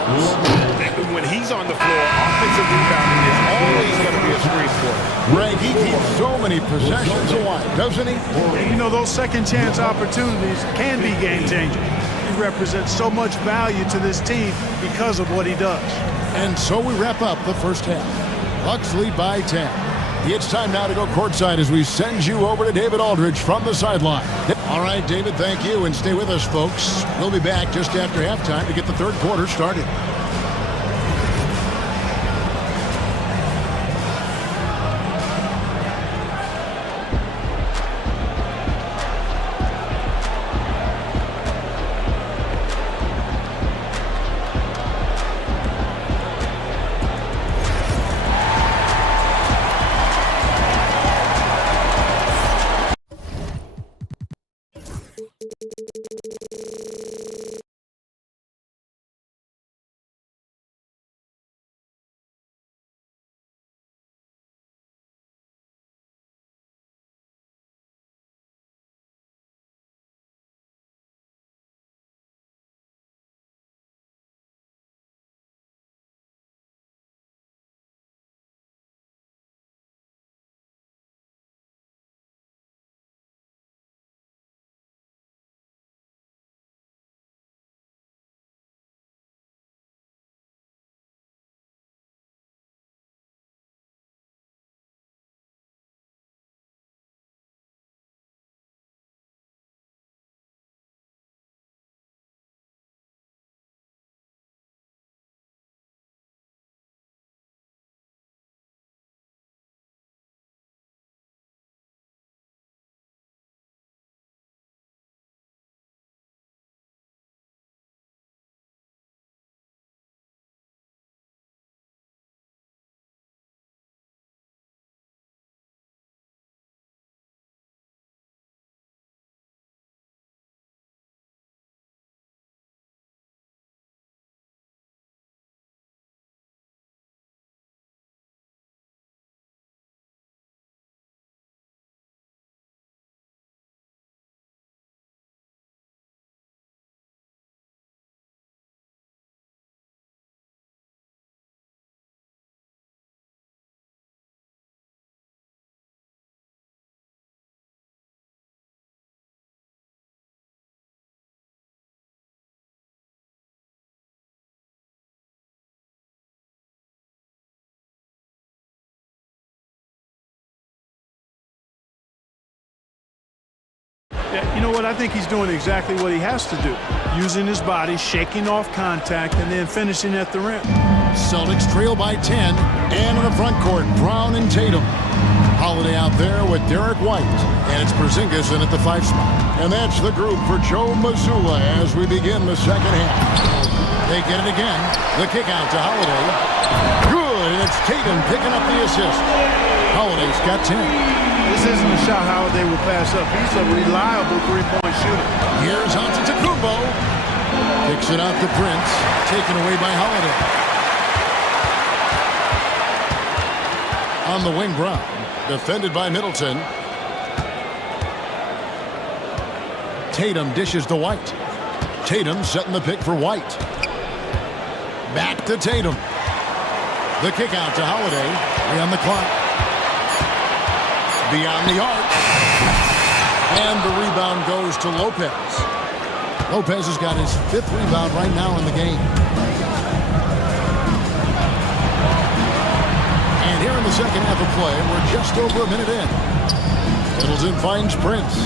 When he's on the floor, offensive rebounding is always going to be a strength for him. Greg, he keeps so many possessions alive, doesn't he? You know, those second chance opportunities can be game changers. He represents so much value to this team because of what he does. And so we wrap up the first half. Bucks lead by 10. It's time now to go courtside as we send you over to David Aldridge from the sideline. All right, David, thank you, and stay with us, folks. We'll be back just after halftime to get the third quarter started. Yeah, you know what? I think he's doing exactly what he has to do. Using his body, shaking off contact, and then finishing at the rim. Celtics trail by 10. And in the front court, Brown and Tatum. Holiday out there with Derek White. And it's Porzingis in at the 5 spot. And that's the group for Joe Mazzulla as we begin the second half. They get it again. The kick out to Holiday. Good, and it's Tatum picking up the assist. Holiday's got 10. This isn't a shot Holiday will pass up. He's a reliable three-point shooter. Here's Antetokounmpo. Kicks it out to Prince. Taken away by Holiday. On the wing, Brown. Defended by Middleton. Tatum dishes to White. Tatum setting the pick for White. Back to Tatum. The kick out to Holiday. 3 on the clock. Beyond the arc. And the rebound goes to Lopez. Lopez has got his 5th rebound right now in the game. And here in the second half of play, we're just over a minute in. Middleton finds Prince.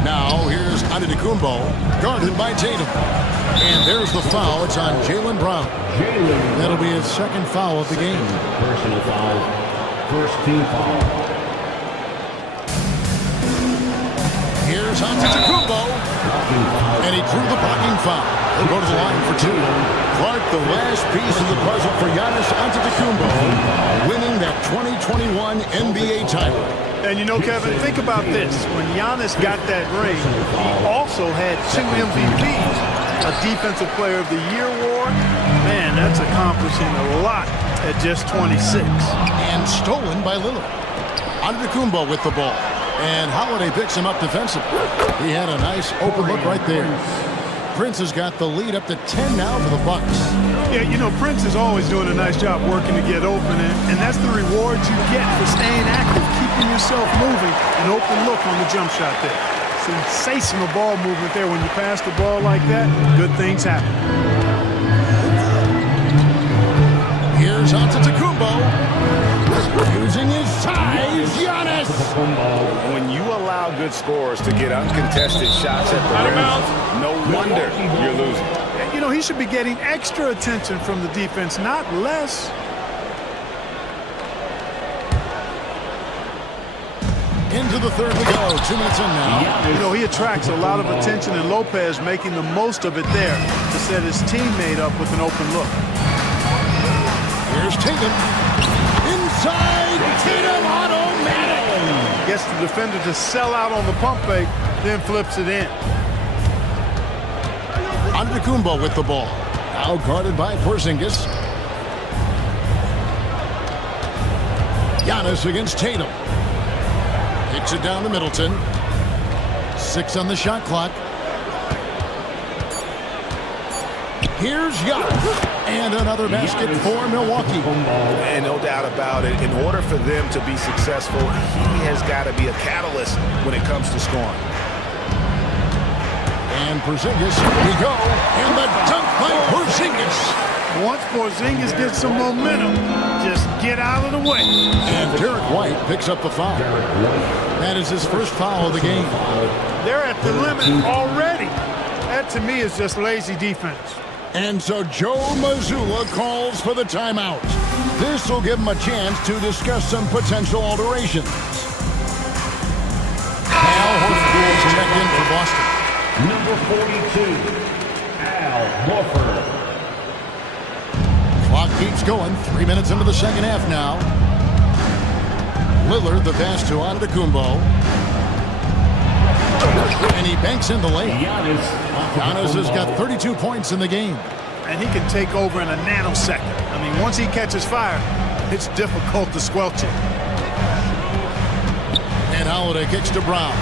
Now here's Antetokounmpo, guarded by Tatum. And there's the foul. It's on Jaylen Brown. That'll be his 2nd foul of the game. Personal foul. First team foul. Here's Here's Antetokounmpo. And he drew the blocking foul. He'll go to the line for 2. Clark, the last piece of the puzzle for Giannis Antetokounmpo, winning that 2021 NBA title. And you know, Kevin, think about this. When Giannis got that ring, he also had 2 MVPs, a Defensive Player of the Year award. Man, that's accomplishing a lot at just 26. And stolen by Lillard. Antetokounmpo with the ball. And Holiday picks him up defensively. He had a nice open look right there. Prince has got the lead up to 10 now for the Bucks. Yeah, you know, Prince is always doing a nice job working to get open, and that's the reward you get for staying active, keeping yourself moving, an open look on the jump shot there. Sensational ball movement there. When you pass the ball like that, good things happen. Here's Antetokounmpo. Using his size, Giannis. When you allow good scorers to get uncontested shots at the rim, no wonder you're losing. You know, he should be getting extra attention from the defense, not less. Into the third we go. 2 minutes in now. You know, he attracts a lot of attention, and Lopez making the most of it there to set his teammate up with an open look. Here's Tatum. Inside, Tatum automatic. Gets the defender to sell out on the pump fake, then flips it in. Antetokounmpo with the ball. Now guarded by Porzingis. Giannis against Tatum. Kicks it down to Middleton. 6 on the shot clock. Here's Giannis. And another basket for Milwaukee. And no doubt about it, in order for them to be successful, he has got to be a catalyst when it comes to scoring. And Porzingis, here we go. And the dunk by Porzingis. Once Porzingis gets some momentum, just get out of the way. And Derek White picks up the foul. That is his first foul of the game. They're at the limit already. That, to me, is just lazy defense. And so Joe Mazzulla calls for the timeout. This will give him a chance to discuss some potential alterations. Al Horford checked in for Boston. Number 42, Al Horford. Clock keeps going. 3 minutes into the second half now. Lillard, the pass to Antetokounmpo. And he banks in the layup. Giannis has got 32 points in the game. And he can take over in a nanosecond. I mean, once he catches fire, it's difficult to squelch it. And Holiday kicks to Brown.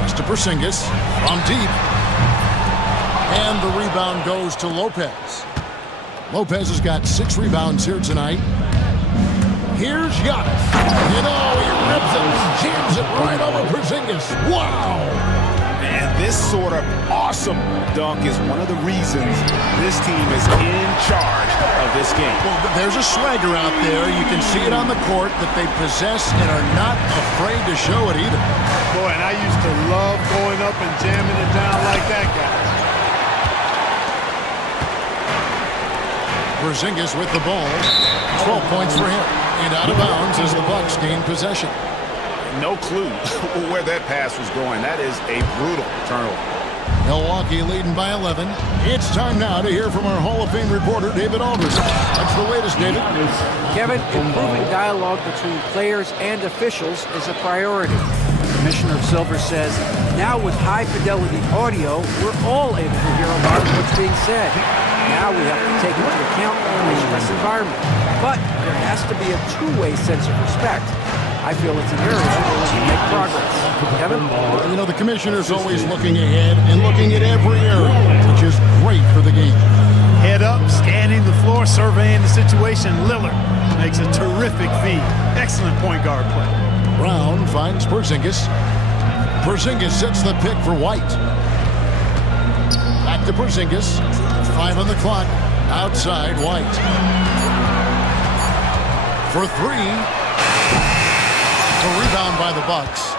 Pass to Porzingis from deep. And the rebound goes to Lopez. Lopez has got 6 rebounds here tonight. Here's Giannis. You know, he rips it and jams it right over Porzingis. Wow! And this sort of awesome dunk is one of the reasons this team is in charge of this game. Well, there's a swagger out there. You can see it on the court that they possess and are not afraid to show it either. Boy, and I used to love going up and jamming it down like that guy. Porzingis with the ball. 12 points for him. And out of bounds as the Bucks gain possession. No clue where that pass was going. That is a brutal turnover. Milwaukee leading by 11. It's time now to hear from our Hall of Fame reporter, David Aldridge. What's the latest, David? Kevin, improving dialogue between players and officials is a priority. Commissioner Silver says, now with high-fidelity audio, we're all able to hear a lot of what's being said. Now we have to take into account the high-stress environment. But there has to be a two-way sense of respect. I feel it's an area where we can make progress. Kevin? You know, the commissioner's always looking ahead and looking at every area, which is great for the game. Head up, scanning the floor, surveying the situation. Lillard makes a terrific feed. Excellent point guard play. Brown finds Porzingis. Porzingis sets the pick for White. Back to Porzingis. 5 on the clock. Outside White. For 3. A rebound by the Bucks.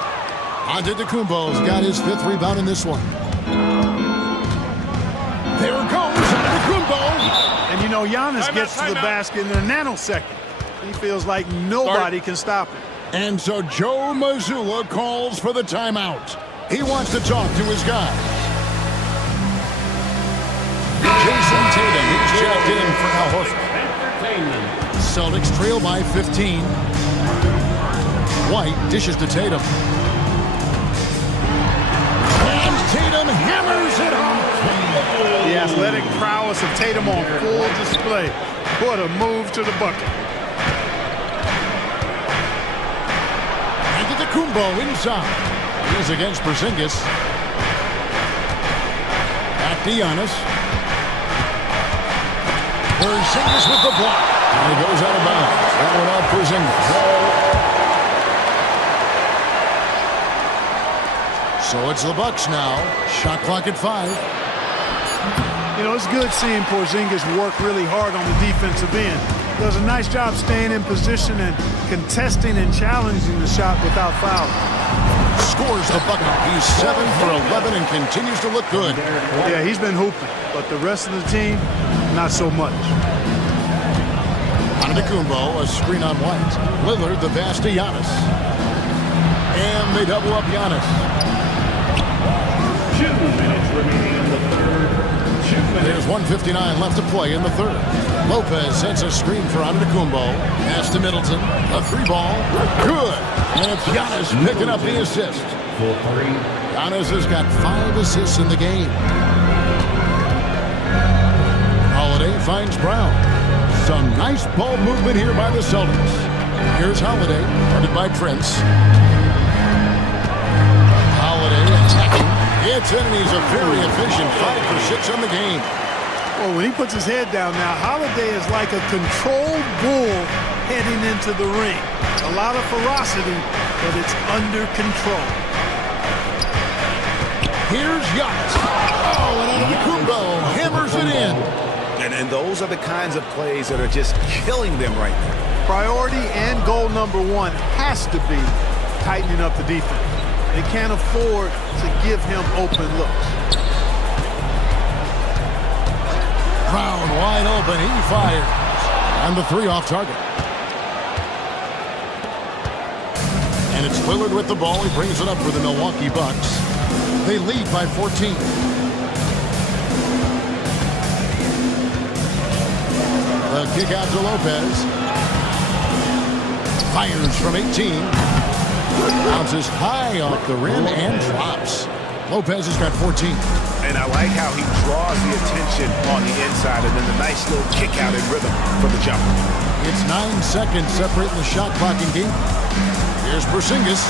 Antetokounmpo's got his 5th rebound in this one. There goes Antetokounmpo. And you know, Giannis gets to the basket in a nanosecond. He feels like nobody can stop him. And so Joe Mazzulla calls for the timeout. He wants to talk to his guys. Jason Tatum, he's checked in for Al Horford. Celtics trail by 15. White dishes to Tatum. And Tatum hammers it home. The athletic prowess of Tatum on full display. What a move to the bucket. Kumbo inside. He's against Porzingis. Back to Giannis. Porzingis with the block. And he goes out of bounds. That one off Porzingis. So it's the Bucks now. Shot clock at 5. You know, it's good seeing Porzingis work really hard on the defensive end. Does a nice job staying in position and contesting and challenging the shot without fouling. Scores the bucket. He's 7 for 11 and continues to look good. Yeah, he's been hooping, but the rest of the team, not so much. Antetokounmpo, a screen on White. Lillard, the pass to Giannis. And they double up Giannis. 2 minutes remaining in the third. There's 1:59 left to play in the third. Lopez sets a screen for Antetokounmpo. Pass to Middleton. A 3-ball. Good. And it's Giannis picking up the assist. Giannis has got 5 assists in the game. Holiday finds Brown. Some nice ball movement here by the Celtics. Here's Holiday, guarded by Prince. Holiday attacking. It's in, and he's a very efficient 5 for 6 on the game. Well, when he puts his head down now, Holiday is like a controlled bull heading into the ring. A lot of ferocity, but it's under control. Here's Giannis. Oh, and Antetokounmpo hammers it in. And those are the kinds of plays that are just killing them right now. Priority and goal number 1 has to be tightening up the defense. They can't afford to give him open looks. Brown wide open. He fires. And the 3 off target. And it's Lillard with the ball. He brings it up for the Milwaukee Bucks. They lead by 14. The kick out to Lopez. Fires from 18. Bounces high off the rim and drops. Lopez has got 14. And I like how he draws the attention on the inside and then the nice little kick out in rhythm for the jumper. It's 9 seconds separating the shot clock and game. Here's Porzingis.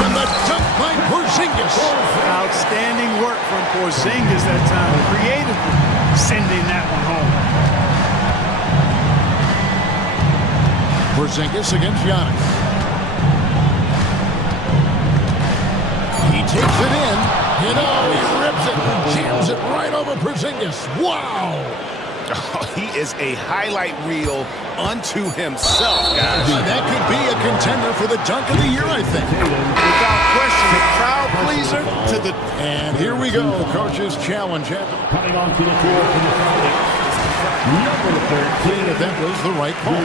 And the dunk by Porzingis. Outstanding work from Porzingis that time, creatively sending that one home. Porzingis against Giannis. He takes it in. You know, he rips it. Jams it right over Porzingis. Wow! Oh, he is a highlight reel unto himself, guys. That could be a contender for the dunk of the year, I think. Without question, a crowd pleaser to the... And here we go, Coach's Challenge. Coming on to the floor for the Celtics. Number 13. That was the right call.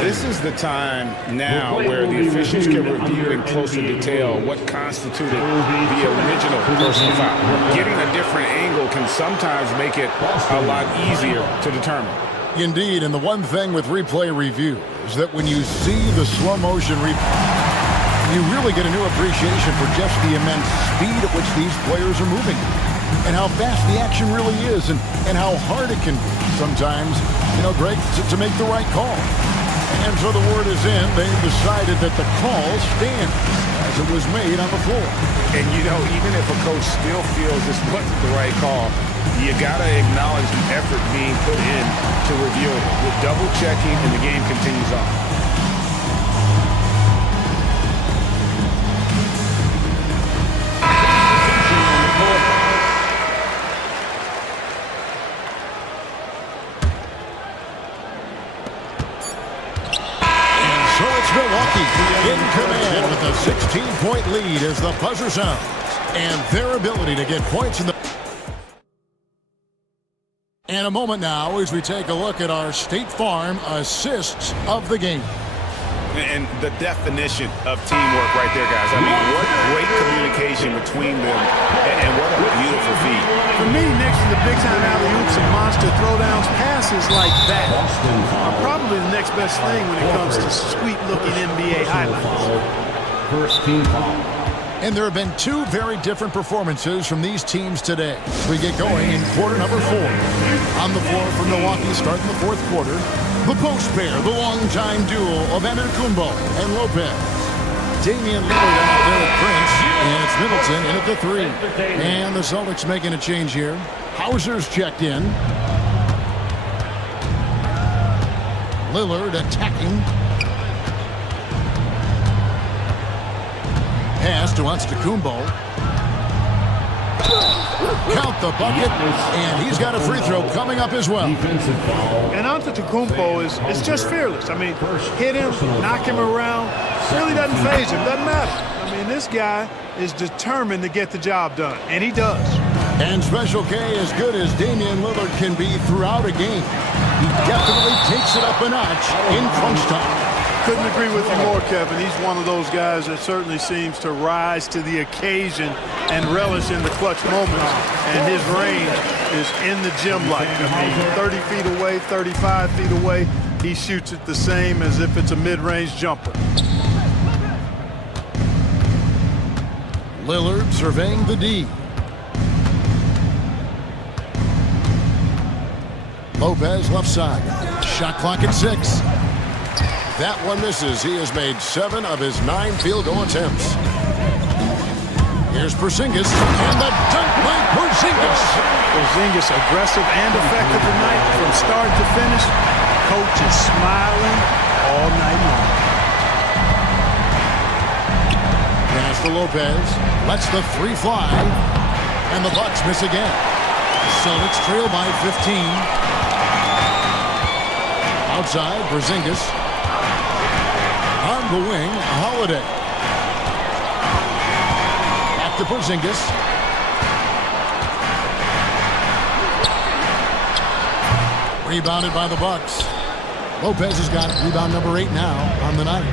This is the time now where the officials can review in closer detail what constituted the original personal foul. Getting a different angle can sometimes make it a lot easier to determine. Indeed, and the one thing with replay review is that when you see the slow motion replay, you really get a new appreciation for just the immense speed at which these players are moving and how fast the action really is and how hard it can be sometimes, Greg, to make the right call. And so the word is in. They've decided that the call stands as it was made on the floor. And, even if a coach still feels this wasn't the right call, you got to acknowledge the effort being put in to review it. With double checking, and the game continues on. Milwaukee in command with a 16-point lead as the buzzer sounds. And their ability to get points in the And a moment now as we take a look at our State Farm assists of the game. And the definition of teamwork right there, guys. I mean, what great communication between them, and what a beautiful feat. For me, next to the big-time alley-oops and monster throwdowns, passes like that are probably the next best thing when it comes to sweet-looking NBA highlights. First team foul. And there have been two very different performances from these teams today. We get going in quarter number 4. On the floor for Milwaukee starting the fourth quarter, the post pair, the longtime duo of Antetokounmpo and Lopez. Damian Lillard out there at Prince, and it's Middleton in at the 3. And the Celtics making a change here. Hauser's checked in. Lillard attacking. Pass to Antetokounmpo. Count the bucket, and he's got a free throw coming up as well. And Antetokounmpo is just fearless. I mean, hit him, knock him around, really doesn't faze him, doesn't matter. I mean, this guy is determined to get the job done, and he does. And Special K, as good as Damian Lillard can be throughout a game, he definitely takes it up a notch in crunch time. Couldn't agree with you more, Kevin. He's one of those guys that certainly seems to rise to the occasion and relish in the clutch moments. And his range is in the gym like. I mean, 30 feet away, 35 feet away, he shoots it the same as if it's a mid-range jumper. Lillard surveying the D. Lopez left side. Shot clock at 6. That one misses. He has made 7 of his 9 field goal attempts. Here's Porzingis, and the dunk by Porzingis. Porzingis aggressive and effective tonight from start to finish. Coach is smiling all night long. Pass to Lopez. Lets the 3 fly. And the Bucks miss again. Celtics trail by 15. Outside, Porzingis. On the wing, Holiday. Back to Porzingis. Rebounded by the Bucks. Lopez has got rebound number 8 now on the night.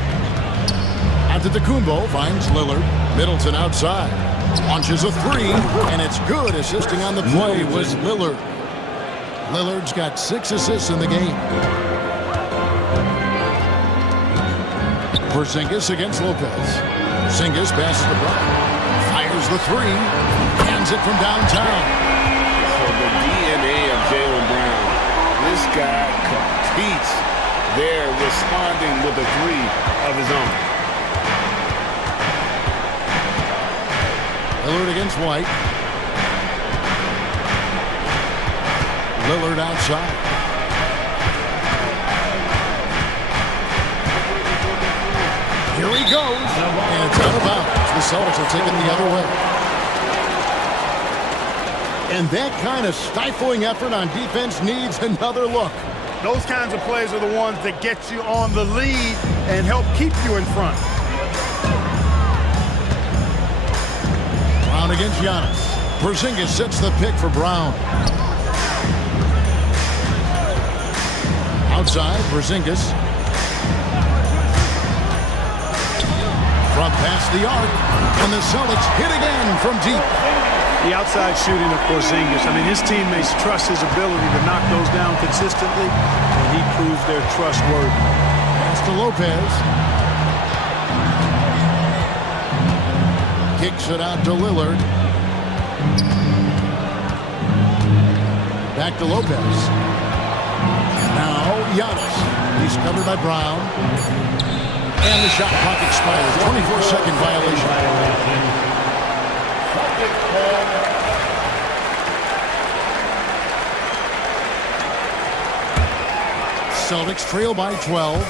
Antetokounmpo finds Lillard. Middleton outside. Launches a 3, and it's good. Assisting on the play was Lillard. Lillard's got 6 assists in the game. Porzingis against Lopez. Porzingis passes the ball. Fires the 3. Hands it from downtown. So the DNA of Jaylen Brown. This guy competes there, responding with a 3 of his own. Lillard against White. Lillard outside. Here he goes, and it's out of bounds. The Celtics will take it the other way. And that kind of stifling effort on defense needs another look. Those kinds of plays are the ones that get you on the lead and help keep you in front. Brown against Giannis. Porzingis sets the pick for Brown. Outside, Porzingis. From past the arc, and the Celtics hit again from deep. The outside shooting of Porzingis. I mean, his teammates trust his ability to knock those down consistently, and he proves they're trustworthy. Pass to Lopez. Kicks it out to Lillard. Back to Lopez. Now Giannis. He's covered by Brown. And the shot clock expires. 24-second violation. Celtics trail by 12.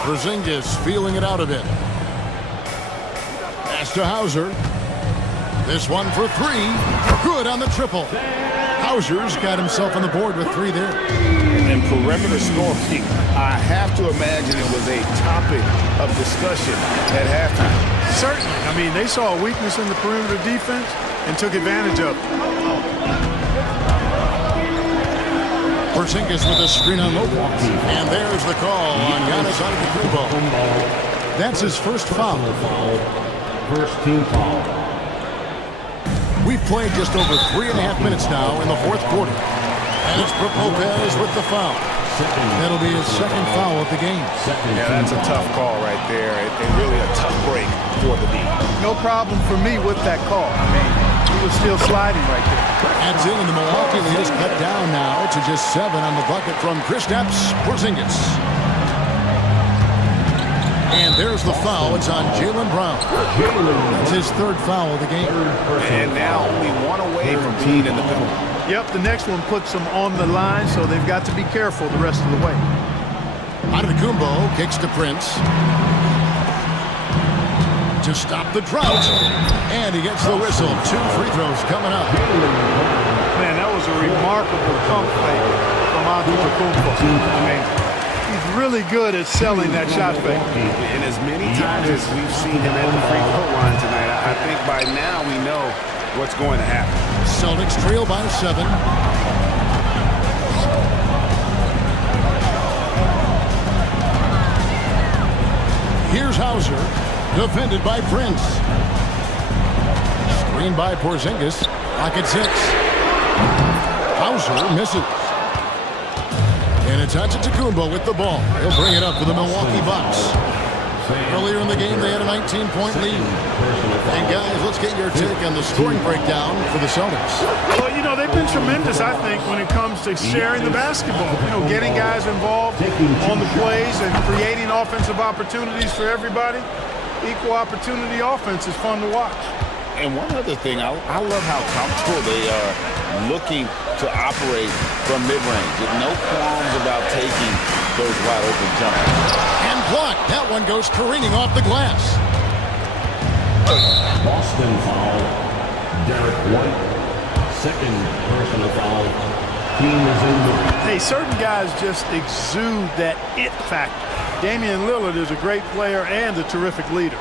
Porzingis feeling it out a bit. Pass to Hauser. This one for 3. Good on the triple. Hauser's got himself on the board with 3 there. And perimeter scoring, I have to imagine it was a topic of discussion at halftime. Certainly. I mean, they saw a weakness in the perimeter defense. and took advantage of it. Porzingis with a screen on Milwaukee. And there's the call on Giannis Antetokounmpo. That's his first foul. First team foul. We've played just over 3.5 minutes now in the fourth quarter. And it's Brook Lopez with the foul. That'll be his second foul of the game. Yeah, that's a tough call right there. And really a tough break for the D. No problem for me with that call. I mean, he was still sliding right there. Adds in, and the Milwaukee lead is cut down now to just 7 on the bucket from Kristaps Porzingis. And there's the foul. It's on Jaylen Brown. It's his third foul of the game. And now only one away from being in the penalty. Yep, the next one puts them on the line, so they've got to be careful the rest of the way. Antetokounmpo kicks to Prince to stop the drought, and he gets the whistle. 2 free throws coming up. Man, that was a remarkable pump fake from Antetokounmpo. I mean, he's really good at selling that shot fake. And as many times as we've seen him at the free throw line tonight, I think by now we know what's going to happen. Celtics trail by 7. Here's Hauser, defended by Prince. Screened by Porzingis. Pocket 6. Hauser misses. And it's Antetokounmpo with the ball. He'll bring it up for the Milwaukee Bucks. Earlier in the game, they had a 19-point lead. And guys, let's get your take on the scoring breakdown for the Celtics. Well, you know, they've been tremendous, I think, when it comes to sharing the basketball. You know, getting guys involved on the plays and creating offensive opportunities for everybody. Equal opportunity offense is fun to watch. And one other thing, I love how comfortable they are looking to operate from mid-range. No qualms about taking those wide open jumpers. And blocked. That one goes careening off the glass. Boston foul. Derek White. Second personal foul. Team is in the... Hey, certain guys just exude that it factor. Damian Lillard is a great player and a terrific leader.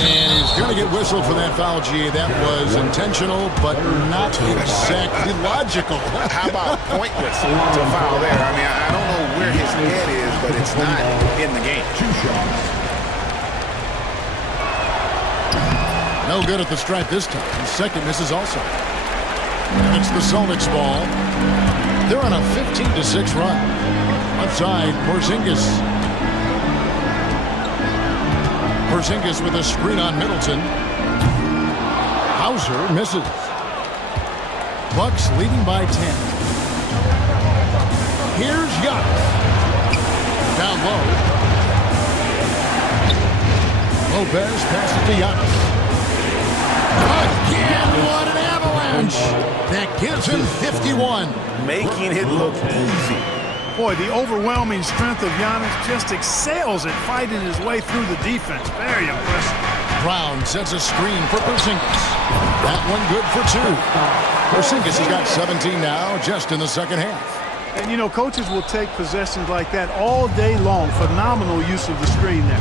And he's going to get whistled for that foul, G. That was intentional, but not exactly logical. How about pointless to foul there? I mean, I don't know where his head is, but it's not in the game. 2 shots. No good at the stripe this time. The second misses also. And it's the Celtics ball. They're on a 15-6 run. Outside, Porzingis. Porzingis with a screen on Middleton. Hauser misses. Bucks leading by 10. Here's Giannis. Down low. Lopez passes to Giannis. Again, what an avalanche. That gives him 51. Making it look easy. Boy, the overwhelming strength of Giannis just excels at fighting his way through the defense. Very impressive. Brown sets a screen for Porzingis. That one good for 2. Porzingis has got 17 now, just in the second half. And, you know, coaches will take possessions like that all day long. Phenomenal use of the screen there.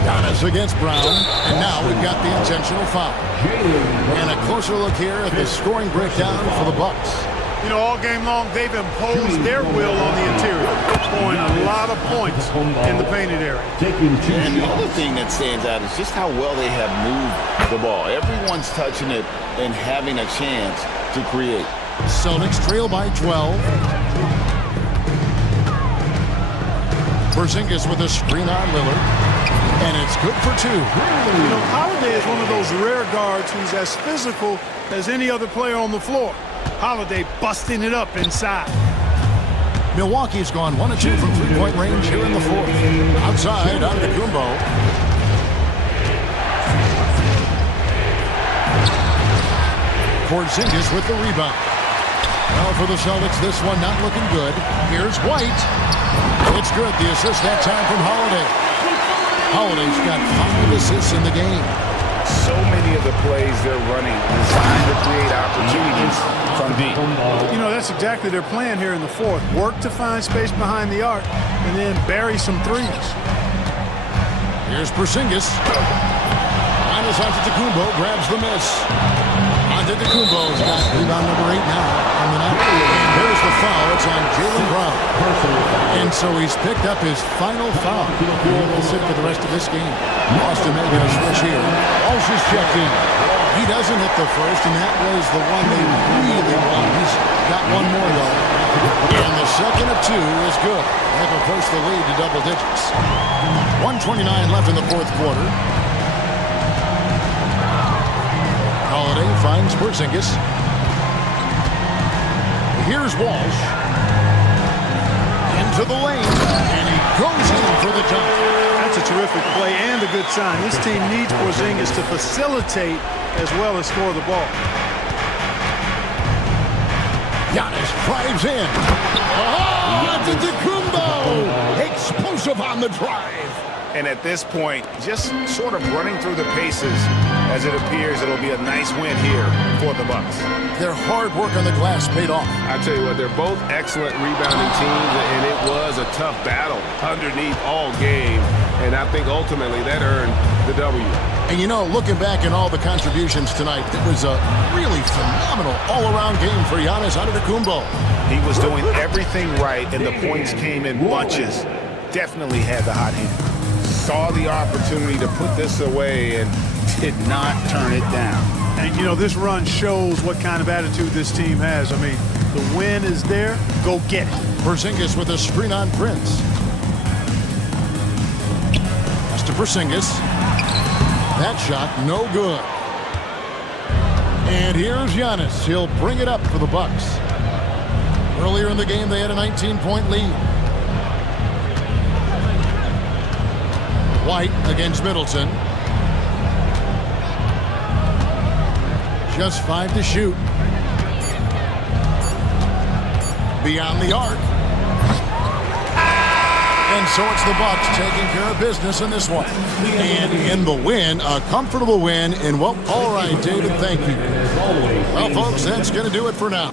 Giannis against Brown, and now we've got the intentional foul. And a closer look here at the scoring breakdown for the Bucks. You know, all game long, they've imposed their will on the interior, scoring a lot of points in the painted area. And the other thing that stands out is just how well they have moved the ball. Everyone's touching it and having a chance to create. Celtics trail by 12. Porzingis with a screen on Lillard. And it's good for 2. You know, Holiday is one of those rare guards who's as physical as any other player on the floor. Holiday busting it up inside. Milwaukee's gone 1 of 2 from 3-point range here in the fourth. Outside, Antetokounmpo. Porzingis with the rebound. Well, for the Celtics, this one not looking good. Here's White. It's good. The assist that time from Holiday. Holiday's got 5 assists in the game. So many of the plays they're running designed to create opportunities from deep. You know, that's exactly their plan here in the fourth. Work to find space behind the arc and then bury some threes. Here's Porzingis. Giannis Antetokounmpo grabs the miss. Antetokounmpo's got rebound number 8 now on the net. And there's the foul. It's on Jaylen Brown. And so he's picked up his final foul. He'll sit for the rest of this game. Boston may get a switch here. Walsh is checked in. He doesn't hit the first, and that was the one they really won. He's got one more, though. And the second of 2 is good. They've approached the lead to double digits. 1:29 left in the fourth quarter. Holiday finds Porzingis. Here's Walsh. Into the lane. And he goes in for the jump. That's a terrific play and a good sign. This team needs Porzingis to facilitate as well as score the ball. Giannis drives in. Oh, Antetokounmpo! Explosive on the drive. And at this point, just sort of running through the paces as it appears it'll be a nice win here for the Bucks. Their hard work on the glass paid off. I tell you what, they're both excellent rebounding teams, and it was a tough battle underneath all game. And I think ultimately that earned the W. And you know, looking back at all the contributions tonight, it was a really phenomenal all-around game for Giannis Antetokounmpo. He was doing everything right, and the points came in bunches. Definitely had the hot hand. Saw the opportunity to put this away and did not turn it down. And, you know, this run shows what kind of attitude this team has. I mean, the win is there. Go get it. Porzingis with a screen on Prince. Pass to Porzingis. That shot, no good. And here's Giannis. He'll bring it up for the Bucks. Earlier in the game, they had a 19-point lead. White against Middleton. Just 5 to shoot. Beyond the arc. And so it's the Bucks taking care of business in this one. And in the win, a comfortable win. And well, all right, David, thank you. Well, folks, that's going to do it for now.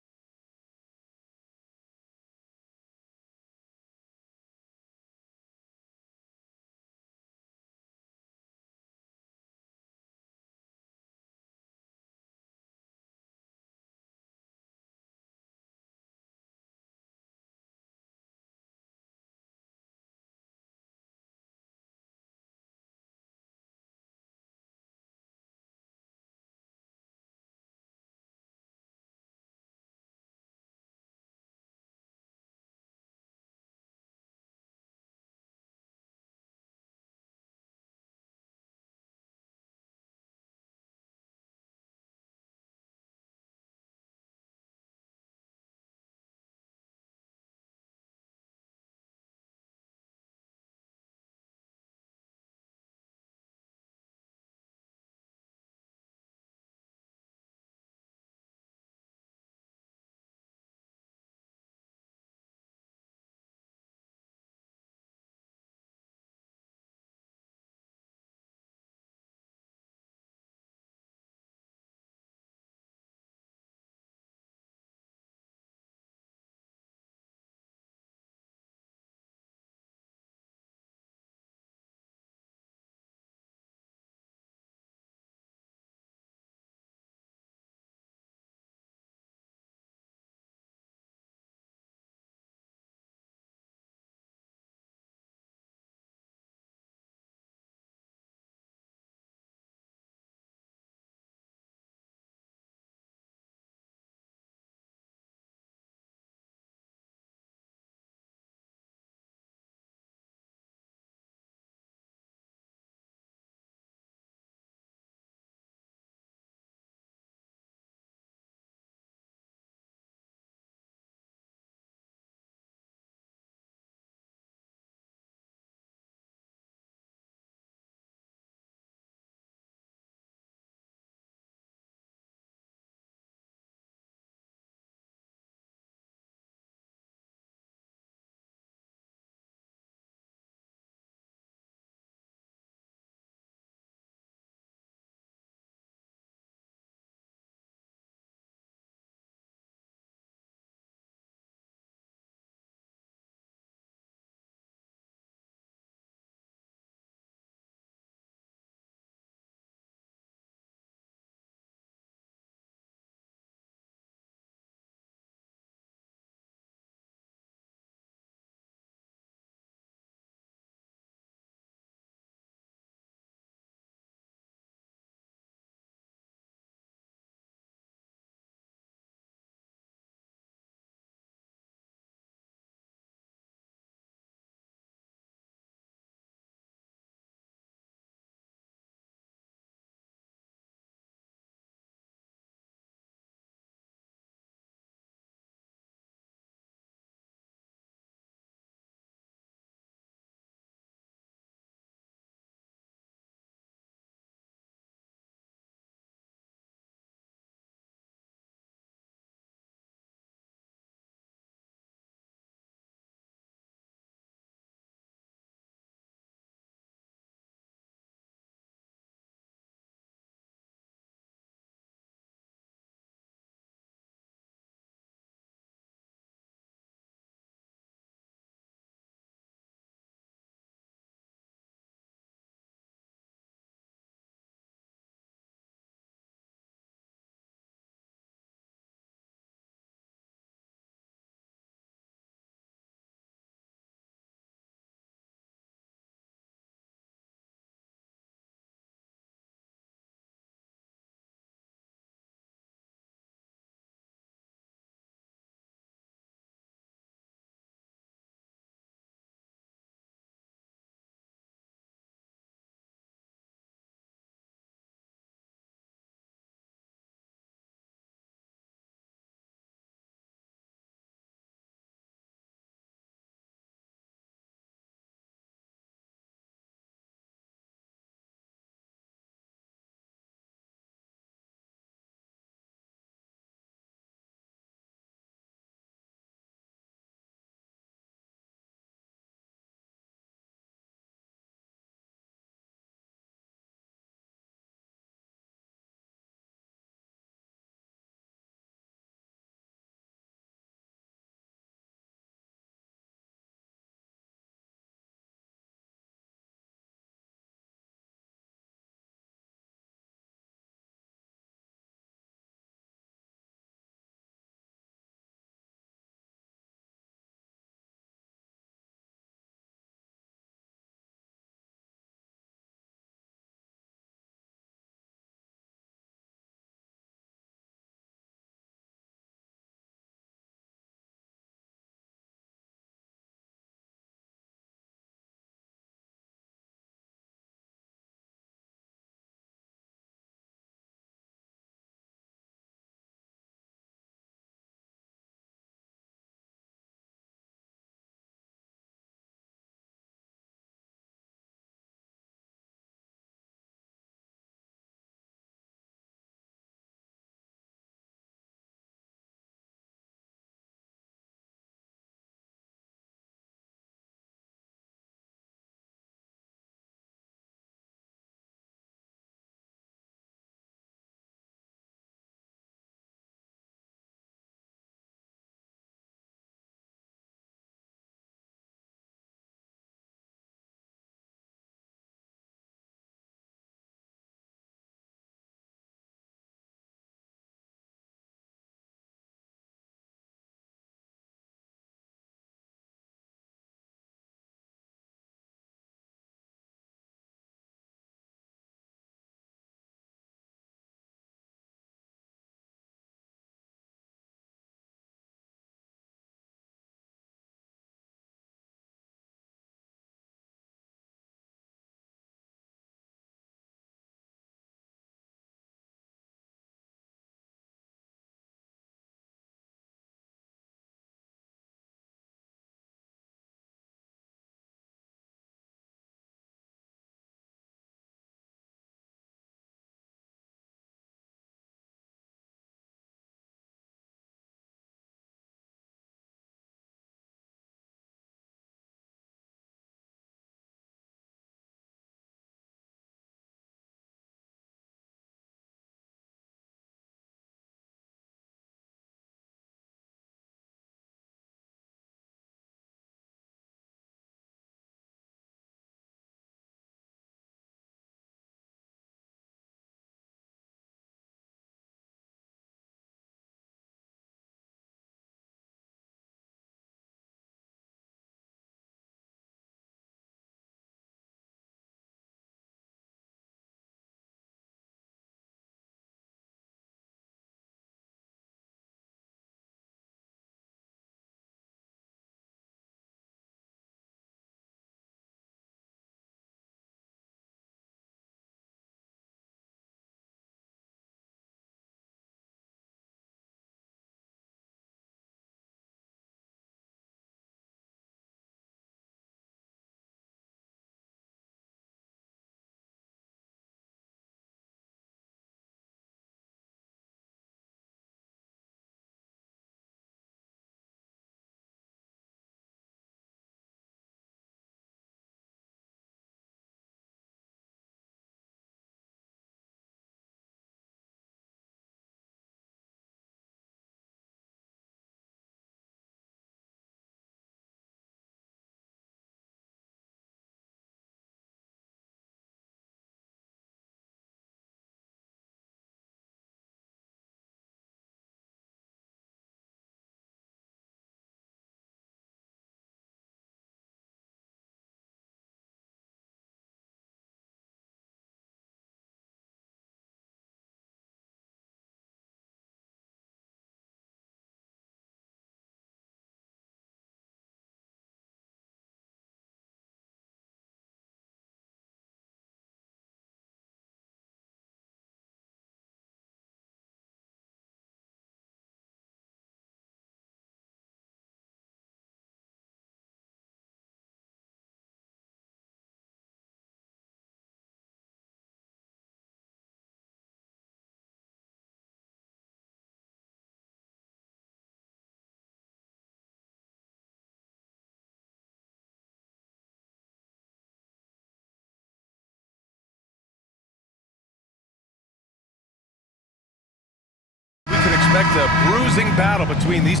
expect a bruising battle between these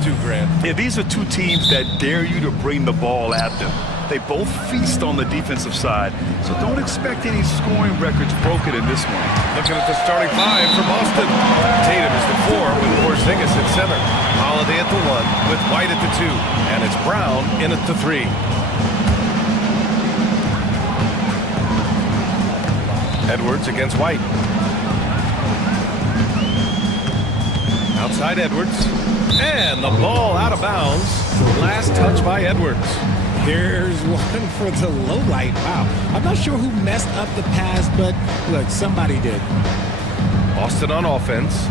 two, Grant. Yeah, these are two teams that dare you to bring the ball at them. They both feast on the defensive side, so don't expect any scoring records broken in this one. Looking at the starting five for Boston. Tatum is the 4 with Porzingis at center. Holiday at the 1 with White at the 2. And it's Brown in at the 3. Edwards against White. Outside Edwards. And the ball out of bounds. Last touch by Edwards. There's one for the low light. Wow. I'm not sure who messed up the pass, but look, somebody did. Boston on offense.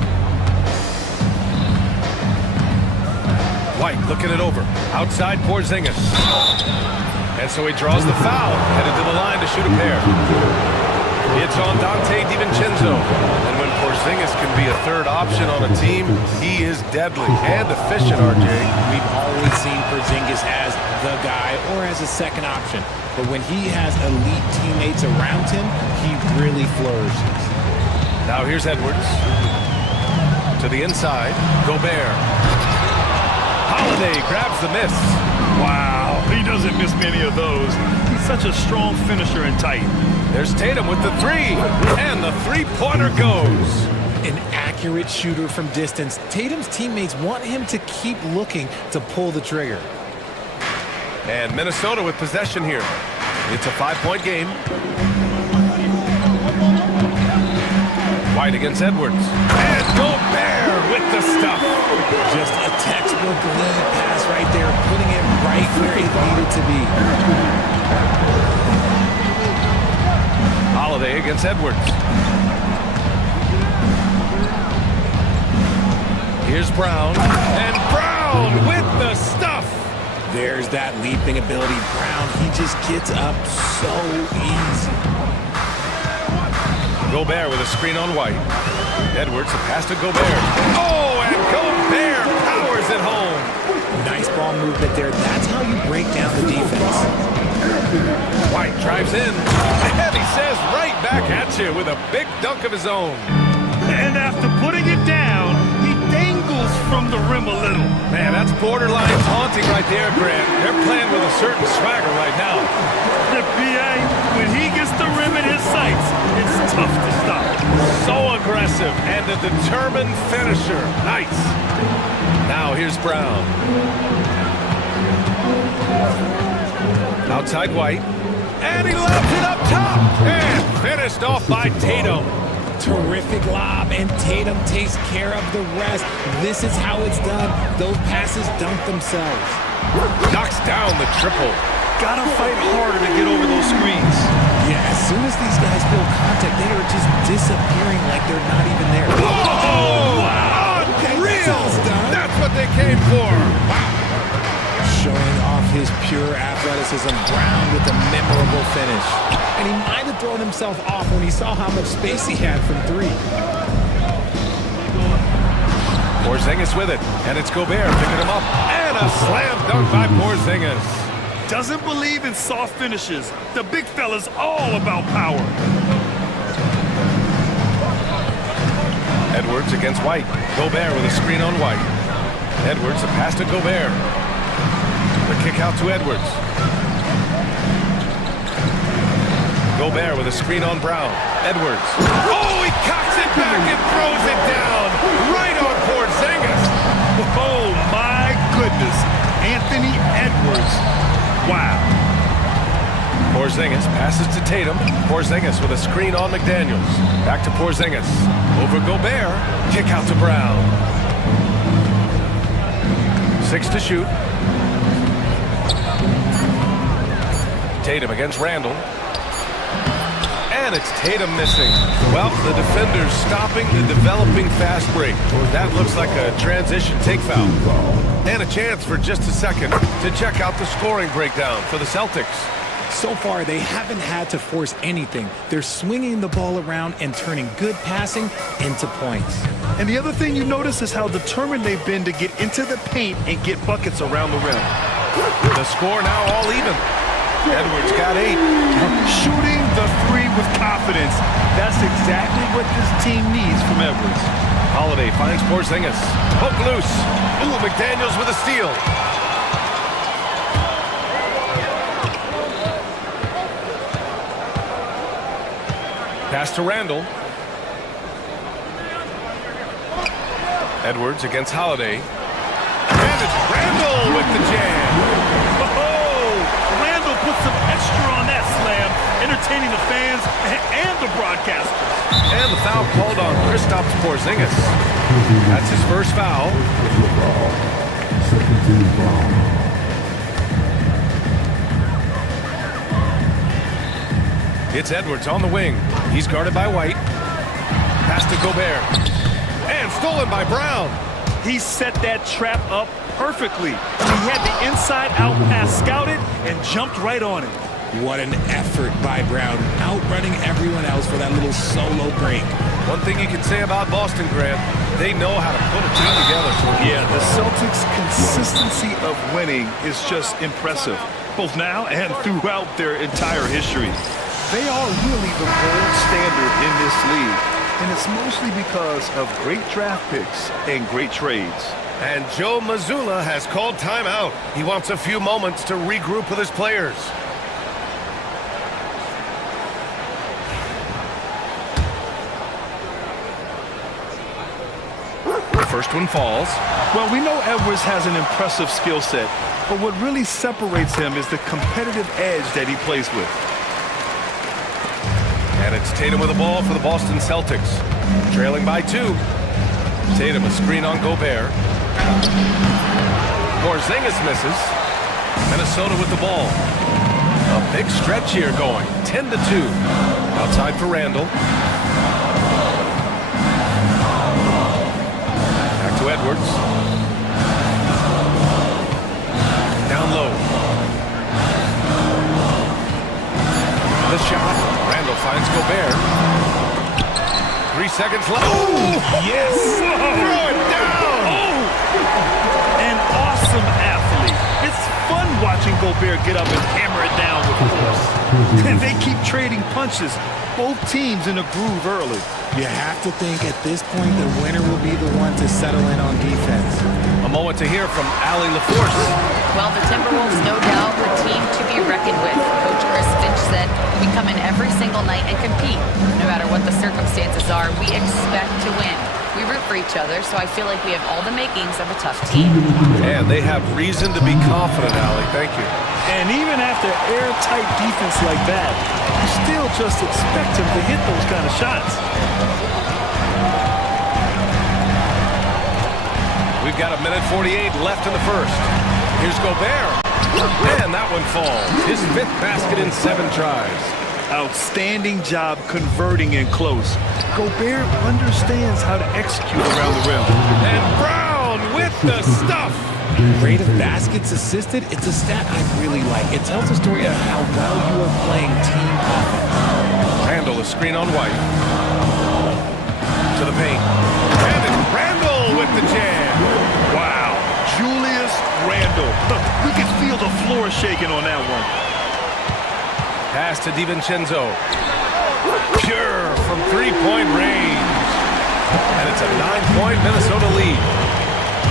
White looking it over. Outside Porzingis. And so he draws the foul. Headed to the line to shoot a pair. It's on Dante DiVincenzo. And when Porzingis can be a third option on a team, he is deadly and efficient, RJ. We've always seen Porzingis as the guy or as a second option. But when he has elite teammates around him, he really flourishes. Now here's Edwards. To the inside, Gobert. Holiday grabs the miss. Wow, he doesn't miss many of those. He's such a strong finisher and tight. There's Tatum with the 3, and the three-pointer goes. An accurate shooter from distance. Tatum's teammates want him to keep looking to pull the trigger. And Minnesota with possession here. It's a 5-point game. White against Edwards. And Gobert with the stuff. Just a textbook lead pass right there, putting it right where it needed to be. Holiday against Edwards. Here's Brown. And Brown with the stuff. There's that leaping ability. Brown, he just gets up so easy. Gobert with a screen on White. Edwards, a pass to Gobert. Oh, and Gobert powers it home. Nice ball movement there. That's how you break down the defense. White drives in. And he says right back at you with a big dunk of his own. And after putting it down, he dangles from the rim a little. Man, that's borderline taunting right there, Grant. They're playing with a certain swagger right now. The PA, when he gets the rim in his sights, it's tough to stop. So aggressive and a determined finisher. Nice. Now here's Brown. Outside White. And he left it up top. And finished off by Tatum. Terrific lob, and Tatum takes care of the rest. This is how it's done. Those passes dunk themselves. Knocks down the triple. Gotta fight harder to get over those screens. Yeah, as soon as these guys feel contact, they are just disappearing like they're not even there. Oh, wow. Unreal. That's what they came for. Wow. Showing off his pure athleticism. Brown with a memorable finish. And he might have thrown himself off when he saw how much space he had from 3. Porzingis with it, and it's Gobert picking him up. And a slam dunk by Porzingis. Doesn't believe in soft finishes. The big fella's all about power. Edwards against White. Gobert with a screen on White. Edwards, a pass to Gobert. The kick out to Edwards. Gobert with a screen on Brown. Edwards. Oh, he cocks it back and throws it down. Right on Porzingis. Oh, my goodness. Anthony Edwards. Wow. Porzingis passes to Tatum. Porzingis with a screen on McDaniels. Back to Porzingis. Over Gobert. Kick out to Brown. 6 to shoot. Tatum against Randall. And it's Tatum missing. Well, the defender's stopping the developing fast break. That looks like a transition take foul. And a chance for just a second to check out the scoring breakdown for the Celtics. So far, they haven't had to force anything. They're swinging the ball around and turning good passing into points. And the other thing you notice is how determined they've been to get into the paint and get buckets around the rim. The score now all even. Edwards got 8. Shooting the three with confidence. That's exactly what this team needs from Edwards. Holiday finds Porzingis. Hook loose. Ooh, McDaniels with a steal. Pass to Randall. Edwards against Holiday. And it's Randall with the jam. Oh, Randall put some extra on that slam, entertaining the fans and the broadcasters. And the foul called on Kristaps Porzingis. That's his first foul. It's Edwards on the wing. He's guarded by White. Pass to Gobert. And stolen by Brown. He set that trap up perfectly. He had the inside-out pass scouted and jumped right on it. What an effort by Brown, outrunning everyone else for that little solo break. One thing you can say about Boston, Grant, they know how to put a team together. Yeah, the Celtics' consistency of winning is just impressive, both now and throughout their entire history. They are really the gold standard in this league, and it's mostly because of great draft picks and great trades. And Joe Mazzulla has called timeout. He wants a few moments to regroup with his players. The first one falls. Well, we know Edwards has an impressive skill set, but what really separates him is the competitive edge that he plays with. And it's Tatum with the ball for the Boston Celtics. Trailing by 2. Tatum a screen on Gobert. Porzingis misses. Minnesota with the ball. A big stretch here going. 10-2. Outside for Randall. Back to Edwards. Down low. The shot. Randall finds Gobert. 3 seconds left. Oh, yes! Throw it down! Oh! An awesome athlete. It's fun watching Gobert get up and hammer it down with force. And they keep trading punches. Both teams in a groove early. You have to think at this point the winner will be the one to settle in on defense. A moment to hear from Allie LaForce. Well, the Timberwolves, no doubt, a team to be reckoned with. Coach Chris Finch said, we come in every single night and compete. No matter what the circumstances are, we expect to win. We root for each other, so I feel like we have all the makings of a tough team. And they have reason to be confident, Allie. Thank you. And even after airtight defense like that, you still just expect him to hit those kind of shots. We've got 1:48 left in the first. Here's Gobert. And that one falls. His 5th basket in 7 tries. Outstanding job converting in close. Gobert understands how to execute around the rim. And Brown with the stuff. Rate of baskets assisted, it's a stat I really like. It tells a story of how well you are playing team offense. Randall a screen on White. To the paint. And it's Randall with the jam. Wow. Julius Randall. We could feel the floor shaking on that one. Pass to DiVincenzo. Pure from 3-point range. And it's a 9-point Minnesota lead.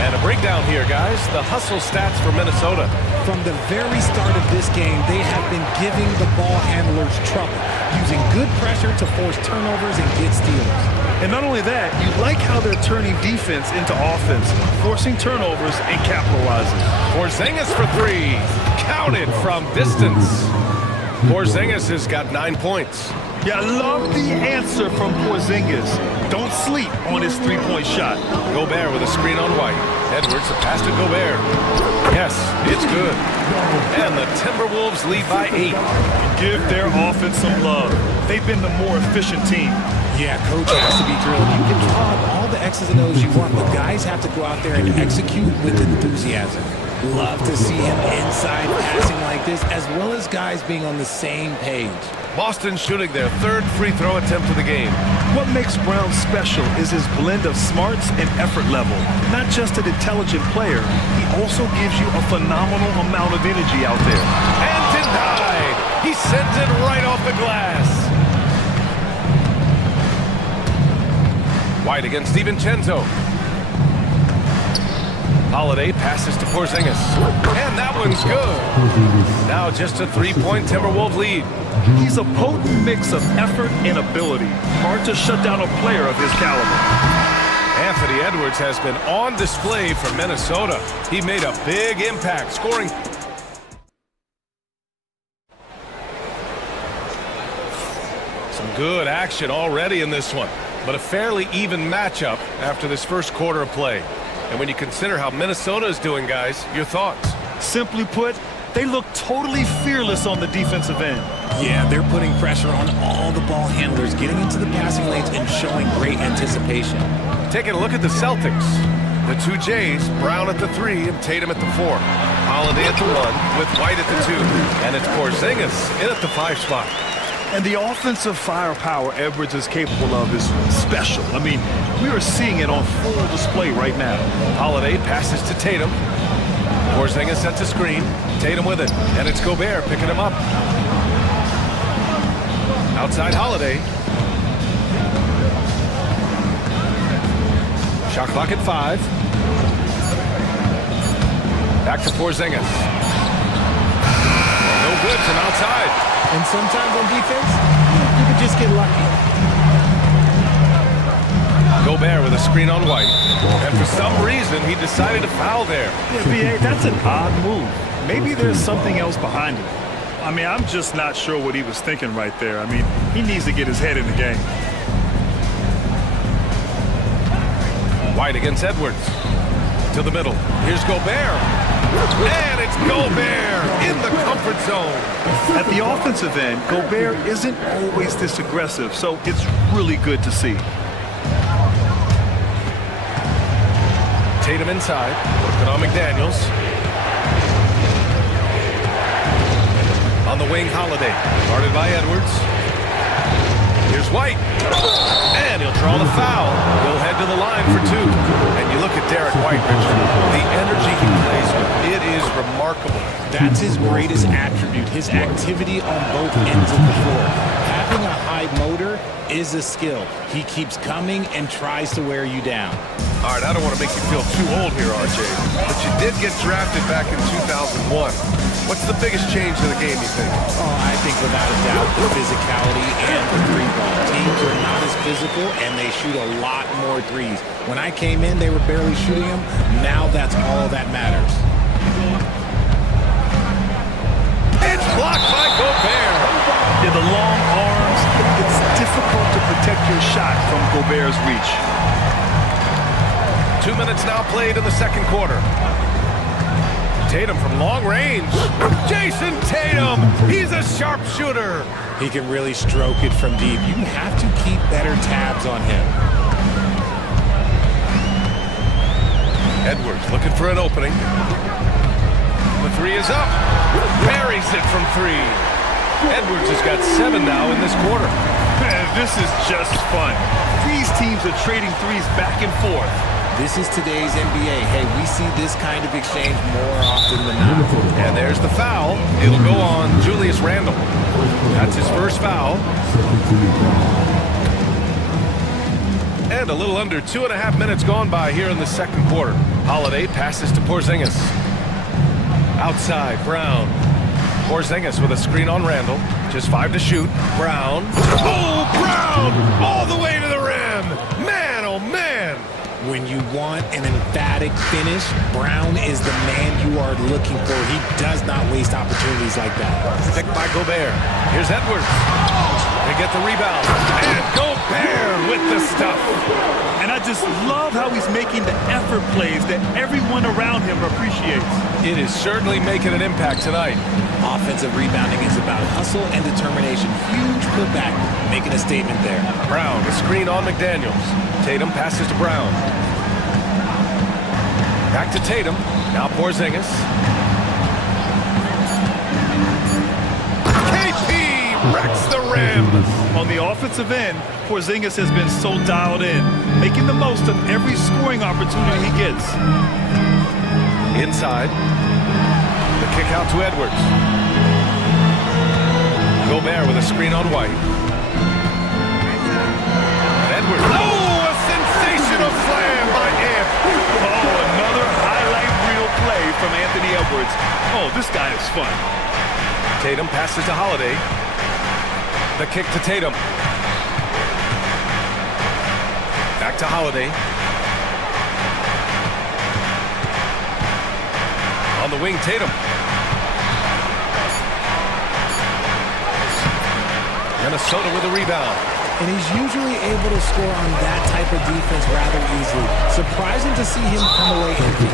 And a breakdown here, guys. The hustle stats for Minnesota. From the very start of this game, they have been giving the ball handlers trouble, using good pressure to force turnovers and get steals. And not only that, you like how they're turning defense into offense, forcing turnovers and capitalizing. Porzingis for 3. Counted from distance. Porzingis has got 9 points. Yeah, I love the answer from Porzingis. Don't sleep on his 3-point shot. Gobert with a screen on White. Edwards, a pass to Gobert. Yes, it's good. And the Timberwolves lead by 8. Give their offense some love. They've been the more efficient team. Yeah, coach has to be drilled. You can draw up all the X's and O's you want, but guys have to go out there and execute with enthusiasm. Love to see him inside passing like this, as well as guys being on the same page. Boston shooting their 3rd free throw attempt of the game. What makes Brown special is his blend of smarts and effort level. Not just an intelligent player, he also gives you a phenomenal amount of energy out there. And denied. He sends it right off the glass. White against DiVincenzo. Holiday passes to Porzingis. And that one's good. Now just a three-point Timberwolves lead. He's a potent mix of effort and ability. Hard to shut down a player of his caliber. Anthony Edwards has been on display for Minnesota. He made a big impact, scoring. Some good action already in this one, but a fairly even matchup after this first quarter of play. And when you consider how Minnesota is doing, guys, your thoughts? Simply put, they look totally fearless on the defensive end. Yeah, they're putting pressure on all the ball handlers, getting into the passing lanes and showing great anticipation. Taking a look at the Celtics. The two Jays, Brown at the 3 and Tatum at the 4. Holiday at the 1 with White at the 2. And it's Porzingis in at the 5 spot. And the offensive firepower Edwards is capable of is special. I mean, we are seeing it on full display right now. Holiday passes to Tatum. Porzingis sets a screen. Tatum with it. And it's Gobert picking him up. Outside Holiday. Shot clock at 5. Back to Porzingis. No good from outside. And sometimes on defense, you could just get lucky. Gobert with a screen on White. And for some reason, he decided to foul there. Yeah, B.A., that's an odd move. Maybe there's something else behind it. I mean, I'm just not sure what he was thinking right there. I mean, he needs to get his head in the game. White against Edwards. To the middle. Here's Gobert. And it's Gobert in the comfort zone. At the offensive end, Gobert isn't always this aggressive, so it's really good to see. Tatum inside. Working on McDaniels. On the wing, Holiday. Guarded by Edwards. Here's White. And he'll draw the foul. He'll head to the line for 2. And you look at Derek White, Richard. The energy he plays with, it is remarkable. That's his greatest attribute, his activity on both ends of the floor. Having a high motor is a skill. He keeps coming and tries to wear you down. All right, I don't want to make you feel too old here, RJ, but you did get drafted back in 2001. What's the biggest change in the game, you think? Oh, I think without a doubt the physicality and the three ball. Teams are not as physical and they shoot a lot more threes. When I came in, they were barely shooting them. Now that's all that matters. It's blocked by Gobert. Yeah, the long arms, it's difficult to protect your shot from Gobert's reach. 2 minutes now played in the second quarter. Tatum from long range. Jason Tatum, he's a sharpshooter. He can really stroke it from deep. You have to keep better tabs on him. Edwards looking for an opening. The 3 is up. Buries it from 3. Edwards has got 7 now in this quarter. Man, this is just fun. These teams are trading threes back and forth. This is today's NBA. Hey, we see this kind of exchange more often than not. And there's the foul. It'll go on Julius Randle. That's his first foul. And a little under 2.5 minutes gone by here in the second quarter. Holiday passes to Porzingis. Outside, Brown. Porzingis with a screen on Randle. Just 5 to shoot. Brown. Oh, Brown! All the way to the rim! Man, oh man! When you want an emphatic finish, Brown is the man you are looking for. He does not waste opportunities like that. Picked by Gobert. Here's Edwards. They get the rebound. And Gobert with the stuff. And I just love how he's making the effort plays that everyone around him appreciates. It is certainly making an impact tonight. Offensive rebounding is about hustle and determination. Huge putback, making a statement there. Brown, the screen on McDaniels. Tatum passes to Brown. Back to Tatum. Now Porzingis. KP wrecks the rim. On the offensive end, Porzingis has been so dialed in, making the most of every scoring opportunity he gets. Inside. The kick out to Edwards. Gobert with a screen on White. Edwards. Oh, a sensational slam by Ant. Oh, another highlight reel play from Anthony Edwards. Oh, this guy is fun. Tatum passes to Holiday. The kick to Tatum. Back to Holiday. On the wing, Tatum. Minnesota with a rebound. And he's usually able to score on that type of defense rather easily. Surprising to see him come away empty.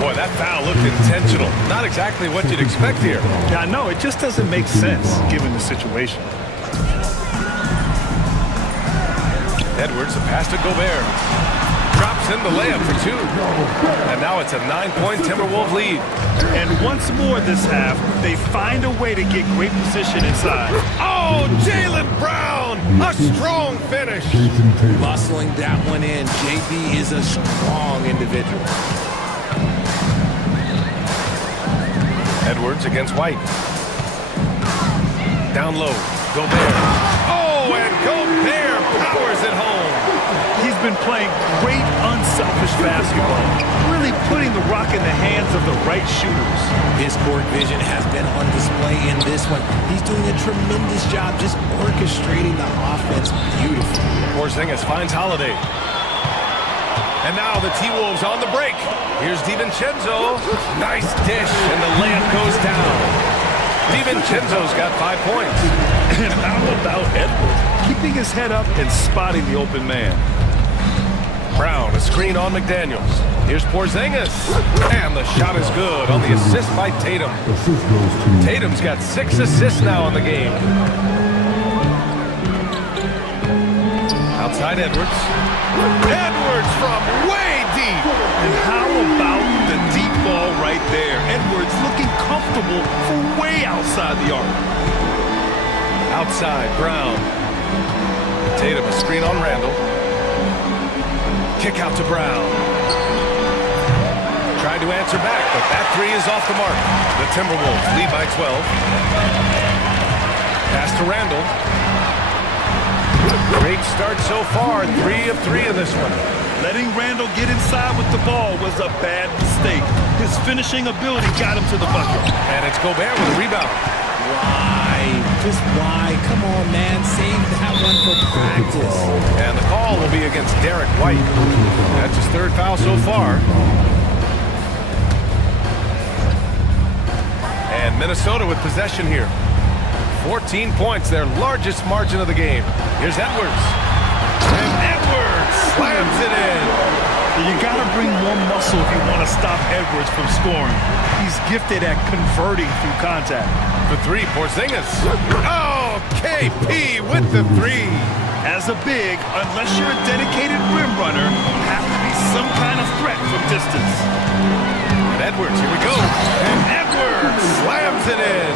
Boy, that foul looked intentional. Not exactly what you'd expect here. Yeah, I know. It just doesn't make sense given the situation. Edwards, a pass to Gobert. Drops in the layup for two. And now it's a 9-point Timberwolves lead. And once more this half, they find a way to get great position inside. Oh, Jaylen Brown! A strong finish. Bustling that one in. JB is a strong individual. Edwards against White. Down low. Gobert. Oh, and Gobert powers it home. He's been playing great, unselfish basketball, really putting the rock in the hands of the right shooters. His court vision has been on display in this one. He's doing a tremendous job just orchestrating the offense beautifully. Porzingis finds Holiday. And now the T-Wolves on the break. Here's DiVincenzo. Nice dish, and the layup goes down. DiVincenzo's got 5 points. And how about Edwards? Keeping his head up and spotting the open man. Brown, a screen on McDaniels. Here's Porzingis. And the shot is good on the assist by Tatum. Tatum's got 6 assists now in the game. Outside Edwards. Edwards from way deep. And how about the deep ball right there? Edwards looking comfortable from way outside the arc. Outside, Brown. Tatum, a screen on Randall. Kick out to Brown. Tried to answer back, but that three is off the mark. The Timberwolves lead by 12. Pass to Randall. Great start so far. 3 of 3 in this one. Letting Randall get inside with the ball was a bad mistake. His finishing ability got him to the bucket. And it's Gobert with a rebound. Why? Just why? Come on, man. Save that one for practice. And the call will be against Derek White. That's his 3rd foul so far. And Minnesota with possession here. 14 points, their largest margin of the game. Here's Edwards. And Edwards slams it in. You got to bring more muscle if you want to stop Edwards from scoring. He's gifted at converting through contact. For 3, Porzingis. Oh, KP with the 3. As a big, unless you're a dedicated rim runner, have to be some kind of threat from distance. And Edwards, here we go. And Edwards slams it in.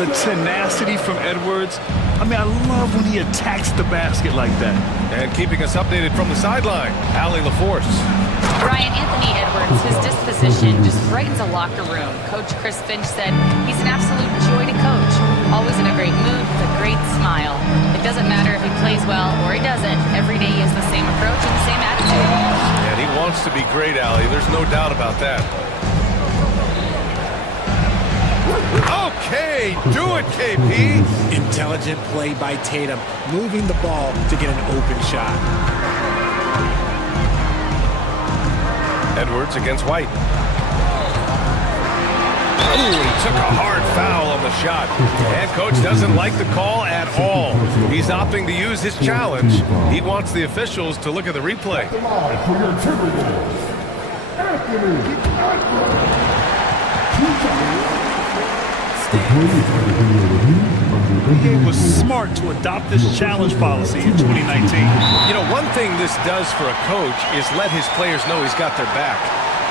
The tenacity from Edwards. I mean, I love when he attacks the basket like that. And keeping us updated from the sideline, Allie LaForce. Brian, Anthony Edwards, his disposition just brightens a locker room. Coach Chris Finch said he's an absolute joy to coach. Always in a great mood with a great smile. It doesn't matter if he plays well or he doesn't. Every day he has the same approach and the same attitude. And he wants to be great, Allie. There's no doubt about that. Okay, do it, KP. Intelligent play by Tatum, moving the ball to get an open shot. Edwards against White. Ooh, he took a hard foul on the shot. And coach doesn't like the call at all. He's opting to use his challenge. He wants the officials to look at the replay. He was smart to adopt this challenge policy in 2019. You know, one thing this does for a coach is let his players know he's got their back.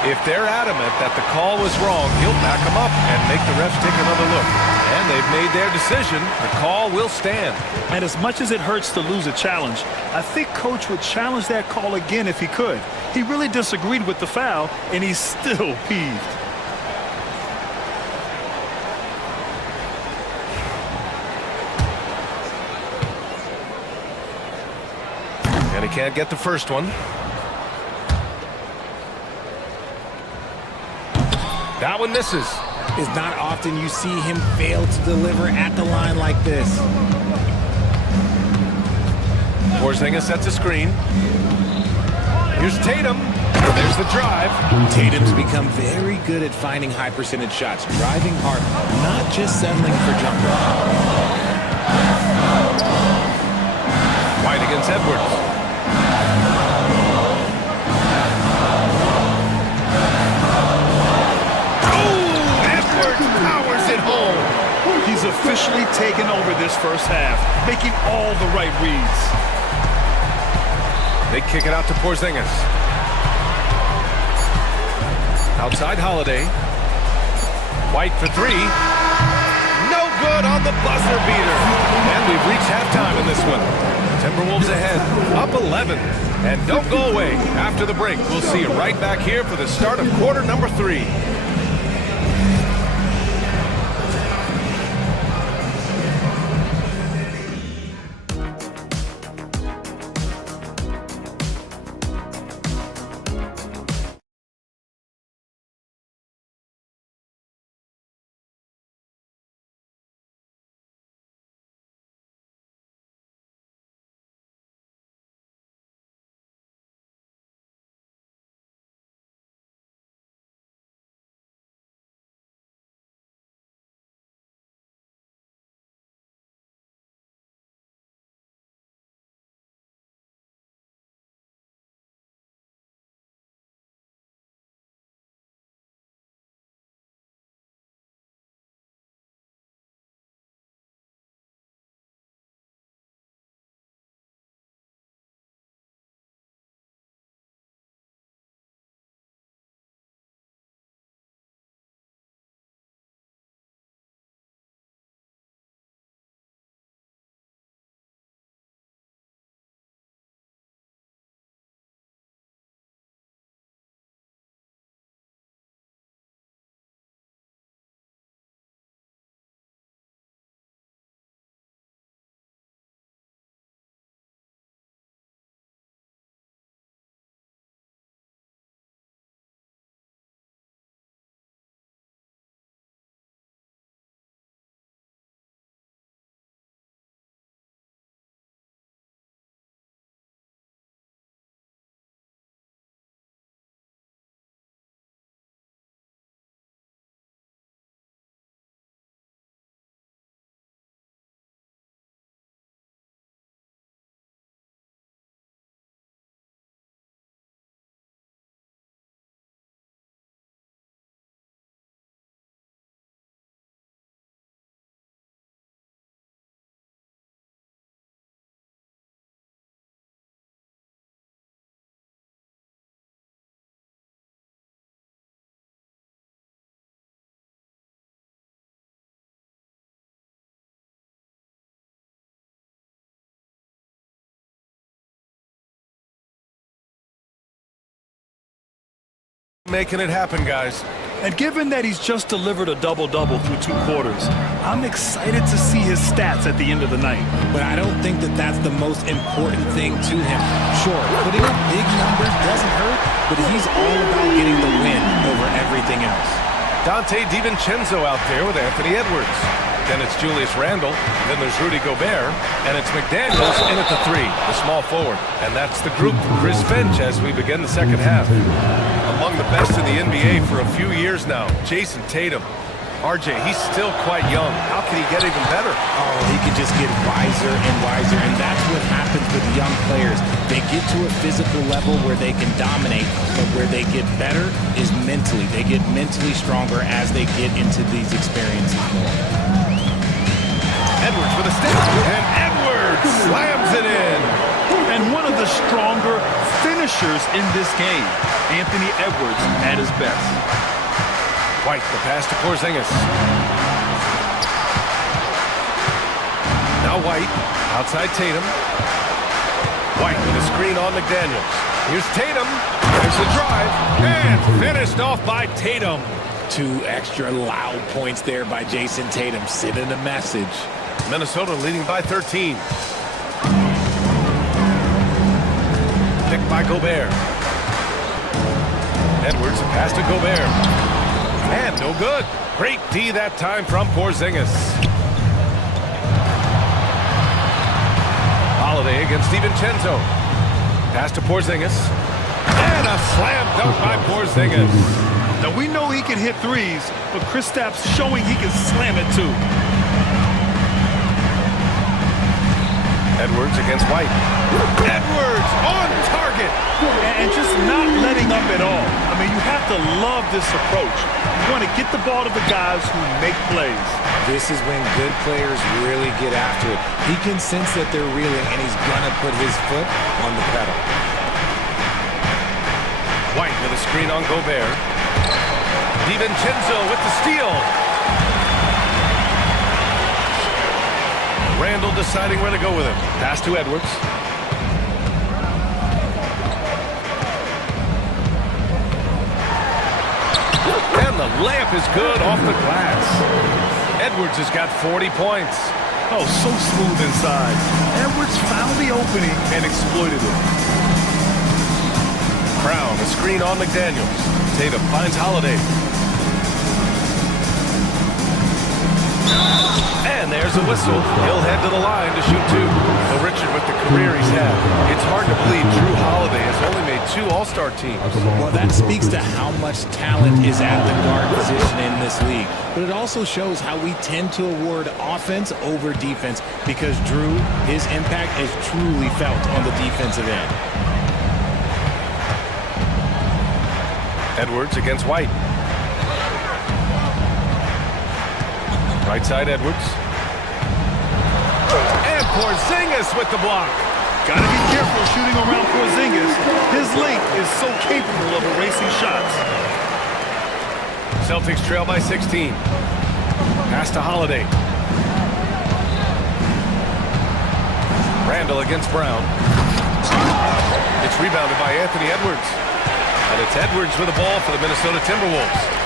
If they're adamant that the call was wrong, he'll back them up and make the refs take another look. And they've made their decision. The call will stand. And as much as it hurts to lose a challenge, I think Coach would challenge that call again if he could. He really disagreed with the foul, and he's still peeved. And he can't get the first one. That one misses. It's not often you see him fail to deliver at the line like this. Porzingis sets a screen. Here's Tatum. There's the drive. Tatum's become very good at finding high percentage shots, driving hard, not just settling for jumpers. White against Edwards. Powers it home. He's officially taken over this first half, making all the right reads. They kick it out to Porzingis. Outside Holiday. White for three. No good on the buzzer beater. And we've reached halftime in this one. Timberwolves ahead, up 11. And don't go away. After the break, we'll see you right back here for the start of quarter number 3. Making it happen, guys. And given that he's just delivered a double-double through 2 quarters, I'm excited to see his stats at the end of the night. But I don't think that that's the most important thing to him. Sure, putting up big numbers doesn't hurt, but he's all about getting the win over everything else. Dante DiVincenzo out there with Anthony Edwards. Then it's Julius Randle, then there's Rudy Gobert, and it's McDaniels in at the 3, the small forward. And that's the group for Chris Finch as we begin the second half. Among the best in the NBA for a few years now, Jason Tatum. RJ, he's still quite young. How can he get even better? Oh, he can just get wiser and wiser, and that's what happens with young players. They get to a physical level where they can dominate, but where they get better is mentally. They get mentally stronger as they get into these experiences more. Edwards with a step, and Edwards slams it in. And one of the stronger finishers in this game, Anthony Edwards at his best. White, the pass to Porzingis. Now White, outside Tatum. White with a screen on McDaniels. Here's Tatum. There's the drive, and finished off by Tatum. 2 extra loud points there by Jason Tatum, sending a message. checked by Gobert. Edwards, a pass to Gobert. And no good. Great D that time from Porzingis. Holiday against DiVincenzo. Pass to Porzingis. And a slam dunk by Porzingis. Now we know he can hit threes, but Kristaps showing he can slam it too. Edwards against White. Edwards on target. And just not letting up at all. I mean, you have to love this approach. You want to get the ball to the guys who make plays. This is when good players really get after it. He can sense that they're reeling, and he's going to put his foot on the pedal. White with a screen on Gobert. DiVincenzo with the steal. Randall deciding where to go with him. Pass to Edwards. And the layup is good off the glass. Edwards has got 40 points. Oh, so smooth inside. Edwards found the opening and exploited it. Brown, a screen on McDaniels. Tatum finds Holiday. And there's a whistle. He'll head to the line to shoot two. Well, Richard, with the career he's had, it's hard to believe Drew Holiday has only made 2 All-Star teams. Well, that speaks to how much talent is at the guard position in this league. But it also shows how we tend to award offense over defense because Drew, his impact is truly felt on the defensive end. Edwards against White. Right side, Edwards. And Porzingis with the block. Got to be careful shooting around Porzingis. His length is so capable of erasing shots. Celtics trail by 16. Pass to Holiday. Randall against Brown. It's rebounded by Anthony Edwards. And it's Edwards with the ball for the Minnesota Timberwolves.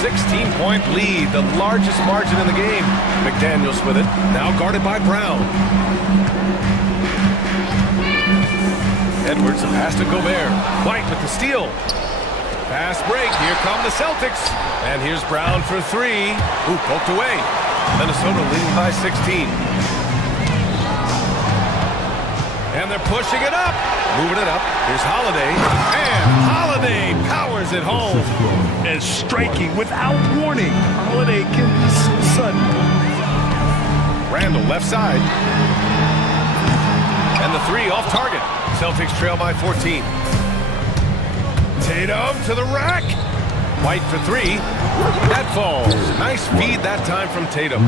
16-point lead, the largest margin in the game. McDaniels with it, now guarded by Brown. Edwards, a pass to Gobert. White with the steal. Fast break, here come the Celtics. And here's Brown for 3. Ooh, poked away. Minnesota leading by 16. And they're pushing it up. Moving it up. Here's Holiday. And Holiday powers it home. And striking without warning. Holiday can be so sudden. Randall left side. And the 3 off target. Celtics trail by 14. Tatum to the rack. White for 3. That falls. Nice feed that time from Tatum.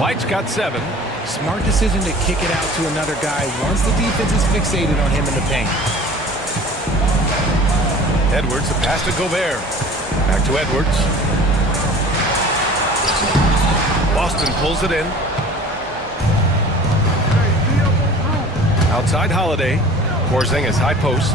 White's got 7. Smart decision to kick it out to another guy once the defense is fixated on him in the paint. Edwards, a pass to Gobert. Back to Edwards. Boston pulls it in. Outside Holiday. Porzingis high post.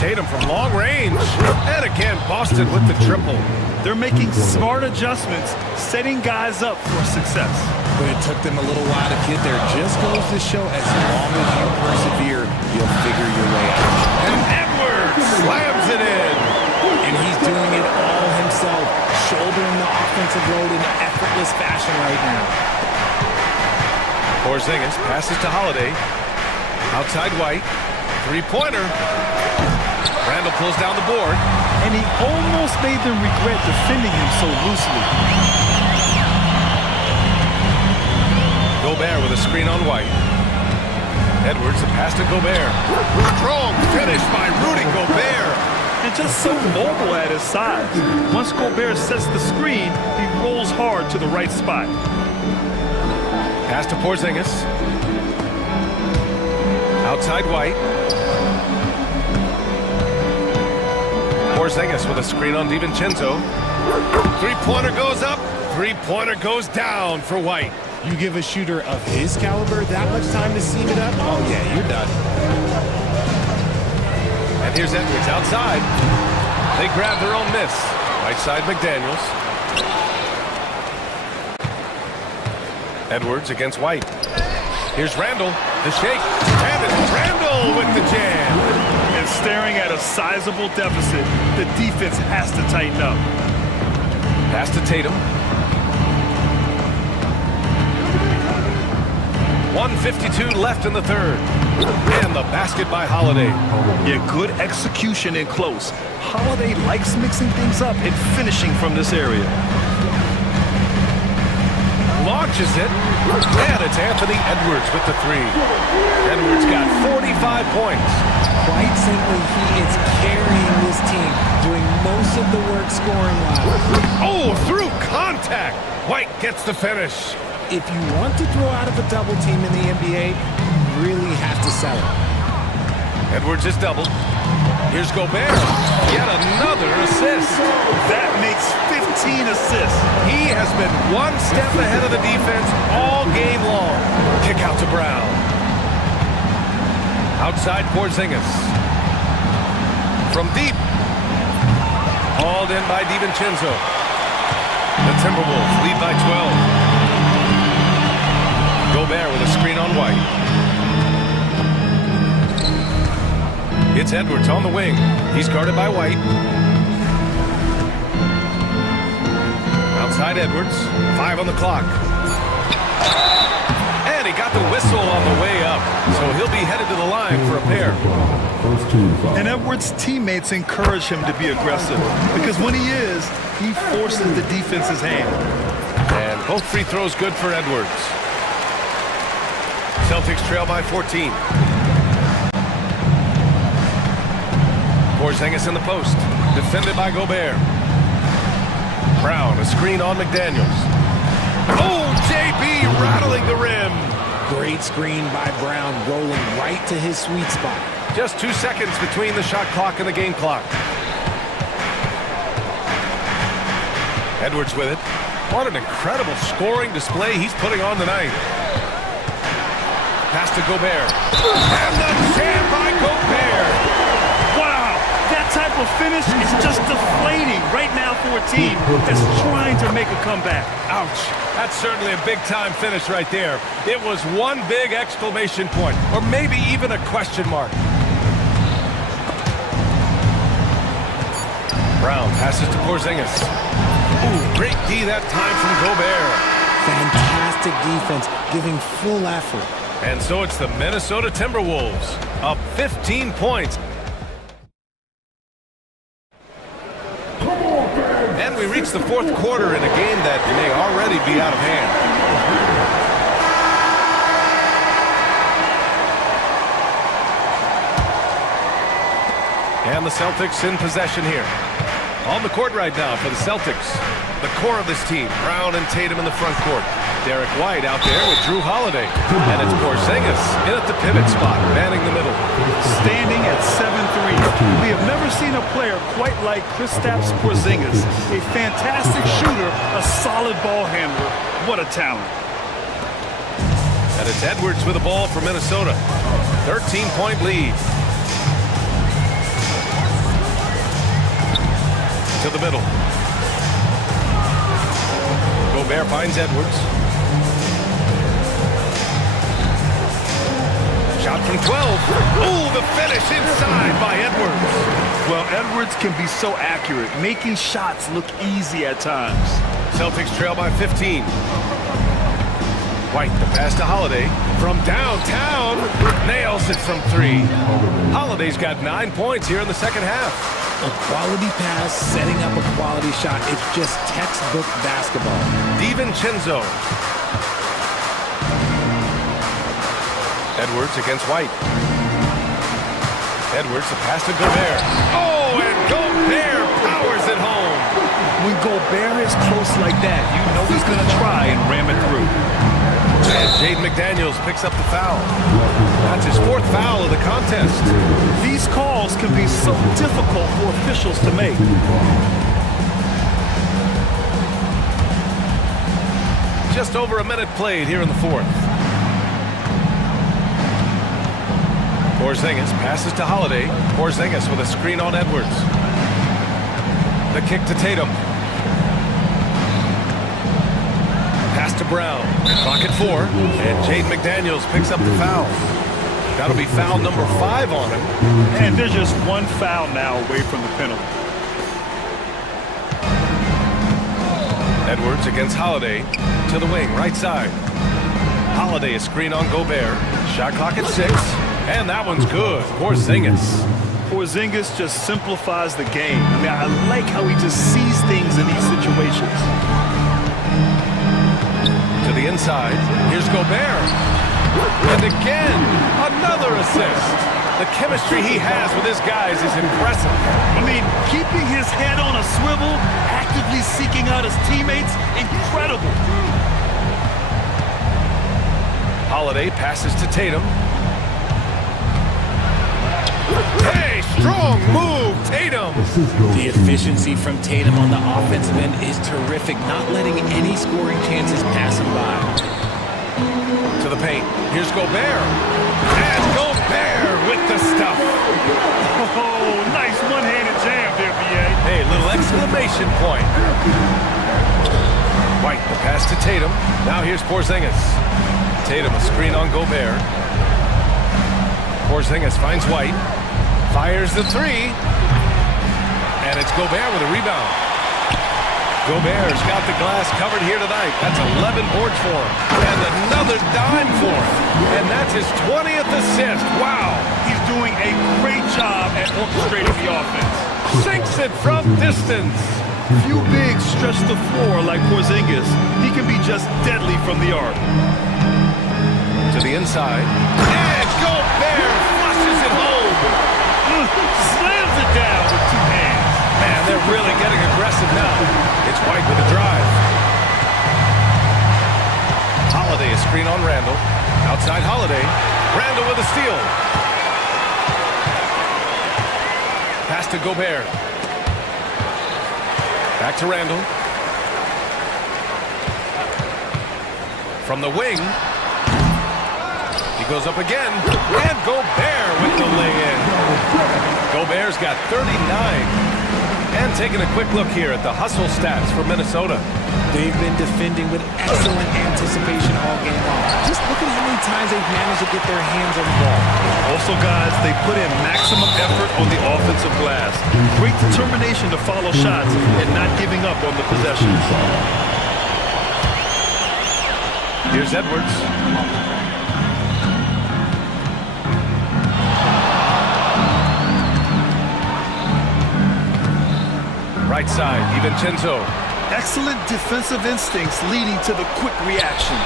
Tatum from long range. And again, Boston with the triple. They're making smart adjustments, setting guys up for success. But it took them a little while to get there. Just goes to show as long as you persevere, you'll figure your way out. And Edwards slams it in. And he's doing it all himself, shouldering the offensive load in effortless fashion right now. Porzingis passes to Holiday. Outside White. 3-pointer. Randall pulls down the board. And he almost made them regret defending him so loosely. Gobert with a screen on White. Edwards, a pass to Gobert. Strong finish by Rudy Gobert. And just so mobile at his size. Once Gobert sets the screen, he rolls hard to the right spot. Pass to Porzingis. Outside White. Porzingis with a screen on DiVincenzo. 3-pointer goes up. 3-pointer goes down for White. You give a shooter of his caliber that much time to seam it up, oh yeah, you're done. And here's Edwards outside. They grab their own miss. Right side McDaniels. Edwards against White. Here's Randall, the shake, and it's Randall with the jam. And staring at a sizable deficit, the defense has to tighten up. Pass to Tatum. 1:52 left in the third. And the basket by Holiday. Yeah, good execution in close. Holiday likes mixing things up and finishing from this area. Launches it. And it's Anthony Edwards with the three. Edwards got 45 points. Quite simply, he is carrying this team, doing most of the work scoring-wise. Oh, through contact. White gets the finish. If you want to throw out of a double team in the NBA, you really have to sell it. Edwards is doubled. Here's Gobert. Yet another assist. That makes 15 assists. He has been one step ahead of the defense all game long. Kick out to Brown. Outside Porzingis. From deep. Hauled in by DiVincenzo. The Timberwolves lead by 12. Gobert with a screen on White. It's Edwards on the wing. He's guarded by White. Outside Edwards. 5 on the clock. And he got the whistle on the way up. So he'll be headed to the line for a pair. And Edwards' teammates encourage him to be aggressive because when he is, he forces the defense's hand. And both free throws good for Edwards. Celtics trail by 14. Porzingis in the post. Defended by Gobert. Brown, a screen on McDaniels. Oh, JB rattling the rim. Great screen by Brown, rolling right to his sweet spot. Just 2 seconds between the shot clock and the game clock. Edwards with it. What an incredible scoring display he's putting on tonight. Pass to Gobert. And the jam by Gobert. Wow, that type of finish is just deflating right now for a team that's trying to make a comeback. Ouch. That's certainly a big-time finish right there. It was one big exclamation point, or maybe even a question mark. Brown passes to Porzingis. Ooh, great D that time from Gobert. Fantastic defense, giving full effort. And so it's the Minnesota Timberwolves, up 15 points. And we reach the fourth quarter in a game that may already be out of hand. And the Celtics in possession here. On the court right now for the Celtics. The core of this team, Brown and Tatum in the front court. Derek White out there with Drew Holiday. And it's Porzingis in at the pivot spot, manning the middle. Standing at 7'3", we have never seen a player quite like Kristaps Porzingis. A fantastic shooter, a solid ball handler. What a talent. And it's Edwards with the ball for Minnesota. 13-point lead. To the middle. Gobert finds Edwards. Shot from 12. Ooh, the finish inside by Edwards. Well, Edwards can be so accurate, making shots look easy at times. Celtics trail by 15. White, the pass to Holiday. From downtown, nails it from 3. Holiday's got 9 points here in the second half. A quality pass, setting up a quality shot. It's just textbook basketball. DiVincenzo. Edwards against White. Edwards, the pass to Gobert. Oh, and Gobert powers it home. When Gobert is close like that, you know he's going to try and ram it through. And Jaden McDaniels picks up the foul. That's his 4th foul of the contest. These calls can be so difficult for officials to make. Just over a minute played here in the 4th. Porzingis passes to Holiday. Porzingis with a screen on Edwards. The kick to Tatum. Pass Pass to Brown. Clock at 4. And Jaden McDaniels picks up the foul. That'll be foul number 5 on him. And there's just one foul now away from the penalty. Edwards against Holiday. To the wing, right side. Holiday, a screen on Gobert. Shot clock at 6. And that one's good. Porzingis. Porzingis just simplifies the game. I mean, I like how he just sees things in these situations. To the inside. Here's Gobert. And again, another assist. The chemistry he has with his guys is impressive. I mean, keeping his head on a swivel, actively seeking out his teammates, incredible. Holiday passes to Tatum. Hey, strong move, Tatum. The efficiency from Tatum on the offensive end is terrific, not letting any scoring chances pass him by. To the paint. Here's Gobert. And Gobert with the stuff. Oh, nice one-handed jam there, B.A. Hey, little exclamation point. White, the pass to Tatum. Now here's Porzingis. Tatum, a screen on Gobert. Porzingis finds White. Fires the 3. And it's Gobert with a rebound. Gobert's got the glass covered here tonight. That's 11 boards for him. And another dime for him. And that's his 20th assist. Wow. He's doing a great job at orchestrating the offense. Sinks it from distance. Few bigs stretch the floor like Porzingis. He can be just deadly from the arc. To the inside. And Gobert flushes it home. Slams it down with 2 hands. Man, they're really getting aggressive now. It's White with a drive. Holiday, a screen on Randall. Outside Holiday. Randall with a steal. Pass to Gobert. Back to Randall. From the wing. He goes up again. And Gobert with the lay-in. Gobert's got 39. And taking a quick look here at the hustle stats for Minnesota. They've been defending with excellent anticipation all game long. Just look at how many times they've managed to get their hands on the ball. Also, guys, they put in maximum effort on the offensive glass. Great determination to follow shots and not giving up on the possession. Here's Edwards. Right side, DiVincenzo. Excellent defensive instincts leading to the quick reaction.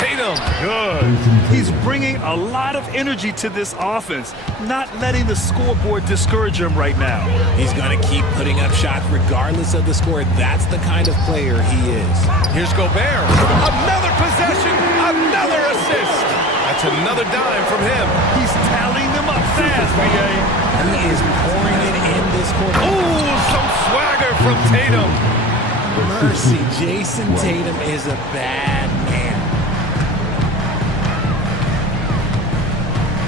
Tatum, good. He's bringing a lot of energy to this offense, not letting the scoreboard discourage him right now. He's going to keep putting up shots regardless of the score. That's the kind of player he is. Here's Gobert. Another possession, another assist. That's another dime from him. He's tallying them up fast, B.A. He is pouring it in this quarter. Ooh, some swagger from Tatum. Mercy, Jason Tatum is a bad man.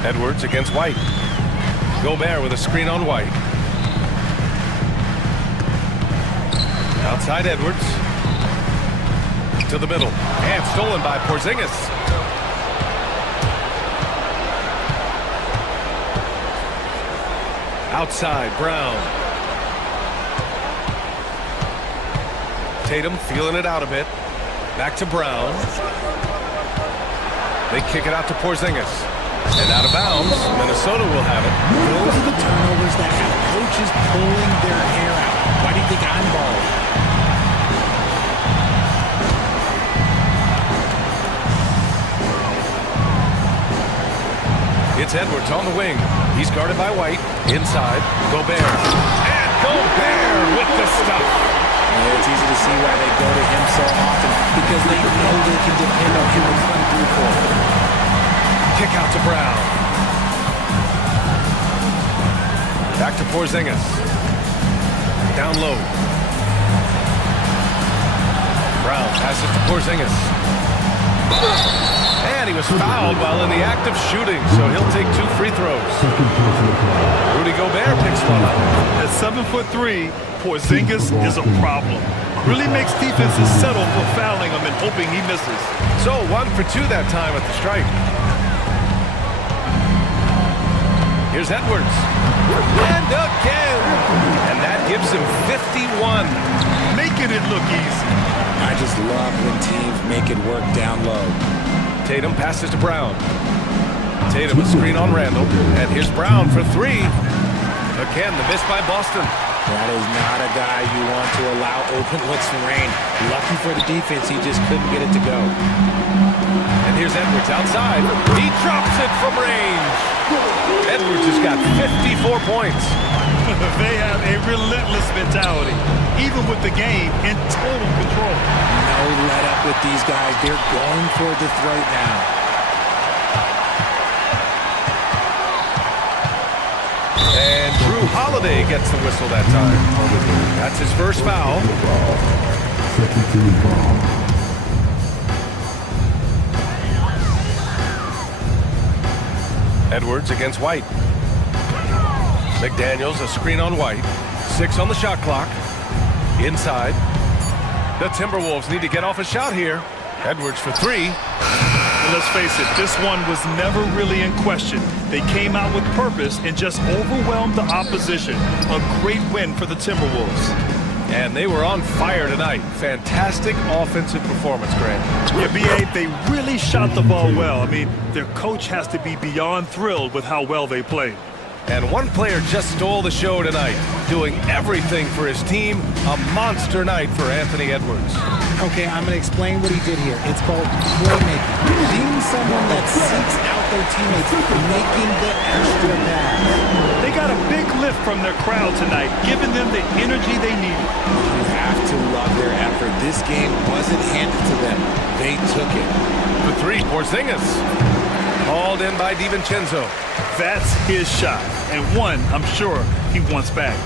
Edwards against White. Gobert with a screen on White. Outside Edwards. To the middle. And stolen by Porzingis. Outside, Brown. Tatum feeling it out a bit. Back to Brown. They kick it out to Porzingis. And out of bounds, Minnesota will have it. Those are the turnovers that have coaches pulling their hair out. Why do you think I'm balling? It's Edwards on the wing. He's guarded by White. Inside, Gobert. And Gobert with the stuff. Yeah, it's easy to see why they go to him so often, because they know they can depend on him to come through for them. Kick out to Brown. Back to Porzingis. Down low. Brown passes to Porzingis. And he was fouled while in the act of shooting, so he'll take 2 free throws. Rudy Gobert picks one up. At 7'3", Porzingis is a problem. Really makes defenses settle for fouling him and hoping he misses. So 1 for 2 that time at the stripe. Here's Edwards. And again. And that gives him 51. Making it look easy. I just love when teams make it work down low. Tatum passes to Brown. Tatum a screen on Randall. And here's Brown for 3. Again, the miss by Boston. That is not a guy you want to allow open looks for rain. Lucky for the defense, he just couldn't get it to go. And here's Edwards outside. He drops it from range. Edwards has got 54 points. They have a relentless mentality, even with the game in total control. No let up with these guys. They're going for the throat now. And Drew Holiday gets the whistle that time. That's his first foul. Edwards against White. McDaniels, a screen on White. 6 on the shot clock. Inside. The Timberwolves need to get off a shot here. Edwards for 3. Well, let's face it, this one was never really in question. They came out with purpose and just overwhelmed the opposition. A great win for the Timberwolves. And they were on fire tonight. Fantastic offensive performance, Grant. Yeah, B.A., they really shot the ball well. I mean, their coach has to be beyond thrilled with how well they played. And one player just stole the show tonight, doing everything for his team. A monster night for Anthony Edwards. Okay, I'm going to explain what he did here. It's called playmaking. Being someone that seeks out their teammates, making the extra pass. They got a big lift from their crowd tonight, giving them the energy they needed. You have to love their effort. This game wasn't handed to them. They took it. The 3, Porzingis. Hauled in by DiVincenzo. That's his shot, and one I'm sure he wants back.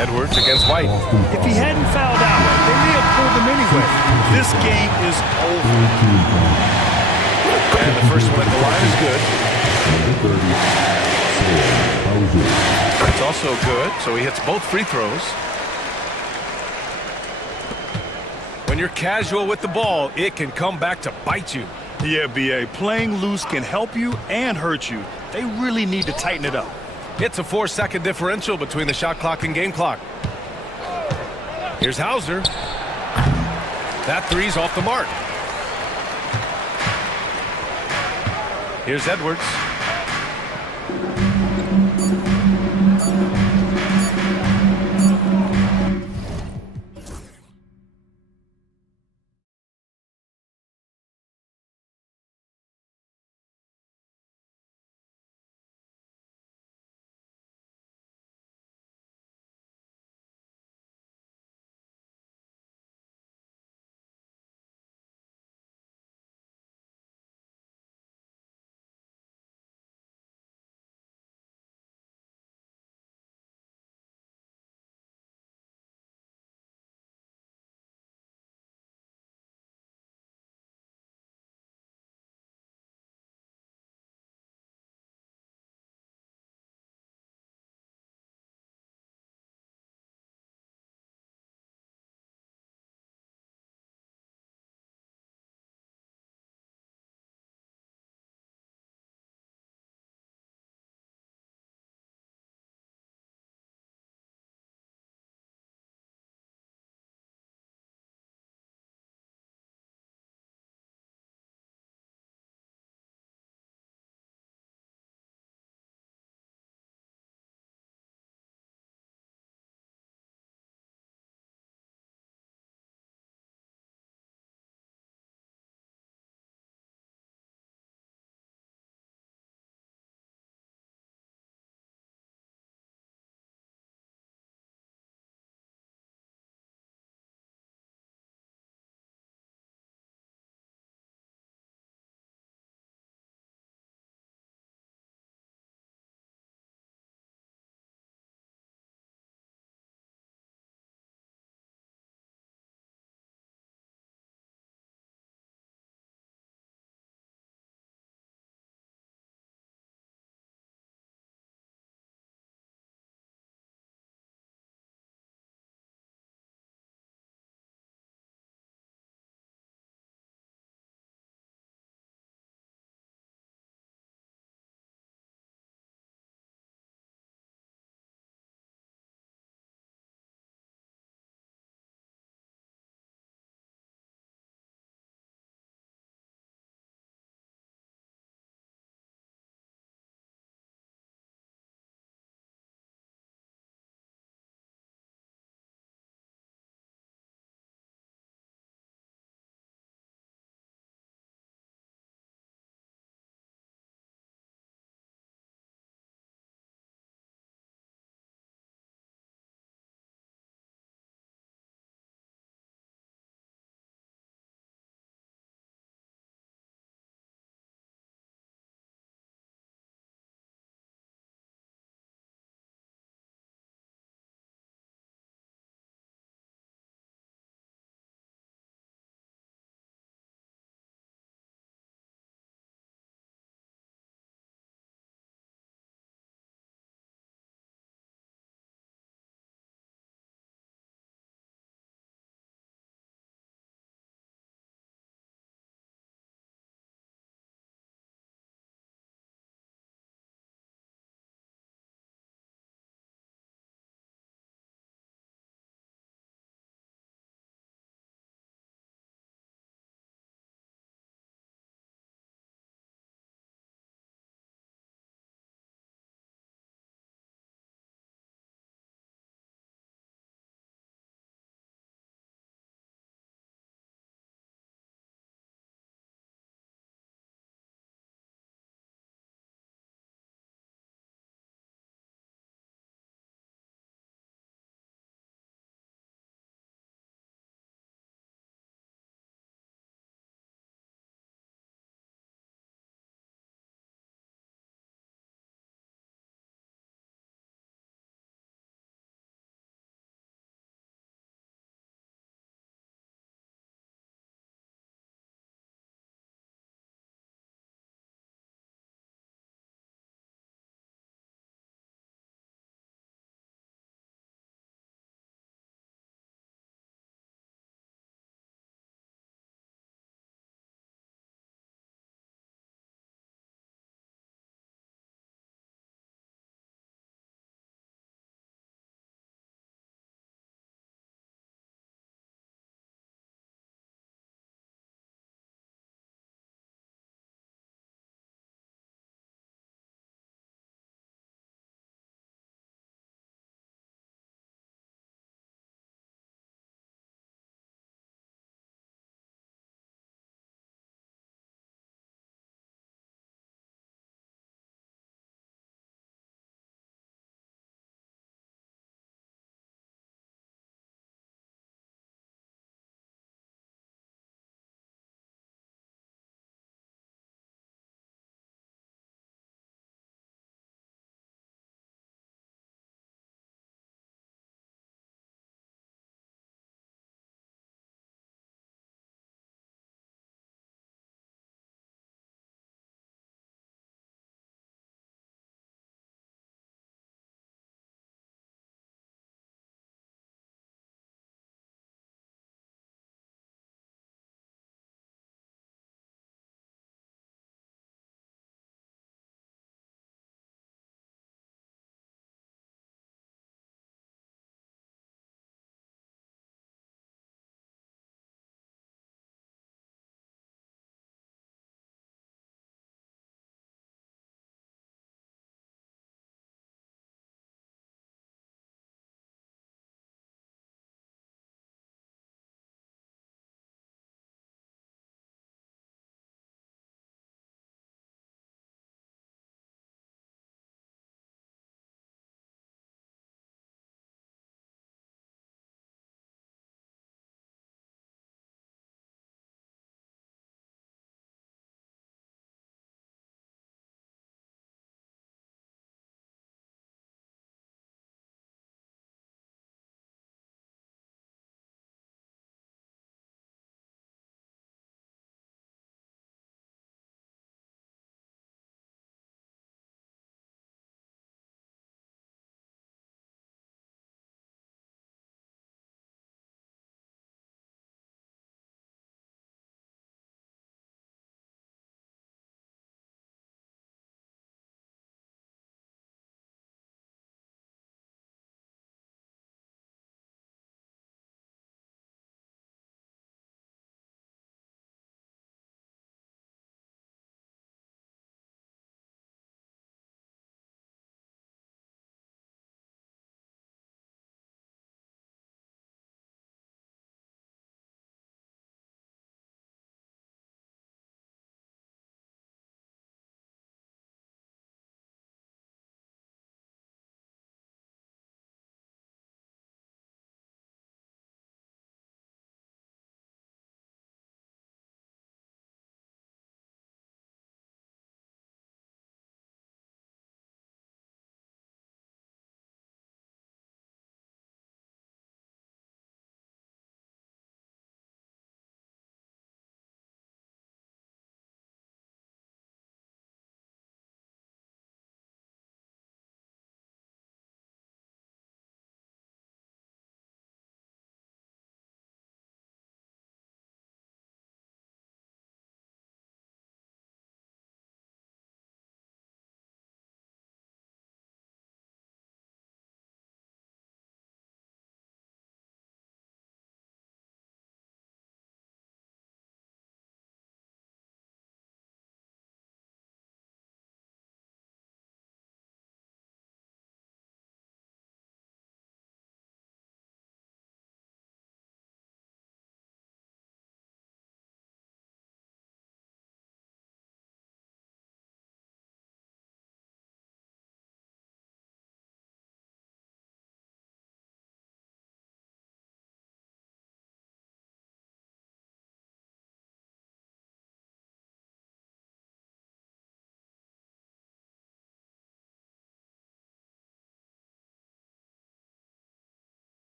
Edwards against White. If he hadn't fouled out, they may have pulled him anyway. This game is over. And the first one at the line is good. It's also good, so he hits both free throws. When you're casual with the ball, it can come back to bite you. Yeah, B.A., playing loose can help you and hurt you. They really need to tighten it up. It's a 4-second differential between the shot clock and game clock. Here's Hauser. That 3's off the mark. Here's Edwards.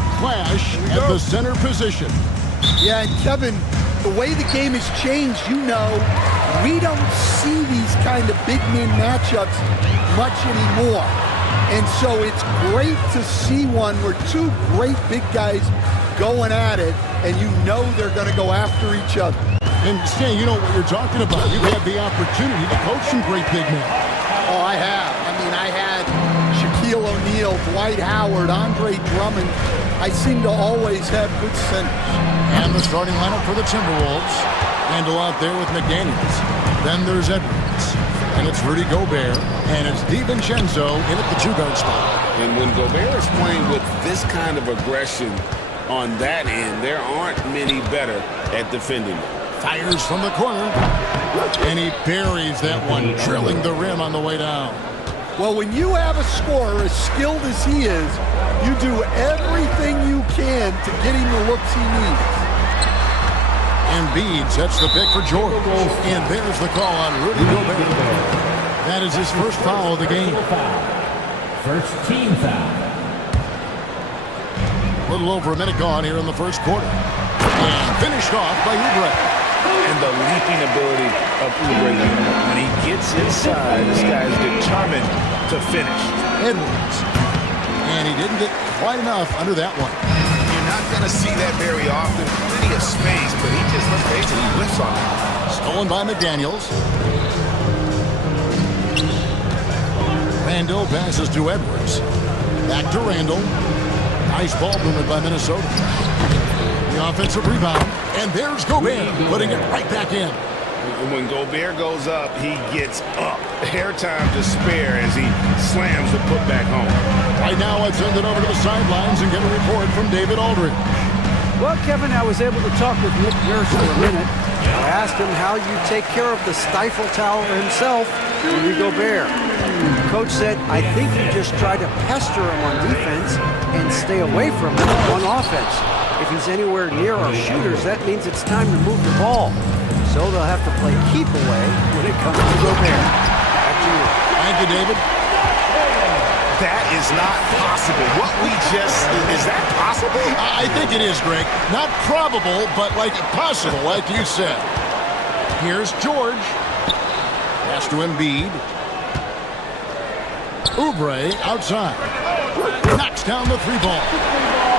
A clash at the center position. Yeah, and Kevin, the way the game has changed, you know, we don't see these kind of big men matchups much anymore. And so it's great to see one where two great big guys going at it, and you know they're going to go after each other. And Stan, you know what you're talking about. You've had the opportunity to coach some great big men. Oh, I have. I mean, I had Shaquille O'Neal, Dwight Howard, Andre Drummond. I seem to always have good centers. And the starting lineup for the Timberwolves. Randall out there with McDaniels. Then there's Edwards. And it's Rudy Gobert. And it's DiVincenzo in at the two-guard spot. And when Gobert is playing with this kind of aggression on that end, there aren't many better at defending it. Fires from the corner. And he buries that one, drilling the rim on the way down. Well, when you have a scorer as skilled as he is, you do everything you can to get him the looks he needs. Embiid sets the pick for George. And there's the call on Rudy Gobert. That is his first foul of the game. First team foul. A little over a minute gone here in the first quarter. And finished off by Oubre. And the leaping ability of Oubre Jr. When he gets inside, this guy is determined to finish. Edwards. And he didn't get quite enough under that one. You're not going to see that very often. Plenty of space, but he just, let's face it, he whiffs on it. Stolen by McDaniels. Randall passes to Edwards. Back to Randall. Nice ball movement by Minnesota. The offensive rebound. And there's Gobert putting it right back in. When Gobert goes up, he gets up. Hair time to spare as he slams the putback home. Right now, let's send it over to the sidelines and get a report from David Aldridge. Well, Kevin, I was able to talk with Nick Nurse for a minute. I asked him how you take care of the stifle tower himself, Rudy Gobert. The coach said, I think you just try to pester him on defense and stay away from him on offense. If he's anywhere near our shooters, that means it's time to move the ball. So they'll have to play keep away when it comes to Gobert. Back to you. Thank you, David. That is not possible. What we just, is that possible? I think it is, Greg. Not probable, but like possible, like you said. Here's George. Pass to Embiid. Oubre outside. Knocks down the three ball.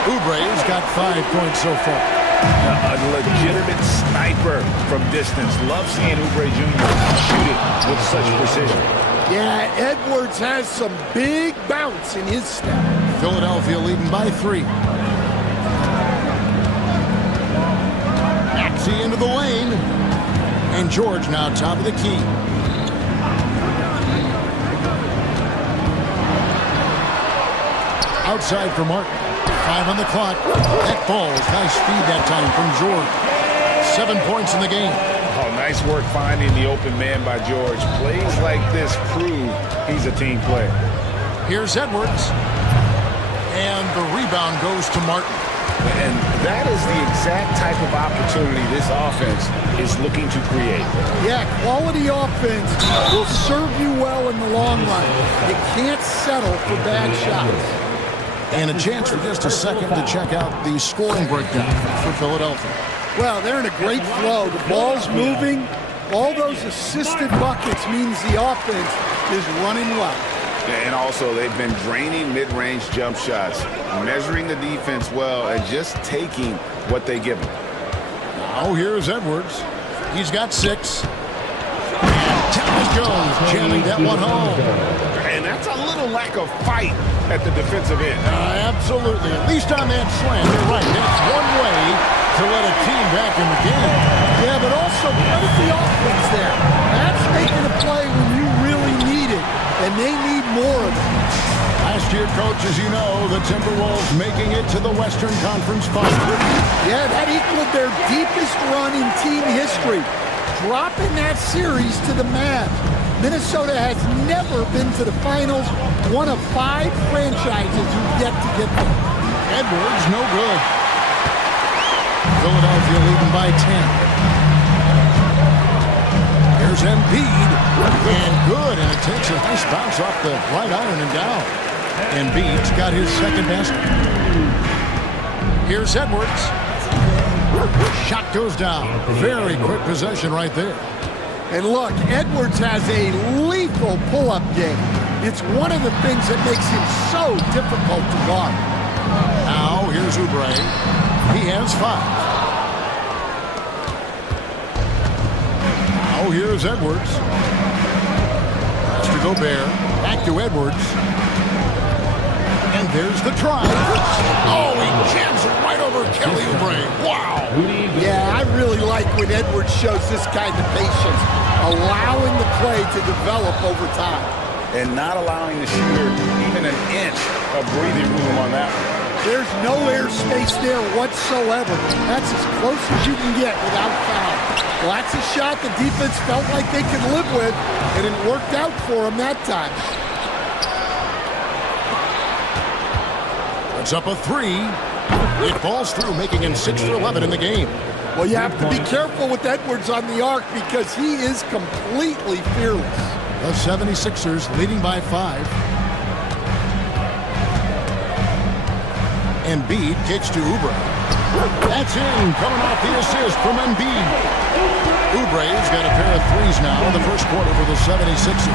Oubre's got 5 points so far. A legitimate sniper from distance. Love seeing Oubre Jr. shoot it with such precision. Yeah, Edwards has some big bounce in his step. Philadelphia leading by 3. Maxey into the lane. And George now top of the key. Outside for Martin. 5 on the clock. That ball's nice feed that time from George. 7 points in the game. Oh, nice work finding the open man by George. Plays like this prove he's a team player. Here's Edwards. And the rebound goes to Martin. And that is the exact type of opportunity this offense is looking to create. Yeah, quality offense will serve you well in the long run. You can't settle for bad shots. And a chance for just a second to check out the scoring breakdown for Philadelphia. Well, they're in a great flow. The ball's moving. All those assisted buckets means the offense is running well. And also, they've been draining mid-range jump shots, measuring the defense well, and just taking what they give them. Now here's Edwards. He's got 6. And Thomas Jones jamming that one home. And that's a little lack of fight at the defensive end. Absolutely. At least on that slam, you're right. That's one way to let a team back in the game. Yeah, but also credit the offense there. That's making a play when you really need it, and they need more of it. Last year, Coach, as you know, the Timberwolves making it to the Western Conference Finals. Yeah, that equaled their deepest run in team history, dropping that series to the Mavs. Minnesota has never been to the finals, one of 5 franchises who've yet to get there. Edwards, no good. Philadelphia leading by 10. Here's Embiid, and good, and it takes a nice bounce off the right iron and down. Embiid's got his second basket. Here's Edwards. Shot goes down. Very quick possession right there. And look, Edwards has a lethal pull-up game. It's one of the things that makes him so difficult to guard. Now, here's Oubre. He has 5. Now, here's Edwards. Pass to Gobert. Back to Edwards. And there's the try. Oh, he jams it right over Kelly Oubre. Wow. Yeah, I really like when Edwards shows this kind of patience, allowing the play to develop over time. And not allowing the shooter even an inch of breathing room on that one. There's no airspace there whatsoever. That's as close as you can get without foul. Well, that's a shot the defense felt like they could live with, and it worked out for them that time. It's up a 3. It falls through, making him 6 for 11 in the game. Well, you have to be careful with Edwards on the arc because he is completely fearless. The 76ers leading by 5. Embiid kicks to Oubre. That's in, coming off the assist from Embiid. Oubre's got a pair of 3s now in the first quarter for the 76ers.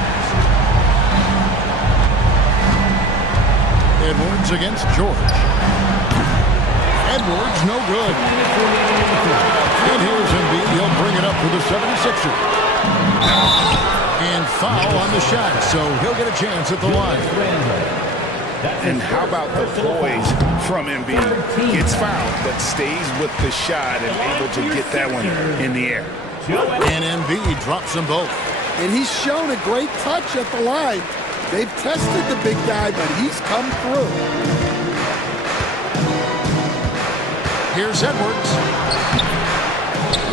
Edwards against George. Edwards, no good. And here's Embiid. He'll bring it up for the 76ers. And foul on the shot, so he'll get a chance at the line. And how about the poise from Embiid? Gets fouled, but stays with the shot and able to get that one in the air. And Embiid drops them both. And he's shown a great touch at the line. They've tested the big guy, but he's come through. Here's Edwards.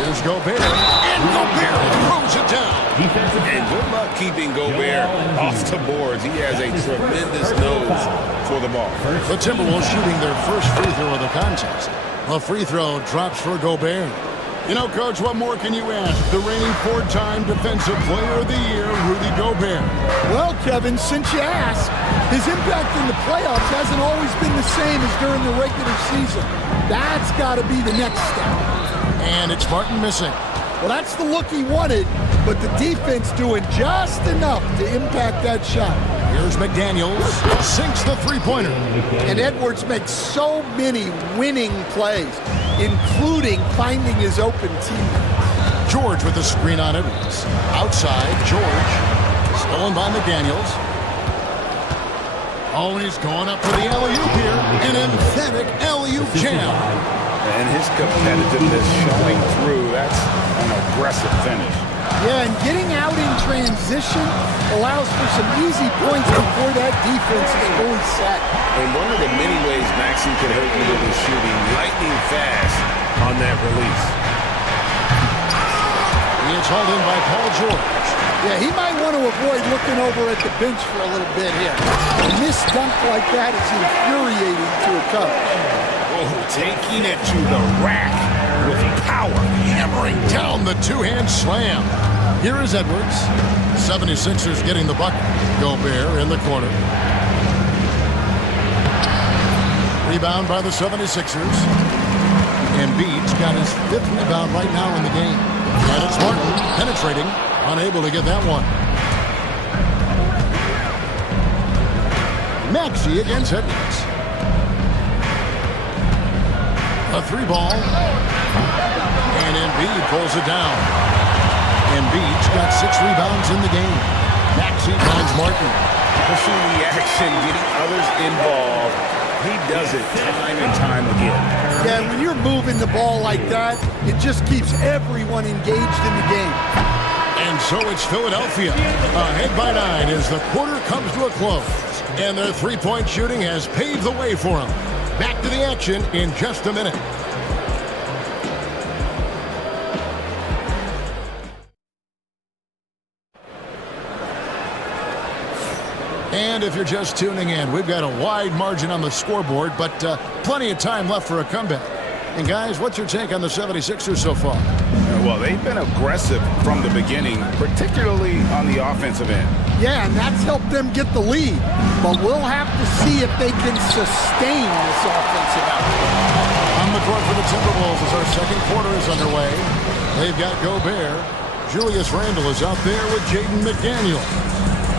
Here's Gobert. And Gobert throws it down. And good luck keeping Gobert off the boards. He has a tremendous nose for the ball. The Timberwolves shooting their first free throw of the contest. A free throw drops for Gobert. You know, Coach, what more can you ask? The reigning 4-time Defensive Player of the Year, Rudy Gobert. Well, Kevin, since you asked, his impact in the playoffs hasn't always been the same as during the regular season. That's got to be the next step. And it's Martin missing. Well, that's the look he wanted, but the defense doing just enough to impact that shot. Here's McDaniels, sinks the three-pointer. And Edwards makes so many winning plays, including finding his open teammate. George with the screen on Edwards. Outside, George. Stolen by McDaniels. Always going up for the alley-oop here. An emphatic alley-oop jam. And his competitiveness showing through. That's an aggressive finish. Yeah, and getting out in transition allows for some easy points before that defense is fully set. And one of the many ways Maxey could hurt you with his shooting, lightning fast on that release. He is hauled in by Paul George. Yeah, he might want to avoid looking over at the bench for a little bit here. A missed dunk like that is infuriating to a coach. Oh, taking it to the rack with power. Hammering down the two-hand slam. Here is Edwards. 76ers getting the bucket. Gobert in the corner. Rebound by the 76ers. Embiid's got his 5th rebound right now in the game. And it's Martin penetrating. Unable to get that one. Maxey against Edwards. A 3-ball. And Embiid pulls it down. Embiid's got 6 rebounds in the game. Maxey finds Martin. Pushing the action, getting others involved. He does it time and time again. Yeah, when you're moving the ball like that, it just keeps everyone engaged in the game. And so it's Philadelphia, ahead by 9 as the quarter comes to a close. And their three-point shooting has paved the way for them. Back to the action in just a minute. And if you're just tuning in, we've got a wide margin on the scoreboard, but plenty of time left for a comeback. And guys, what's your take on the 76ers so far? Well, they've been aggressive from the beginning, particularly on the offensive end. Yeah, and that's helped them get the lead. But we'll have to see if they can sustain this offensive output. court for the Timberwolves as our second quarter is underway. They've got Gobert. Julius Randle is out there with Jaden McDaniel.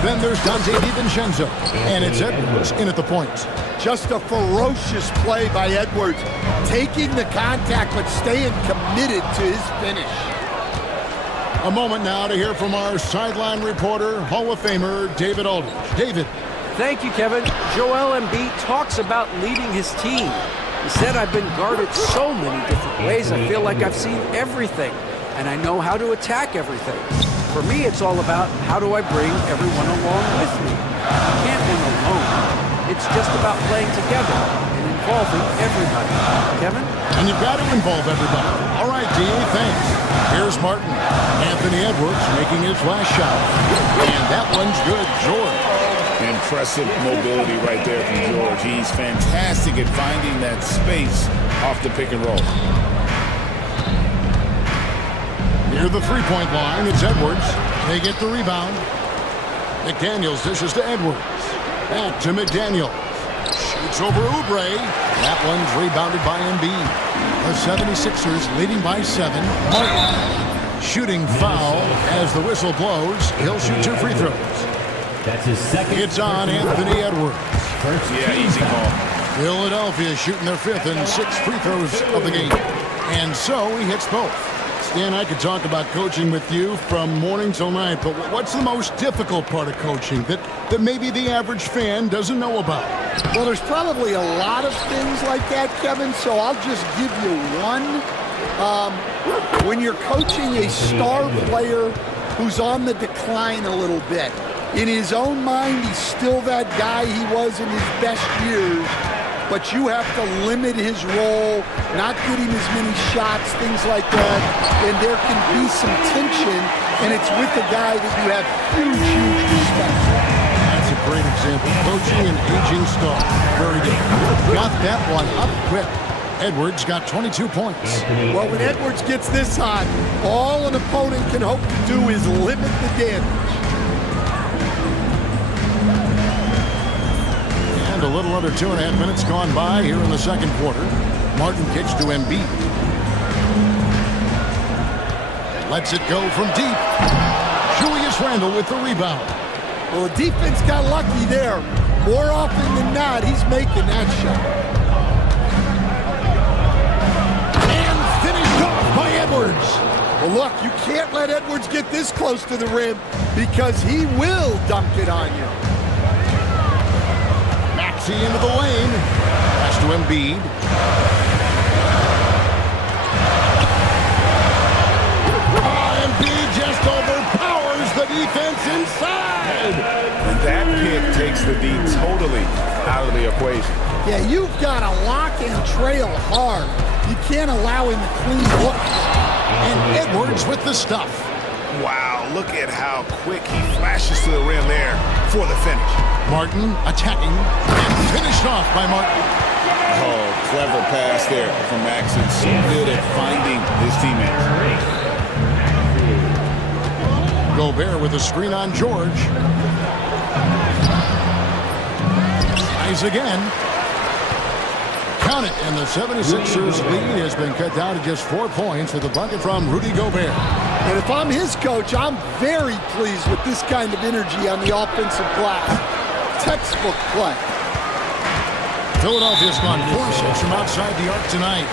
Then there's Dante DiVincenzo. And it's Edwards in at the point. Just a ferocious play by Edwards. Taking the contact, but staying committed to his finish. A moment now to hear from our sideline reporter, Hall of Famer David Aldridge. David. Thank you, Kevin. Joel Embiid talks about leading his team. He said, I've been guarded so many different ways. I feel like I've seen everything, and I know how to attack everything. For me, it's all about how do I bring everyone along with me. You can't win alone. It's just about playing together and involving everybody. Kevin? And you've got to involve everybody. All right, D, thanks. Here's Martin. Anthony Edwards making his last shot. And that one's good. George. Impressive mobility right there from George. He's fantastic at finding that space off the pick and roll. Near the three-point line, it's Edwards. They get the rebound. McDaniels dishes to Edwards. Back to McDaniels. Shoots over Oubre. That one's rebounded by Embiid. The 76ers leading by 7. Martin. Shooting foul as the whistle blows. He'll shoot 2 free throws. That's his second. It's on Anthony Edwards. Yeah, easy call. Philadelphia shooting their 5th and 6th free throws of the game. And so he hits both. Stan, I could talk about coaching with you from morning till night, but what's the most difficult part of coaching that maybe the average fan doesn't know about? Well, there's probably a lot of things like that, Kevin, so I'll just give you one. When you're coaching a star player who's on the decline a little bit, in his own mind, he's still that guy he was in his best years, but you have to limit his role, not get him as many shots, things like that, and there can be some tension, and it's with the guy that you have huge, huge respect for. That's a great example. Coaching an aging star. Very good. Got that one up quick. Edwards got 22 points. Well, when Edwards gets this hot, all an opponent can hope to do is limit the damage. And a little under 2.5 minutes gone by here in the second quarter. Martin kicks to Embiid. Lets it go from deep. Julius Randle with the rebound. Well, the defense got lucky there. More often than not, he's making that shot. And finished off by Edwards. Well, look, you can't let Edwards get this close to the rim because he will dunk it on you. Into the lane. Pass to Embiid. Embiid just overpowers the defense inside. And that pick takes the D totally out of the equation. Yeah, you've got to lock and trail hard. You can't allow him to clean look. And Edwards with the stuff. Wow, look at how quick he flashes to the rim there for the finish. Martin attacking and finished off by Martin. Oh, clever pass there from Maxson. So good at finding his teammates. Gobert with a screen on George. Tries again. Count it, and the 76ers lead has been cut down to just 4 points with a bucket from Rudy Gobert. And if I'm his coach, I'm very pleased with this kind of energy on the offensive glass. Textbook play. Philadelphia's gone 4-6 from outside the arc tonight.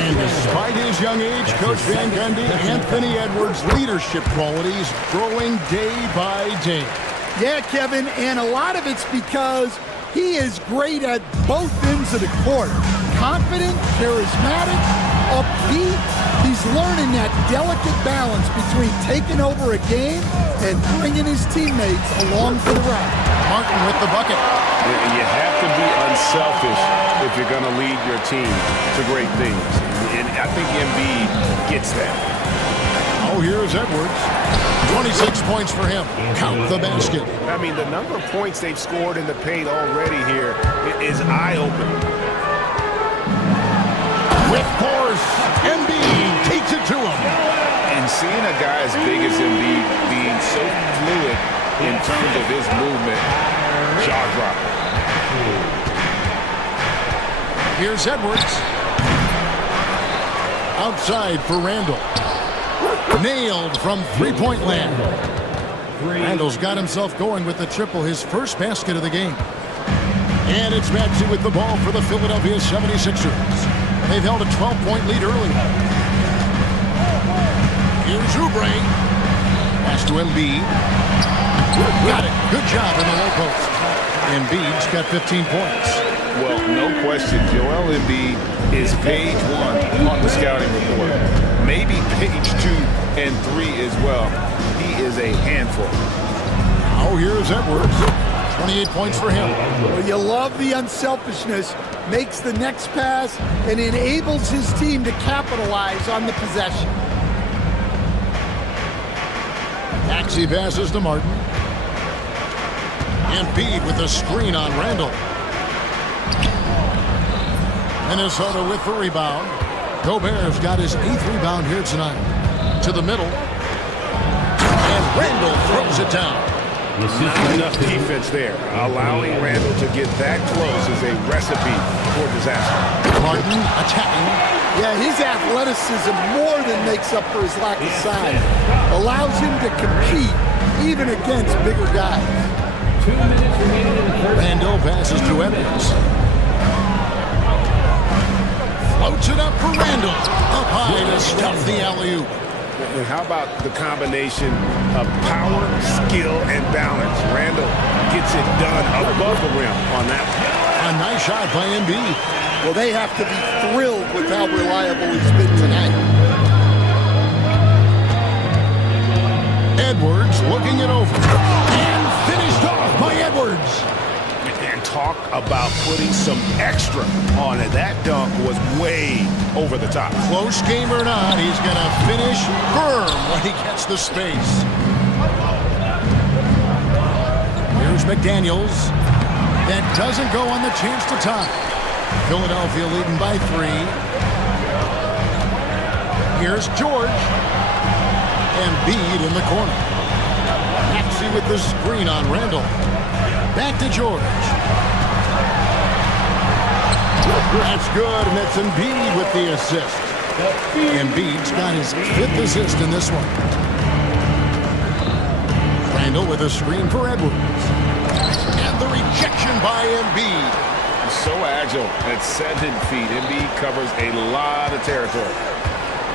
And despite his young age, Coach Van Gundy, Anthony Edwards' leadership qualities growing day by day. Yeah, Kevin, and a lot of it's because he is great at both ends of the court. Confident, charismatic, upbeat. He's learning that delicate balance between taking over a game and bringing his teammates along for the ride. Martin with the bucket. You have to be unselfish if you're going to lead your team to great things. And I think Embiid gets that. Oh, here's Edwards. 26 points for him. Count the basket. I mean, the number of points they've scored in the paint already here is eye-opening. With force, Embiid takes it to him. And seeing a guy as big as Embiid being so fluid in terms of his movement, jaw-dropping. Here's Edwards. Outside for Randall. Nailed from three-point land. Randall's got himself going with the triple, his first basket of the game. And it's Maxey with the ball for the Philadelphia 76ers. They've held a 12-point lead early. Here's Oubre. Pass to Embiid. Got it. Good job in the low post. Embiid's got 15 points. Well, no question, Joel Embiid is page 1 on the scouting report. Maybe page 2 and 3 as well. He is a handful. Now here's Edwards. 28 points for him. Well, you love the unselfishness. Makes the next pass and enables his team to capitalize on the possession. Maxey passes to Martin. Embiid with a screen on Randall. Minnesota with the rebound. Gobert's got his 8th rebound here tonight. To the middle. And Randall throws it down. Not enough defense there. Allowing Randall to get that close is a recipe for disaster. Martin attacking. Yeah, his athleticism more than makes up for his lack of size. Allows him to compete even against bigger guys. 2 minutes remaining in the first. Randall passes to Edwards. Floats it up for Randall. Up high to stuff the alley-oop. And how about the combination of power, skill, and balance? Randall gets it done above the rim on that one. A nice shot by Embiid. Well, they have to be thrilled with how reliable he's been tonight. Edwards looking it over. And finished off by Edwards. And talk about putting some extra on it. That dunk was way over the top. Close game or not, he's going to finish firm when he gets the space. Here's McDaniels. That doesn't go on the chance to tie. Philadelphia leading by 3. Here's George. Embiid in the corner. Maxey with the screen on Randall. Back to George. That's good, and it's Embiid with the assist. Embiid's got his 5th assist in this one. Randall with a screen for Edwards. And the rejection by Embiid. He's so agile at 7 feet. Embiid covers a lot of territory.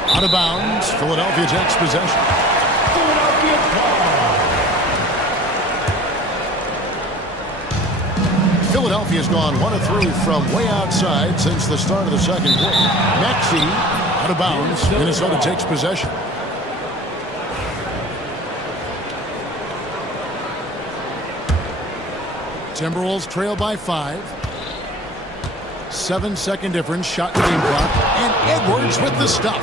Out of bounds, Philadelphia takes possession. Philadelphia's gone 1 of 3 from way outside since the start of the second quarter. Maxey out of bounds. Minnesota takes possession. Timberwolves trail by 5. 7-second difference. Shot in the game clock. And Edwards with the stuff.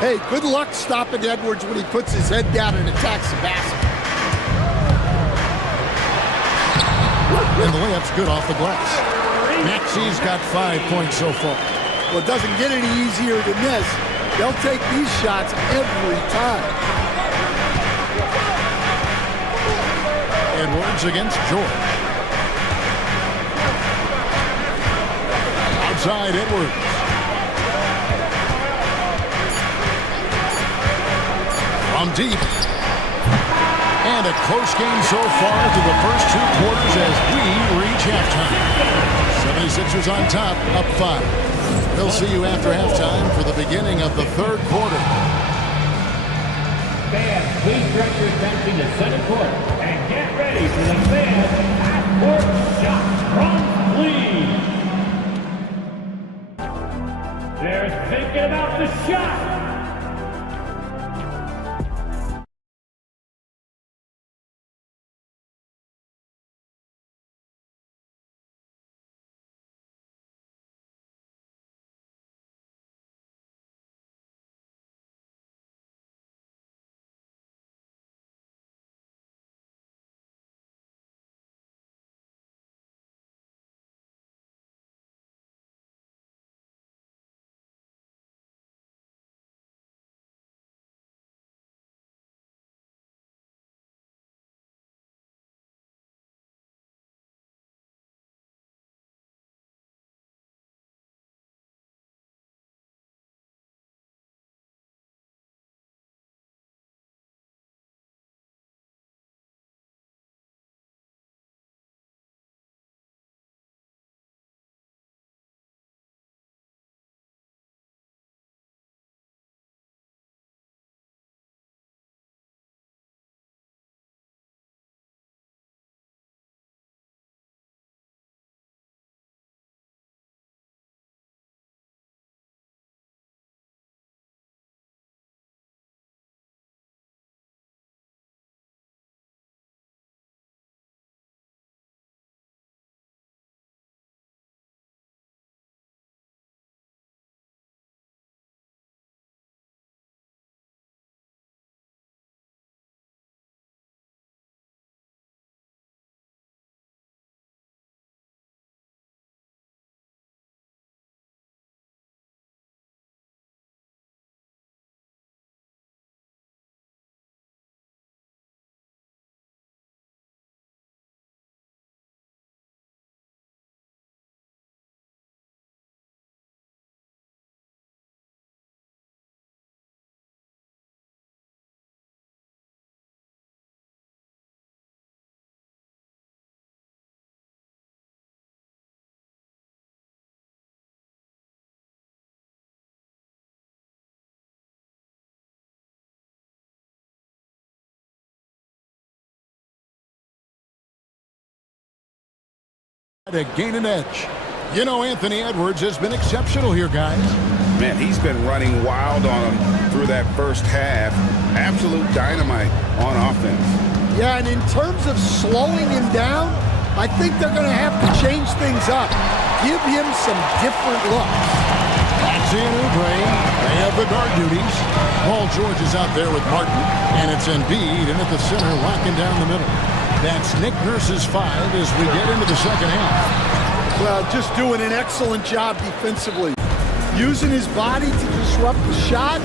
Hey, good luck stopping Edwards when he puts his head down and attacks the basket. And the layup's good off the glass. Maxey's got 5 points so far. Well, it doesn't get any easier than this. They'll take these shots every time. Edwards against George. Outside Edwards. From deep. And a close game so far through the first 2 quarters as we reach halftime. 76ers on top, up 5. We'll see you after halftime for the beginning of the 3rd quarter. Fans, please direct your attention to center court and get ready for the fans half-court shot from Lee. They're thinking about the shot. To gain an edge. You know, Anthony Edwards has been exceptional here, guys. Man, he's been running wild on him through that first half. Absolute dynamite on offense. Yeah, and in terms of slowing him down, I think they're going to have to change things up. Give him some different looks. Maxey and Oubre, they have the guard duties. Paul George is out there with Martin, and it's Embiid in at the center, locking down the middle. That's Nick Nurse's 5 as we get into the second half. Well, just doing an excellent job defensively. Using his body to disrupt the shot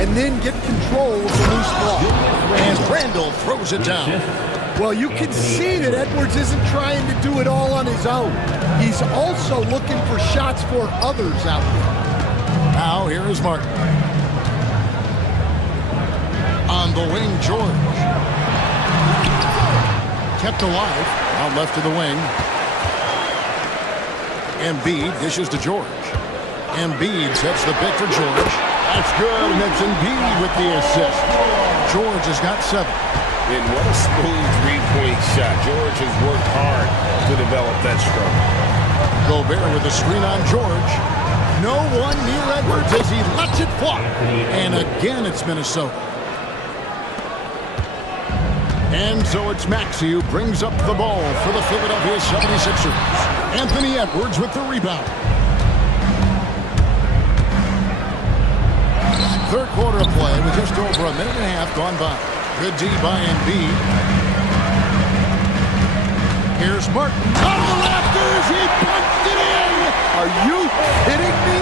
and then get control of the loose ball. And Randall throws it down. Well, you can see that Edwards isn't trying to do it all on his own. He's also looking for shots for others out there. Now, here is Martin. On the wing, George. Kept alive, out left to the wing. Embiid dishes to George. Embiid sets the pick for George. That's good, and it's Embiid with the assist. George has got 7. And what a smooth three-point shot. George has worked hard to develop that stroke. Gobert with a screen on George. No one near Edwards as he lets it fly. And again, it's Minnesota. And so it's Maxey who brings up the ball for the Philadelphia 76ers. Anthony Edwards with the rebound. Third quarter of play with just over a minute and a half gone by. Good D by Embiid. Here's Martin. Out of the rafters, he punched it in! Are you kidding me?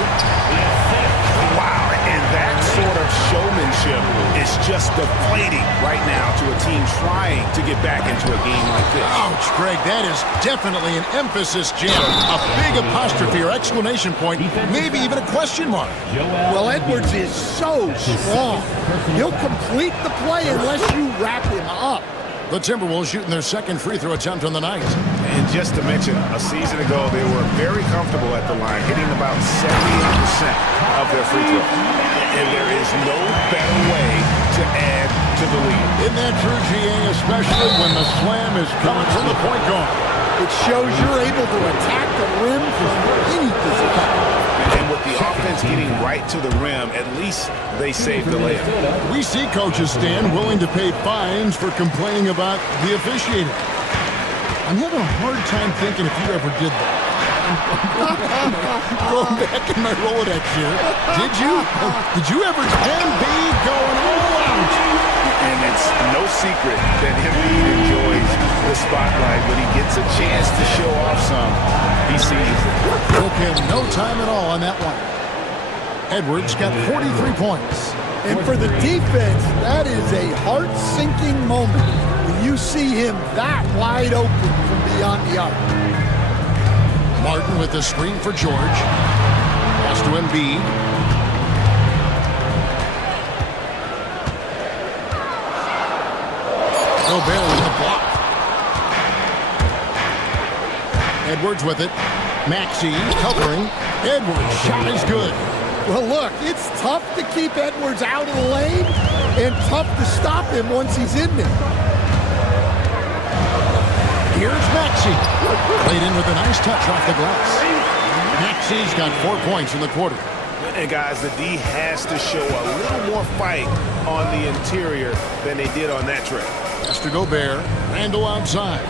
Wow, and that sort of showmanship is just deflating right now to a team trying to get back into a game like this. Ouch, Greg, that is definitely an emphasis jam. A big apostrophe or exclamation point, maybe even a question mark. Well, Edwards is so strong. He'll complete the play unless you wrap him up. The Timberwolves shooting their second free throw attempt on the night. And just to mention, a season ago, they were very comfortable at the line, hitting about 78% of their free throws. And there is no better way to add to the lead. Isn't that true, GA, especially when the slam is coming from the point guard? It shows you're able to attack the rim from any position. And with the offense getting right to the rim, at least they saved the layup. We see coaches stand willing to pay fines for complaining about the officiating. I'm having a hard time thinking if you ever did that. Going back in my Rolodex here. Did you? Did you ever? Embiid going all out. And it's no secret that Embiid enjoys the spotlight. When he gets a chance to show off some, he sees it. Took him no time at all on that one. Edwards got 43 points. And for the defense, that is a heart-sinking moment when you see him that wide open from beyond the arc. Martin with the screen for George. Pass to Embiid. Gobert with the block. Edwards with it. Maxey covering. Edwards' shot is good. Well, look, it's tough to keep Edwards out of the lane and tough to stop him once he's in there. Here's Maxey. Played in with a nice touch off the glass. Maxey's got 4 points in the quarter. And guys, the D has to show a little more fight on the interior than they did on that trip. Mr. Gobert, Randall outside.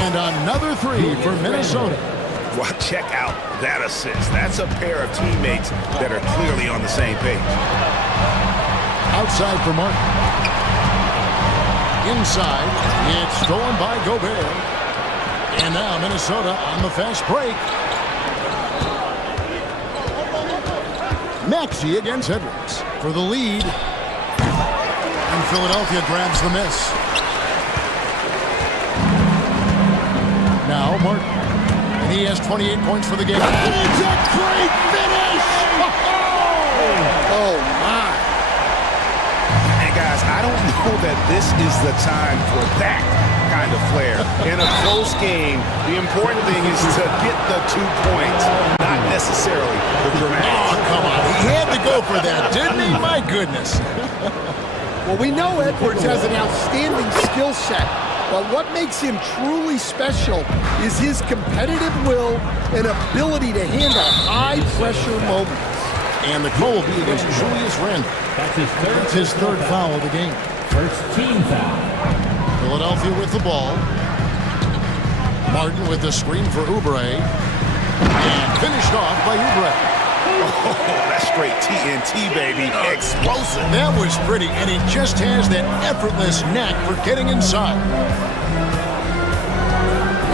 And another 3 for Minnesota. Well, check out that assist. That's a pair of teammates that are clearly on the same page. Outside for Martin. Inside, it's stolen by Gobert. And now Minnesota on the fast break. Maxey against Edwards for the lead. And Philadelphia grabs the miss. Now Martin. And he has 28 points for the game. And it's a great finish! Oh, my. And guys, I don't know that this is the time for that kind of flair. In a close game, the important thing is to get the 2 points, not necessarily the dramatic. Oh, come on. He had to go for that, didn't he? My goodness. Well, we know Edwards has an outstanding skill set, But what makes him truly special is his competitive will and ability to handle high-pressure moments. And the call will be against Julius Randle. That's his third foul of the game. First team foul. Philadelphia with the ball. Martin with the screen for Oubre. And finished off by Oubre. Oh, that's straight TNT, baby. Explosive. That was pretty, and he just has that effortless knack for getting inside.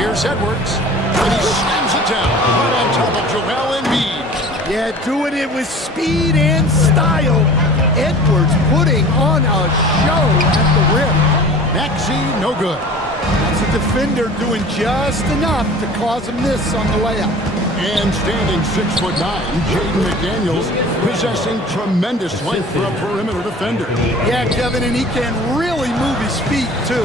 Here's Edwards, and he slams it down right on top of Joel Embiid. Yeah, doing it with speed and style. Edwards putting on a show at the rim. Maxey, no good. That's a defender doing just enough to cause a miss on the layup. And standing 6'9", Jaden McDaniels possessing tremendous length for a perimeter defender. Yeah, Kevin, and he can really move his feet, too.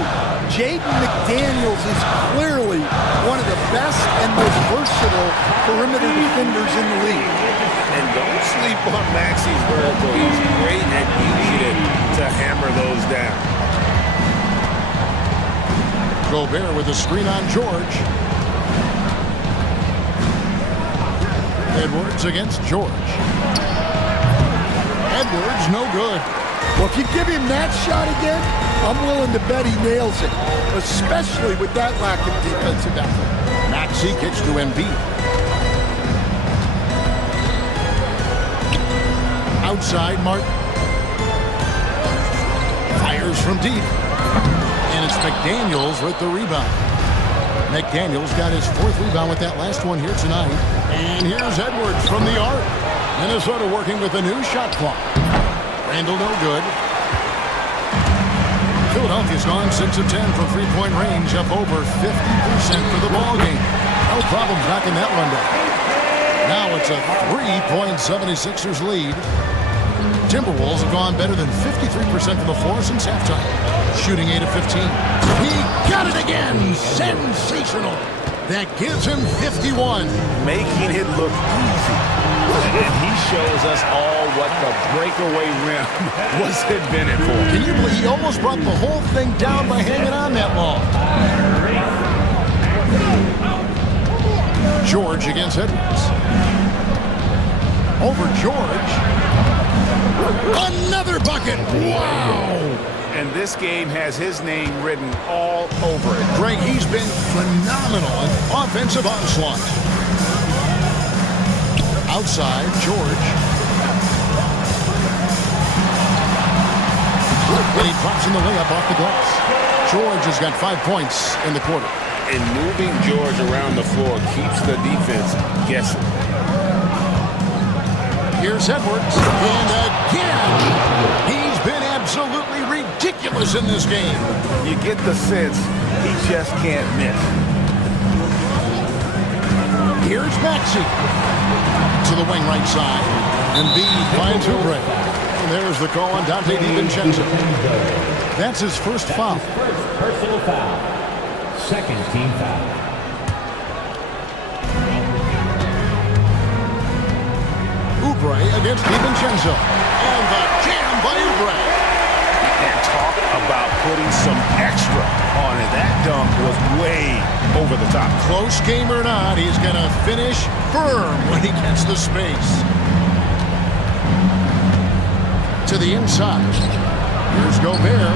Jaden McDaniels is clearly one of the best and most versatile perimeter defenders in the league. And don't sleep on Maxey's vertical. He's great at using it to hammer those down. Gobert with a screen on George. Edwards against George. Edwards, no good. Well, if you give him that shot again, I'm willing to bet he nails it, especially with that lack of defensive effort. Maxey kicks to Embiid. Outside, Martin. Fires from deep. And it's McDaniels with the rebound. McDaniels got his fourth rebound with that last one here tonight. And here's Edwards from the arc. Minnesota working with a new shot clock. Randle no good. Philadelphia's gone 6 of 10 from three-point range, up over 50% for the ball game. No problems knocking that one down. Now it's a 3-point 76ers lead. Timberwolves have gone better than 53% from the floor since halftime. Shooting 8 of 15. He got it again! Sensational! That gives him 51. Making it look easy. And he shows us all what the breakaway rim was invented for. Can you believe he almost brought the whole thing down by hanging on that long? George against Edwards. Over George. Another bucket! Wow! And this game has his name written all over it. Greg, he's been phenomenal in offensive onslaught. Outside, George. And he drops in the layup off the glass. George has got 5 points in the quarter. And moving George around the floor keeps the defense guessing. Here's Edwards. And again, he's been absolutely ridiculous in this game. You get the sense he just can't miss. Here's Maxey. To the wing right side. Embiid finds Oubre. And there's the call on Dante DiVincenzo. That's his first foul. First personal foul. Second team foul. Oubre against DiVincenzo. And the jam by Oubre. And talk about putting some extra on it. That dunk was way over the top. Close game or not, he's going to finish firm when he gets the space. To the inside. Here's Gobert.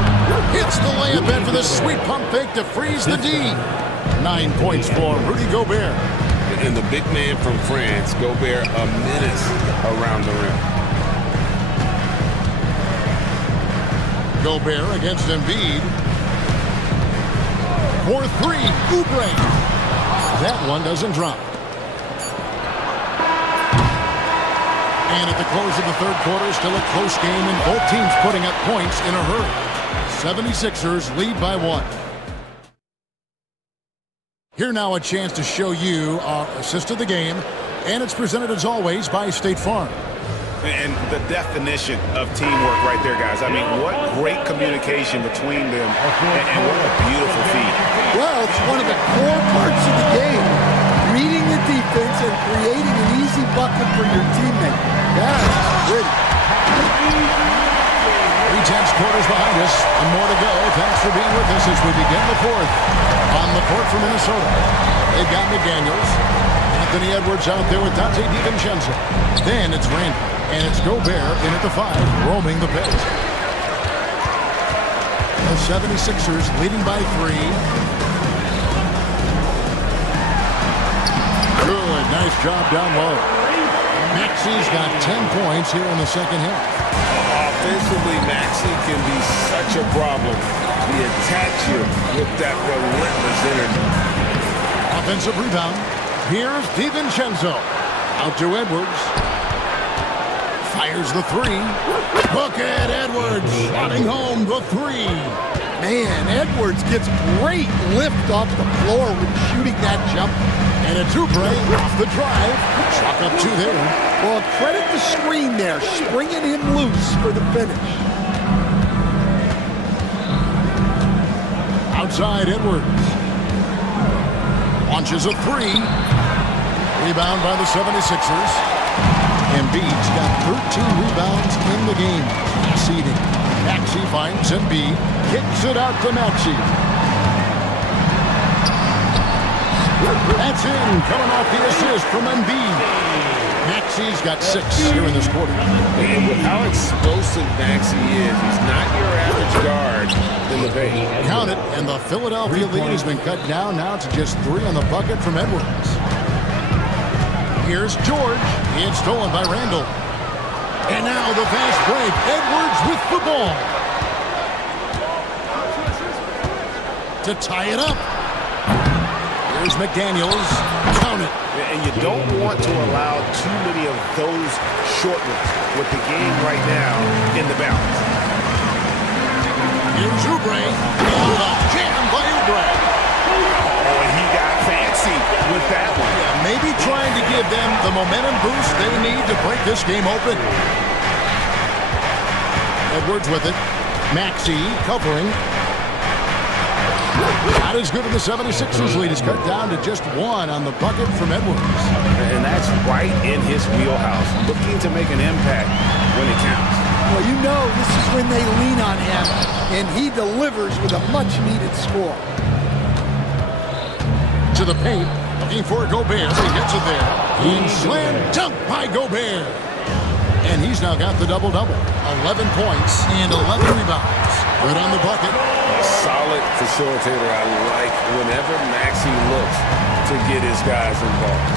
Hits the layup after the sweet pump fake to freeze the D. 9 points for Rudy Gobert. And the big man from France, Gobert, a menace around the rim. Gobert against Embiid. For three, Oubre. That one doesn't drop. And at the close of the third quarter, still a close game, and both teams putting up points in a hurry. 76ers lead by 1. Here now a chance to show you our assist of the game, and it's presented as always by State Farm. And the definition of teamwork right there, guys. I mean, what great communication between them, and what a beautiful feat. Well, it's one of the core parts of the game. Reading the defense and creating an easy bucket for your teammate. That's pretty. 3 10 First quarter's behind us, and more to go. Thanks for being with us as we begin the fourth. On the court for Minnesota, they've got McDaniels. Anthony Edwards out there with Dante DiVincenzo. Then it's Randall, and it's Gobert in at the 5, roaming the paint. The 76ers leading by 3. Good, nice job down low. Maxi's got 10 points here in the second half. Offensively, Maxey can be such a problem. He attacks you with that relentless energy. Offensive rebound. Here's DiVincenzo. Out to Edwards. Fires the 3. Look at Edwards shotting home the 3. Man, Edwards gets great lift off the floor when shooting that jump. And a Dubre off the drive. Chalk up 2 there. Well, credit the screen there, springing him loose for the finish. Outside Edwards. Launches a 3. Rebound by the 76ers. Embiid's got 13 rebounds in the game. Seeding. Maxey finds Embiid. Kicks it out to Maxey. That's in. Coming off the assist from Embiid. Maxey's got 6 here in this quarter. And with how explosive Maxey is, he's not your average guard in the paint. Count it, and the Philadelphia lead has been cut down now to just 3 on the bucket from Edwards. Here's George. It's stolen by Randall. And now the fast break. Edwards with the ball. To tie it up. Here's McDaniels. Count it. And you don't want to allow too many of those short ones with the game right now in the balance. Here's Oubre. And a jam by Oubre. Oh, and he got fancy with that one. Yeah, maybe trying to give them the momentum boost they need to break this game open. Edwards with it. Maxey covering. Not as good in the 76ers lead. Is cut down to just 1 on the bucket from Edwards. And that's right in his wheelhouse. Looking to make an impact when it counts. Well, you know this is when they lean on him, and he delivers with a much-needed score. To the paint. Looking for Gobert. He gets it there. And slam dunk by Gobert. And he's now got the double-double. 11 points and 11 rebounds. Good on the bucket. Solid facilitator. I like whenever Maxey looks to get his guys involved.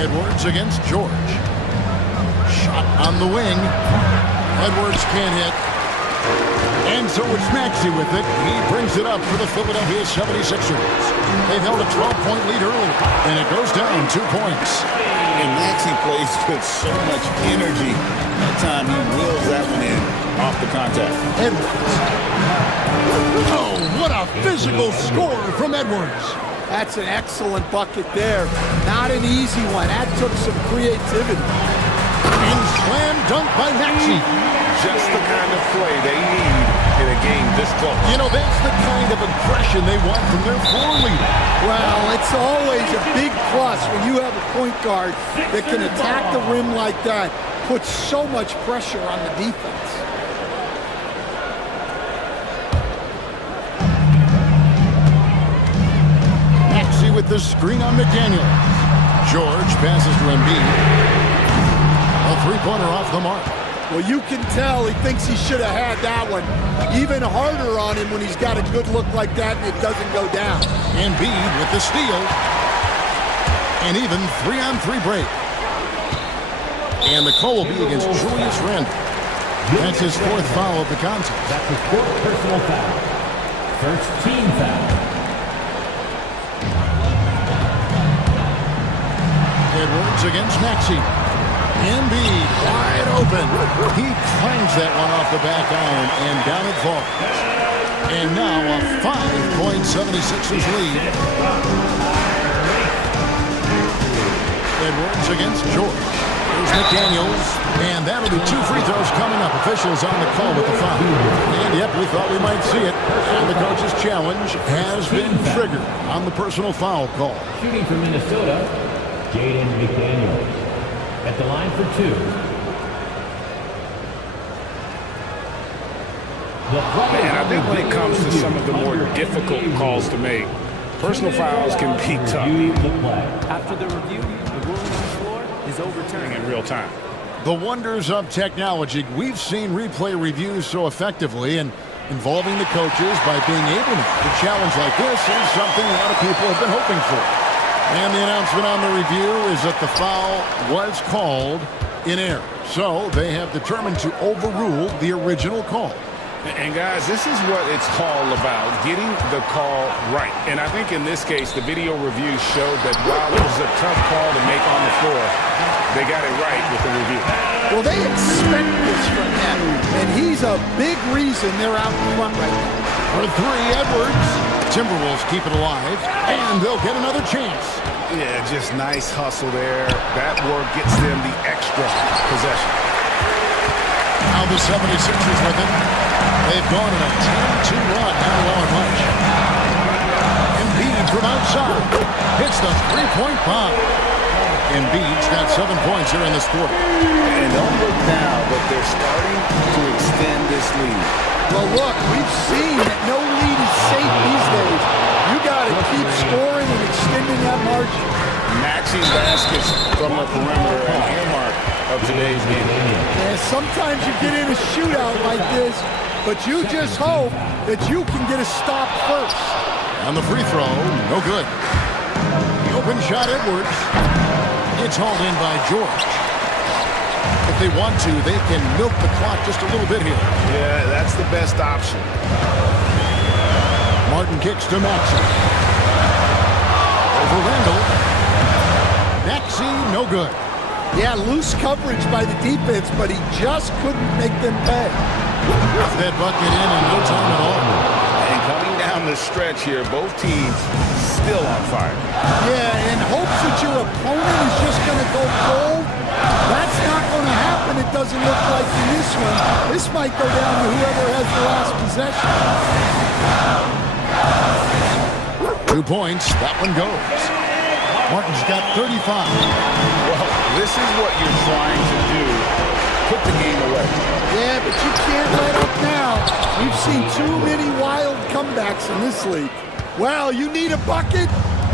Edwards against George. Shot on the wing. Edwards can't hit. And so it's Maxey with it. He brings it up for the Philadelphia 76ers. They've held a 12-point lead early, and it goes down 2 points. And Maxey plays with so much energy. That time he wheels that one in off the contact. Edwards. Oh, what a physical score from Edwards. That's an excellent bucket there. Not an easy one. That took some creativity. And slam dunk by Maxey. Just the kind of play they need in a game this close. You know, that's the kind of aggression they want from their floor leader. Well, it's always a big plus when you have a point guard that can attack the rim like that. Puts so much pressure on the defense. Maxey with the screen on McDaniels. George passes to Embiid. A 3-pointer off the mark. Well, you can tell he thinks he should have had that one. Even harder on him when he's got a good look like that and it doesn't go down. Embiid with the steal. An even 3-on-3 break. And the call will be against Julius Randle. That's his 4th foul of the contest. That's his 4th personal foul. First team foul. Edwards against Maxey. Embiid wide open. He claims that one off the back iron, and down it falls. And now a 5-point 76ers lead. Edwards against George. There's McDaniels, and that'll be 2 free throws coming up. Officials on the call with the foul. And yep, we thought we might see it. And the coach's challenge has been triggered on the personal foul call. Shooting for Minnesota, Jaden McDaniels. At the line for 2. And I think when it comes to some of the more difficult calls to make, personal fouls can be tough. After the review, the ruling on the floor is overturned In real time. The wonders of technology. We've seen replay reviews so effectively, and involving the coaches by being able to challenge like this is something a lot of people have been hoping for. And the announcement on the review is that the foul was called in error. So they have determined to overrule the original call. And guys, this is what it's all about, getting the call right. And I think in this case, the video review showed that while it was a tough call to make on the floor, they got it right with the review. Well, they expect this from him, and he's a big reason they're out in front right now. For three, Edwards. Timberwolves keep it alive, and they'll get another chance. Yeah, just nice hustle there. That work gets them the extra possession. Now the 76ers with it. They've gone on a 10-2 run, not allowing much. Embiid from outside hits the three-point bomb. Embiid's got 7 points here in this quarter. And don't look now, but they're starting to extend this lead. Well, look, we've seen that no lead is safe these days. You got to keep scoring and extending that margin. Matching baskets from the perimeter, an earmark of today's game. And sometimes you get in a shootout like this, but you just hope that you can get a stop first. On the free throw, no good. The open shot, Edwards. It's hauled in by George. If they want to, they can milk the clock just a little bit here. Yeah, that's the best option. Martin kicks to Maxey. Over Randall. Maxey, no good. Yeah, loose coverage by the defense, but he just couldn't make them pay. That bucket in no time at all. And coming down the stretch here, both teams still on fire. Yeah, in hopes that your opponent is just going to go cold. That's not going to happen, it doesn't look like in this one. This might go down to whoever has the last possession. 2 points, that one goes. Martin's got 35. Well, this is what you're trying to do. Put the game away. Yeah, but you can't let up now. We've seen too many wild comebacks in this league. Well, you need a bucket?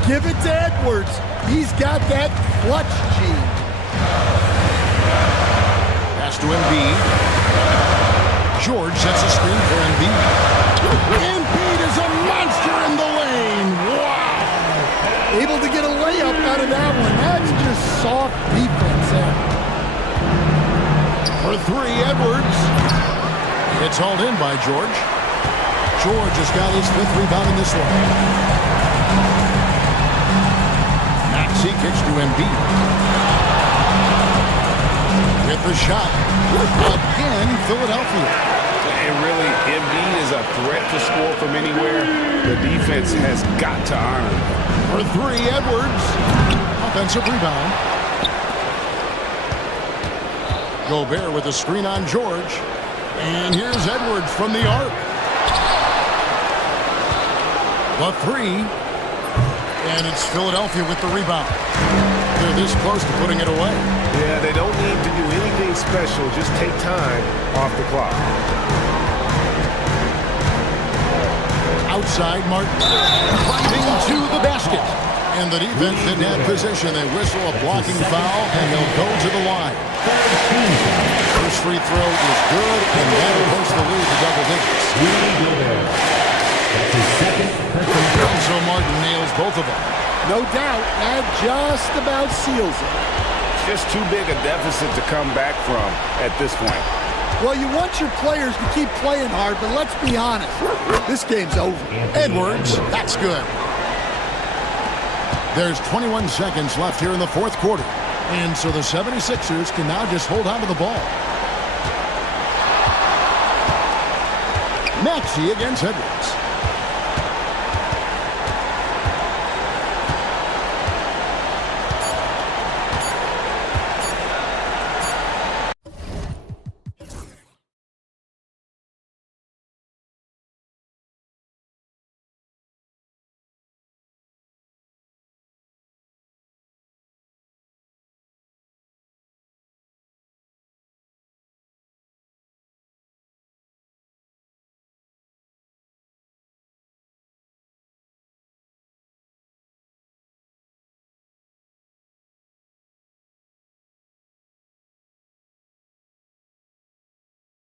Give it to Edwards. He's got that clutch gene. Pass to Embiid. George sets a screen for Embiid. Embiid is a monster in the lane. Wow! Able to get a layup out of that one. That's just soft defense there. For three, Edwards. It's hauled in by George. George has got his 5th rebound in this one. Maxey kicks to Embiid. With the shot. Again, Philadelphia. And really, Embiid is a threat to score from anywhere. The defense has got to honor him. For three, Edwards. Offensive rebound. Gobert with a screen on George. And here's Edwards from the arc. The three. And it's Philadelphia with the rebound. They're this close to putting it away. Yeah, they don't need to do anything special. Just take time off the clock. Outside, Martin. Driving to the basket. And the defense didn't have position. They whistle a blocking foul, and they'll go to the line. First free throw is good, and that'll push the lead to double digits. And so Martin nails both of them. No doubt, that just about seals it. Just too big a deficit to come back from at this point. Well, you want your players to keep playing hard, but let's be honest. This game's over. Edwards, that's good. There's 21 seconds left here in the 4th quarter. And so the 76ers can now just hold on to the ball. Maxey against Edwards.